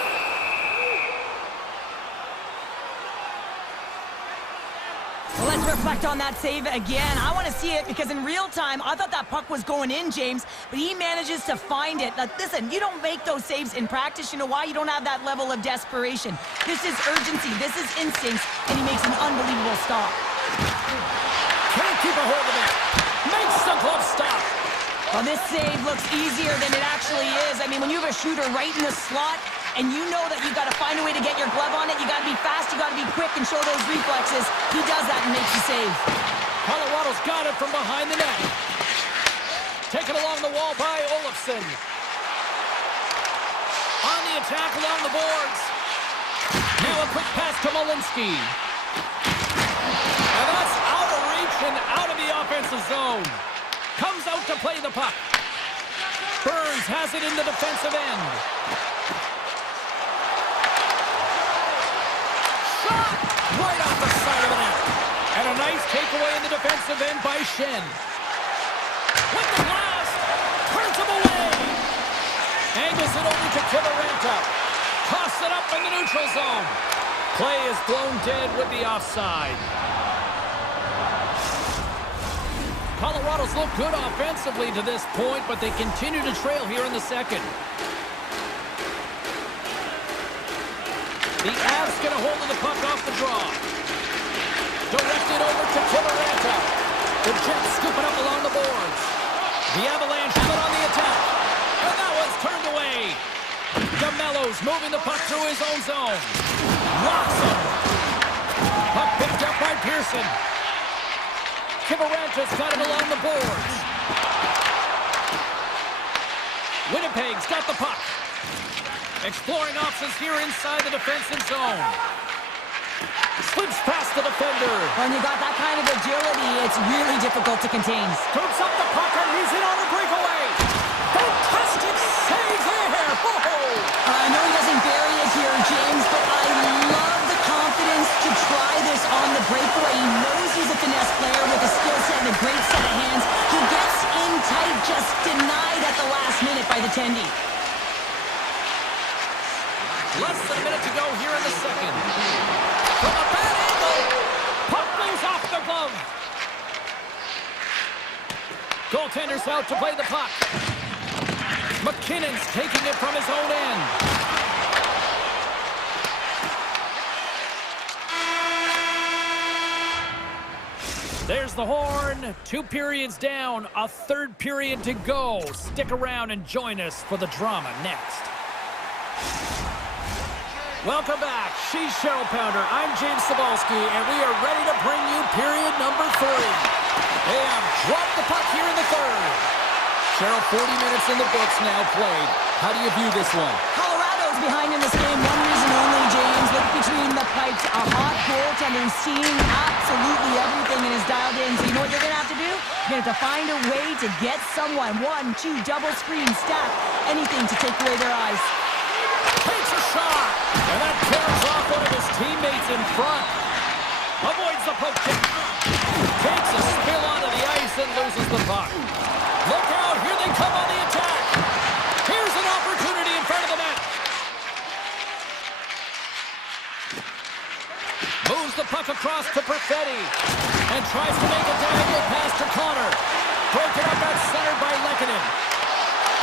Well, let's reflect on that save again. I want to see it because in real time, I thought that puck was going in, James, but he manages to find it. Now, listen, you don't make those saves in practice. You know why? You don't have that level of desperation. This is urgency. This is instincts, and he makes an unbelievable stop. Can't keep a hold of it. Makes the glove stop. Well, this save looks easier than it actually is. I mean, when you have a shooter right in the slot, and you know that you've got to find a way to get your glove on it, you got to be fast, you got to be quick, and show those reflexes. He does that and makes the save. Colorado's got it from behind the net. Taken along the wall by Olofsson. On the attack along the boards. Now a quick pass to Malinsky. And that's out of reach and out of the offensive zone. Comes out to play the puck. Burns has it in the defensive end. Shot! Right off the side of the net. And a nice takeaway in the defensive end by Shen. With the blast! Turns him away! Angles it over to Kivaranta. Toss it up in the neutral zone. Play is blown dead with the offside. Colorado's looked good offensively to this point, but they continue to trail here in the second. The Avs get a hold of the puck off the draw. Directed over to Kivaranta. The Jets scoop it up along the boards. The Avalanche have it on the attack. And that one's turned away. DeMello's moving the puck through his own zone. Rocks him. Puck picked up by Pearson. Kivaranta's got it along the boards. Winnipeg's got the puck. Exploring options here inside the defensive zone. Slips past the defender. When you got that kind of agility, it's really difficult to contain. Scoops up the puck and he's in on a breakaway. Fantastic save there. I know he doesn't bury it here, James, but I love the confidence to try this on the breakaway. He knows he's a finesse player with a skill set and a great set of hands. He gets in tight, just denied at the last minute by the Tendy. Less than a minute to go here in the second. From a bad angle, puck goes off the glove. Goaltender's out to play the puck. McKinnon's taking it from his own end. There's the horn. 2 periods down, a 3rd period to go. Stick around and join us for the drama next. Welcome back. She's Cheryl Pounder. I'm James Cebulski, and we are ready to bring you period number 3. They have dropped the puck here in the 3rd. Cheryl, 40 minutes in the books now played. How do you view this one? Colorado's behind in this game. One reason only, James. Look between the provides a hot goaltender who's seeing absolutely everything and is dialed in. So you know what you're going to have to do? You're going to have to find a way to get someone, 1, 2, double screen, stack, anything to take away their eyes. Takes a shot, and that tears off one of his teammates in front. Avoids the poke check. Takes a spill onto the ice and loses the puck. Look out, here they come on the attack. Here's an opportunity in front of the net. Moves the puck across to Perfetti and tries to make a diagonal pass to Connor. Broken up at center by Lehkonen.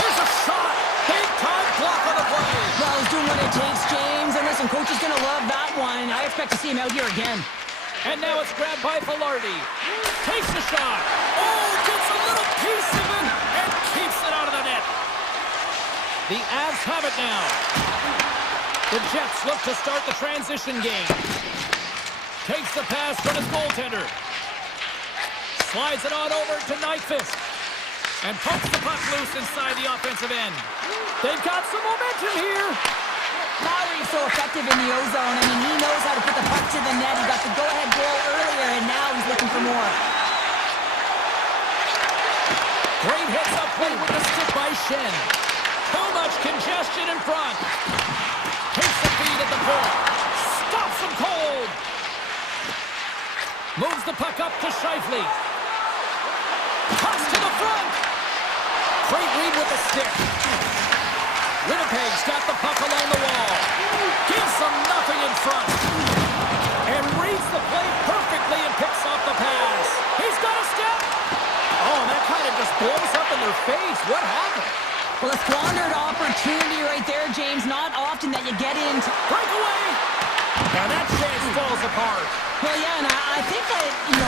Here's a shot. Big time block on the play. Well, he's doing what it takes, James. And listen, coach is going to love that one. I expect to see him out here again. And now it's grabbed by Velarde. Takes the shot. Oh, gets a little piece of it and keeps it out of the net. The Avs have it now. The Jets look to start the transition game. Takes the pass from his goaltender. Slides it on over to Nyquist. And pokes the puck loose inside the offensive end. They've got some momentum here. Lowry's so effective in the O-zone. I mean, he knows how to put the puck to the net. He got the go-ahead goal earlier, and now he's looking for more. Great hits up play with the stick by Shen. Too much congestion in front. Takes the feed at the point. Stops him cold. Moves the puck up to Scheifele. Cuts to the front. Great read with the stick. Winnipeg's got the puck along the wall. Gives them nothing in front. And reads the play perfectly and picks off the pass. He's got a step. Oh, and that kind of just blows up in their face. What happened? Well, a squandered opportunity right there, James. Not often that you get into... Breakaway! Now that chance falls apart. Well, yeah, and I think that,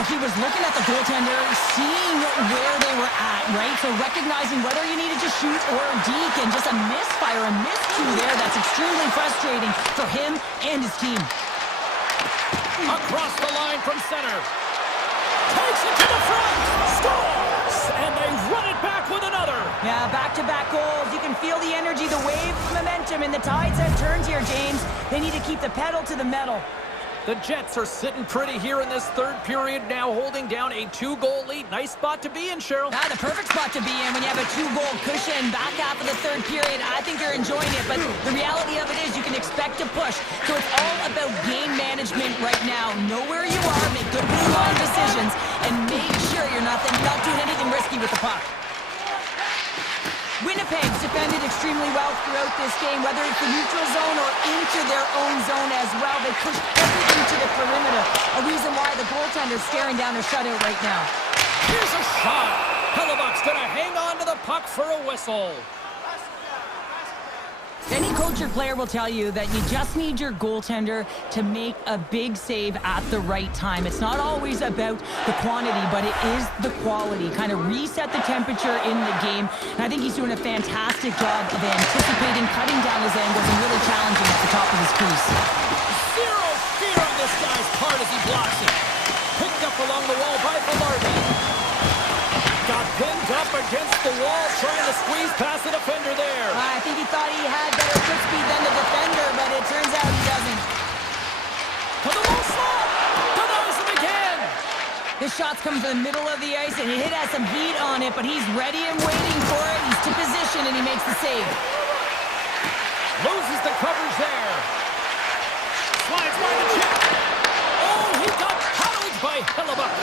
he was looking at the goaltender, seeing where they were at, right? So recognizing whether you needed to shoot or deke, and just a misfire, a miscue there. That's extremely frustrating for him and his team. Across the line from center. Takes it to the front. Scores! And they run it back with another. Yeah, back-to-back goals. You can feel the energy, the wave of momentum, and the tides have turned here, James. They need to keep the pedal to the metal. The Jets are sitting pretty here in this third period, now holding down a 2-goal lead. Nice spot to be in, Cheryl. Ah, the perfect spot to be in when you have a 2-goal cushion back half of the third period. I think they're enjoying it, but the reality of it is you can expect to push. So it's all about game management right now. Know where you are, make good blue line decisions, and make sure you're not doing anything risky with the puck. Winnipeg's defended extremely well throughout this game, whether it's the neutral zone or into their own zone as well. They pushed everything to the perimeter, a reason why the goaltender's staring down their shutout right now. Here's a shot. Hellebuck's going to hang on to the puck for a whistle. Any coach or player will tell you that you just need your goaltender to make a big save at the right time. It's not always about the quantity, but it is the quality. Kind of reset the temperature in the game. And I think he's doing a fantastic job of anticipating, cutting down his angles, and really challenging at the top of his crease. Zero fear on this guy's part as he blocks it. Picked up along the wall by Velarde. Got pinned up against the wall, trying to squeeze past the defender there. I think he thought he had better foot speed than the defender, but it turns out he doesn't. To the low slot! Denies him again! This shot's coming from the middle of the ice, and it has some heat on it, but he's ready and waiting for it. He's to position, and he makes the save. Loses the coverage there. Slides by the check. Oh, he got paddled by Hellebuck.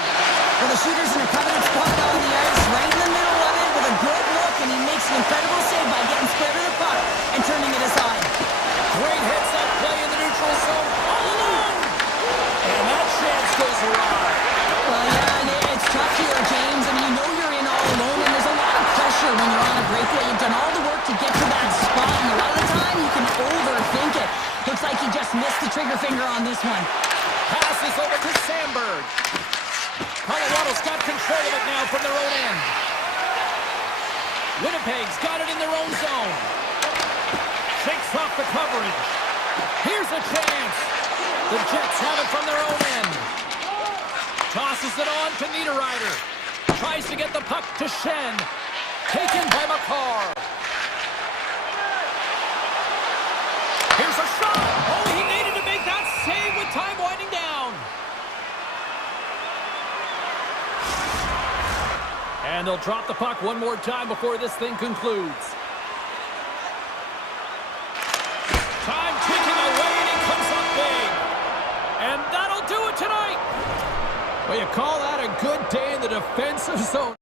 Well, the shooter's in a coveted spot on the ice, right in the middle of it, with a good look, and he makes an incredible save by getting square to the puck and turning it aside. Great heads-up play in the neutral zone, all alone! And that chance goes awry. Well, yeah, and it's tough here, James. I mean, you know you're in all alone, and there's a lot of pressure when you're on a breakaway. You've done all the work to get to that spot, and a lot of the time you can overthink it. Looks like he just missed the trigger finger on this one. Passes over to Sandberg. Colorado's got control of it now from their own end. Winnipeg's got it in their own zone. Shakes off the coverage. Here's a chance. The Jets have it from their own end. Tosses it on to Niederreiter. Tries to get the puck to Shen. Taken by McCarr. Here's a shot. Oh, he needed to make that save with time And they'll drop the puck one more time before this thing concludes. Time ticking away, and it comes up big. And that'll do it tonight. Well, you call that a good day in the defensive zone.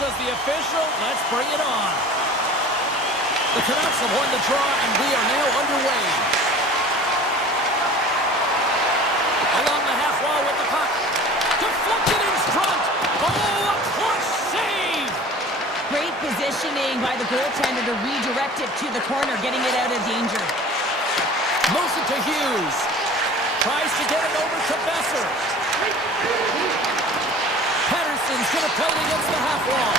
does the official. Let's bring it on. The Canucks have won the draw, and we are now underway. Along the half wall with the puck. Deflected in front. Oh, a clutch save! Great positioning by the goaltender to redirect it to the corner, getting it out of danger. Moves it to Hughes. Tries to get it over to Besser. Pettersson's going to play it against the half wall.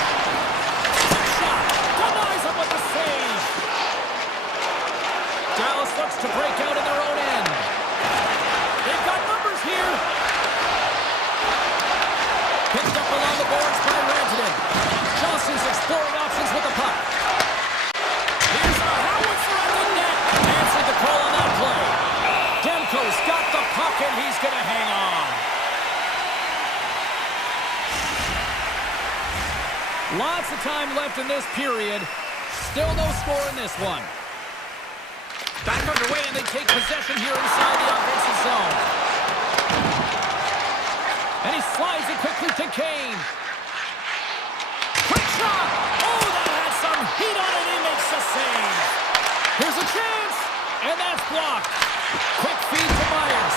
Quick shot. Denies him with the save. Dallas looks to break out in their own end. They've got numbers here. Picked up along the boards by Rantanen. Johnson's exploring options with the puck. Here's a howitzer at the net. Answered the call on that play. Demko's got the puck and he's going to hang on. Lots of time left in this period. Still no score in this one. Back underway and they take possession here inside the offensive zone. And he slides it quickly to Kane. Quick shot! Oh, that had some heat on it. He makes the save. Here's a chance, and that's blocked. Quick feed to Myers.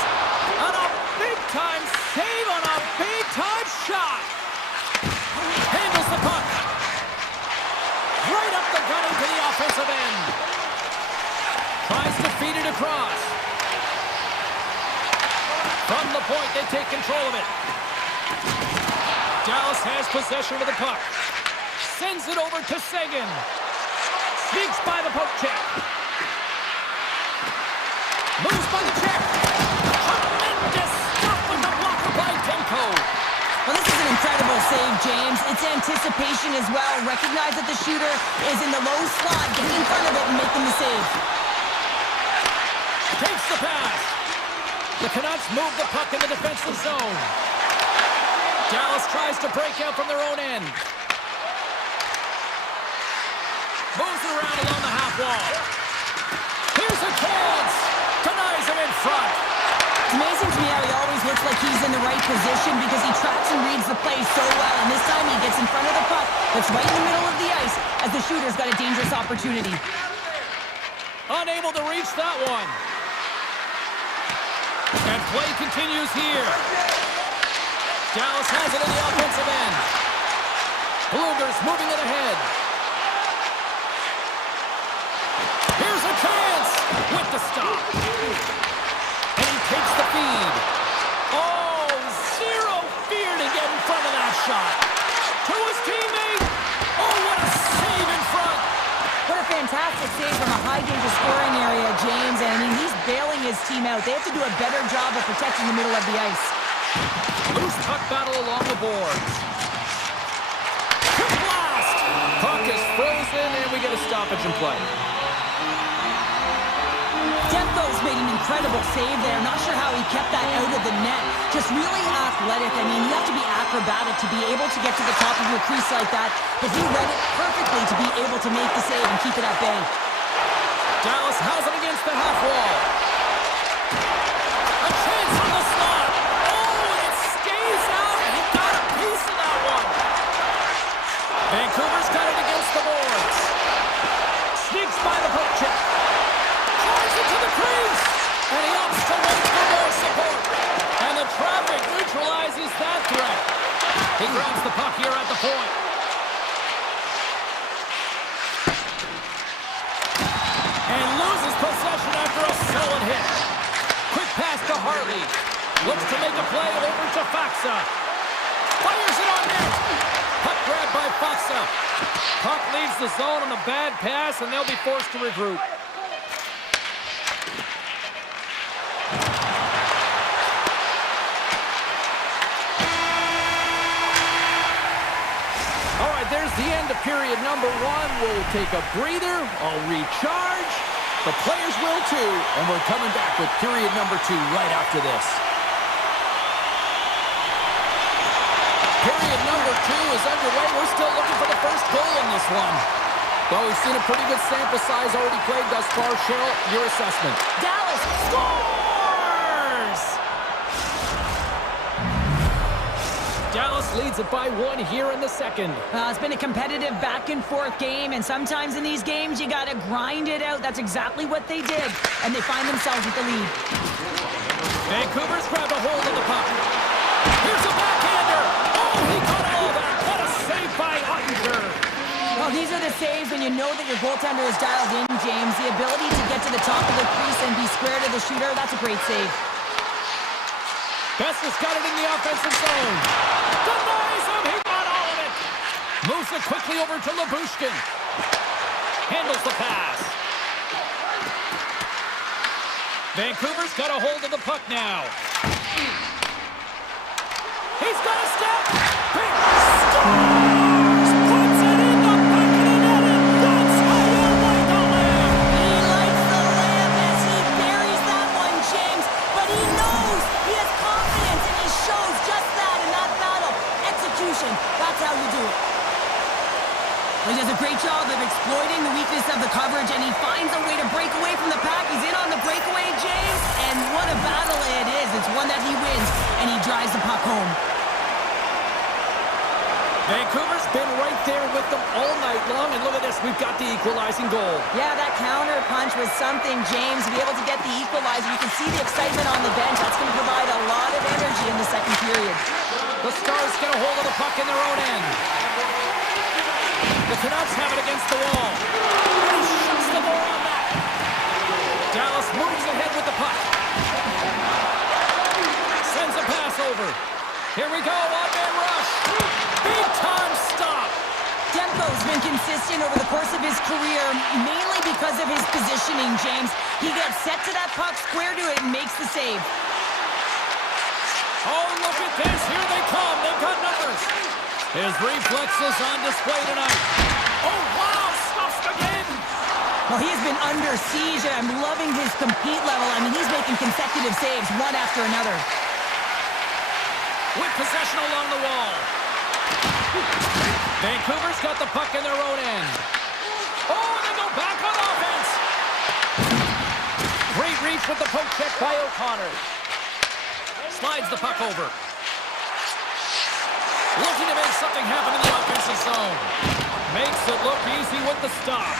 And a big-time save on a big-time shot. Handles the puck. Right up the gunning to the offensive end. Tries to feed it across. From the point, they take control of it. Dallas has possession of the puck. Sends it over to Seguin. Sneaks by the poke check. Moves by the check. Tremendous stuff with the blocker by Demko. Well, this is an incredible save, James. It's anticipation as well. Recognize that the shooter is in the low slot, getting in front of it and making the save. Takes the pass. The Canucks move the puck in the defensive zone. Dallas tries to break out from their own end. Moves it around along the half wall. Here's a chance. Denies him in front. It's amazing to me how he always looks like he's in the right position because he tracks and reads the play so well. And this time he gets in front of the puck that's right in the middle of the ice as the shooter's got a dangerous opportunity. Unable to reach that one. And play continues here. Dallas has it in the offensive end. Blueger's moving it ahead. Here's a chance with the stop. And he takes the feed. Oh, zero fear to get in front of that shot. To his teammate. Oh, what a save in front. What a fantastic save from a high-danger scoring area, James. And I mean, he's bailing his team out. They have to do a better job of protecting the middle of the ice. Loose puck battle along the boards. Quick blast! Puck is frozen, and we get a stoppage in play. Demko's made an incredible save there. Not sure how he kept that out of the net. Just really athletic. I mean, you have to be acrobatic to be able to get to the top of your crease like that. But he read it perfectly to be able to make the save and keep it at bay. Dallas has it against the half wall. A chance on the slot. Oh, and it stays out, and he got a piece of that one. Vancouver's got it against the boards. Sneaks by the poke check. Drives it to the crease. And he opts to wait for more support. And the traffic neutralizes that threat. He grabs the puck here at the point. And loses possession after a solid hit. Quick pass to Harley. Looks to make a play over to Faksa. Fires it on net. Puck grabbed by Faksa. Puck leaves the zone on a bad pass, and they'll be forced to regroup. All right, there's the end of period number one. We'll take a breather. I'll recharge. The players will too. And we're coming back with period number two right after this. Period number two is underway. We're still looking for the first goal in this one. Well, we've seen a pretty good sample size already played thus far. Cheryl, your assessment. Dallas scores! Dallas leads it by 1 here in the second. It's been a competitive back-and-forth game, and sometimes in these games, you gotta grind it out. That's exactly what they did, and they find themselves with the lead. Vancouver's grabbed a hold of the puck. Here's a backhander. Oh, he caught all that. What a save by Ottinger. Well, these are the saves when you know that your goaltender is dialed in, James. The ability to get to the top of the crease and be square to the shooter, that's a great save. Besser's got it in the offensive zone. Denies him. He got all of it. Moves it quickly over to Labushkin. Handles the pass. Vancouver's got a hold of the puck now. He's got a step. Scores! Puts it in the back of the net, and that's how you light the lamp. He lights the lamp as he buries that one, James. But he knows he has confidence, and he shows just that in that battle. Execution, that's how you do it. He does a great job of exploiting the weakness of the coverage, and he finds a way to break away from the pack. He's in on the breakaway, James, and what a battle it is. It's one that he wins, and he drives the puck home. Vancouver's been right there with them all night long, and look at this, we've got the equalizing goal. Yeah, that counter punch was something, James. To be able to get the equalizer, you can see the excitement on the bench. That's going to provide a lot of energy in the second period. The Stars get a hold of the puck in their own end. The Canucks have it against the wall. And he shuts the door on that. Dallas moves ahead with the puck. Sends a pass over. Here we go, one-man rush. Big time stop. Demko's been consistent over the course of his career, mainly because of his positioning, James. He gets set to that puck, square to it, and makes the save. Oh, look at this. Here they come. They've got numbers. His reflexes on display tonight. Oh, wow. Stuffs again. Well, he has been under siege, and I'm loving his compete level. I mean, he's making consecutive saves, one after another. With possession along the wall. Vancouver's got the puck in their own end. Oh, and they go back on offense. Great reach with the poke check by O'Connor. Slides the puck over. Looking to make something happen in the offensive zone. Makes it look easy with the stop.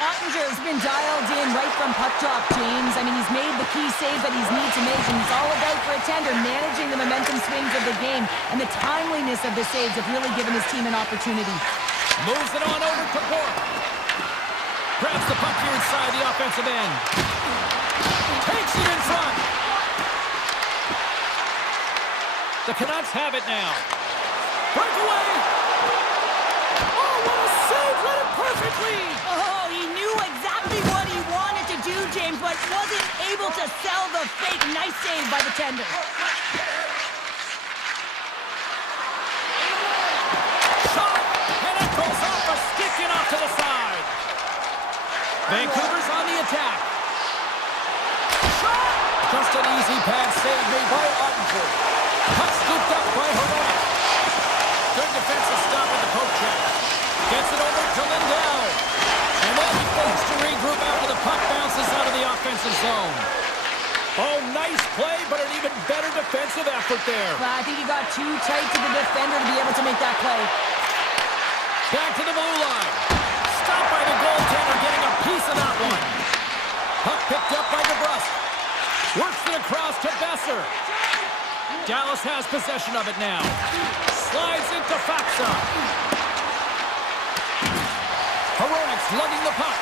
Ottinger's been dialed in right from puck drop, James. I mean, he's made the key save that he's need to make, and he's all about for a tender, managing the momentum swings of the game, and the timeliness of the saves have really given his team an opportunity. Moves it on over to Bork. Grabs the puck here inside the offensive end. Takes it in front. The Canucks have it now. Breakaway. Oh, what a save! Read it perfectly. Oh, he knew exactly what he wanted to do, James, but wasn't able to sell the fake. Nice save by the tender. Shot, and it goes off a stick and off to the side. Vancouver's on the attack. Shot! Just an easy pass save made by Ottinger. Puck scooped up by Heronic. Good defensive stop with the poke check. Gets it over to Lindell. And then he forced to regroup after the puck bounces out of the offensive zone. Oh, nice play, but an even better defensive effort there. Well, I think he got too tight to the defender to be able to make that play. Back to the blue line. Stopped by the goaltender, getting a piece of that one. Puck picked up by DeBrusque. Works it across to Besser. Dallas has possession of it now. Slides into Faxa. Hronik's lugging the puck.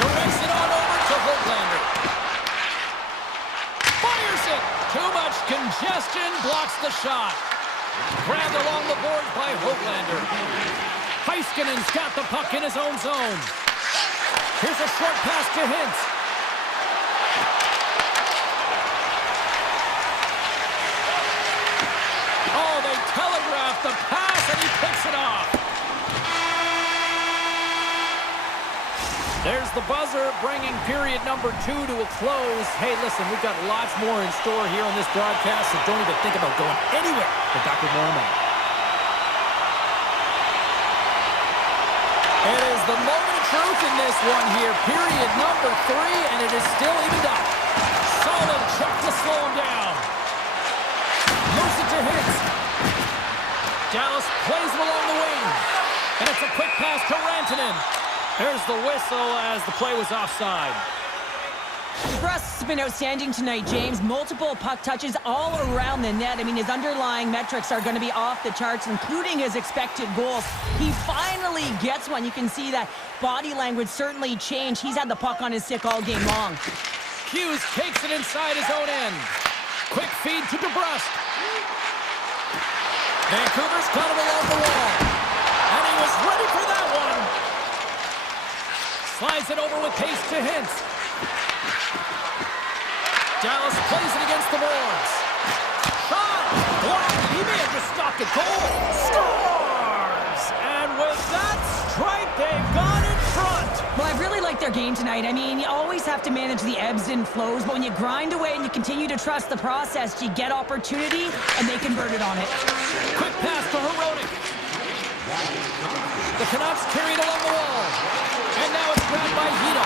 Directs it on over to Hoglander. Fires it. Too much congestion. Blocks the shot. Grabbed along the board by Hoglander. Heiskanen's got the puck in his own zone. Here's a short pass to Hintz. Oh, they telegraphed the pass, and he picks it off. There's the buzzer, bringing period number 2 to a close. Hey, listen, we've got lots more in store here on this broadcast, so don't even think about going anywhere. We're back with more in a moment. It is the moment of truth in this one here. Period number 3, and it is still evened up. Solid check to slow him down. Moves it to Hintz. plays him along the wing. And it's a quick pass to Rantanen. There's the whistle as the play was offside. Russ has been outstanding tonight, James. Multiple puck touches all around the net. I mean, his underlying metrics are going to be off the charts, including his expected goals. He finally gets one. You can see that body language certainly changed. He's had the puck on his stick all game long. Hughes takes it inside his own end. Quick feed to DeBrusque. Vancouver's got him along the wall. And he was ready for that one. Slides it over with pace to Hintz. Dallas plays it against the boards. Shot! Blocked! He may have just stopped a goal. Scores! And with that strike, they've gone in front. Well, I really like their game tonight. I mean, you always have to manage the ebbs and flows, but when you grind away and you continue to trust the process, you get opportunity, and they converted on it. Quick pass to Herodic. The Canucks carried along the wall. And now it's grabbed by Hito.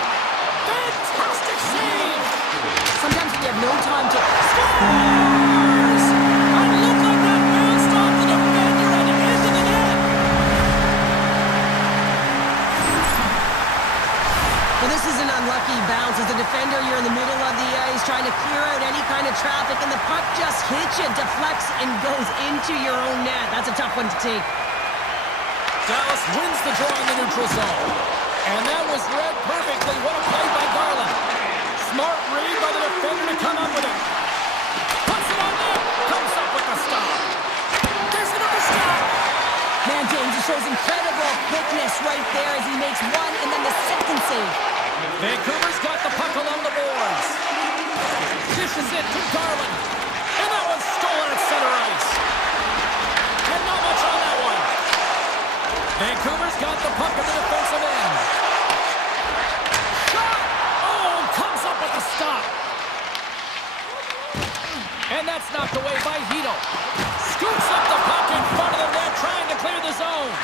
Fantastic save! Sometimes when you have no time to... Scores! And look like that bounced off the defender and into the net! Well, this is an unlucky bounce. As a defender, you're in the middle of the ice trying to clear out any kind of traffic, and the puck just hits you, deflects, and goes into your own net. That's a tough one to take. Dallas wins the draw in the neutral zone. And that was read perfectly. What a play by Garland. Smart read by the defender to come up with it. Puts it on net. Comes up with the stop. There's another stop. Man, James, he shows incredible quickness right there as he makes one and then the second save. Vancouver's got the puck along the boards. Dishes it to Garland. And that one's stolen at center ice. And not much on that one. Vancouver's got the puck in the defensive end. Shot! Oh, comes up with a stop. And that's knocked away by Hito. Scoops up the puck in front of the net, trying to clear the zone.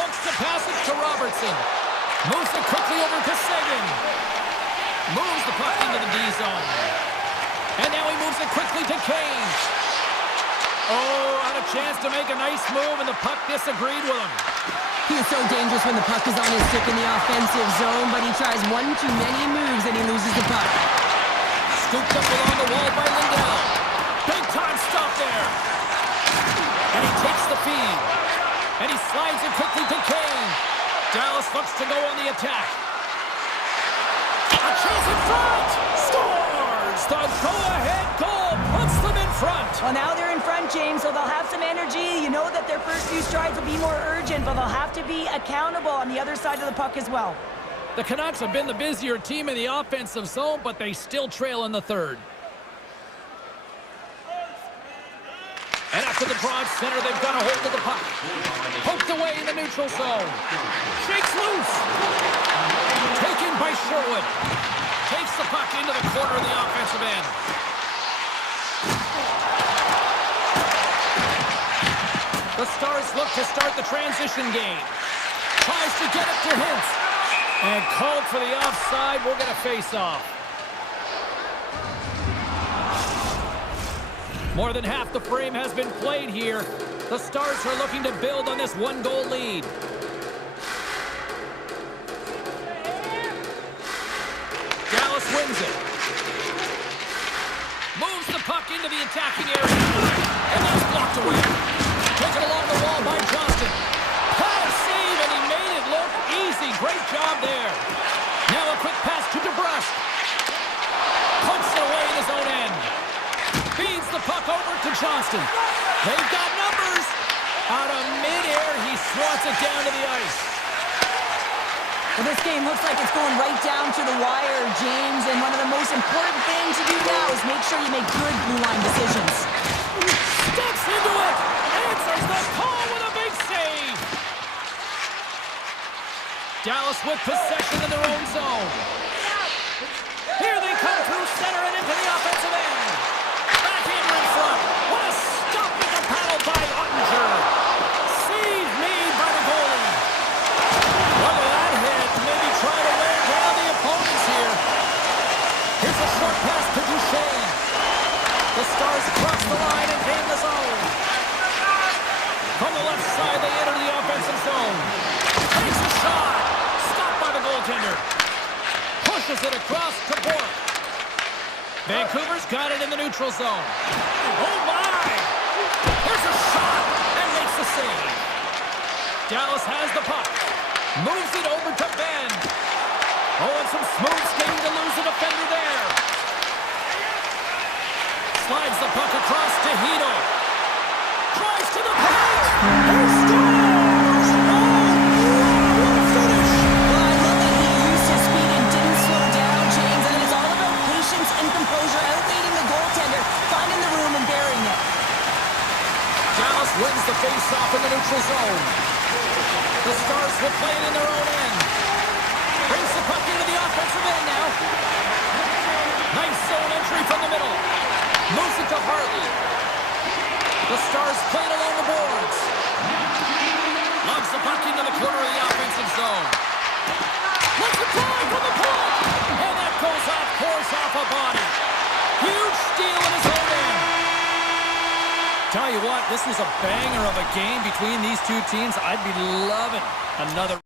Looks to pass it to Robertson. Moves it quickly over to Seguin. Moves the puck into the D zone. And now he moves it quickly to Kane. Oh, had a chance to make a nice move, and the puck disagreed with him. He is so dangerous when the puck is on his stick in the offensive zone, but he tries one too many moves and he loses the puck. Scooped up along the wall by Lindell. Big time stop there. And he takes the feed. And he slides it quickly to Kane. Dallas looks to go on the attack. A chance in front! Scores! The go-ahead goal puts them in front. Well, now they're in front, James, so they'll have some energy. You know that their first few strides will be more urgent, but they'll have to be accountable on the other side of the puck as well. The Canucks have been the busier team in the offensive zone, but they still trail in the third. And after the draw at center, they've got a hold of the puck. Poked away in the neutral zone. Shakes loose. Taken by Sherwood. Takes the puck into the corner of the offensive end. The Stars look to start the transition game. Tries to get it to Hintz. And called for the offside. We're going to face off. More than half the frame has been played here. The Stars are looking to build on this one-goal lead. Dallas wins it. Moves the puck into the attacking area. And that's blocked away. Taken along the wall by Johnston. Pass save, and he made it look easy. Great job there. Now a quick pass to DeBrusque. Puts it away in his own end. Feeds the puck over to Johnston. They've got numbers. Out of midair, he swats it down to the ice. Well, this game looks like it's going right down to the wire, James, and one of the most important things to do now is make sure you make good blue line decisions. Steps into it. Answers the call with a big save. Dallas with possession in their own zone. Here they come through center and into the offensive end. Backhander in front. What a stop with the paddle by Ottinger. Save made by the goalie. Look at that hit. Maybe try to wear down the opponents here. Here's a short pass to Duchesne. The Stars cross the line and gain the zone. From the left side Pushes it across to Bork. Vancouver's got it in the neutral zone. Oh, my! Here's a shot and makes the save. Dallas has the puck. Moves it over to Ben. Oh, and some smooth skating to lose a defender there. Slides the puck across to Hito. Tries to the paint. He scores! Oh, wow, what a finish! Well, I love that he used his speed and didn't slow down, James. And it's all about patience and composure, outleading the goaltender, finding the room and burying it. Dallas wins the face-off in the neutral zone. The Stars will play it in their own end. Brings the puck into the offensive end now. Nice zone entry from the middle. Moves it to Hartley. The Stars play it along the boards. Loves the puck into the corner of the offensive zone. Let's it fly from the point. And that goes off, pours off a body. Huge steal in his own end. Tell you what, this was a banger of a game between these two teams. I'd be loving another.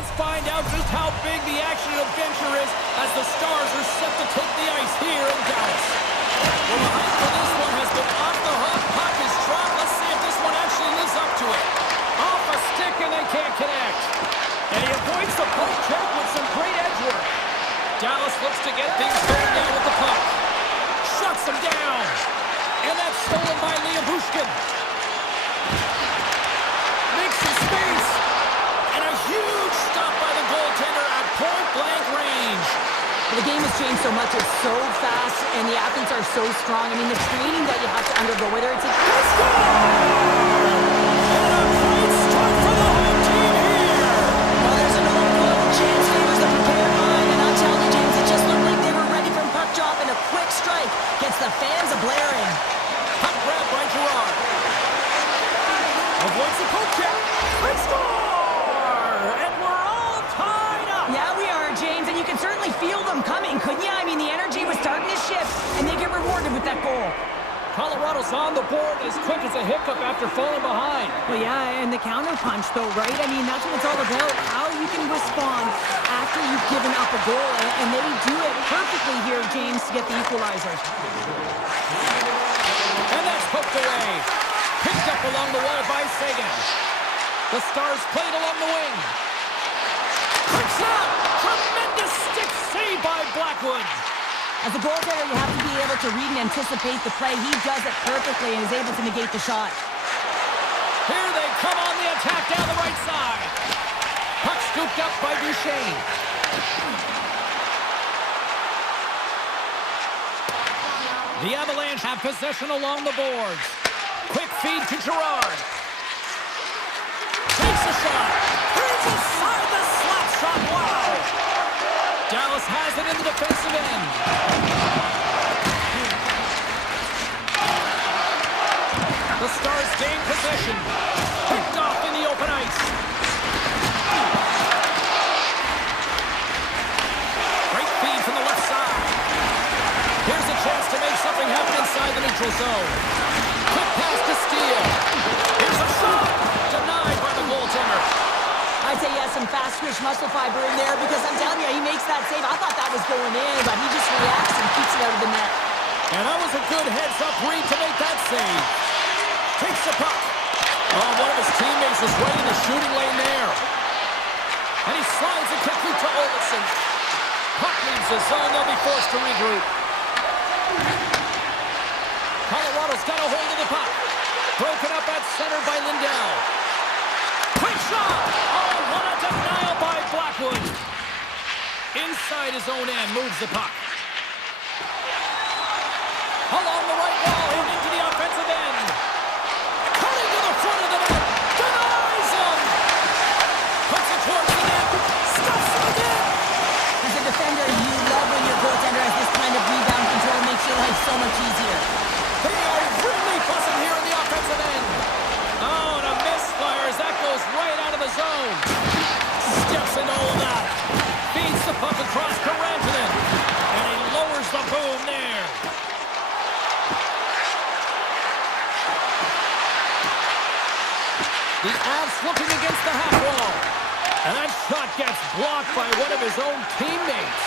Let's find out just how big the action and adventure is as the Stars are set to take the ice here in Dallas. Well, the hype for this one has been off the hook. Puck is strong. Let's see if this one actually lives up to it. Off a stick and they can't connect. And he avoids the poke check with some great edge work. Dallas looks to get things going down with the puck. Shuts him down. And that's stolen by Liam Bushkin. Makes some space. And a huge stop by the goaltender at point-blank range. The game has changed so much. It's so fast, and the athletes are so strong. I mean, the training that you have to undergo, whether it's a... The fans are blaring. Puck grab by Gerard. Avoids the poke check. Let's score! And we're all tied up. Yeah, we are, James, and you can certainly feel them coming, couldn't you? I mean, the energy was starting to shift, and they get rewarded with that goal. Colorado's on the board as quick as a hiccup after falling behind. Well, yeah, and the counter punch, though, right? I mean, that's what it's all about, how you can respond after you've given up a goal, and they do it perfectly here, James, to get the equalizer. And that's poked away. Picked up along the wall by Sagan. The Stars played along the wing. Quick shot! Tremendous stick save by Blackwood. As a goaltender, you have to be able to read and anticipate the play. He does it perfectly and is able to negate the shot. Here they come on the attack down the right side. Puck scooped up by Duchesne. The Avalanche have possession along the boards. Quick feed to Gerard. Takes a shot. Turns aside the slap shot. Wow. Dallas has it in the defensive end. The Stars gain possession. Picked off in the open ice. Great feed from the left side. Here's a chance to make something happen inside the neutral zone. Quick pass to Steele. Here's a shot. Denied by the goaltender. I'd say he has some fast-twitch muscle fiber in there because I'm telling you, he makes that save. I thought that was going in, but he just reacts and keeps it out of the net. And that was a good heads-up read to make that save. Takes the puck. Oh, one of his teammates is right in the shooting lane there. And he slides it quickly to Olsen. Puck leaves the zone. They'll be forced to regroup. Colorado's got a hold of the puck. Broken up at center by Lindell. Quick shot! Oh, what a denial by Blackwood. Inside his own end, moves the puck. Along the right wall and into the offensive end. Cutting to the front of the net. Denies him! Puts it towards the net. Stuffs it again! As a defender, you love when your goaltender has this kind of rebound control. It makes your life so much easier. They are really buzzing here in the offensive end. Oh, and a misfire as that goes right out of the zone. Steps into all of that. Feeds the puck across to Rantanen. And he lowers the boom there. The Avs flipping against the half wall. And that shot gets blocked by one of his own teammates.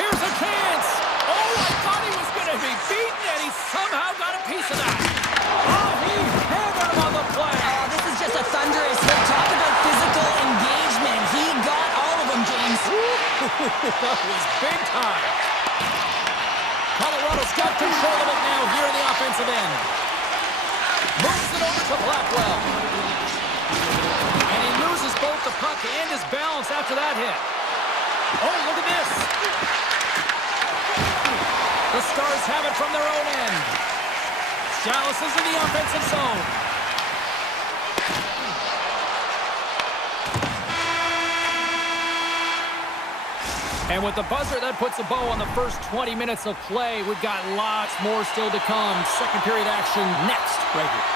Here's a chance. Oh, I thought he was going to be beaten, and he somehow got a piece of that. Oh, he hammered him on the play. Oh, this is just a thunderous hit. Talk about physical engagement. He got all of them, James. That was big time. Colorado's got control of it now here in the offensive end. Moves it over to Blackwell. And he loses both the puck and his balance after that hit. Oh, look at this. The Stars have it from their own end. Dallas is in the offensive zone. And with the buzzer, that puts a bow on the first 20 minutes of play. We've got lots more still to come. Second period action next, right here.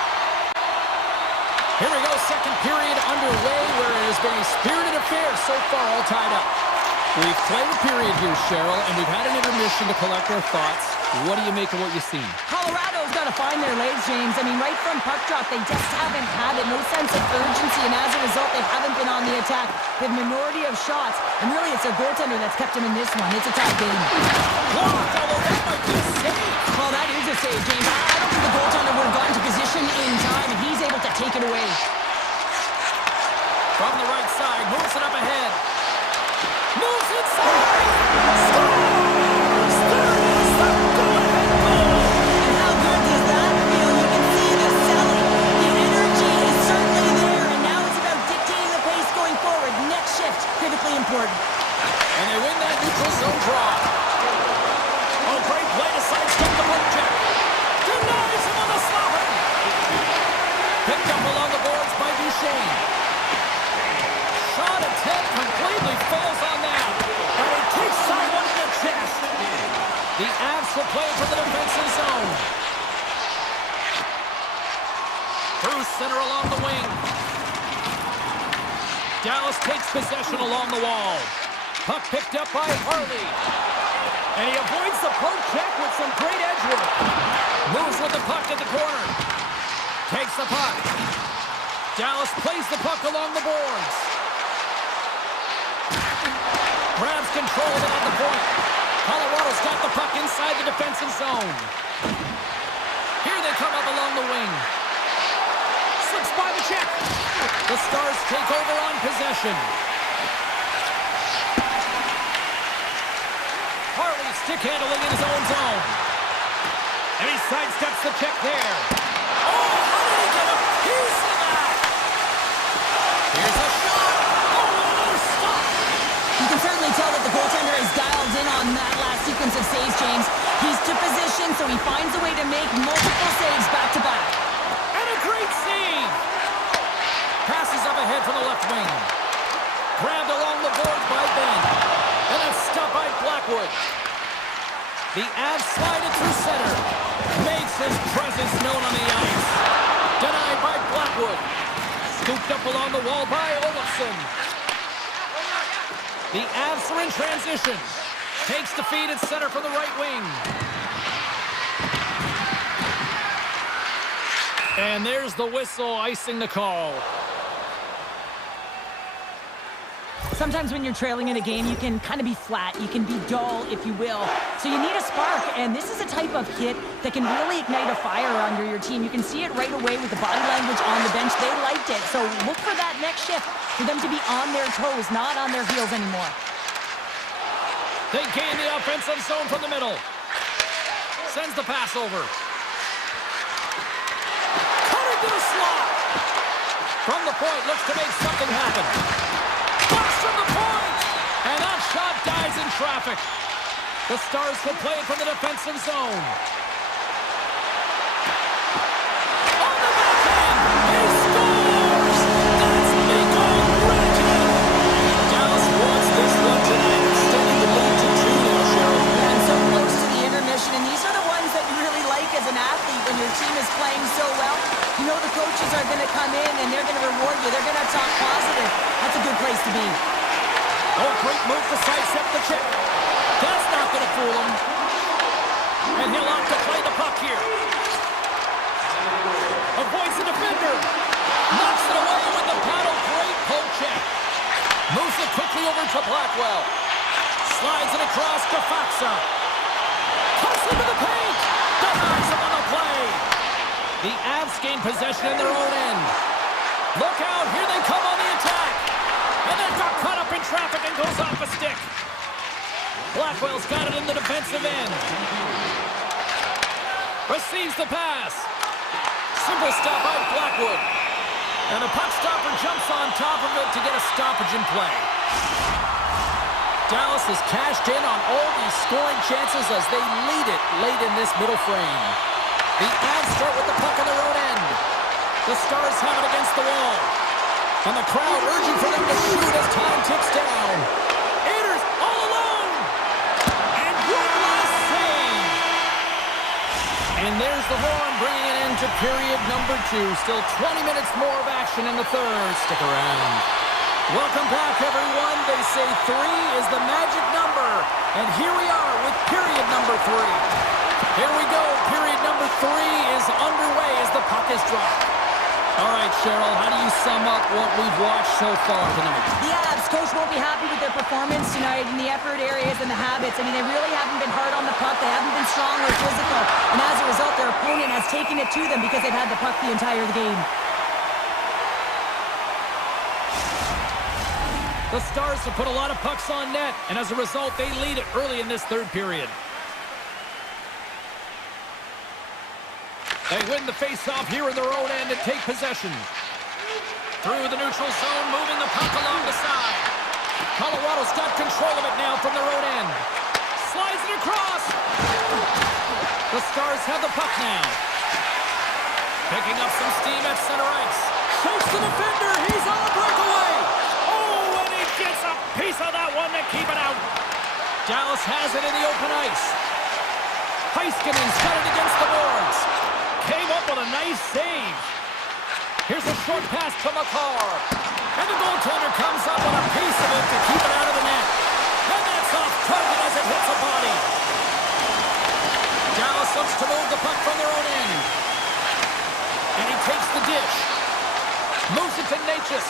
Here we go, second period underway, where it has been a spirited affair so far, all tied up. We've played a period here, Cheryl, and we've had an intermission to collect our thoughts. What do you make of what you've seen? Colorado's got to find their legs, James. I mean, right from puck drop, they just haven't had it. No sense of urgency, and as a result, they haven't been on the attack. They have a minority of shots, and really it's their goaltender that's kept them in this one. It's a tight game. Blocked, although that might be a save. Well, that is a save, James. I don't think the goaltender would have gotten to position in time, and he's able to take it away. From the right side, moves it up ahead. Moves inside! Scores! There is the go-ahead goal! And how good does that feel? You can see the selling. The energy is certainly there, and now it's about dictating the pace going forward. Next shift, critically important. And they win that neutral zone draw. Oh, great play to sidestep the poke check. Denies him on the slapper. Picked up along the boards by Duchesne. Shot attempt completely fails on that. And he takes someone in the chest. The Avs will play for the defensive zone. Through center along the wing. Dallas takes possession along the wall. Puck picked up by Harley. And he avoids the poke check with some great edge work. Moves with the puck at the corner. Takes the puck. Dallas plays the puck along the boards. Grabs control of it at the point. Colorado's got the puck inside the defensive zone. Here they come up along the wing. Slips by the check. The Stars take over on possession. Harley stick handling in his own zone. And he sidesteps the check there. Oh, how did he get a piece of that? Here's a shot. Oh, another stop. You can certainly tell that the goaltender is dialed in on that last sequence of saves, James. He's to position, so he finds a way to make multiple saves back-to-back. And a great save. Passes up ahead from the left wing. Grabbed along the boards by Ben. And a stop by Blackwood. The Avs slide it through center. Makes his presence known on the ice. Denied by Blackwood. Scooped up along the wall by Olofsson. The Avs are in transition. Takes the feed at center from the right wing. And there's the whistle icing the call. Sometimes when you're trailing in a game, you can kind of be flat. You can be dull, if you will. So you need a spark, and this is a type of hit that can really ignite a fire under your team. You can see it right away with the body language on the bench. They liked it. So look for that next shift for them to be on their toes, not on their heels anymore. They gain the offensive zone from the middle. Sends the pass over. Cutter to the slot. From the point, looks to make something happen. Pass from the point. And that shot dies in traffic. The Stars will play it from the defensive zone. On the backhand. He scores. That's Miko Rankin. Dallas wants this one tonight, extending the lead to 2 now, Cheryl. And so close to the intermission, and these are the ones that you really like as an athlete when your team is playing so well. You know the coaches are going to come in and they're going to reward you. They're going to talk positive. That's a good place to be. Oh, great move to sidestep the check. That's not going to fool him. And he'll opt to play the puck here. Avoids the defender. Knocks it away with the paddle. Great poke check. Moves it quickly over to Blackwell. Slides it across to Faxa. Cuts into the paint. Denies him on the play. The Avs gain possession in their own end. Look out. Here they come on the attack. And that got caught up in traffic and goes off a stick. Blackwell's got it in the defensive end. Receives the pass. Simple stop by Blackwood. And the puck stopper jumps on top of it to get a stoppage in play. Dallas has cashed in on all these scoring chances as they lead it late in this middle frame. The Avs start with the puck on their own end. The Stars have it against the wall. And the crowd urging for them to shoot as time ticks down. Aiders all alone. And one last save. And there's the horn bringing it into period number 2. Still 20 minutes more of action in the third. Stick around. Welcome back, everyone. They say 3 is the magic number. And here we are with period number 3. Here we go. Period number 3 is underway as the puck is dropped. All right, Cheryl, how do you sum up what we've watched so far tonight? The Avs, coach won't be happy with their performance tonight in the effort areas and the habits. I mean, they really haven't been hard on the puck. They haven't been strong or physical. And as a result, their opponent has taken it to them because they've had the puck the entire game. The Stars have put a lot of pucks on net, and as a result, they lead it early in this third period. They win the face-off here in their own end and take possession. Through the neutral zone, moving the puck along the side. Colorado's got control of it now from their own end. Slides it across. The Stars have the puck now. Picking up some steam at center ice. Shakes the defender. He's on a breakaway. Oh, and he gets a piece of that one to keep it out. Dallas has it in the open ice. Heiskanen's got it against the boards. Came up with a nice save. Here's a short pass to McCarr. And the goaltender comes up with a piece of it to keep it out of the net. And that's off target as it hits a body. Dallas looks to move the puck from their own end. And he takes the dish. Moves it to Natchez.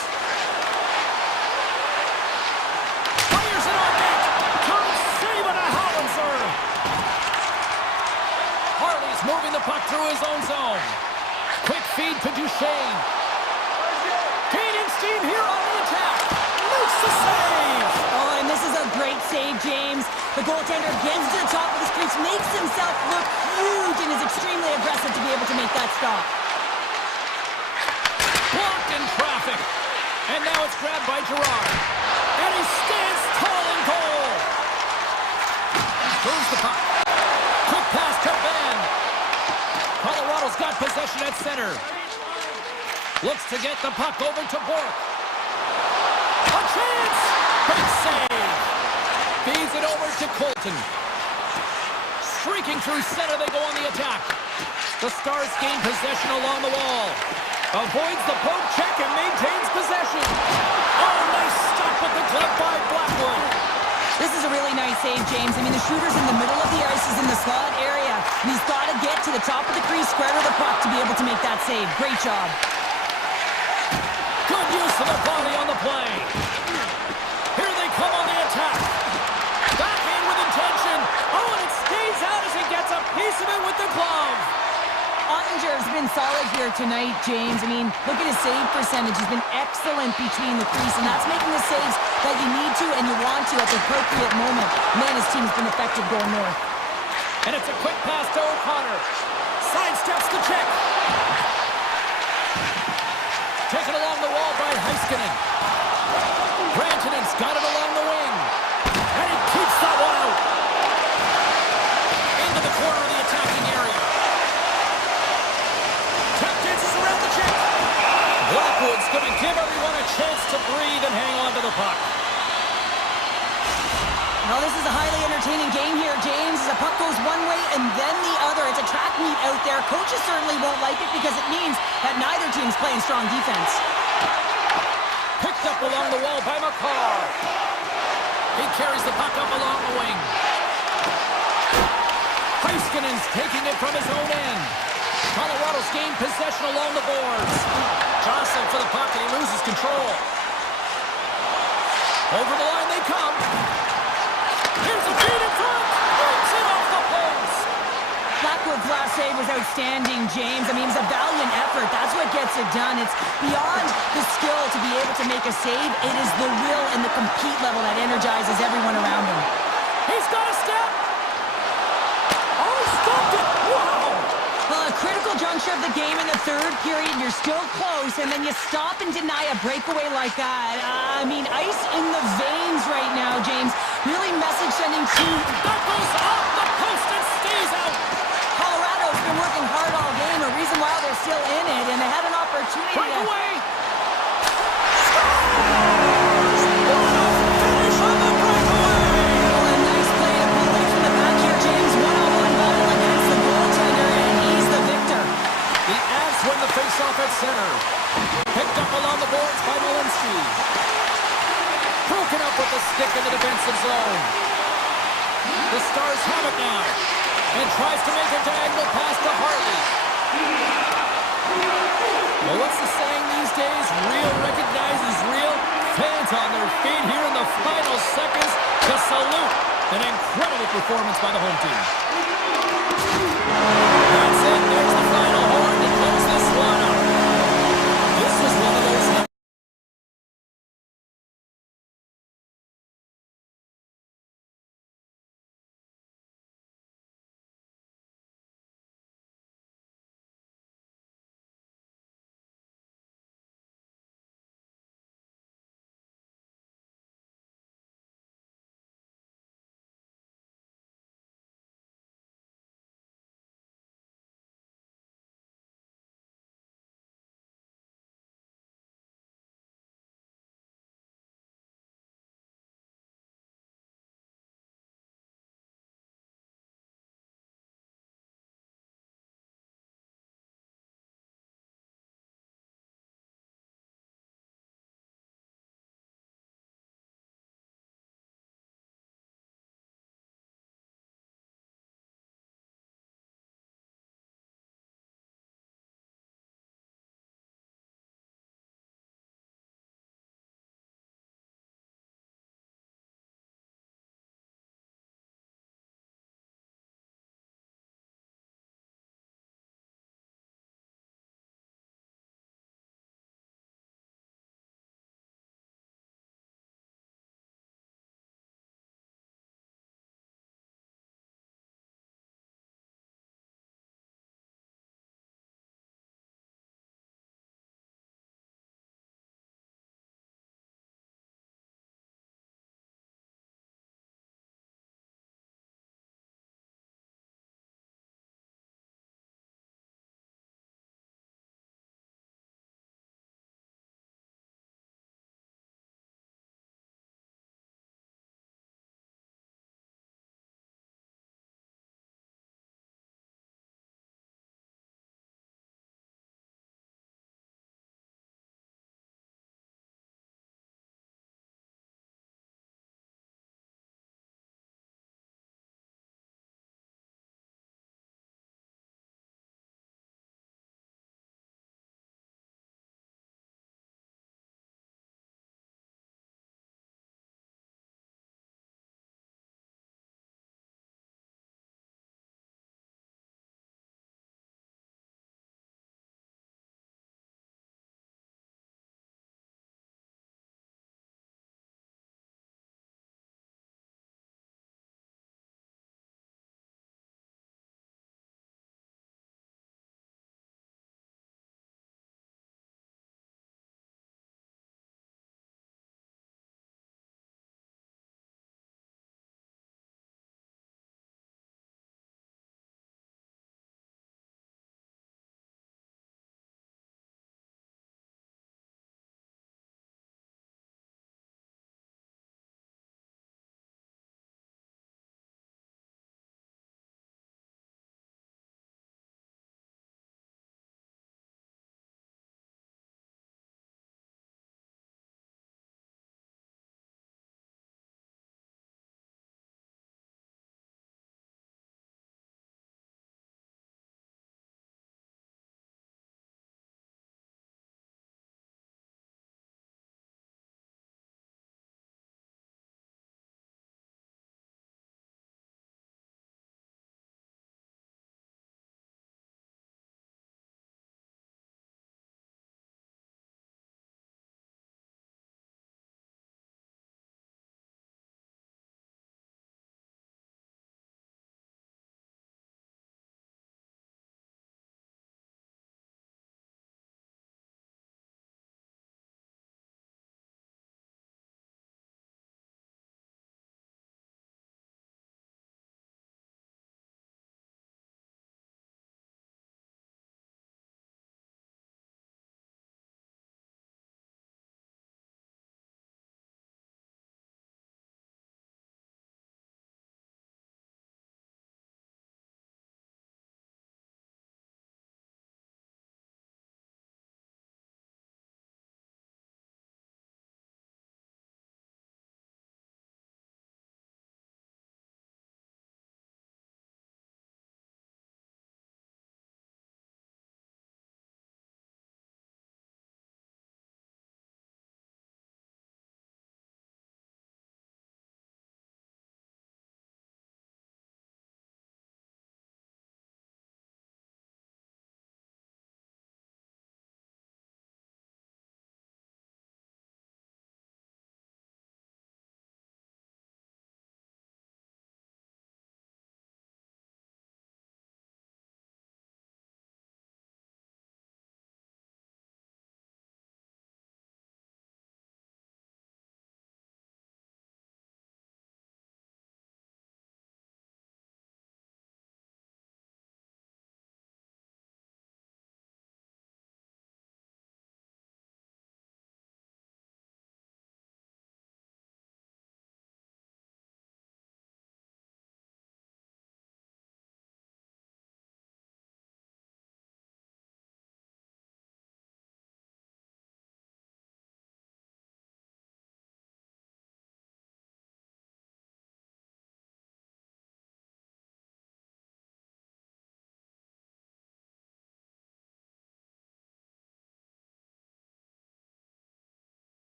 Fires it on net. Comes save and a howitzer. Harley's moving the puck through his own zone. Quick feed to Duchesne. Gaining steam here on the attack. Makes the save. Oh, and this is a great save, James. The goaltender gets to the top of the crease, makes himself look huge, and is extremely aggressive to be able to make that stop. Blocked in traffic. And now it's grabbed by Girard. And he stands tall in goal. Throws the puck. Quick pass to Ben. Colorado's got possession at center. Looks to get the puck over to Bourque. A chance! Big save. Feeds it over to Colton. Streaking through center, they go on the attack. The Stars gain possession along the wall. Avoids the poke check and maintains possession. Oh, nice stop with the glove by Blackwood. This is a really nice save, James. I mean, the shooter's in the middle of the ice, is in the slot area, and he's got to get to the top of the crease, square to the puck to be able to make that save. Great job. Good use of the body on the play. Here they come on the attack. Backhand with intention. Oh, and it stays out as he gets a piece of it with the glove. Ottinger's been solid here tonight, James. I mean, look at his save percentage. He's been excellent between the crease, and that's making the saves that you need to and you want to at the appropriate moment. Man, his team's been effective going north. And it's a quick pass to O'Connor. Sidesteps the check. Taken along the wall by Heiskanen. Rantanen's got it along the wing. And he keeps that one out. Into the corner of the attacking area. Tap dances around the check. Blackwood's going to give everyone a chance to breathe and hang on to the puck. Now, this is a highly entertaining game here, James. As the puck goes one way and then the other. It's a track meet out there. Coaches certainly won't like it because it means that neither team's playing strong defense. Picked up along the wall by McCarr. He carries the puck up along the wing. Heiskanen's taking it from his own end. Colorado's gained possession along the boards. Jostling for the puck and he loses control. Over the line they come. Here's a feed in front. Breaks it off the post. Blackwood's last save was outstanding, James. I mean, it's a valiant effort. That's what gets it done. It's beyond the skill to be able to make a save. It is the will and the compete level that energizes everyone around him. He's got a step. Oh, he stopped it. Wow. Well, a critical juncture of the game in the third period. You're still close, and then you stop and deny a breakaway like that. I mean, ice in the veins right now, James. Really message sending to... That goes off the post and stays out. Colorado's been working hard all game. A reason why they're still in it, and they had an opportunity Breakaway. Win the face-off at center. Picked up along the boards by Malinsky. Broken up with the stick in the defensive zone. The Stars have it now. And tries to make a diagonal pass to Hartley. Well, what's the saying these days? Real recognizes real. Fans on their feet here in the final seconds to salute an incredible performance by the home team. That's it. There's the final horn to close this one out. This was one of those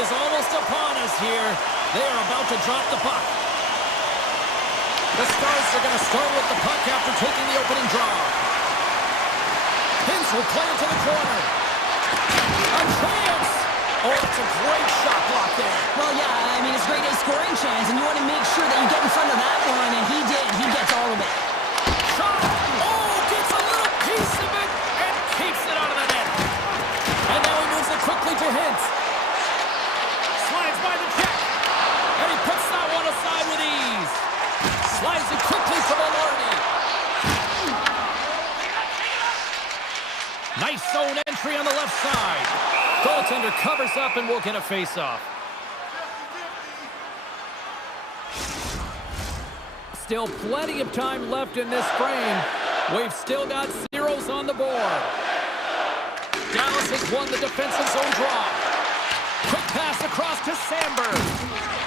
is almost upon us here. They are about to drop the puck. The Stars are going to start with the puck after taking the opening draw. Hintz will play into the corner. A chance! Oh, it's a great shot block there. Well, yeah, I mean, it's a great A scoring chance, and you want to make sure that you get in front of that one, and he did. He gets all of it. Shot! Oh, gets a little piece of it and keeps it out of the net. And now he moves it quickly to Hintz. Slides by the check. And he puts that one aside with ease. Slides it quickly to Velarde. Nice zone entry on the left side. Goaltender covers up and will get a face-off. Still plenty of time left in this frame. We've still got zeros on the board. Dallas has won the defensive zone draw. Quick pass across to Sandberg.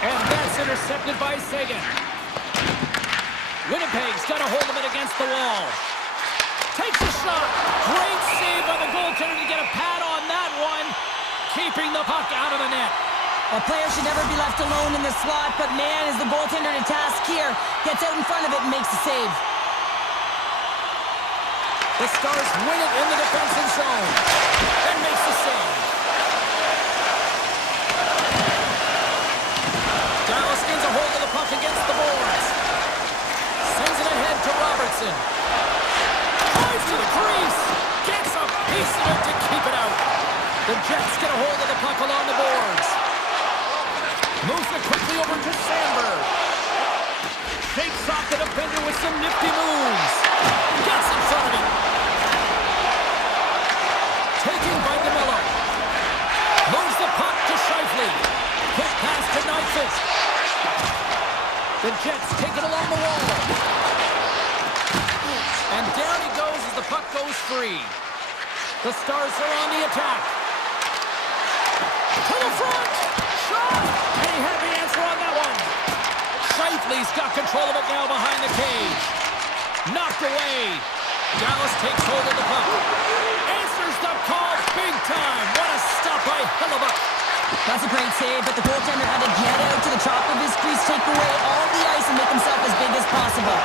And that's intercepted by Sagan. Winnipeg's got a hold of it against the wall. Takes a shot. Great save by the goaltender to get a pad on that one. Keeping the puck out of the net. A player should never be left alone in the slot, but man, is the goaltender to task here. Gets out in front of it and makes the save. The Stars win it in the defensive zone. And makes the save. Dallas gains a hold of the puck against the boards. Sends it ahead to Robertson. Drives to the crease. Gets a piece of it to keep it out. The Jets get a hold of the puck along the boards. Moves it quickly over to Sandberg. Shakes off the defender with some nifty moves. Gets in front of it. Taken by DeMello. Moves the puck to Scheifele. Quick pass to Nyquist. The Jets take it along the wall. And down he goes as the puck goes free. The Stars are on the attack. To the front. Shot. And he had the answer on that one. Scheifele's got control of it now behind the cage. Knocked away. Dallas takes hold of the puck. Answers the call big time. What a stop by Hellebuyck. That's a great save, but the goaltender had to get out to the top of his crease, take away all the ice, and make himself as big as possible.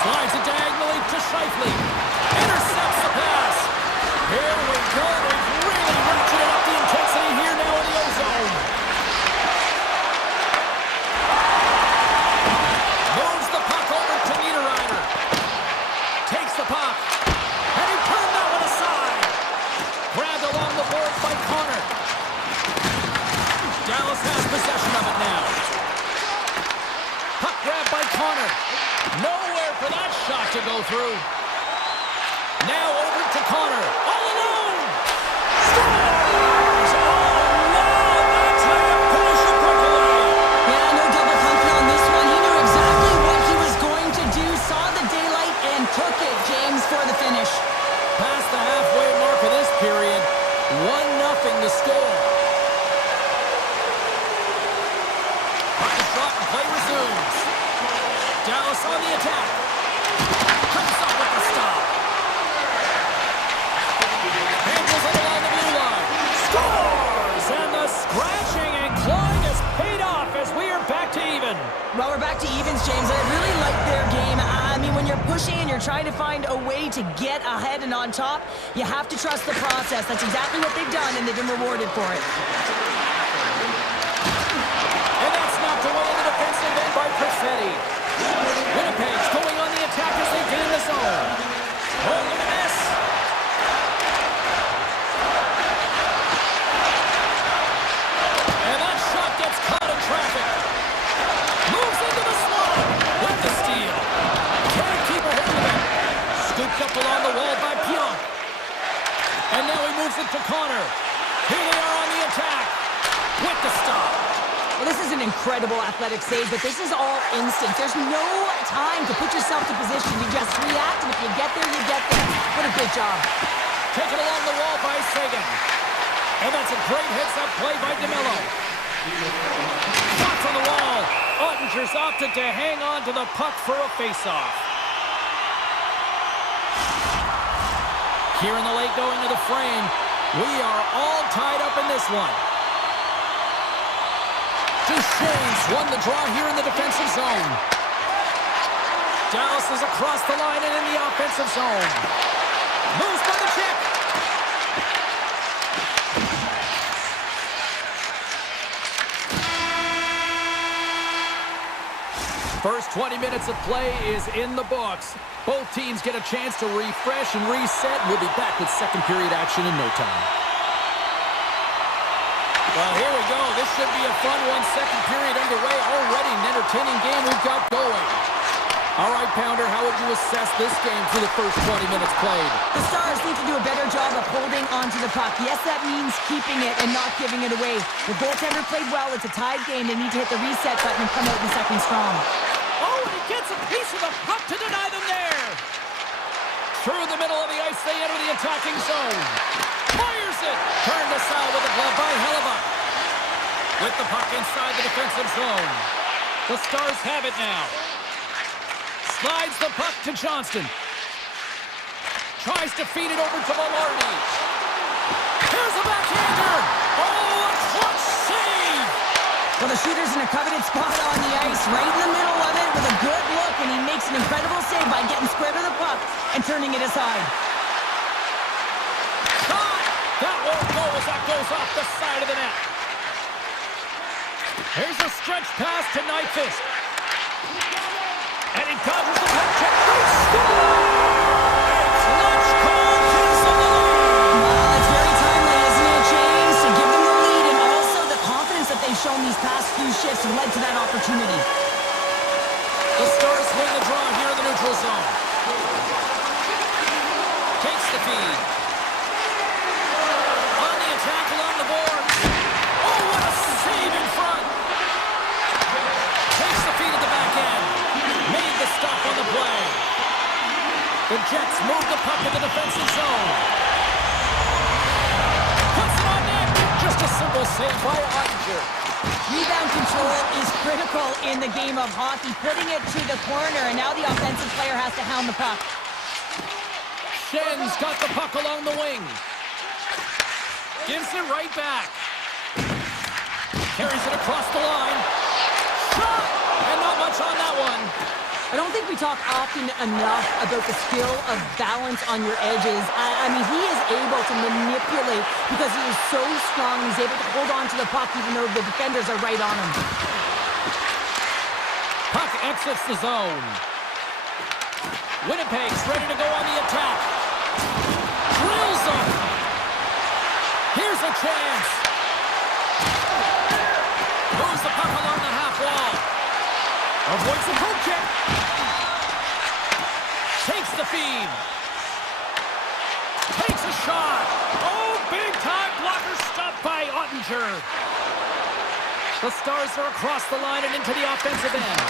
Slides it diagonally to Scheifele. Intercepts the pass. Here we go. They've really ratcheted up the intensity here now in the O-zone. Moves the puck over to Niederreiter. Takes the puck. And he turned that one aside. Grabbed along the boards by Connor. Dallas has possession of it now. Puck grabbed by Connor. Nowhere for that shot to go through. Now over to Connor. All alone! Scores! Oh, no! That's how you finish the breakaway. Yeah, no double pumping on this one. He knew exactly what he was going to do, saw the daylight, and took it, James, for the finish. Past the halfway mark of this period. 1-0 the score. Puck is dropped and play resumes. Dallas on the attack. Comes up with the stop. Handles it along the blue line. Scores! And the scratching and clawing has paid off as we are back to even. Well, we're back to evens, James. I really like their game. I mean, when you're pushing and you're trying to find a way to get ahead and on top, you have to trust the process. That's exactly what they've done, and they've been rewarded for it. And that's knocked away in the defensive end by Perfetti. Winnipeg's going on the attack as they gain the zone. Oh, look at this. And that shot gets caught in traffic. Moves into the slot. With the steal. Can't keep a hold of it. Scooped up along the wall by Pionk. And now he moves it to Connor. Here they are on the attack. With the stop. Well, this is an incredible athletic save, but this is all instinct. There's no time to put yourself to position. You just react, and if you get there, you get there. What a good job. Taken along the wall by Sagan. And that's a great heads-up play by DeMello. Shots on the wall. Ottinger's opted to hang on to the puck for a face-off. Here in the late going to the frame, we are all tied up in this one. Duchesne's won the draw here in the defensive zone. Dallas is across the line and in the offensive zone. Moves by the Czech. First 20 minutes of play is in the books. Both teams get a chance to refresh and reset. We'll be back with second period action in no time. Well, here we go. This should be a fun one. Second period underway. Already an entertaining game we've got going. All right, Pounder, how would you assess this game through the first 20 minutes played? The Stars need to do a better job of holding onto the puck. Yes, that means keeping it and not giving it away. The goaltender played well. It's a tied game. They need to hit the reset button and come out in the second strong. Oh, and he gets a piece of the puck to deny them there. Through the middle of the ice, they enter the attacking zone. Fires it. Turned aside with a glove by Hellebuck. With the puck inside the defensive zone. The Stars have it now. Slides the puck to Johnston. Tries to feed it over to Velarde. Here's a backhander. Oh, a clutch save. Well, the shooter's in a coveted spot on the ice, right in the middle of it with a good look, and he makes an incredible save by getting square to the puck and turning it aside. Shot! That won't go as that goes off the side of the net. Here's a stretch pass to Nyquist. And he dodges the puck check. They score! A clutch goal gives them the lead. Well, it's very timely, isn't it, James? To give them the lead and also the confidence that they've shown these past few shifts have led to that opportunity. The Stars win the draw here in the neutral zone. Takes the feed. On the attack along the boards. Oh, what a save in front. Takes the feed at the back end. Made the stop on the play. The Jets move the puck to the defensive zone. Puts it on net. Just a simple save by Ottinger. Rebound control is critical in the game of hockey, putting it to the corner, and now the offensive player has to hound the puck. Schen's got the puck along the wing. Gives it right back. Carries it across the line. Shot! And not much on that one. I don't think we talk often enough about the skill of balance on your edges. I mean, he is able to manipulate because he is so strong. He's able to hold on to the puck even though the defenders are right on him. Puck exits the zone. Winnipeg's ready to go on the attack. Drills him. Here's a chance. Moves the puck along the half wall. Avoids the poke check. Takes the feed. Takes a shot. Oh, big time blocker stopped by Ottinger. The Stars are across the line and into the offensive end.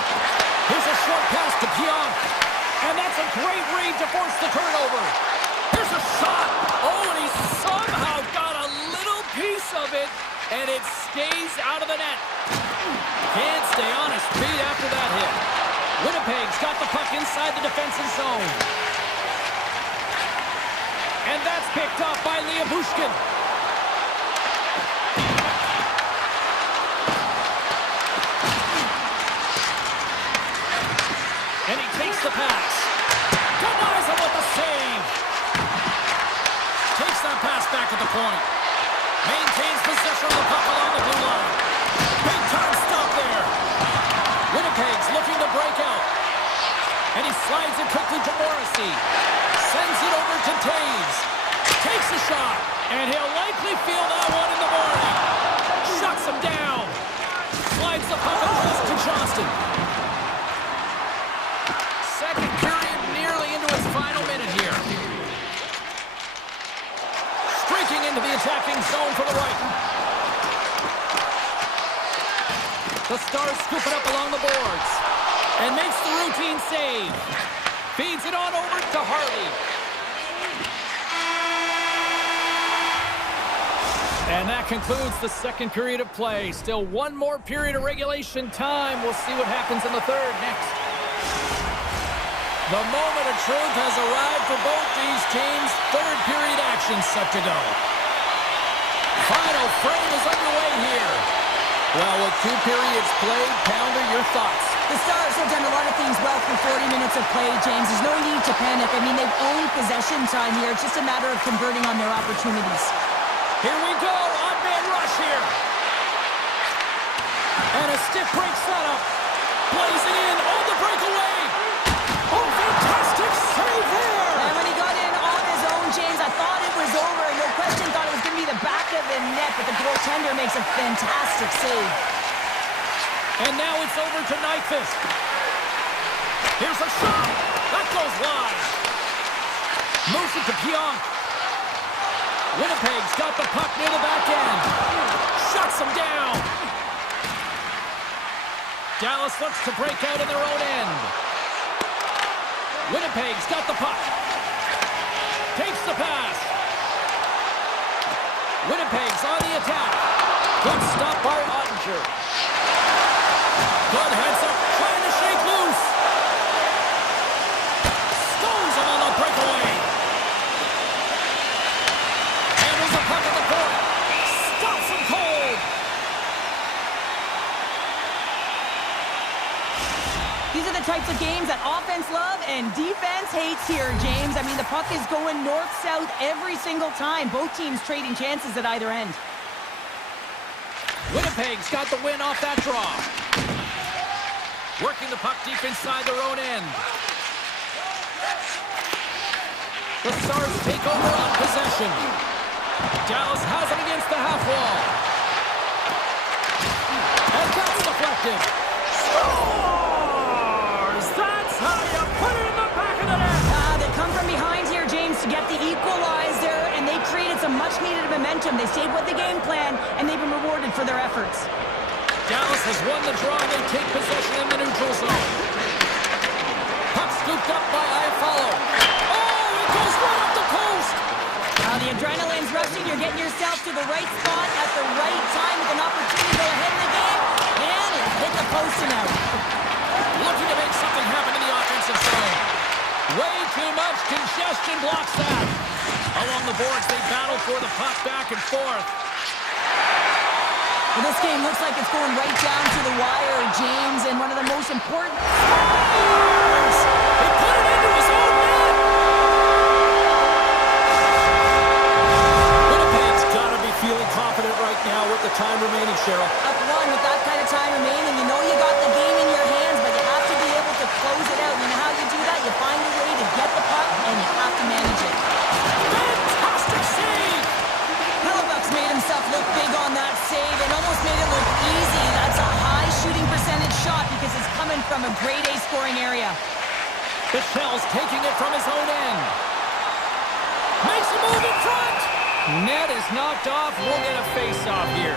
Here's a short pass to Pionk. And that's a great read to force the turnover. Here's a shot. Oh, and he somehow got a little piece of it. And it stays out of the net. Can't stay on his feet after that hit. Winnipeg's got the puck inside the defensive zone. And that's picked up by Liabushkin. And he takes the pass. Denies him with the save. Takes that pass back at the point. Maintains possession of the puck along the blue line. Big time stop there. Winnipeg's looking to break out. And he slides it quickly to Morrissey. Sends it over to Taves. Takes a shot. And he'll likely feel that one in the morning. Shuts him down. Slides the puck across to Johnston. Second period nearly into its final minute here. Streaking into the attacking zone for the right. The Stars scoop it up along the boards. And makes the routine save. Feeds it on over to Harley. And that concludes the second period of play. Still one more period of regulation time. We'll see what happens in the third next. The moment of truth has arrived for both these teams. Third period action set to go. Final frame is underway here. Well, with 2 periods played, Pounder, your thoughts? The Stars have done a lot of things well through 40 minutes of play, James. There's no need to panic. I mean, they've owned possession time here. It's just a matter of converting on their opportunities. Here we go, on-man rush here. And a stick break setup. Blazing in on the breakaway. Oh, fantastic save there. And when he got in on his own, James, I thought it was over. No question, thought it was going to be the back of the net, but the goaltender makes a fantastic save. And now it's over to Nyquist. Here's a shot. That goes wide. Moves it to Pionk. Winnipeg's got the puck near the back end. Shuts them down. Dallas looks to break out in their own end. Winnipeg's got the puck. Takes the pass. Winnipeg's on the attack. Good stop by Ottinger. Good heads up, trying to shake loose. Stones him on the breakaway. Handles the puck at the point. Stops him cold. These are the types of games that offense love and defense hates here, James. I mean, the puck is going north-south every single time. Both teams trading chances at either end. Winnipeg's got the win off that draw. Working the puck deep inside their own end. The Stars take over on possession. Dallas has it against the half wall. And that's deflected. Scores! That's how you put it in the back of the net. They come from behind here, James, to get the equalizer, and they created some much-needed momentum. They stayed with the game plan, and they've been rewarded for their efforts. Dallas has won the draw. They take possession in the neutral zone. Puck scooped up by Iafallo. Oh, it goes right up the post. The adrenaline's rushing. You're getting yourself to the right spot at the right time with an opportunity to go ahead in the game. And it hit the post and out. Looking to make something happen in the offensive zone. Way too much congestion blocks that. Along the boards, they battle for the puck back and forth. Well, this game looks like it's going right down to the wire, James, and one of the most important... He put it into his own net! Winnipeg's got to be feeling confident right now with the time remaining, Cheryl. Up one with that kind of time remaining. You know you got the game in your hands, but you have to be able to close it out. You know how you do that? You find a way to get the puck, and you have to manage it. Fantastic save! Hellebuyck's made himself look big on that save and almost made it look easy. That's a high shooting percentage shot because it's coming from a grade A scoring area. Michel's taking it from his own end. Makes a move in front! Net is knocked off. We'll get a face-off here.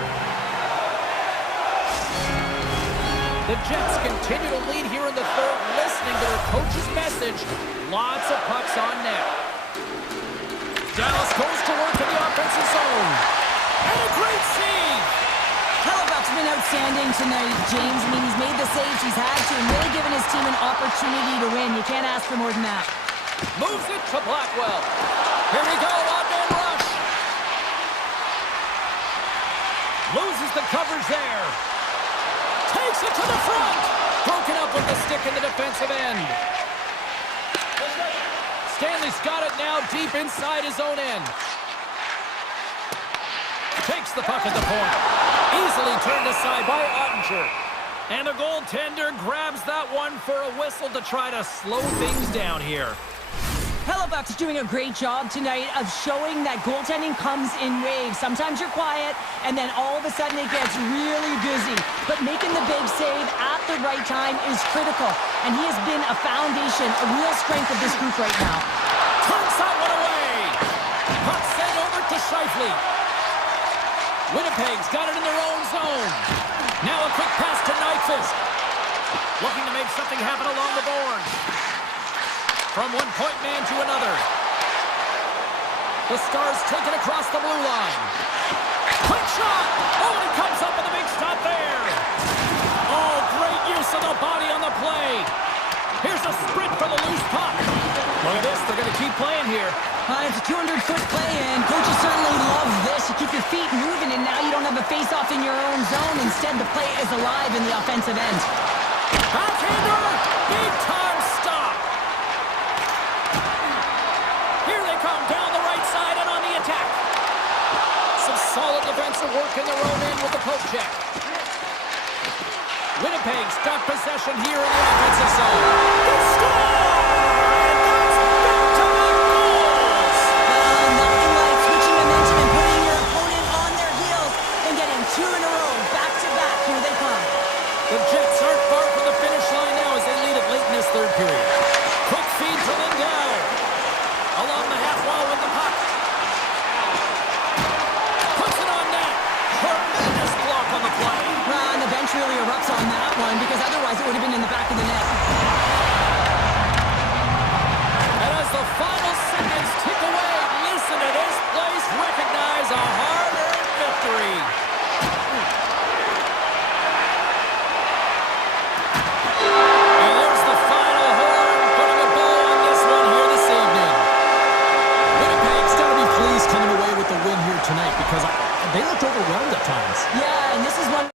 The Jets continue to lead here in the third, listening to their coach's message. Lots of pucks on net. Dallas goes to work in the offensive zone. And a great save! Hellebuyck's been outstanding tonight, James. I mean, he's made the saves he's had to and really given his team an opportunity to win. You can't ask for more than that. Moves it to Blackwell. Here we go, on-man rush. Loses the coverage there. Takes it to the front. Broken up with the stick in the defensive end. Stanley's got it now deep inside his own end. Takes the puck at the point. Easily turned aside by Ottinger. And the goaltender grabs that one for a whistle to try to slow things down here. Hellebuyck's doing a great job tonight of showing that goaltending comes in waves. Sometimes you're quiet, and then all of a sudden it gets really busy. But making the big save at the right time is critical. And he has been a foundation, a real strength of this group right now. Turns that one away. Puck sent over to Scheifele. Winnipeg's got it in their own zone. Now a quick pass to Nyquist. Looking to make something happen along the boards. From one point man to another. The Stars take it across the blue line. Quick shot! Oh, and it comes up with a big stop there. Oh, great use of the body on the play. Here's a sprint for the loose puck. Look at this, they're going to keep playing here. It's a 200-foot play, and coaches certainly love this. to keep your feet moving, and now you don't have a face-off in your own zone. Instead, the play is alive in the offensive end. Backhander! Big time stop! Here they come down the right side and on the attack. Some solid defensive work in their own end with the poke check. Winnipeg's got possession here in the offensive zone. They score! And that's back-to-back goals! Nothing like switching momentum and putting your opponent on their heels and getting two in a row, back-to-back. Here they come. The Jets aren't far from the finish line now as they lead it late in this third period. Quick feed to Lindell. Along the half wall with the puck. Puts it on net. Tremendous block on the play. And the bench really erupts on that one because otherwise it would have been in the back of the net. And as the final seconds tick away, listen to this place recognize a hard-earned victory. And there's the final horn, putting a bow on this one here this evening. Winnipeg's got to be pleased coming away with the win here tonight because they looked overwhelmed at times. Yeah, and this is one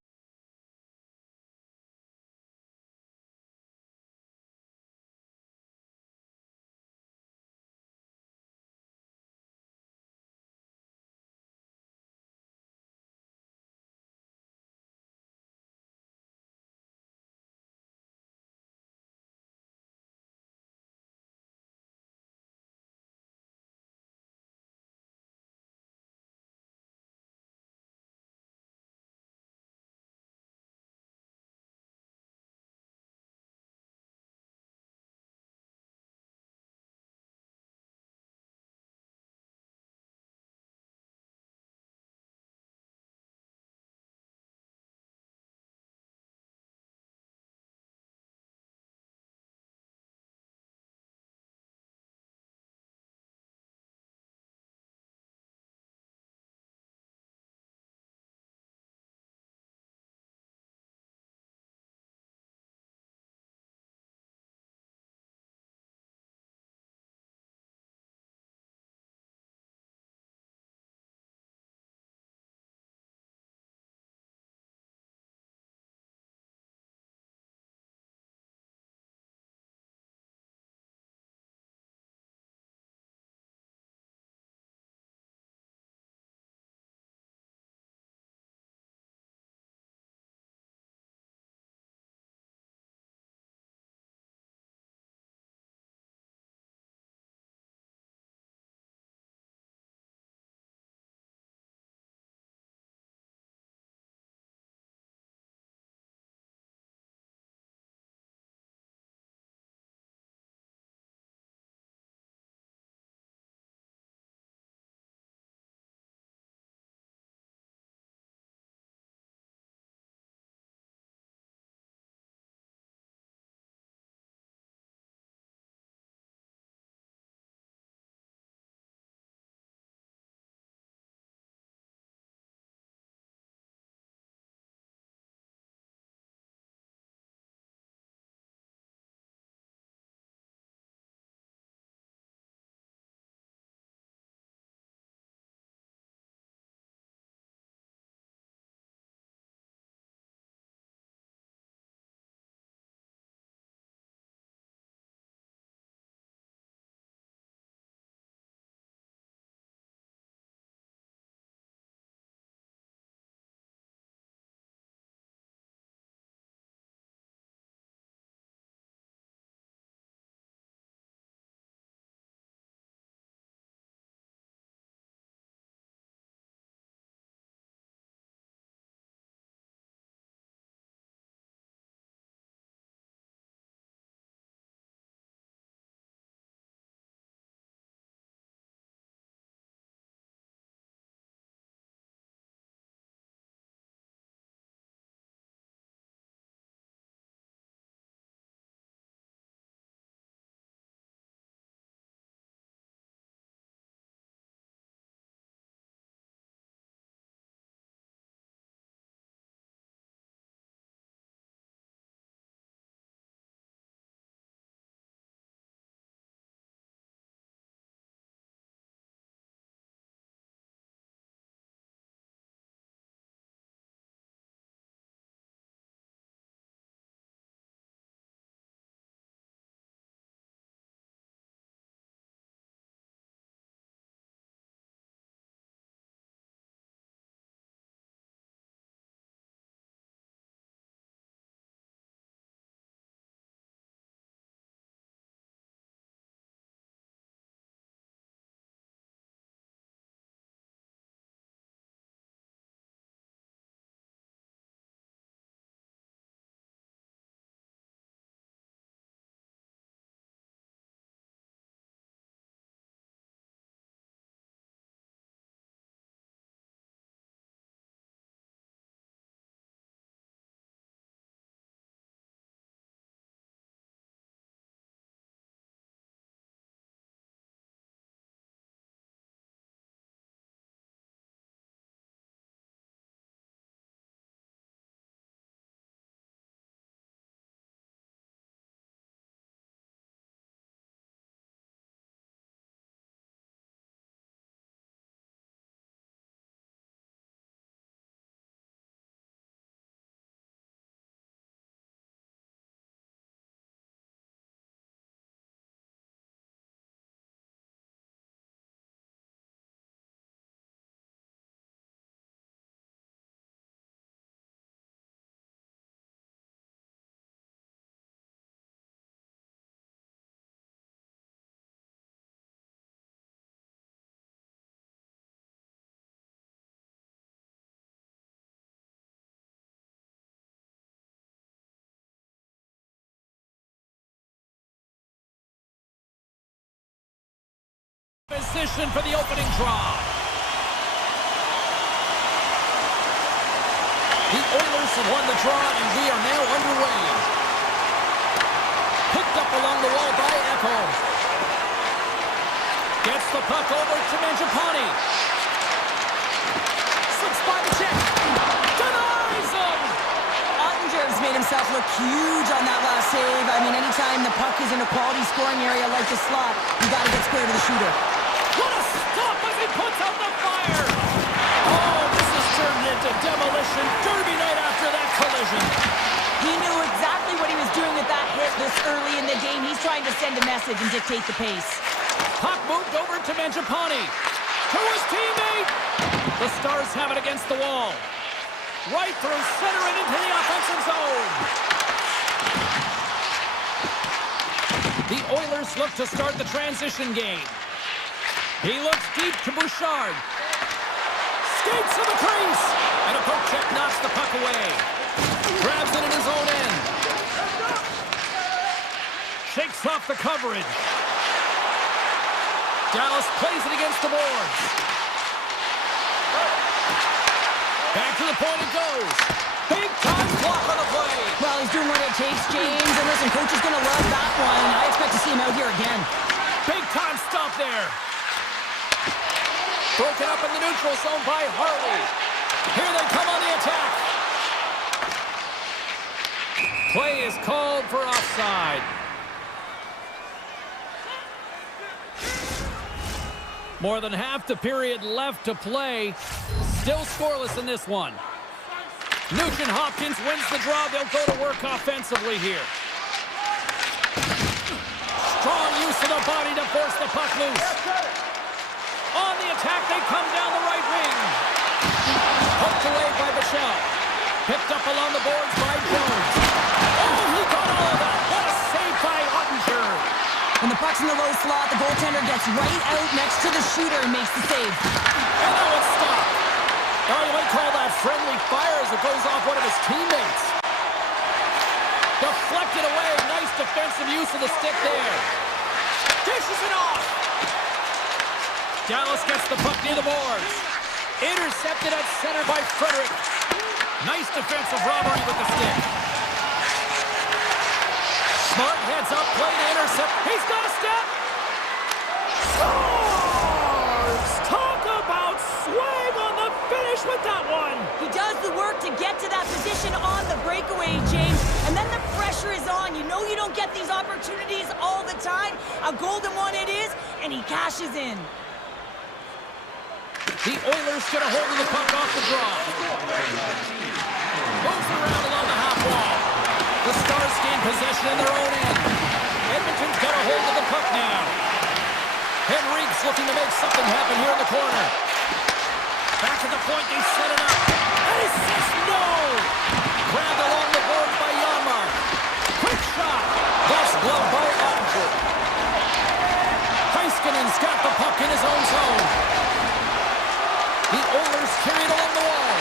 Position for the opening draw. The Oilers have won the draw, and we are now underway. Picked up along the wall by Echo. Gets the puck over to Mangiapane. Slips by the check. Denies him! Ottinger's made himself look huge on that last save. I mean, anytime the puck is in a quality scoring area like the slot, you got to get square to the shooter. What a stop as he puts out the fire! Oh, this has turned into demolition derby night after that collision. He knew exactly what he was doing with that hit this early in the game. He's trying to send a message and dictate the pace. Puck moved over to Mangiapane. To his teammate! The Stars have it against the wall. Right through center and into the offensive zone. The Oilers look to start the transition game. He looks deep to Bouchard. Skates to the crease. And a poke check knocks the puck away. Grabs it in his own end. Shakes off the coverage. Dallas plays it against the boards. Back to the point it goes. Big time block on the play. Well, he's doing what it takes, James. And listen, coach is going to love that one. I expect to see him out here again. Big time stop there. Broken up in the neutral zone by Harley. Here they come on the attack. Play is called for offside. More than half the period left to play. Still scoreless in this one. Nugent Hopkins wins the draw. They'll go to work offensively here. Strong use of the body to force the puck loose. On the attack, they come down the right wing. Poked away by Bichelle. Picked up along the boards by Jones. Oh, he got all of that. What a save by Ottinger. When the puck's in the low slot, the goaltender gets right out next to the shooter and makes the save. And now it's stopped. Oh, you might call that friendly fire as it goes off one of his teammates. Deflected away. Nice defensive use of the stick there. Dishes it off. Dallas gets the puck near the boards. Intercepted at center by Frederick. Nice defensive robbery with the stick. Smart heads up, play to intercept. He's got a step. Scores! Talk about swag on the finish with that one. He does the work to get to that position on the breakaway, James. And then the pressure is on. You know you don't get these opportunities all the time. A golden one it is, and he cashes in. The Oilers get a hold of the puck off the draw. Moves around along the half wall. The Stars gain possession in their own end. Edmonton's got a hold of the puck now. Henrique's looking to make something happen here in the corner. Back at the point, they set it up. And he says no! Grabbed along the boards by Janmark. Quick shot. That's glove by Ottinger. Heiskanen's got the puck in his own zone. The Oilers carry it along the wall.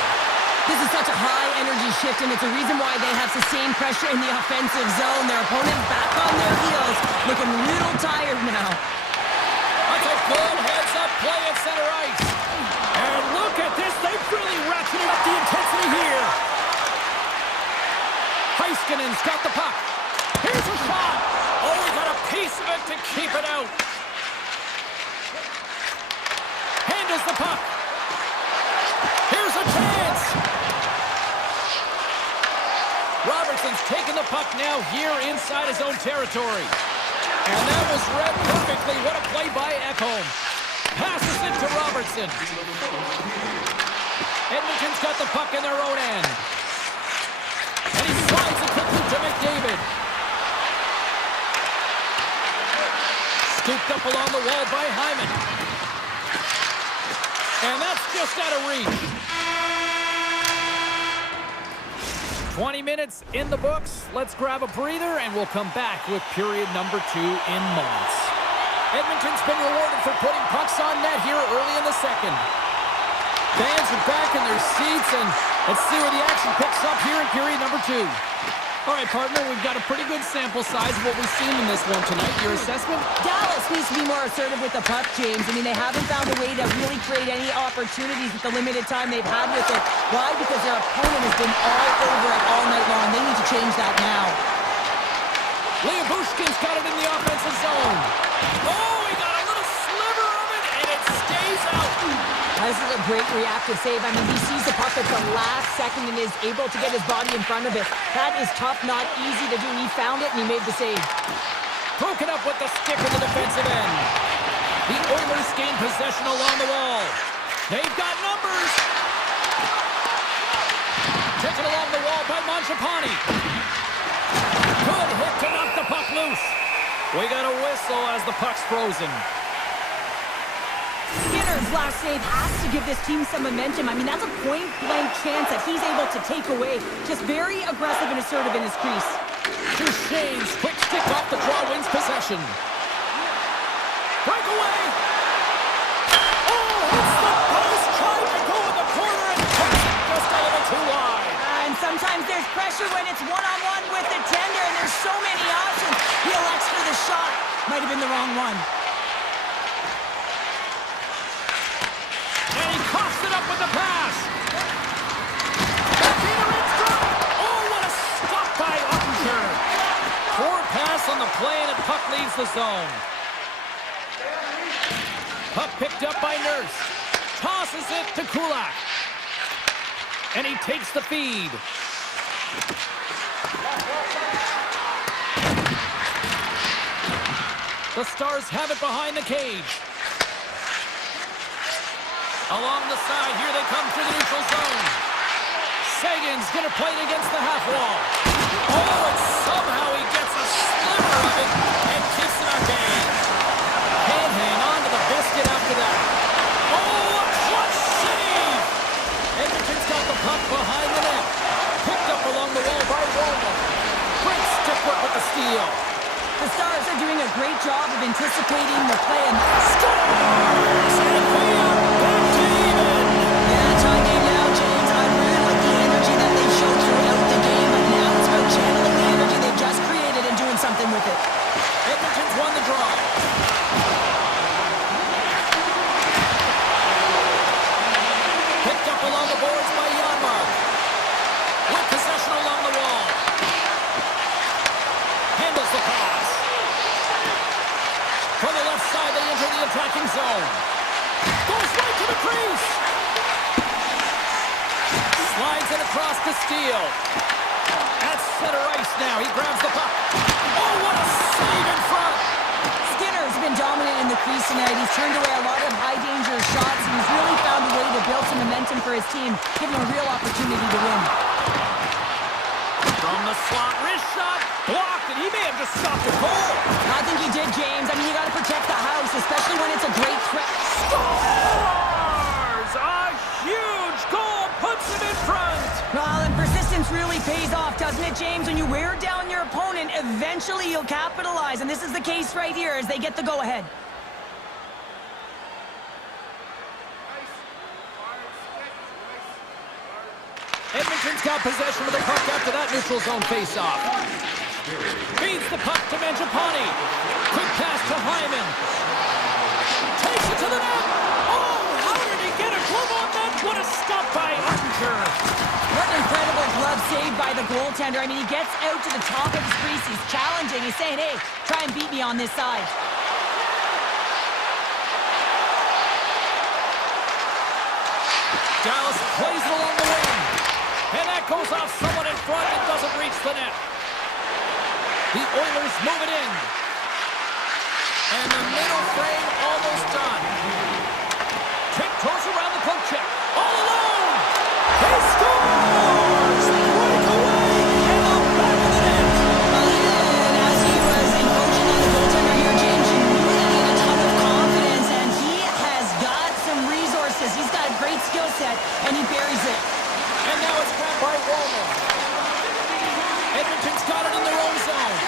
This is such a high-energy shift, and it's a reason why they have sustained pressure in the offensive zone. Their opponent back on their heels, looking a little tired now. That's a good heads-up play at center ice. And look at this. They've really ratcheted up the intensity here. Heiskanen's got the puck. Here's a shot. Oh, he got a piece of it to keep it out. Handles the puck. Here's a chance. Robertson's taking the puck now here inside his own territory. And that was read perfectly. What a play by Ekholm. Passes it to Robertson. Edmonton's got the puck in their own end. And he slides it quickly to McDavid. Scooped up along the wall by Hyman. And that's just out of reach. 20 minutes in the books. Let's grab a breather, and we'll come back with period number 2 in moments. Edmonton's been rewarded for putting pucks on net here early in the second. Fans are back in their seats, and let's see where the action picks up here in period number 2. All right, partner, we've got a pretty good sample size of what we've seen in this one tonight. Your assessment? Dallas needs to be more assertive with the puck, James. I mean, they haven't found a way to really create any opportunities with the limited time they've had with it. Why? Because their opponent has been all over it all night long. They need to change that now. Bushkin's got it in the offensive zone. Oh, he got a little sliver of it, and it stays out. This is a great reactive save. I mean, he sees the puck at the last second and is able to get his body in front of it. That is tough, not easy to do. He found it, and he made the save. Broken up with the stick in the defensive end. The Oilers gain possession along the wall. They've got numbers. Taken along the wall by Mangiapane. Good hit to knock the puck loose. We got a whistle as the puck's frozen. Skinner's last save has to give this team some momentum. I mean, that's a point-blank chance that he's able to take away. Just very aggressive and assertive in his crease. Duchesne's quick stick off the draw wins possession. Breakaway! Oh, hits the post, trying to go in the corner and puts it just a little too wide. And sometimes there's pressure when it's one-on-one with the tender, and there's so many options. He elects for the shot. Might have been the wrong one. And he coughs it up with the pass. Backhand in front. Oh, what a stop by Ottinger. Poor pass on the play, and the puck leaves the zone. Puck picked up by Nurse. Tosses it to Kulak. And he takes the feed. The Stars have it behind the cage. Along the side, here they come through the neutral zone. Sagan's gonna play it against the half wall. Oh, and somehow he gets a sliver of it and keeps it on game. Can't hang on to the biscuit after that. Oh, a clutch save! Edmonton's got the puck behind the net. Picked up along the wall by Romo. Great stick work with the steal. The Stars are doing a great job of anticipating the play and Scores! And we are back to even. yeah, tie game now, James. I really like the energy that they showed throughout the game, but now it's about channeling the energy they've just created and doing something with it. Edmonton's won the draw. Picked up along the boards by Janmark. With possession along the wall. Handles the pass. From the left side, they enter the attacking zone. Goes right to the crease. Slides it across to Steele. At center ice now. He grabs the puck. Oh, what a save in front. Skinner's been dominant in the crease tonight. He's turned away a lot of high-danger shots, and he's really found a way to build some momentum for his team, giving him a real opportunity to win. From the slot, wrist shot, blocked, and he may have just stopped the goal. I think he did, James. I mean, you got to protect the house, especially when it's a great threat. Scores! A huge goal puts him in front. Well, and persistence really pays off, doesn't it, James? When you wear down your opponent, eventually you'll capitalize, and this is the case right here as they get the go-ahead. Edmonton's got possession of the puck after that neutral zone face-off. Feeds the puck to Mangiapane. Quick pass to Hyman. Takes it to the net. Oh, how did he get a glove on that? What a stop by Ottinger. What an incredible glove save by the goaltender. I mean, he gets out to the top of his crease. He's challenging. He's saying, hey, try and beat me on this side. Dallas plays it along the wing. And that goes off someone in front and doesn't reach the net. The Oilers move it in. And the middle frame almost done. Tiptoes around the poke check. All alone. He scores! Breakaway in the back of the net. And as he was encroaching on the goaltender here, James, you knew that he had a ton of confidence, and he has got some resources. He's got a great skill set, and he buries it. And now it's grabbed by Roman. Edmonton's got it in their own zone.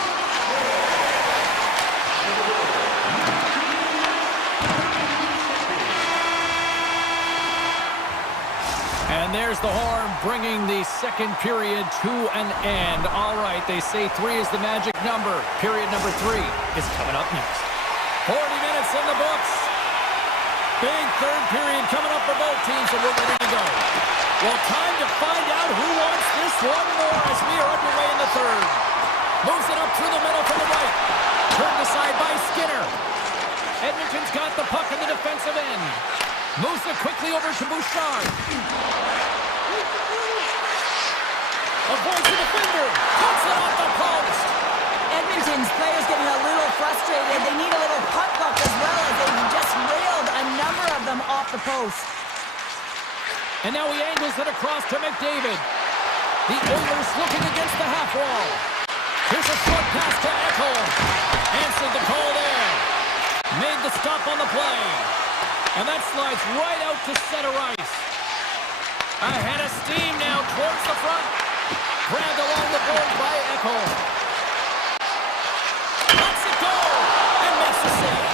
There's the horn, bringing the second period to an end. All right, they say 3 is the magic number. Period number 3 is coming up next. 40 minutes in the books. Big third period coming up for both teams, and we're ready to go. Well, time to find out who wants this one more as we are underway in the third. Moves it up through the middle from the right. Turned aside by Skinner. Edmonton's got the puck in the defensive end. Moves it quickly over to Bouchard. Avoids the defender. Cuts it off the post. Edmonton's players getting a little frustrated. They need a little puck luck as well as they just railed a number of them off the post. And now he angles it across to McDavid. The Oilers looking against the half wall. Here's a short pass to Ekholm. Answered the call there. Made the stop on the play. And that slides right out to center ice. Ahead of steam now towards the front. Grabbed along the board by Ekholm. Lets it go. And makes the save.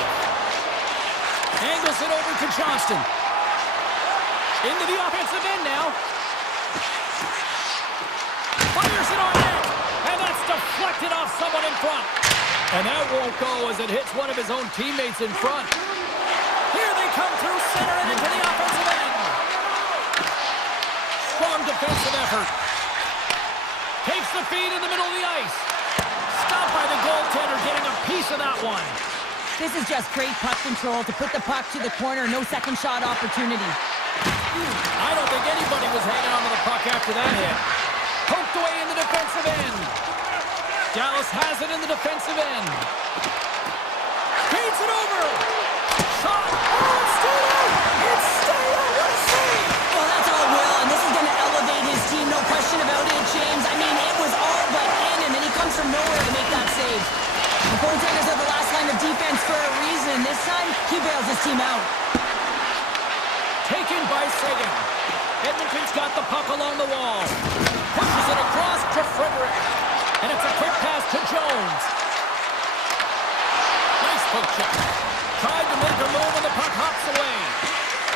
Angles it over to Johnston. Into the offensive end now. Fires it on net. And that's deflected off someone in front. And that won't go as it hits one of his own teammates in front. Here they come through center and into the offensive end. Strong defensive effort. Takes the feed in the middle of the ice. Stopped by the goaltender, getting a piece of that one. This is just great puck control to put the puck to the corner. No second shot opportunity. I don't think anybody was hanging on to the puck after that hit. Poked away in the defensive end. Dallas has it in the defensive end. Feeds it over. Shot. Oh, it's still out. It's still out. What a save. Well, that's all Will, and this is going to elevate his team. No question about it, James. I mean, it was all but in, and then he comes from nowhere to make that save. The goaltenders are the last line of defense for a reason. This time, he bails his team out. Taken by Sagan. Edmonton's got the puck along the wall. Pushes it across to Frederick. And it's a quick pass to Jones. Nice poke check. Tried to make a move and the puck hops away.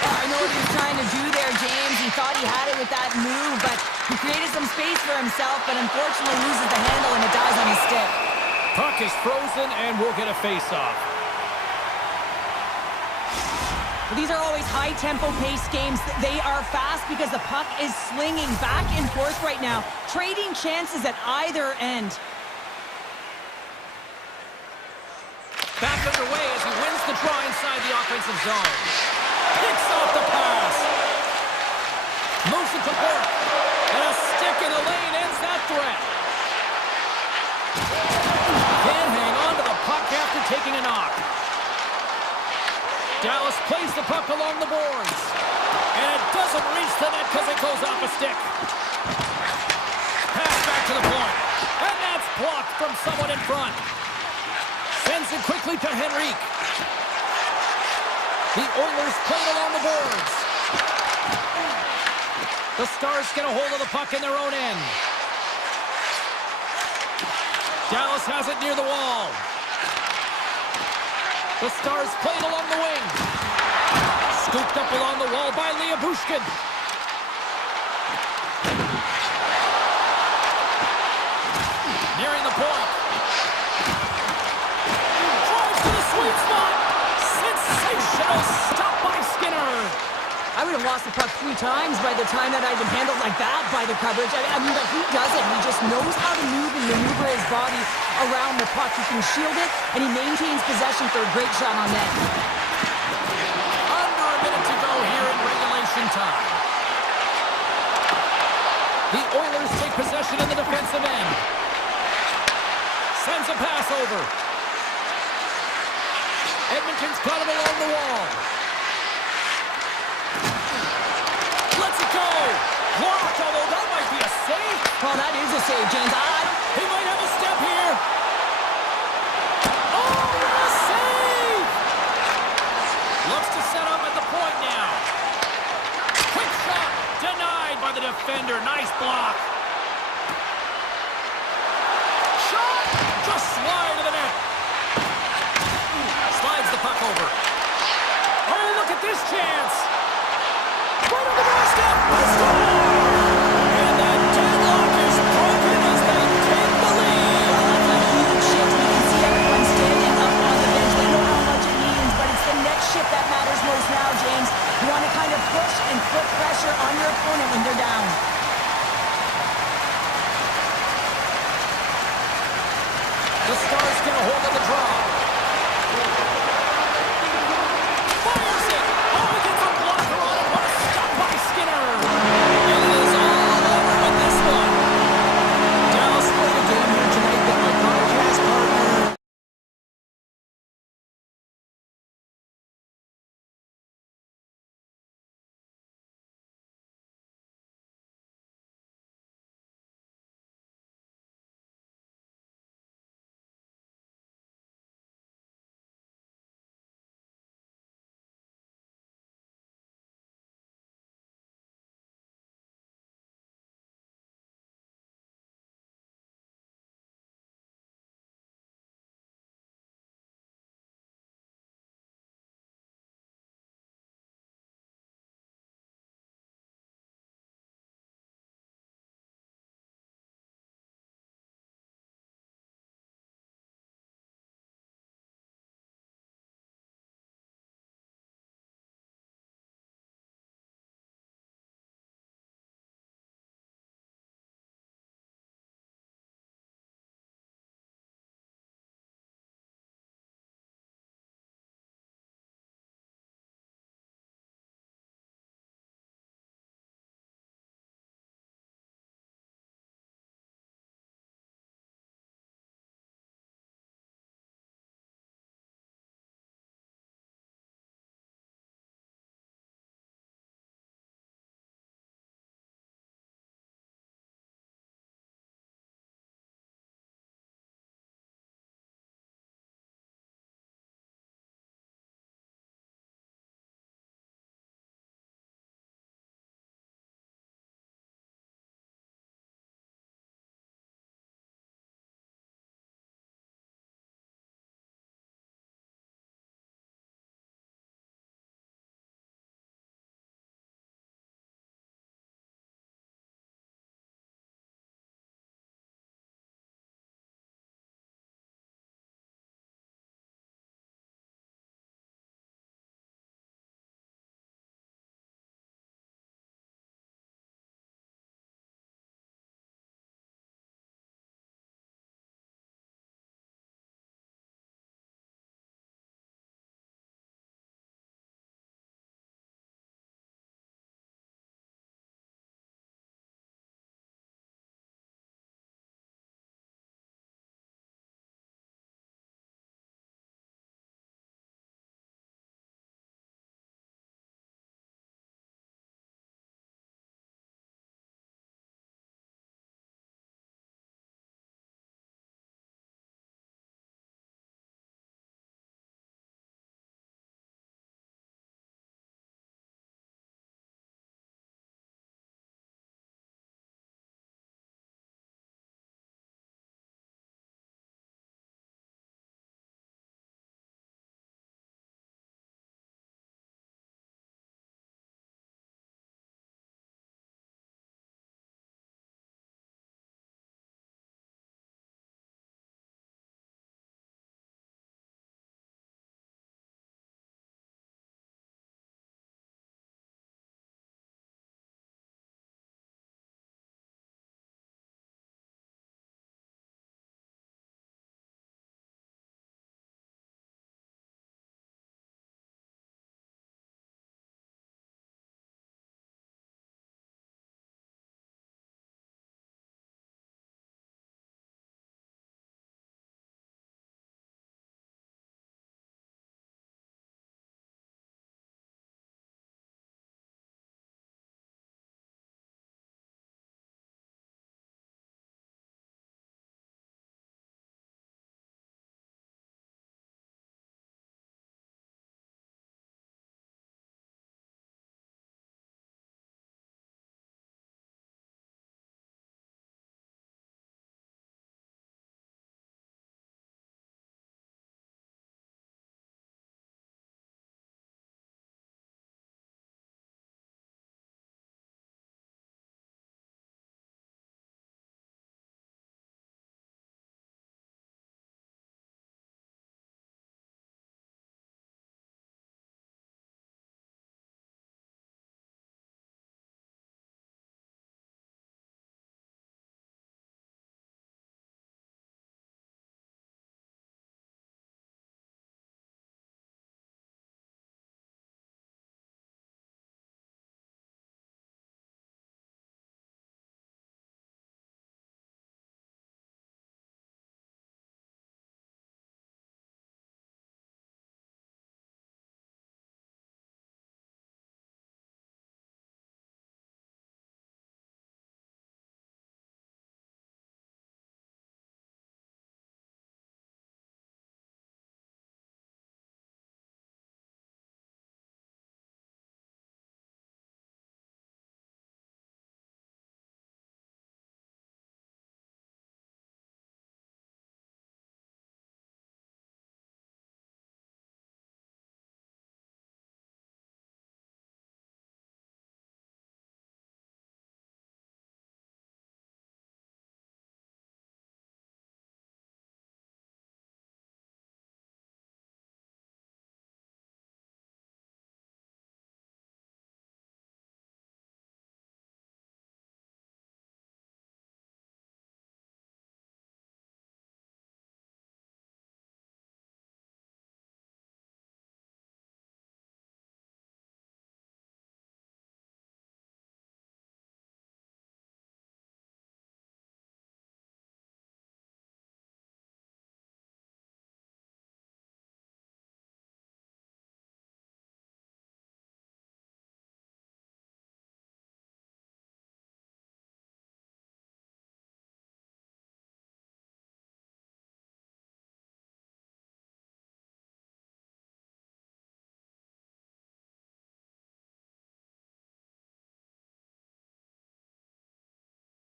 I know what he was trying to do there, James. He thought he had it with that move, but he created some space for himself, but unfortunately loses the handle and it dies on his stick. Puck is frozen and we'll get a face-off. These are always high-tempo paced games. They are fast because the puck is slinging back and forth right now, trading chances at either end. Back underway as he wins the draw inside the offensive zone. Picks off the pass. Moves it to Burke. And a stick in the lane ends that threat. Can't hang on to the puck after taking a knock. Dallas plays the puck along the boards. And it doesn't reach the net because it goes off a stick. Pass back to the point. And that's blocked from someone in front. Sends it quickly to Henrique. The Oilers play it along the boards. The Stars get a hold of the puck in their own end. Dallas has it near the wall. The Stars play it along the wing. Scooped up along the wall by Bushkin. Nearing the point. Drives to the sweet spot. Sensational stop by Skinner. I would have lost the puck 3 times by the time that I'd been handled like that by the coverage. I mean, but he doesn't. He just knows how to move and maneuver his body around the puck. He can shield it, and he maintains possession for a great shot on net. Under a minute to go here in regulation time. The Oilers take possession in the defensive end. Sends a pass over. Edmonton's got him along the wall. Lets it go. Blocked, although that might be a save. Well, that is a save, James. He might have a step here. Oh, a save! Looks to set up at the point now. Quick shot. Denied by the defender. Nice block. Shot. Just slide to the net. Slides the puck over. Oh, look at this chance. Right on the doorstep. Let's go.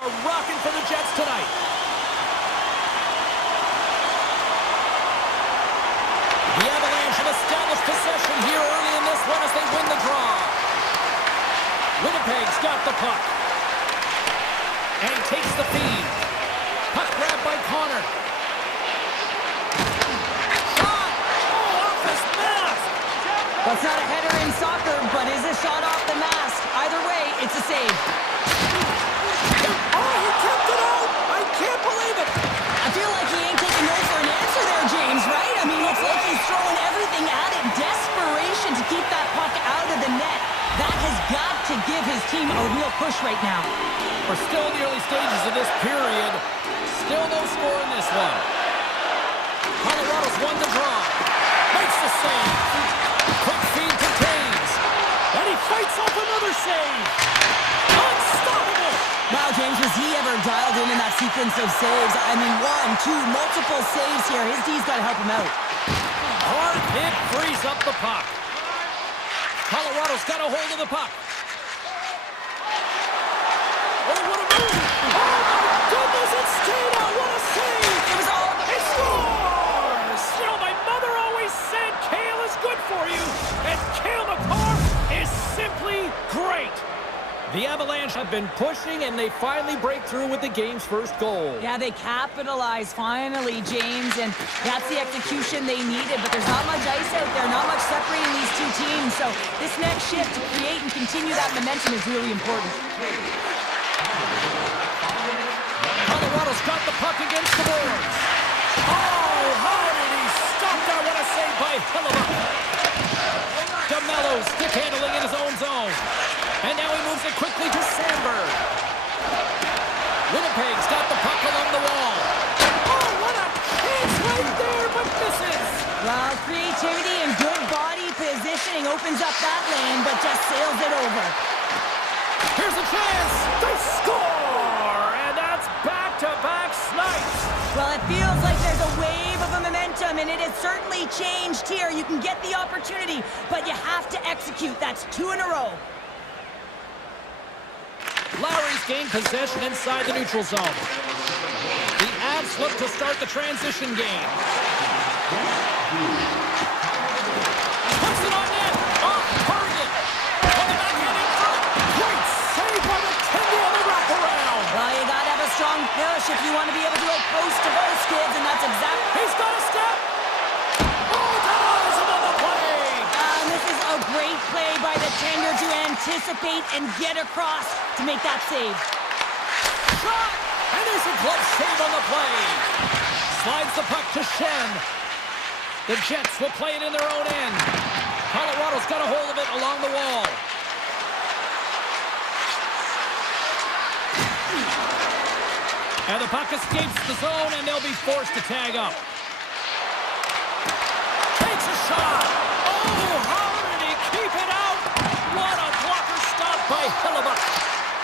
are rocking for the Jets tonight. The Avalanche have established possession here early in this one as they win the draw. Winnipeg's got the puck. And he takes the feed. Puck grabbed by Connor. Shot! Oh, off his mask! Well, it's not a header in soccer, but is a shot off the mask. Either way, it's a save. Oh, he kept it out! I can't believe it! I feel like he ain't taking no for an answer there, James, right? I mean, it's like he's throwing everything at it. Desperation to keep that puck out of the net. That has got to give his team a real push right now. We're still in the early stages of this period. Still no score in this one. Colorado's won the draw. Makes the save. Quick feed to Taves. And he fights off another save. Unstoppable. Wow, James, was he ever dialed in that sequence of saves? I mean, 1, 2, multiple saves here. His D's got to help him out. Hard hit frees up the puck. Colorado's got a hold of the puck. Oh, what a move! Oh, my goodness, it stayed out. What a save! It was all... He scores! You know, my mother always said kale is good for you, and Kale McCarr is simply great. The Avalanche have been pushing, and they finally break through with the game's first goal. Yeah, they capitalize finally, James, and that's the execution they needed, but there's not much ice out there, not much separating these two teams, so this next shift to create and continue that momentum is really important. Colorado's got the puck against the boards. Oh, how did he stop that? What a save by Hillema. DeMello stick handling in his own zone. And now he moves it quickly to Sandberg. Winnipeg's got the puck along the wall. Oh, what a chance right there, but misses. Well, creativity and good body positioning opens up that lane, but just sails it over. Here's a chance. They score! And that's back-to-back snipes. Well, it feels like there's a wave of a momentum, and it has certainly changed here. You can get the opportunity, but you have to execute. That's 2 in a row. Lowry's gained possession inside the neutral zone. The Avs look to start the transition game. Puts it on net. Off target. On the backhand in front. Great save by the Tendy on the wraparound. Well, you gotta have a strong push if you want to be able to go post to post, kids, and that's exactly... He's got a step. Oh, denies him on the play. And this is a great play by the tender to anticipate and get across to make that save. Shot! And there's a glove save on the play. Slides the puck to Shen. The Jets will play it in their own end. Colorado's got a hold of it along the wall. And the puck escapes the zone, and they'll be forced to tag up. Takes a shot. Oh, how did he keep it out? What a blocker stop by Hillema.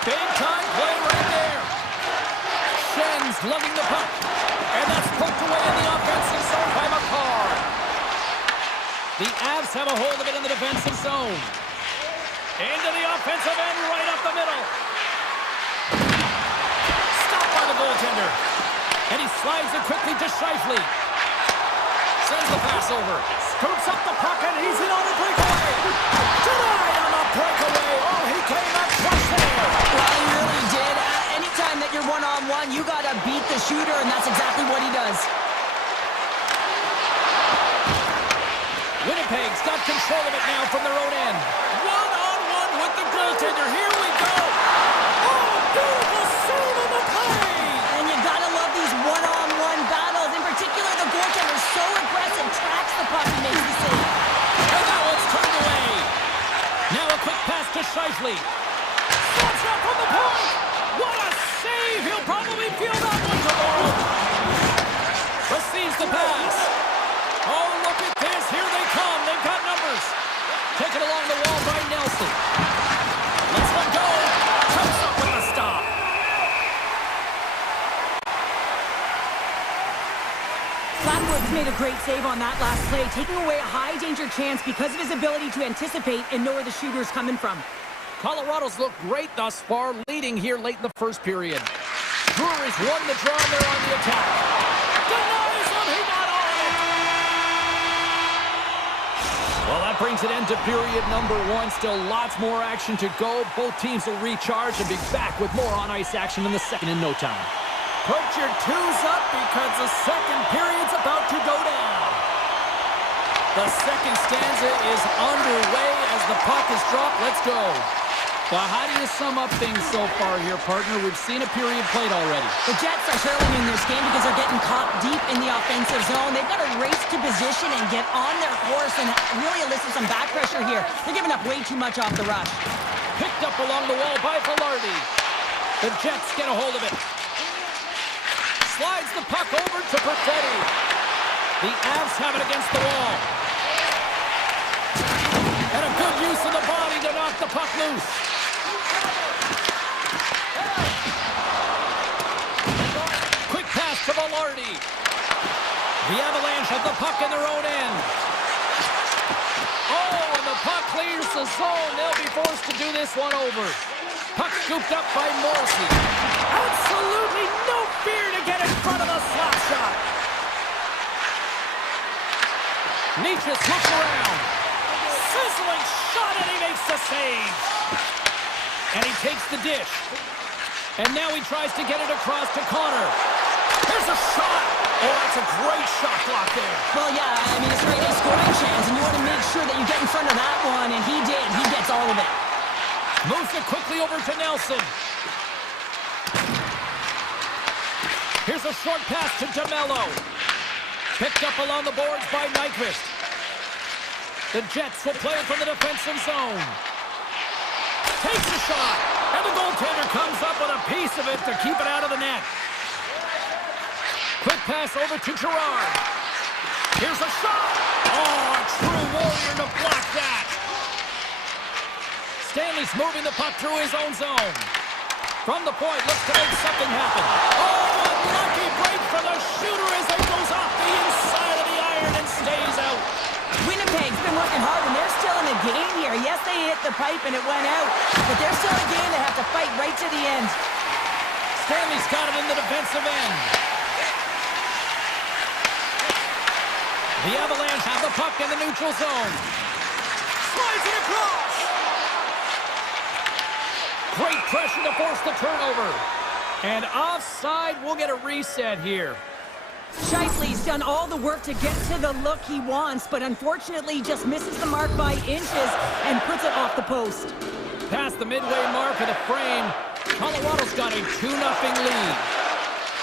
Big-time play right there. Shen's lugging the puck. And that's poked away in the offensive zone by McCarr. The Avs have a hold of it in the defensive zone. Into the offensive end, right up the middle. Stopped by the goaltender. And he slides it quickly to Scheifele. Sends the pass over. Scoops up the puck, and he's in on the breakaway. Denied on the breakaway. Oh, he came up twice there. Well, he really did. Anytime that you're one-on-one, you got to beat the shooter, and that's exactly what he does. Winnipeg's got control of it now from their own end. One-on-one with the goaltender. Here we go. Oh, beautiful save on the play. And you got to love these one-on-one battles. In particular, the goaltender is so aggressive, tracks the puck and makes the save. And that one's turned away. Now a quick pass to Scheifele. Stops up from the point. What a save. He'll probably feel that one tomorrow. Receives the pass. Oh, look at this. Here they come. They've got numbers. Taken along the wall by Nelson. Lets one go. Comes up with a stop. Flatwood's made a great save on that last play, taking away a high-danger chance because of his ability to anticipate and know where the shooter's coming from. Colorado's looked great thus far, leading here late in the first period. Brewery's won the draw and they're on the attack. Denies him, he got all of it! Well, that brings an end to period number one. Still lots more action to go. Both teams will recharge and be back with more on-ice action in the second in no time. Put your twos up because the second period's about to go down. The second stanza is underway as the puck is dropped. Let's go. Well, how do you sum up things so far here, partner? We've seen a period played already. The Jets are surely in this game because they're getting caught deep in the offensive zone. They've got to race to position and get on their course and really elicit some back pressure here. They're giving up way too much off the rush. Picked up along the wall by Velarde. The Jets get a hold of it. Slides the puck over to Perfetti. The Avs have it against the wall. And a good use of the body to knock the puck loose. Quick pass to Velarde. The Avalanche have the puck in their own end. Oh, and the puck clears the zone. They'll be forced to do this one over. Puck scooped up by Morrissey. Absolutely no fear to get in front of the slap shot. Nietzsche looks around. Sizzling shot, and he makes the save. And he takes the dish. And now he tries to get it across to Connor. There's a shot. Oh, that's a great shot block there. Well, yeah, I mean, it's a great scoring chance, and you want to make sure that you get in front of that one, and he did. He gets all of it. Moves it quickly over to Nelson. Here's a short pass to DeMello. Picked up along the boards by Nyquist. The Jets will play it from the defensive zone. Takes a shot, and the goaltender comes up with a piece of it to keep it out of the net. Quick pass over to Gerard. Here's a shot. Oh, a true warrior to block that. Stanley's moving the puck through his own zone. From the point, looks to make something happen. Oh, a lucky break for the shooter as it goes off the inside of the iron and stays out. Winnipeg's been working hard, and they're still in the game here. Yes, they hit the pipe and it went out, but they're still in a game. They have to fight right to the end. Stanley's got it in the defensive end. The Avalanche have the puck in the neutral zone. Slides it across. Great pressure to force the turnover. And offside, we'll get a reset here. Shifley's done all the work to get to the look he wants, but unfortunately just misses the mark by inches and puts it off the post. Past the midway mark of the frame, Colorado's got a 2-0 lead.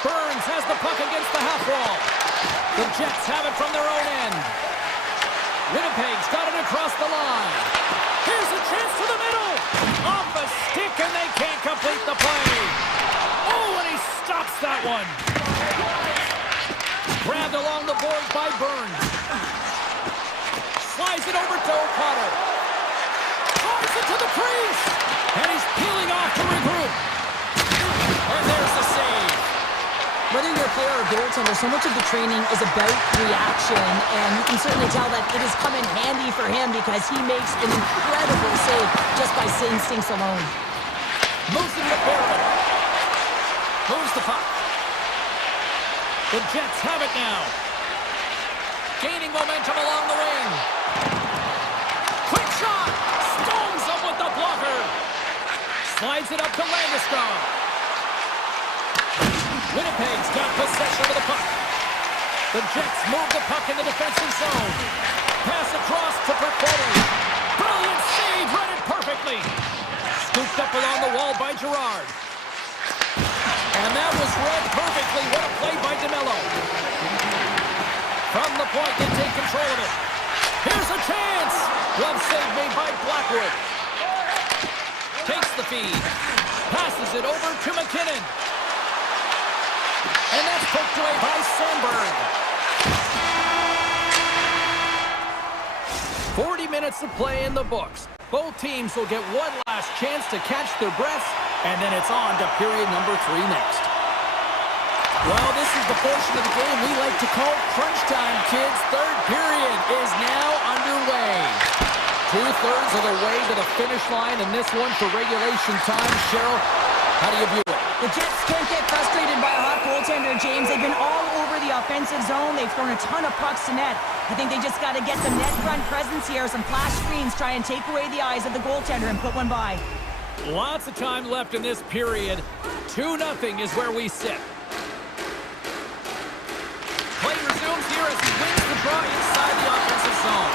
Burns has the puck against the half wall. The Jets have it from their own end. Winnipeg's got it across the line. Here's a chance to the middle. Off a stick, and they can't complete the play. Oh, and he stops that one. Grabbed along the boards by Burns. Slides it over to O'Connor. Fires it to the crease. And he's peeling off to regroup. And there's the save. Whether you're a player or goaltender, so much of the training is about reaction, and you can certainly tell that it has come in handy for him because he makes an incredible save just by instincts alone. Moves it with Barrett. Moves the puck. The Jets have it now. Gaining momentum along the wing. Quick shot. Stones up with the blocker. Slides it up to Landeskog. Winnipeg's got possession of the puck. The Jets move the puck in the defensive zone. Pass across to Perfetti. Brilliant save, read it perfectly. Scooped up along the wall by Gerard. And that was read perfectly. What a play by DeMello. From the point, they take control of it. Here's a chance. Glove save made by Blackwood. Takes the feed. Passes it over to McKinnon. And that's poked away by Sandberg. 40 minutes of play in the books. Both teams will get one last chance to catch their breaths, and then it's on to period number 3 next. Well, this is the portion of the game we like to call crunch time, kids. Third period is now underway. 2/3 of the way to the finish line, and this one for regulation time. Cheryl, how do you view it? The Jets can't get frustrated here, James. They've been all over the offensive zone. They've thrown a ton of pucks to net. I think they just got to get some net front presence here, some flash screens, try and take away the eyes of the goaltender and put one by. Lots of time left in this period. 2-0 is where we sit. Play resumes here as he wins the draw inside the offensive zone.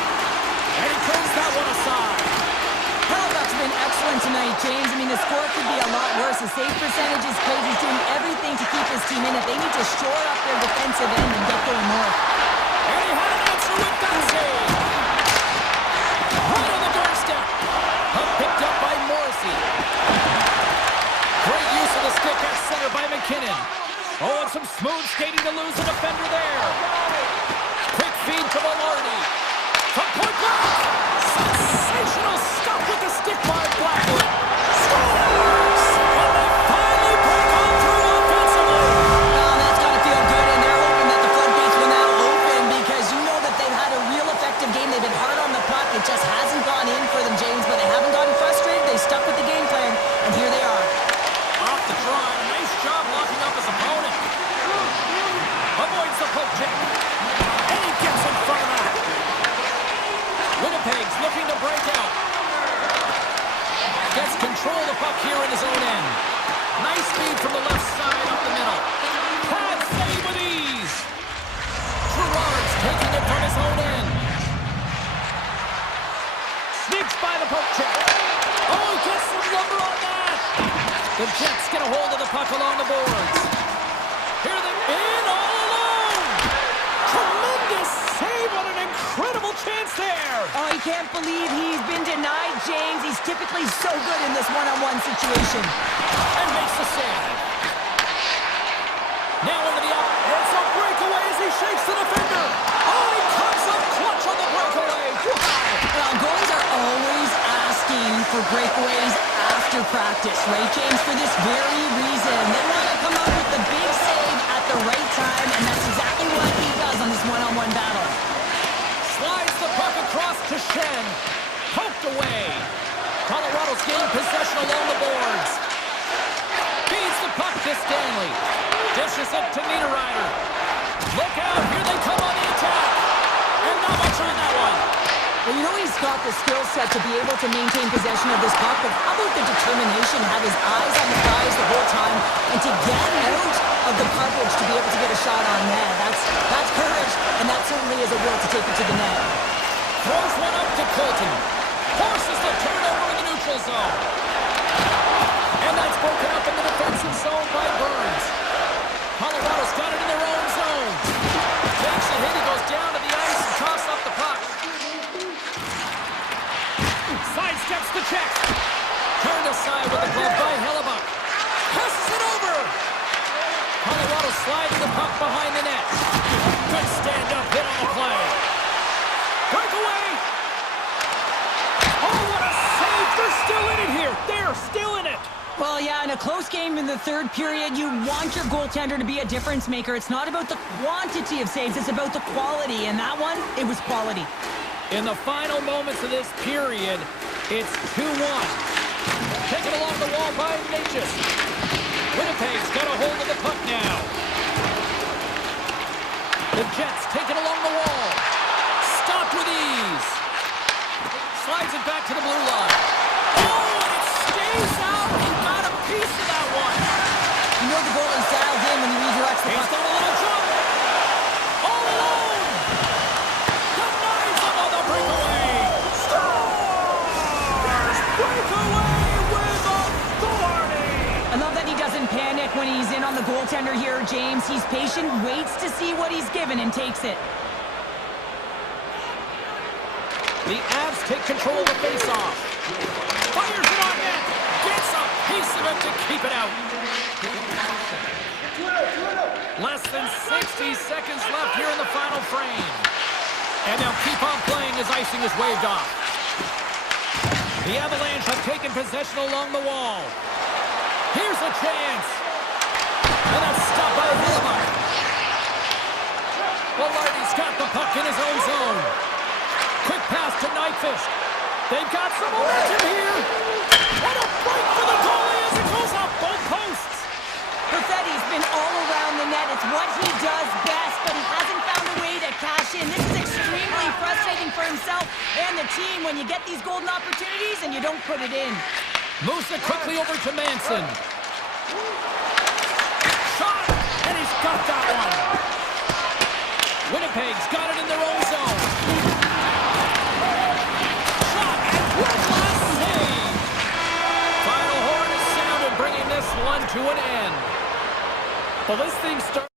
And he turns that one aside. Hellbuck's been excellent tonight, James. I mean, the score could be a lot worse. The save percentage is great. He's doing everything to keep his team in it. They need to shore up their defensive end and get going north. And he had an answer with that save. Right on the doorstep. Puck picked up by Morrissey. Great use of the stick at center by McKinnon. Oh, and some smooth skating to lose a defender there. Quick feed to Velarde. From point blank. Sensational stuff with the stick by Blackwood. Scores! And they finally break on through offensively. Oh, that's got to feel good, and they're hoping that the floodgates will now open because you know that they've had a real effective game. They've been hard on the puck. It just hasn't gone in for them, James, but they haven't gotten frustrated. They stuck with the game plan, and here they are. Off the draw. Nice job locking up his opponent. Avoids the poke check. And he gets in front of that. Winnipeg's looking to break out. Gets control of the puck here in his own end. Nice feed from the left side up the middle. Pad save with ease. Gerard's taking it from his own end. Sneaks by the poke check. Oh, he gets some lumber on that. The Jets get a hold of the puck along the boards. Here they in all alone. Tremendous save on an incredible chance there. Oh, he can't believe he's been denied, James. He's typically so good in this one-on-one situation. And makes the save. Now into the up. It's a breakaway as he shakes the defender. Oh, he comes up clutch on the breakaway. Wow. Well, goalies are always asking for breakaways after practice, right, James? For this very reason. They want to come up with the big save at the right time, and that's exactly what he does on this one-on-one battle. Slides the puck across to Shen. Poked away. Colorado's gained possession along the boards. Feeds the puck to Stanley. Dishes it to Niederreiter. Look out, here they come on the attack. And not much on that one. Well, you know he's got the skill set to be able to maintain possession of this puck, but how about the determination, have his eyes on the prize the whole time, and to get out of the coverage to be able to get a shot on net. That's courage, and that certainly is a will to take it to the net. Throws one up to Colton. Forces the turnover in the neutral zone. And that's broken up in the defensive zone by Burns. Colorado's got it in their own zone. Takes a hit, he goes down to the ice and tosses up the puck. Sidesteps the check. Turned aside with the glove by Hellebuck. Passes it over. Colorado slides the puck behind the net. Good stand-up hit on the play. Breakaway. Oh, what a save. They're still in it here. They're still in it. Well, yeah, in a close game in the third period, you want your goaltender to be a difference maker. It's not about the quantity of saves, it's about the quality. And that one, it was quality. In the final moments of this period, it's 2-1. Taken along the wall by Natchez. Winnipeg's got a hold of the puck now. The Jets take it along the wall. Stopped with ease. Slides it back to the blue line. Oh, and it stays out. He got a piece of that one. You know the goalie's dialed in when he redirects the He's puck. got a little jump. All alone. Denies him on the breakaway. Scores! Breakaway with authority. I love that he doesn't panic when he's in on the goaltender here, James. He's patient, waits to see what he's given, and takes it. The Avs take control of the faceoff. Fires it on net. Gets a piece of it to keep it out. Less than 60 seconds left here in the final frame. And they'll keep on playing as icing is waved off. The Avalanche have taken possession along the wall. Here's a chance. And that's stopped by Hellebuck. Velarde's got the puck in his own zone. Quick pass to Nyquist. They've got some momentum here. What a break for the goalie as it goes off both posts. Perfetti's movement all around the net. It's what he does best, but he hasn't found a way to cash in. This is extremely frustrating for himself and the team when you get these golden opportunities and you don't put it in. Moves it quickly over to Manson. Shot! And he's got that one. Winnipeg's got it in their own zone. Shot and one-last save. Final horn is sounded, bringing this one to an end. Well, this thing starts...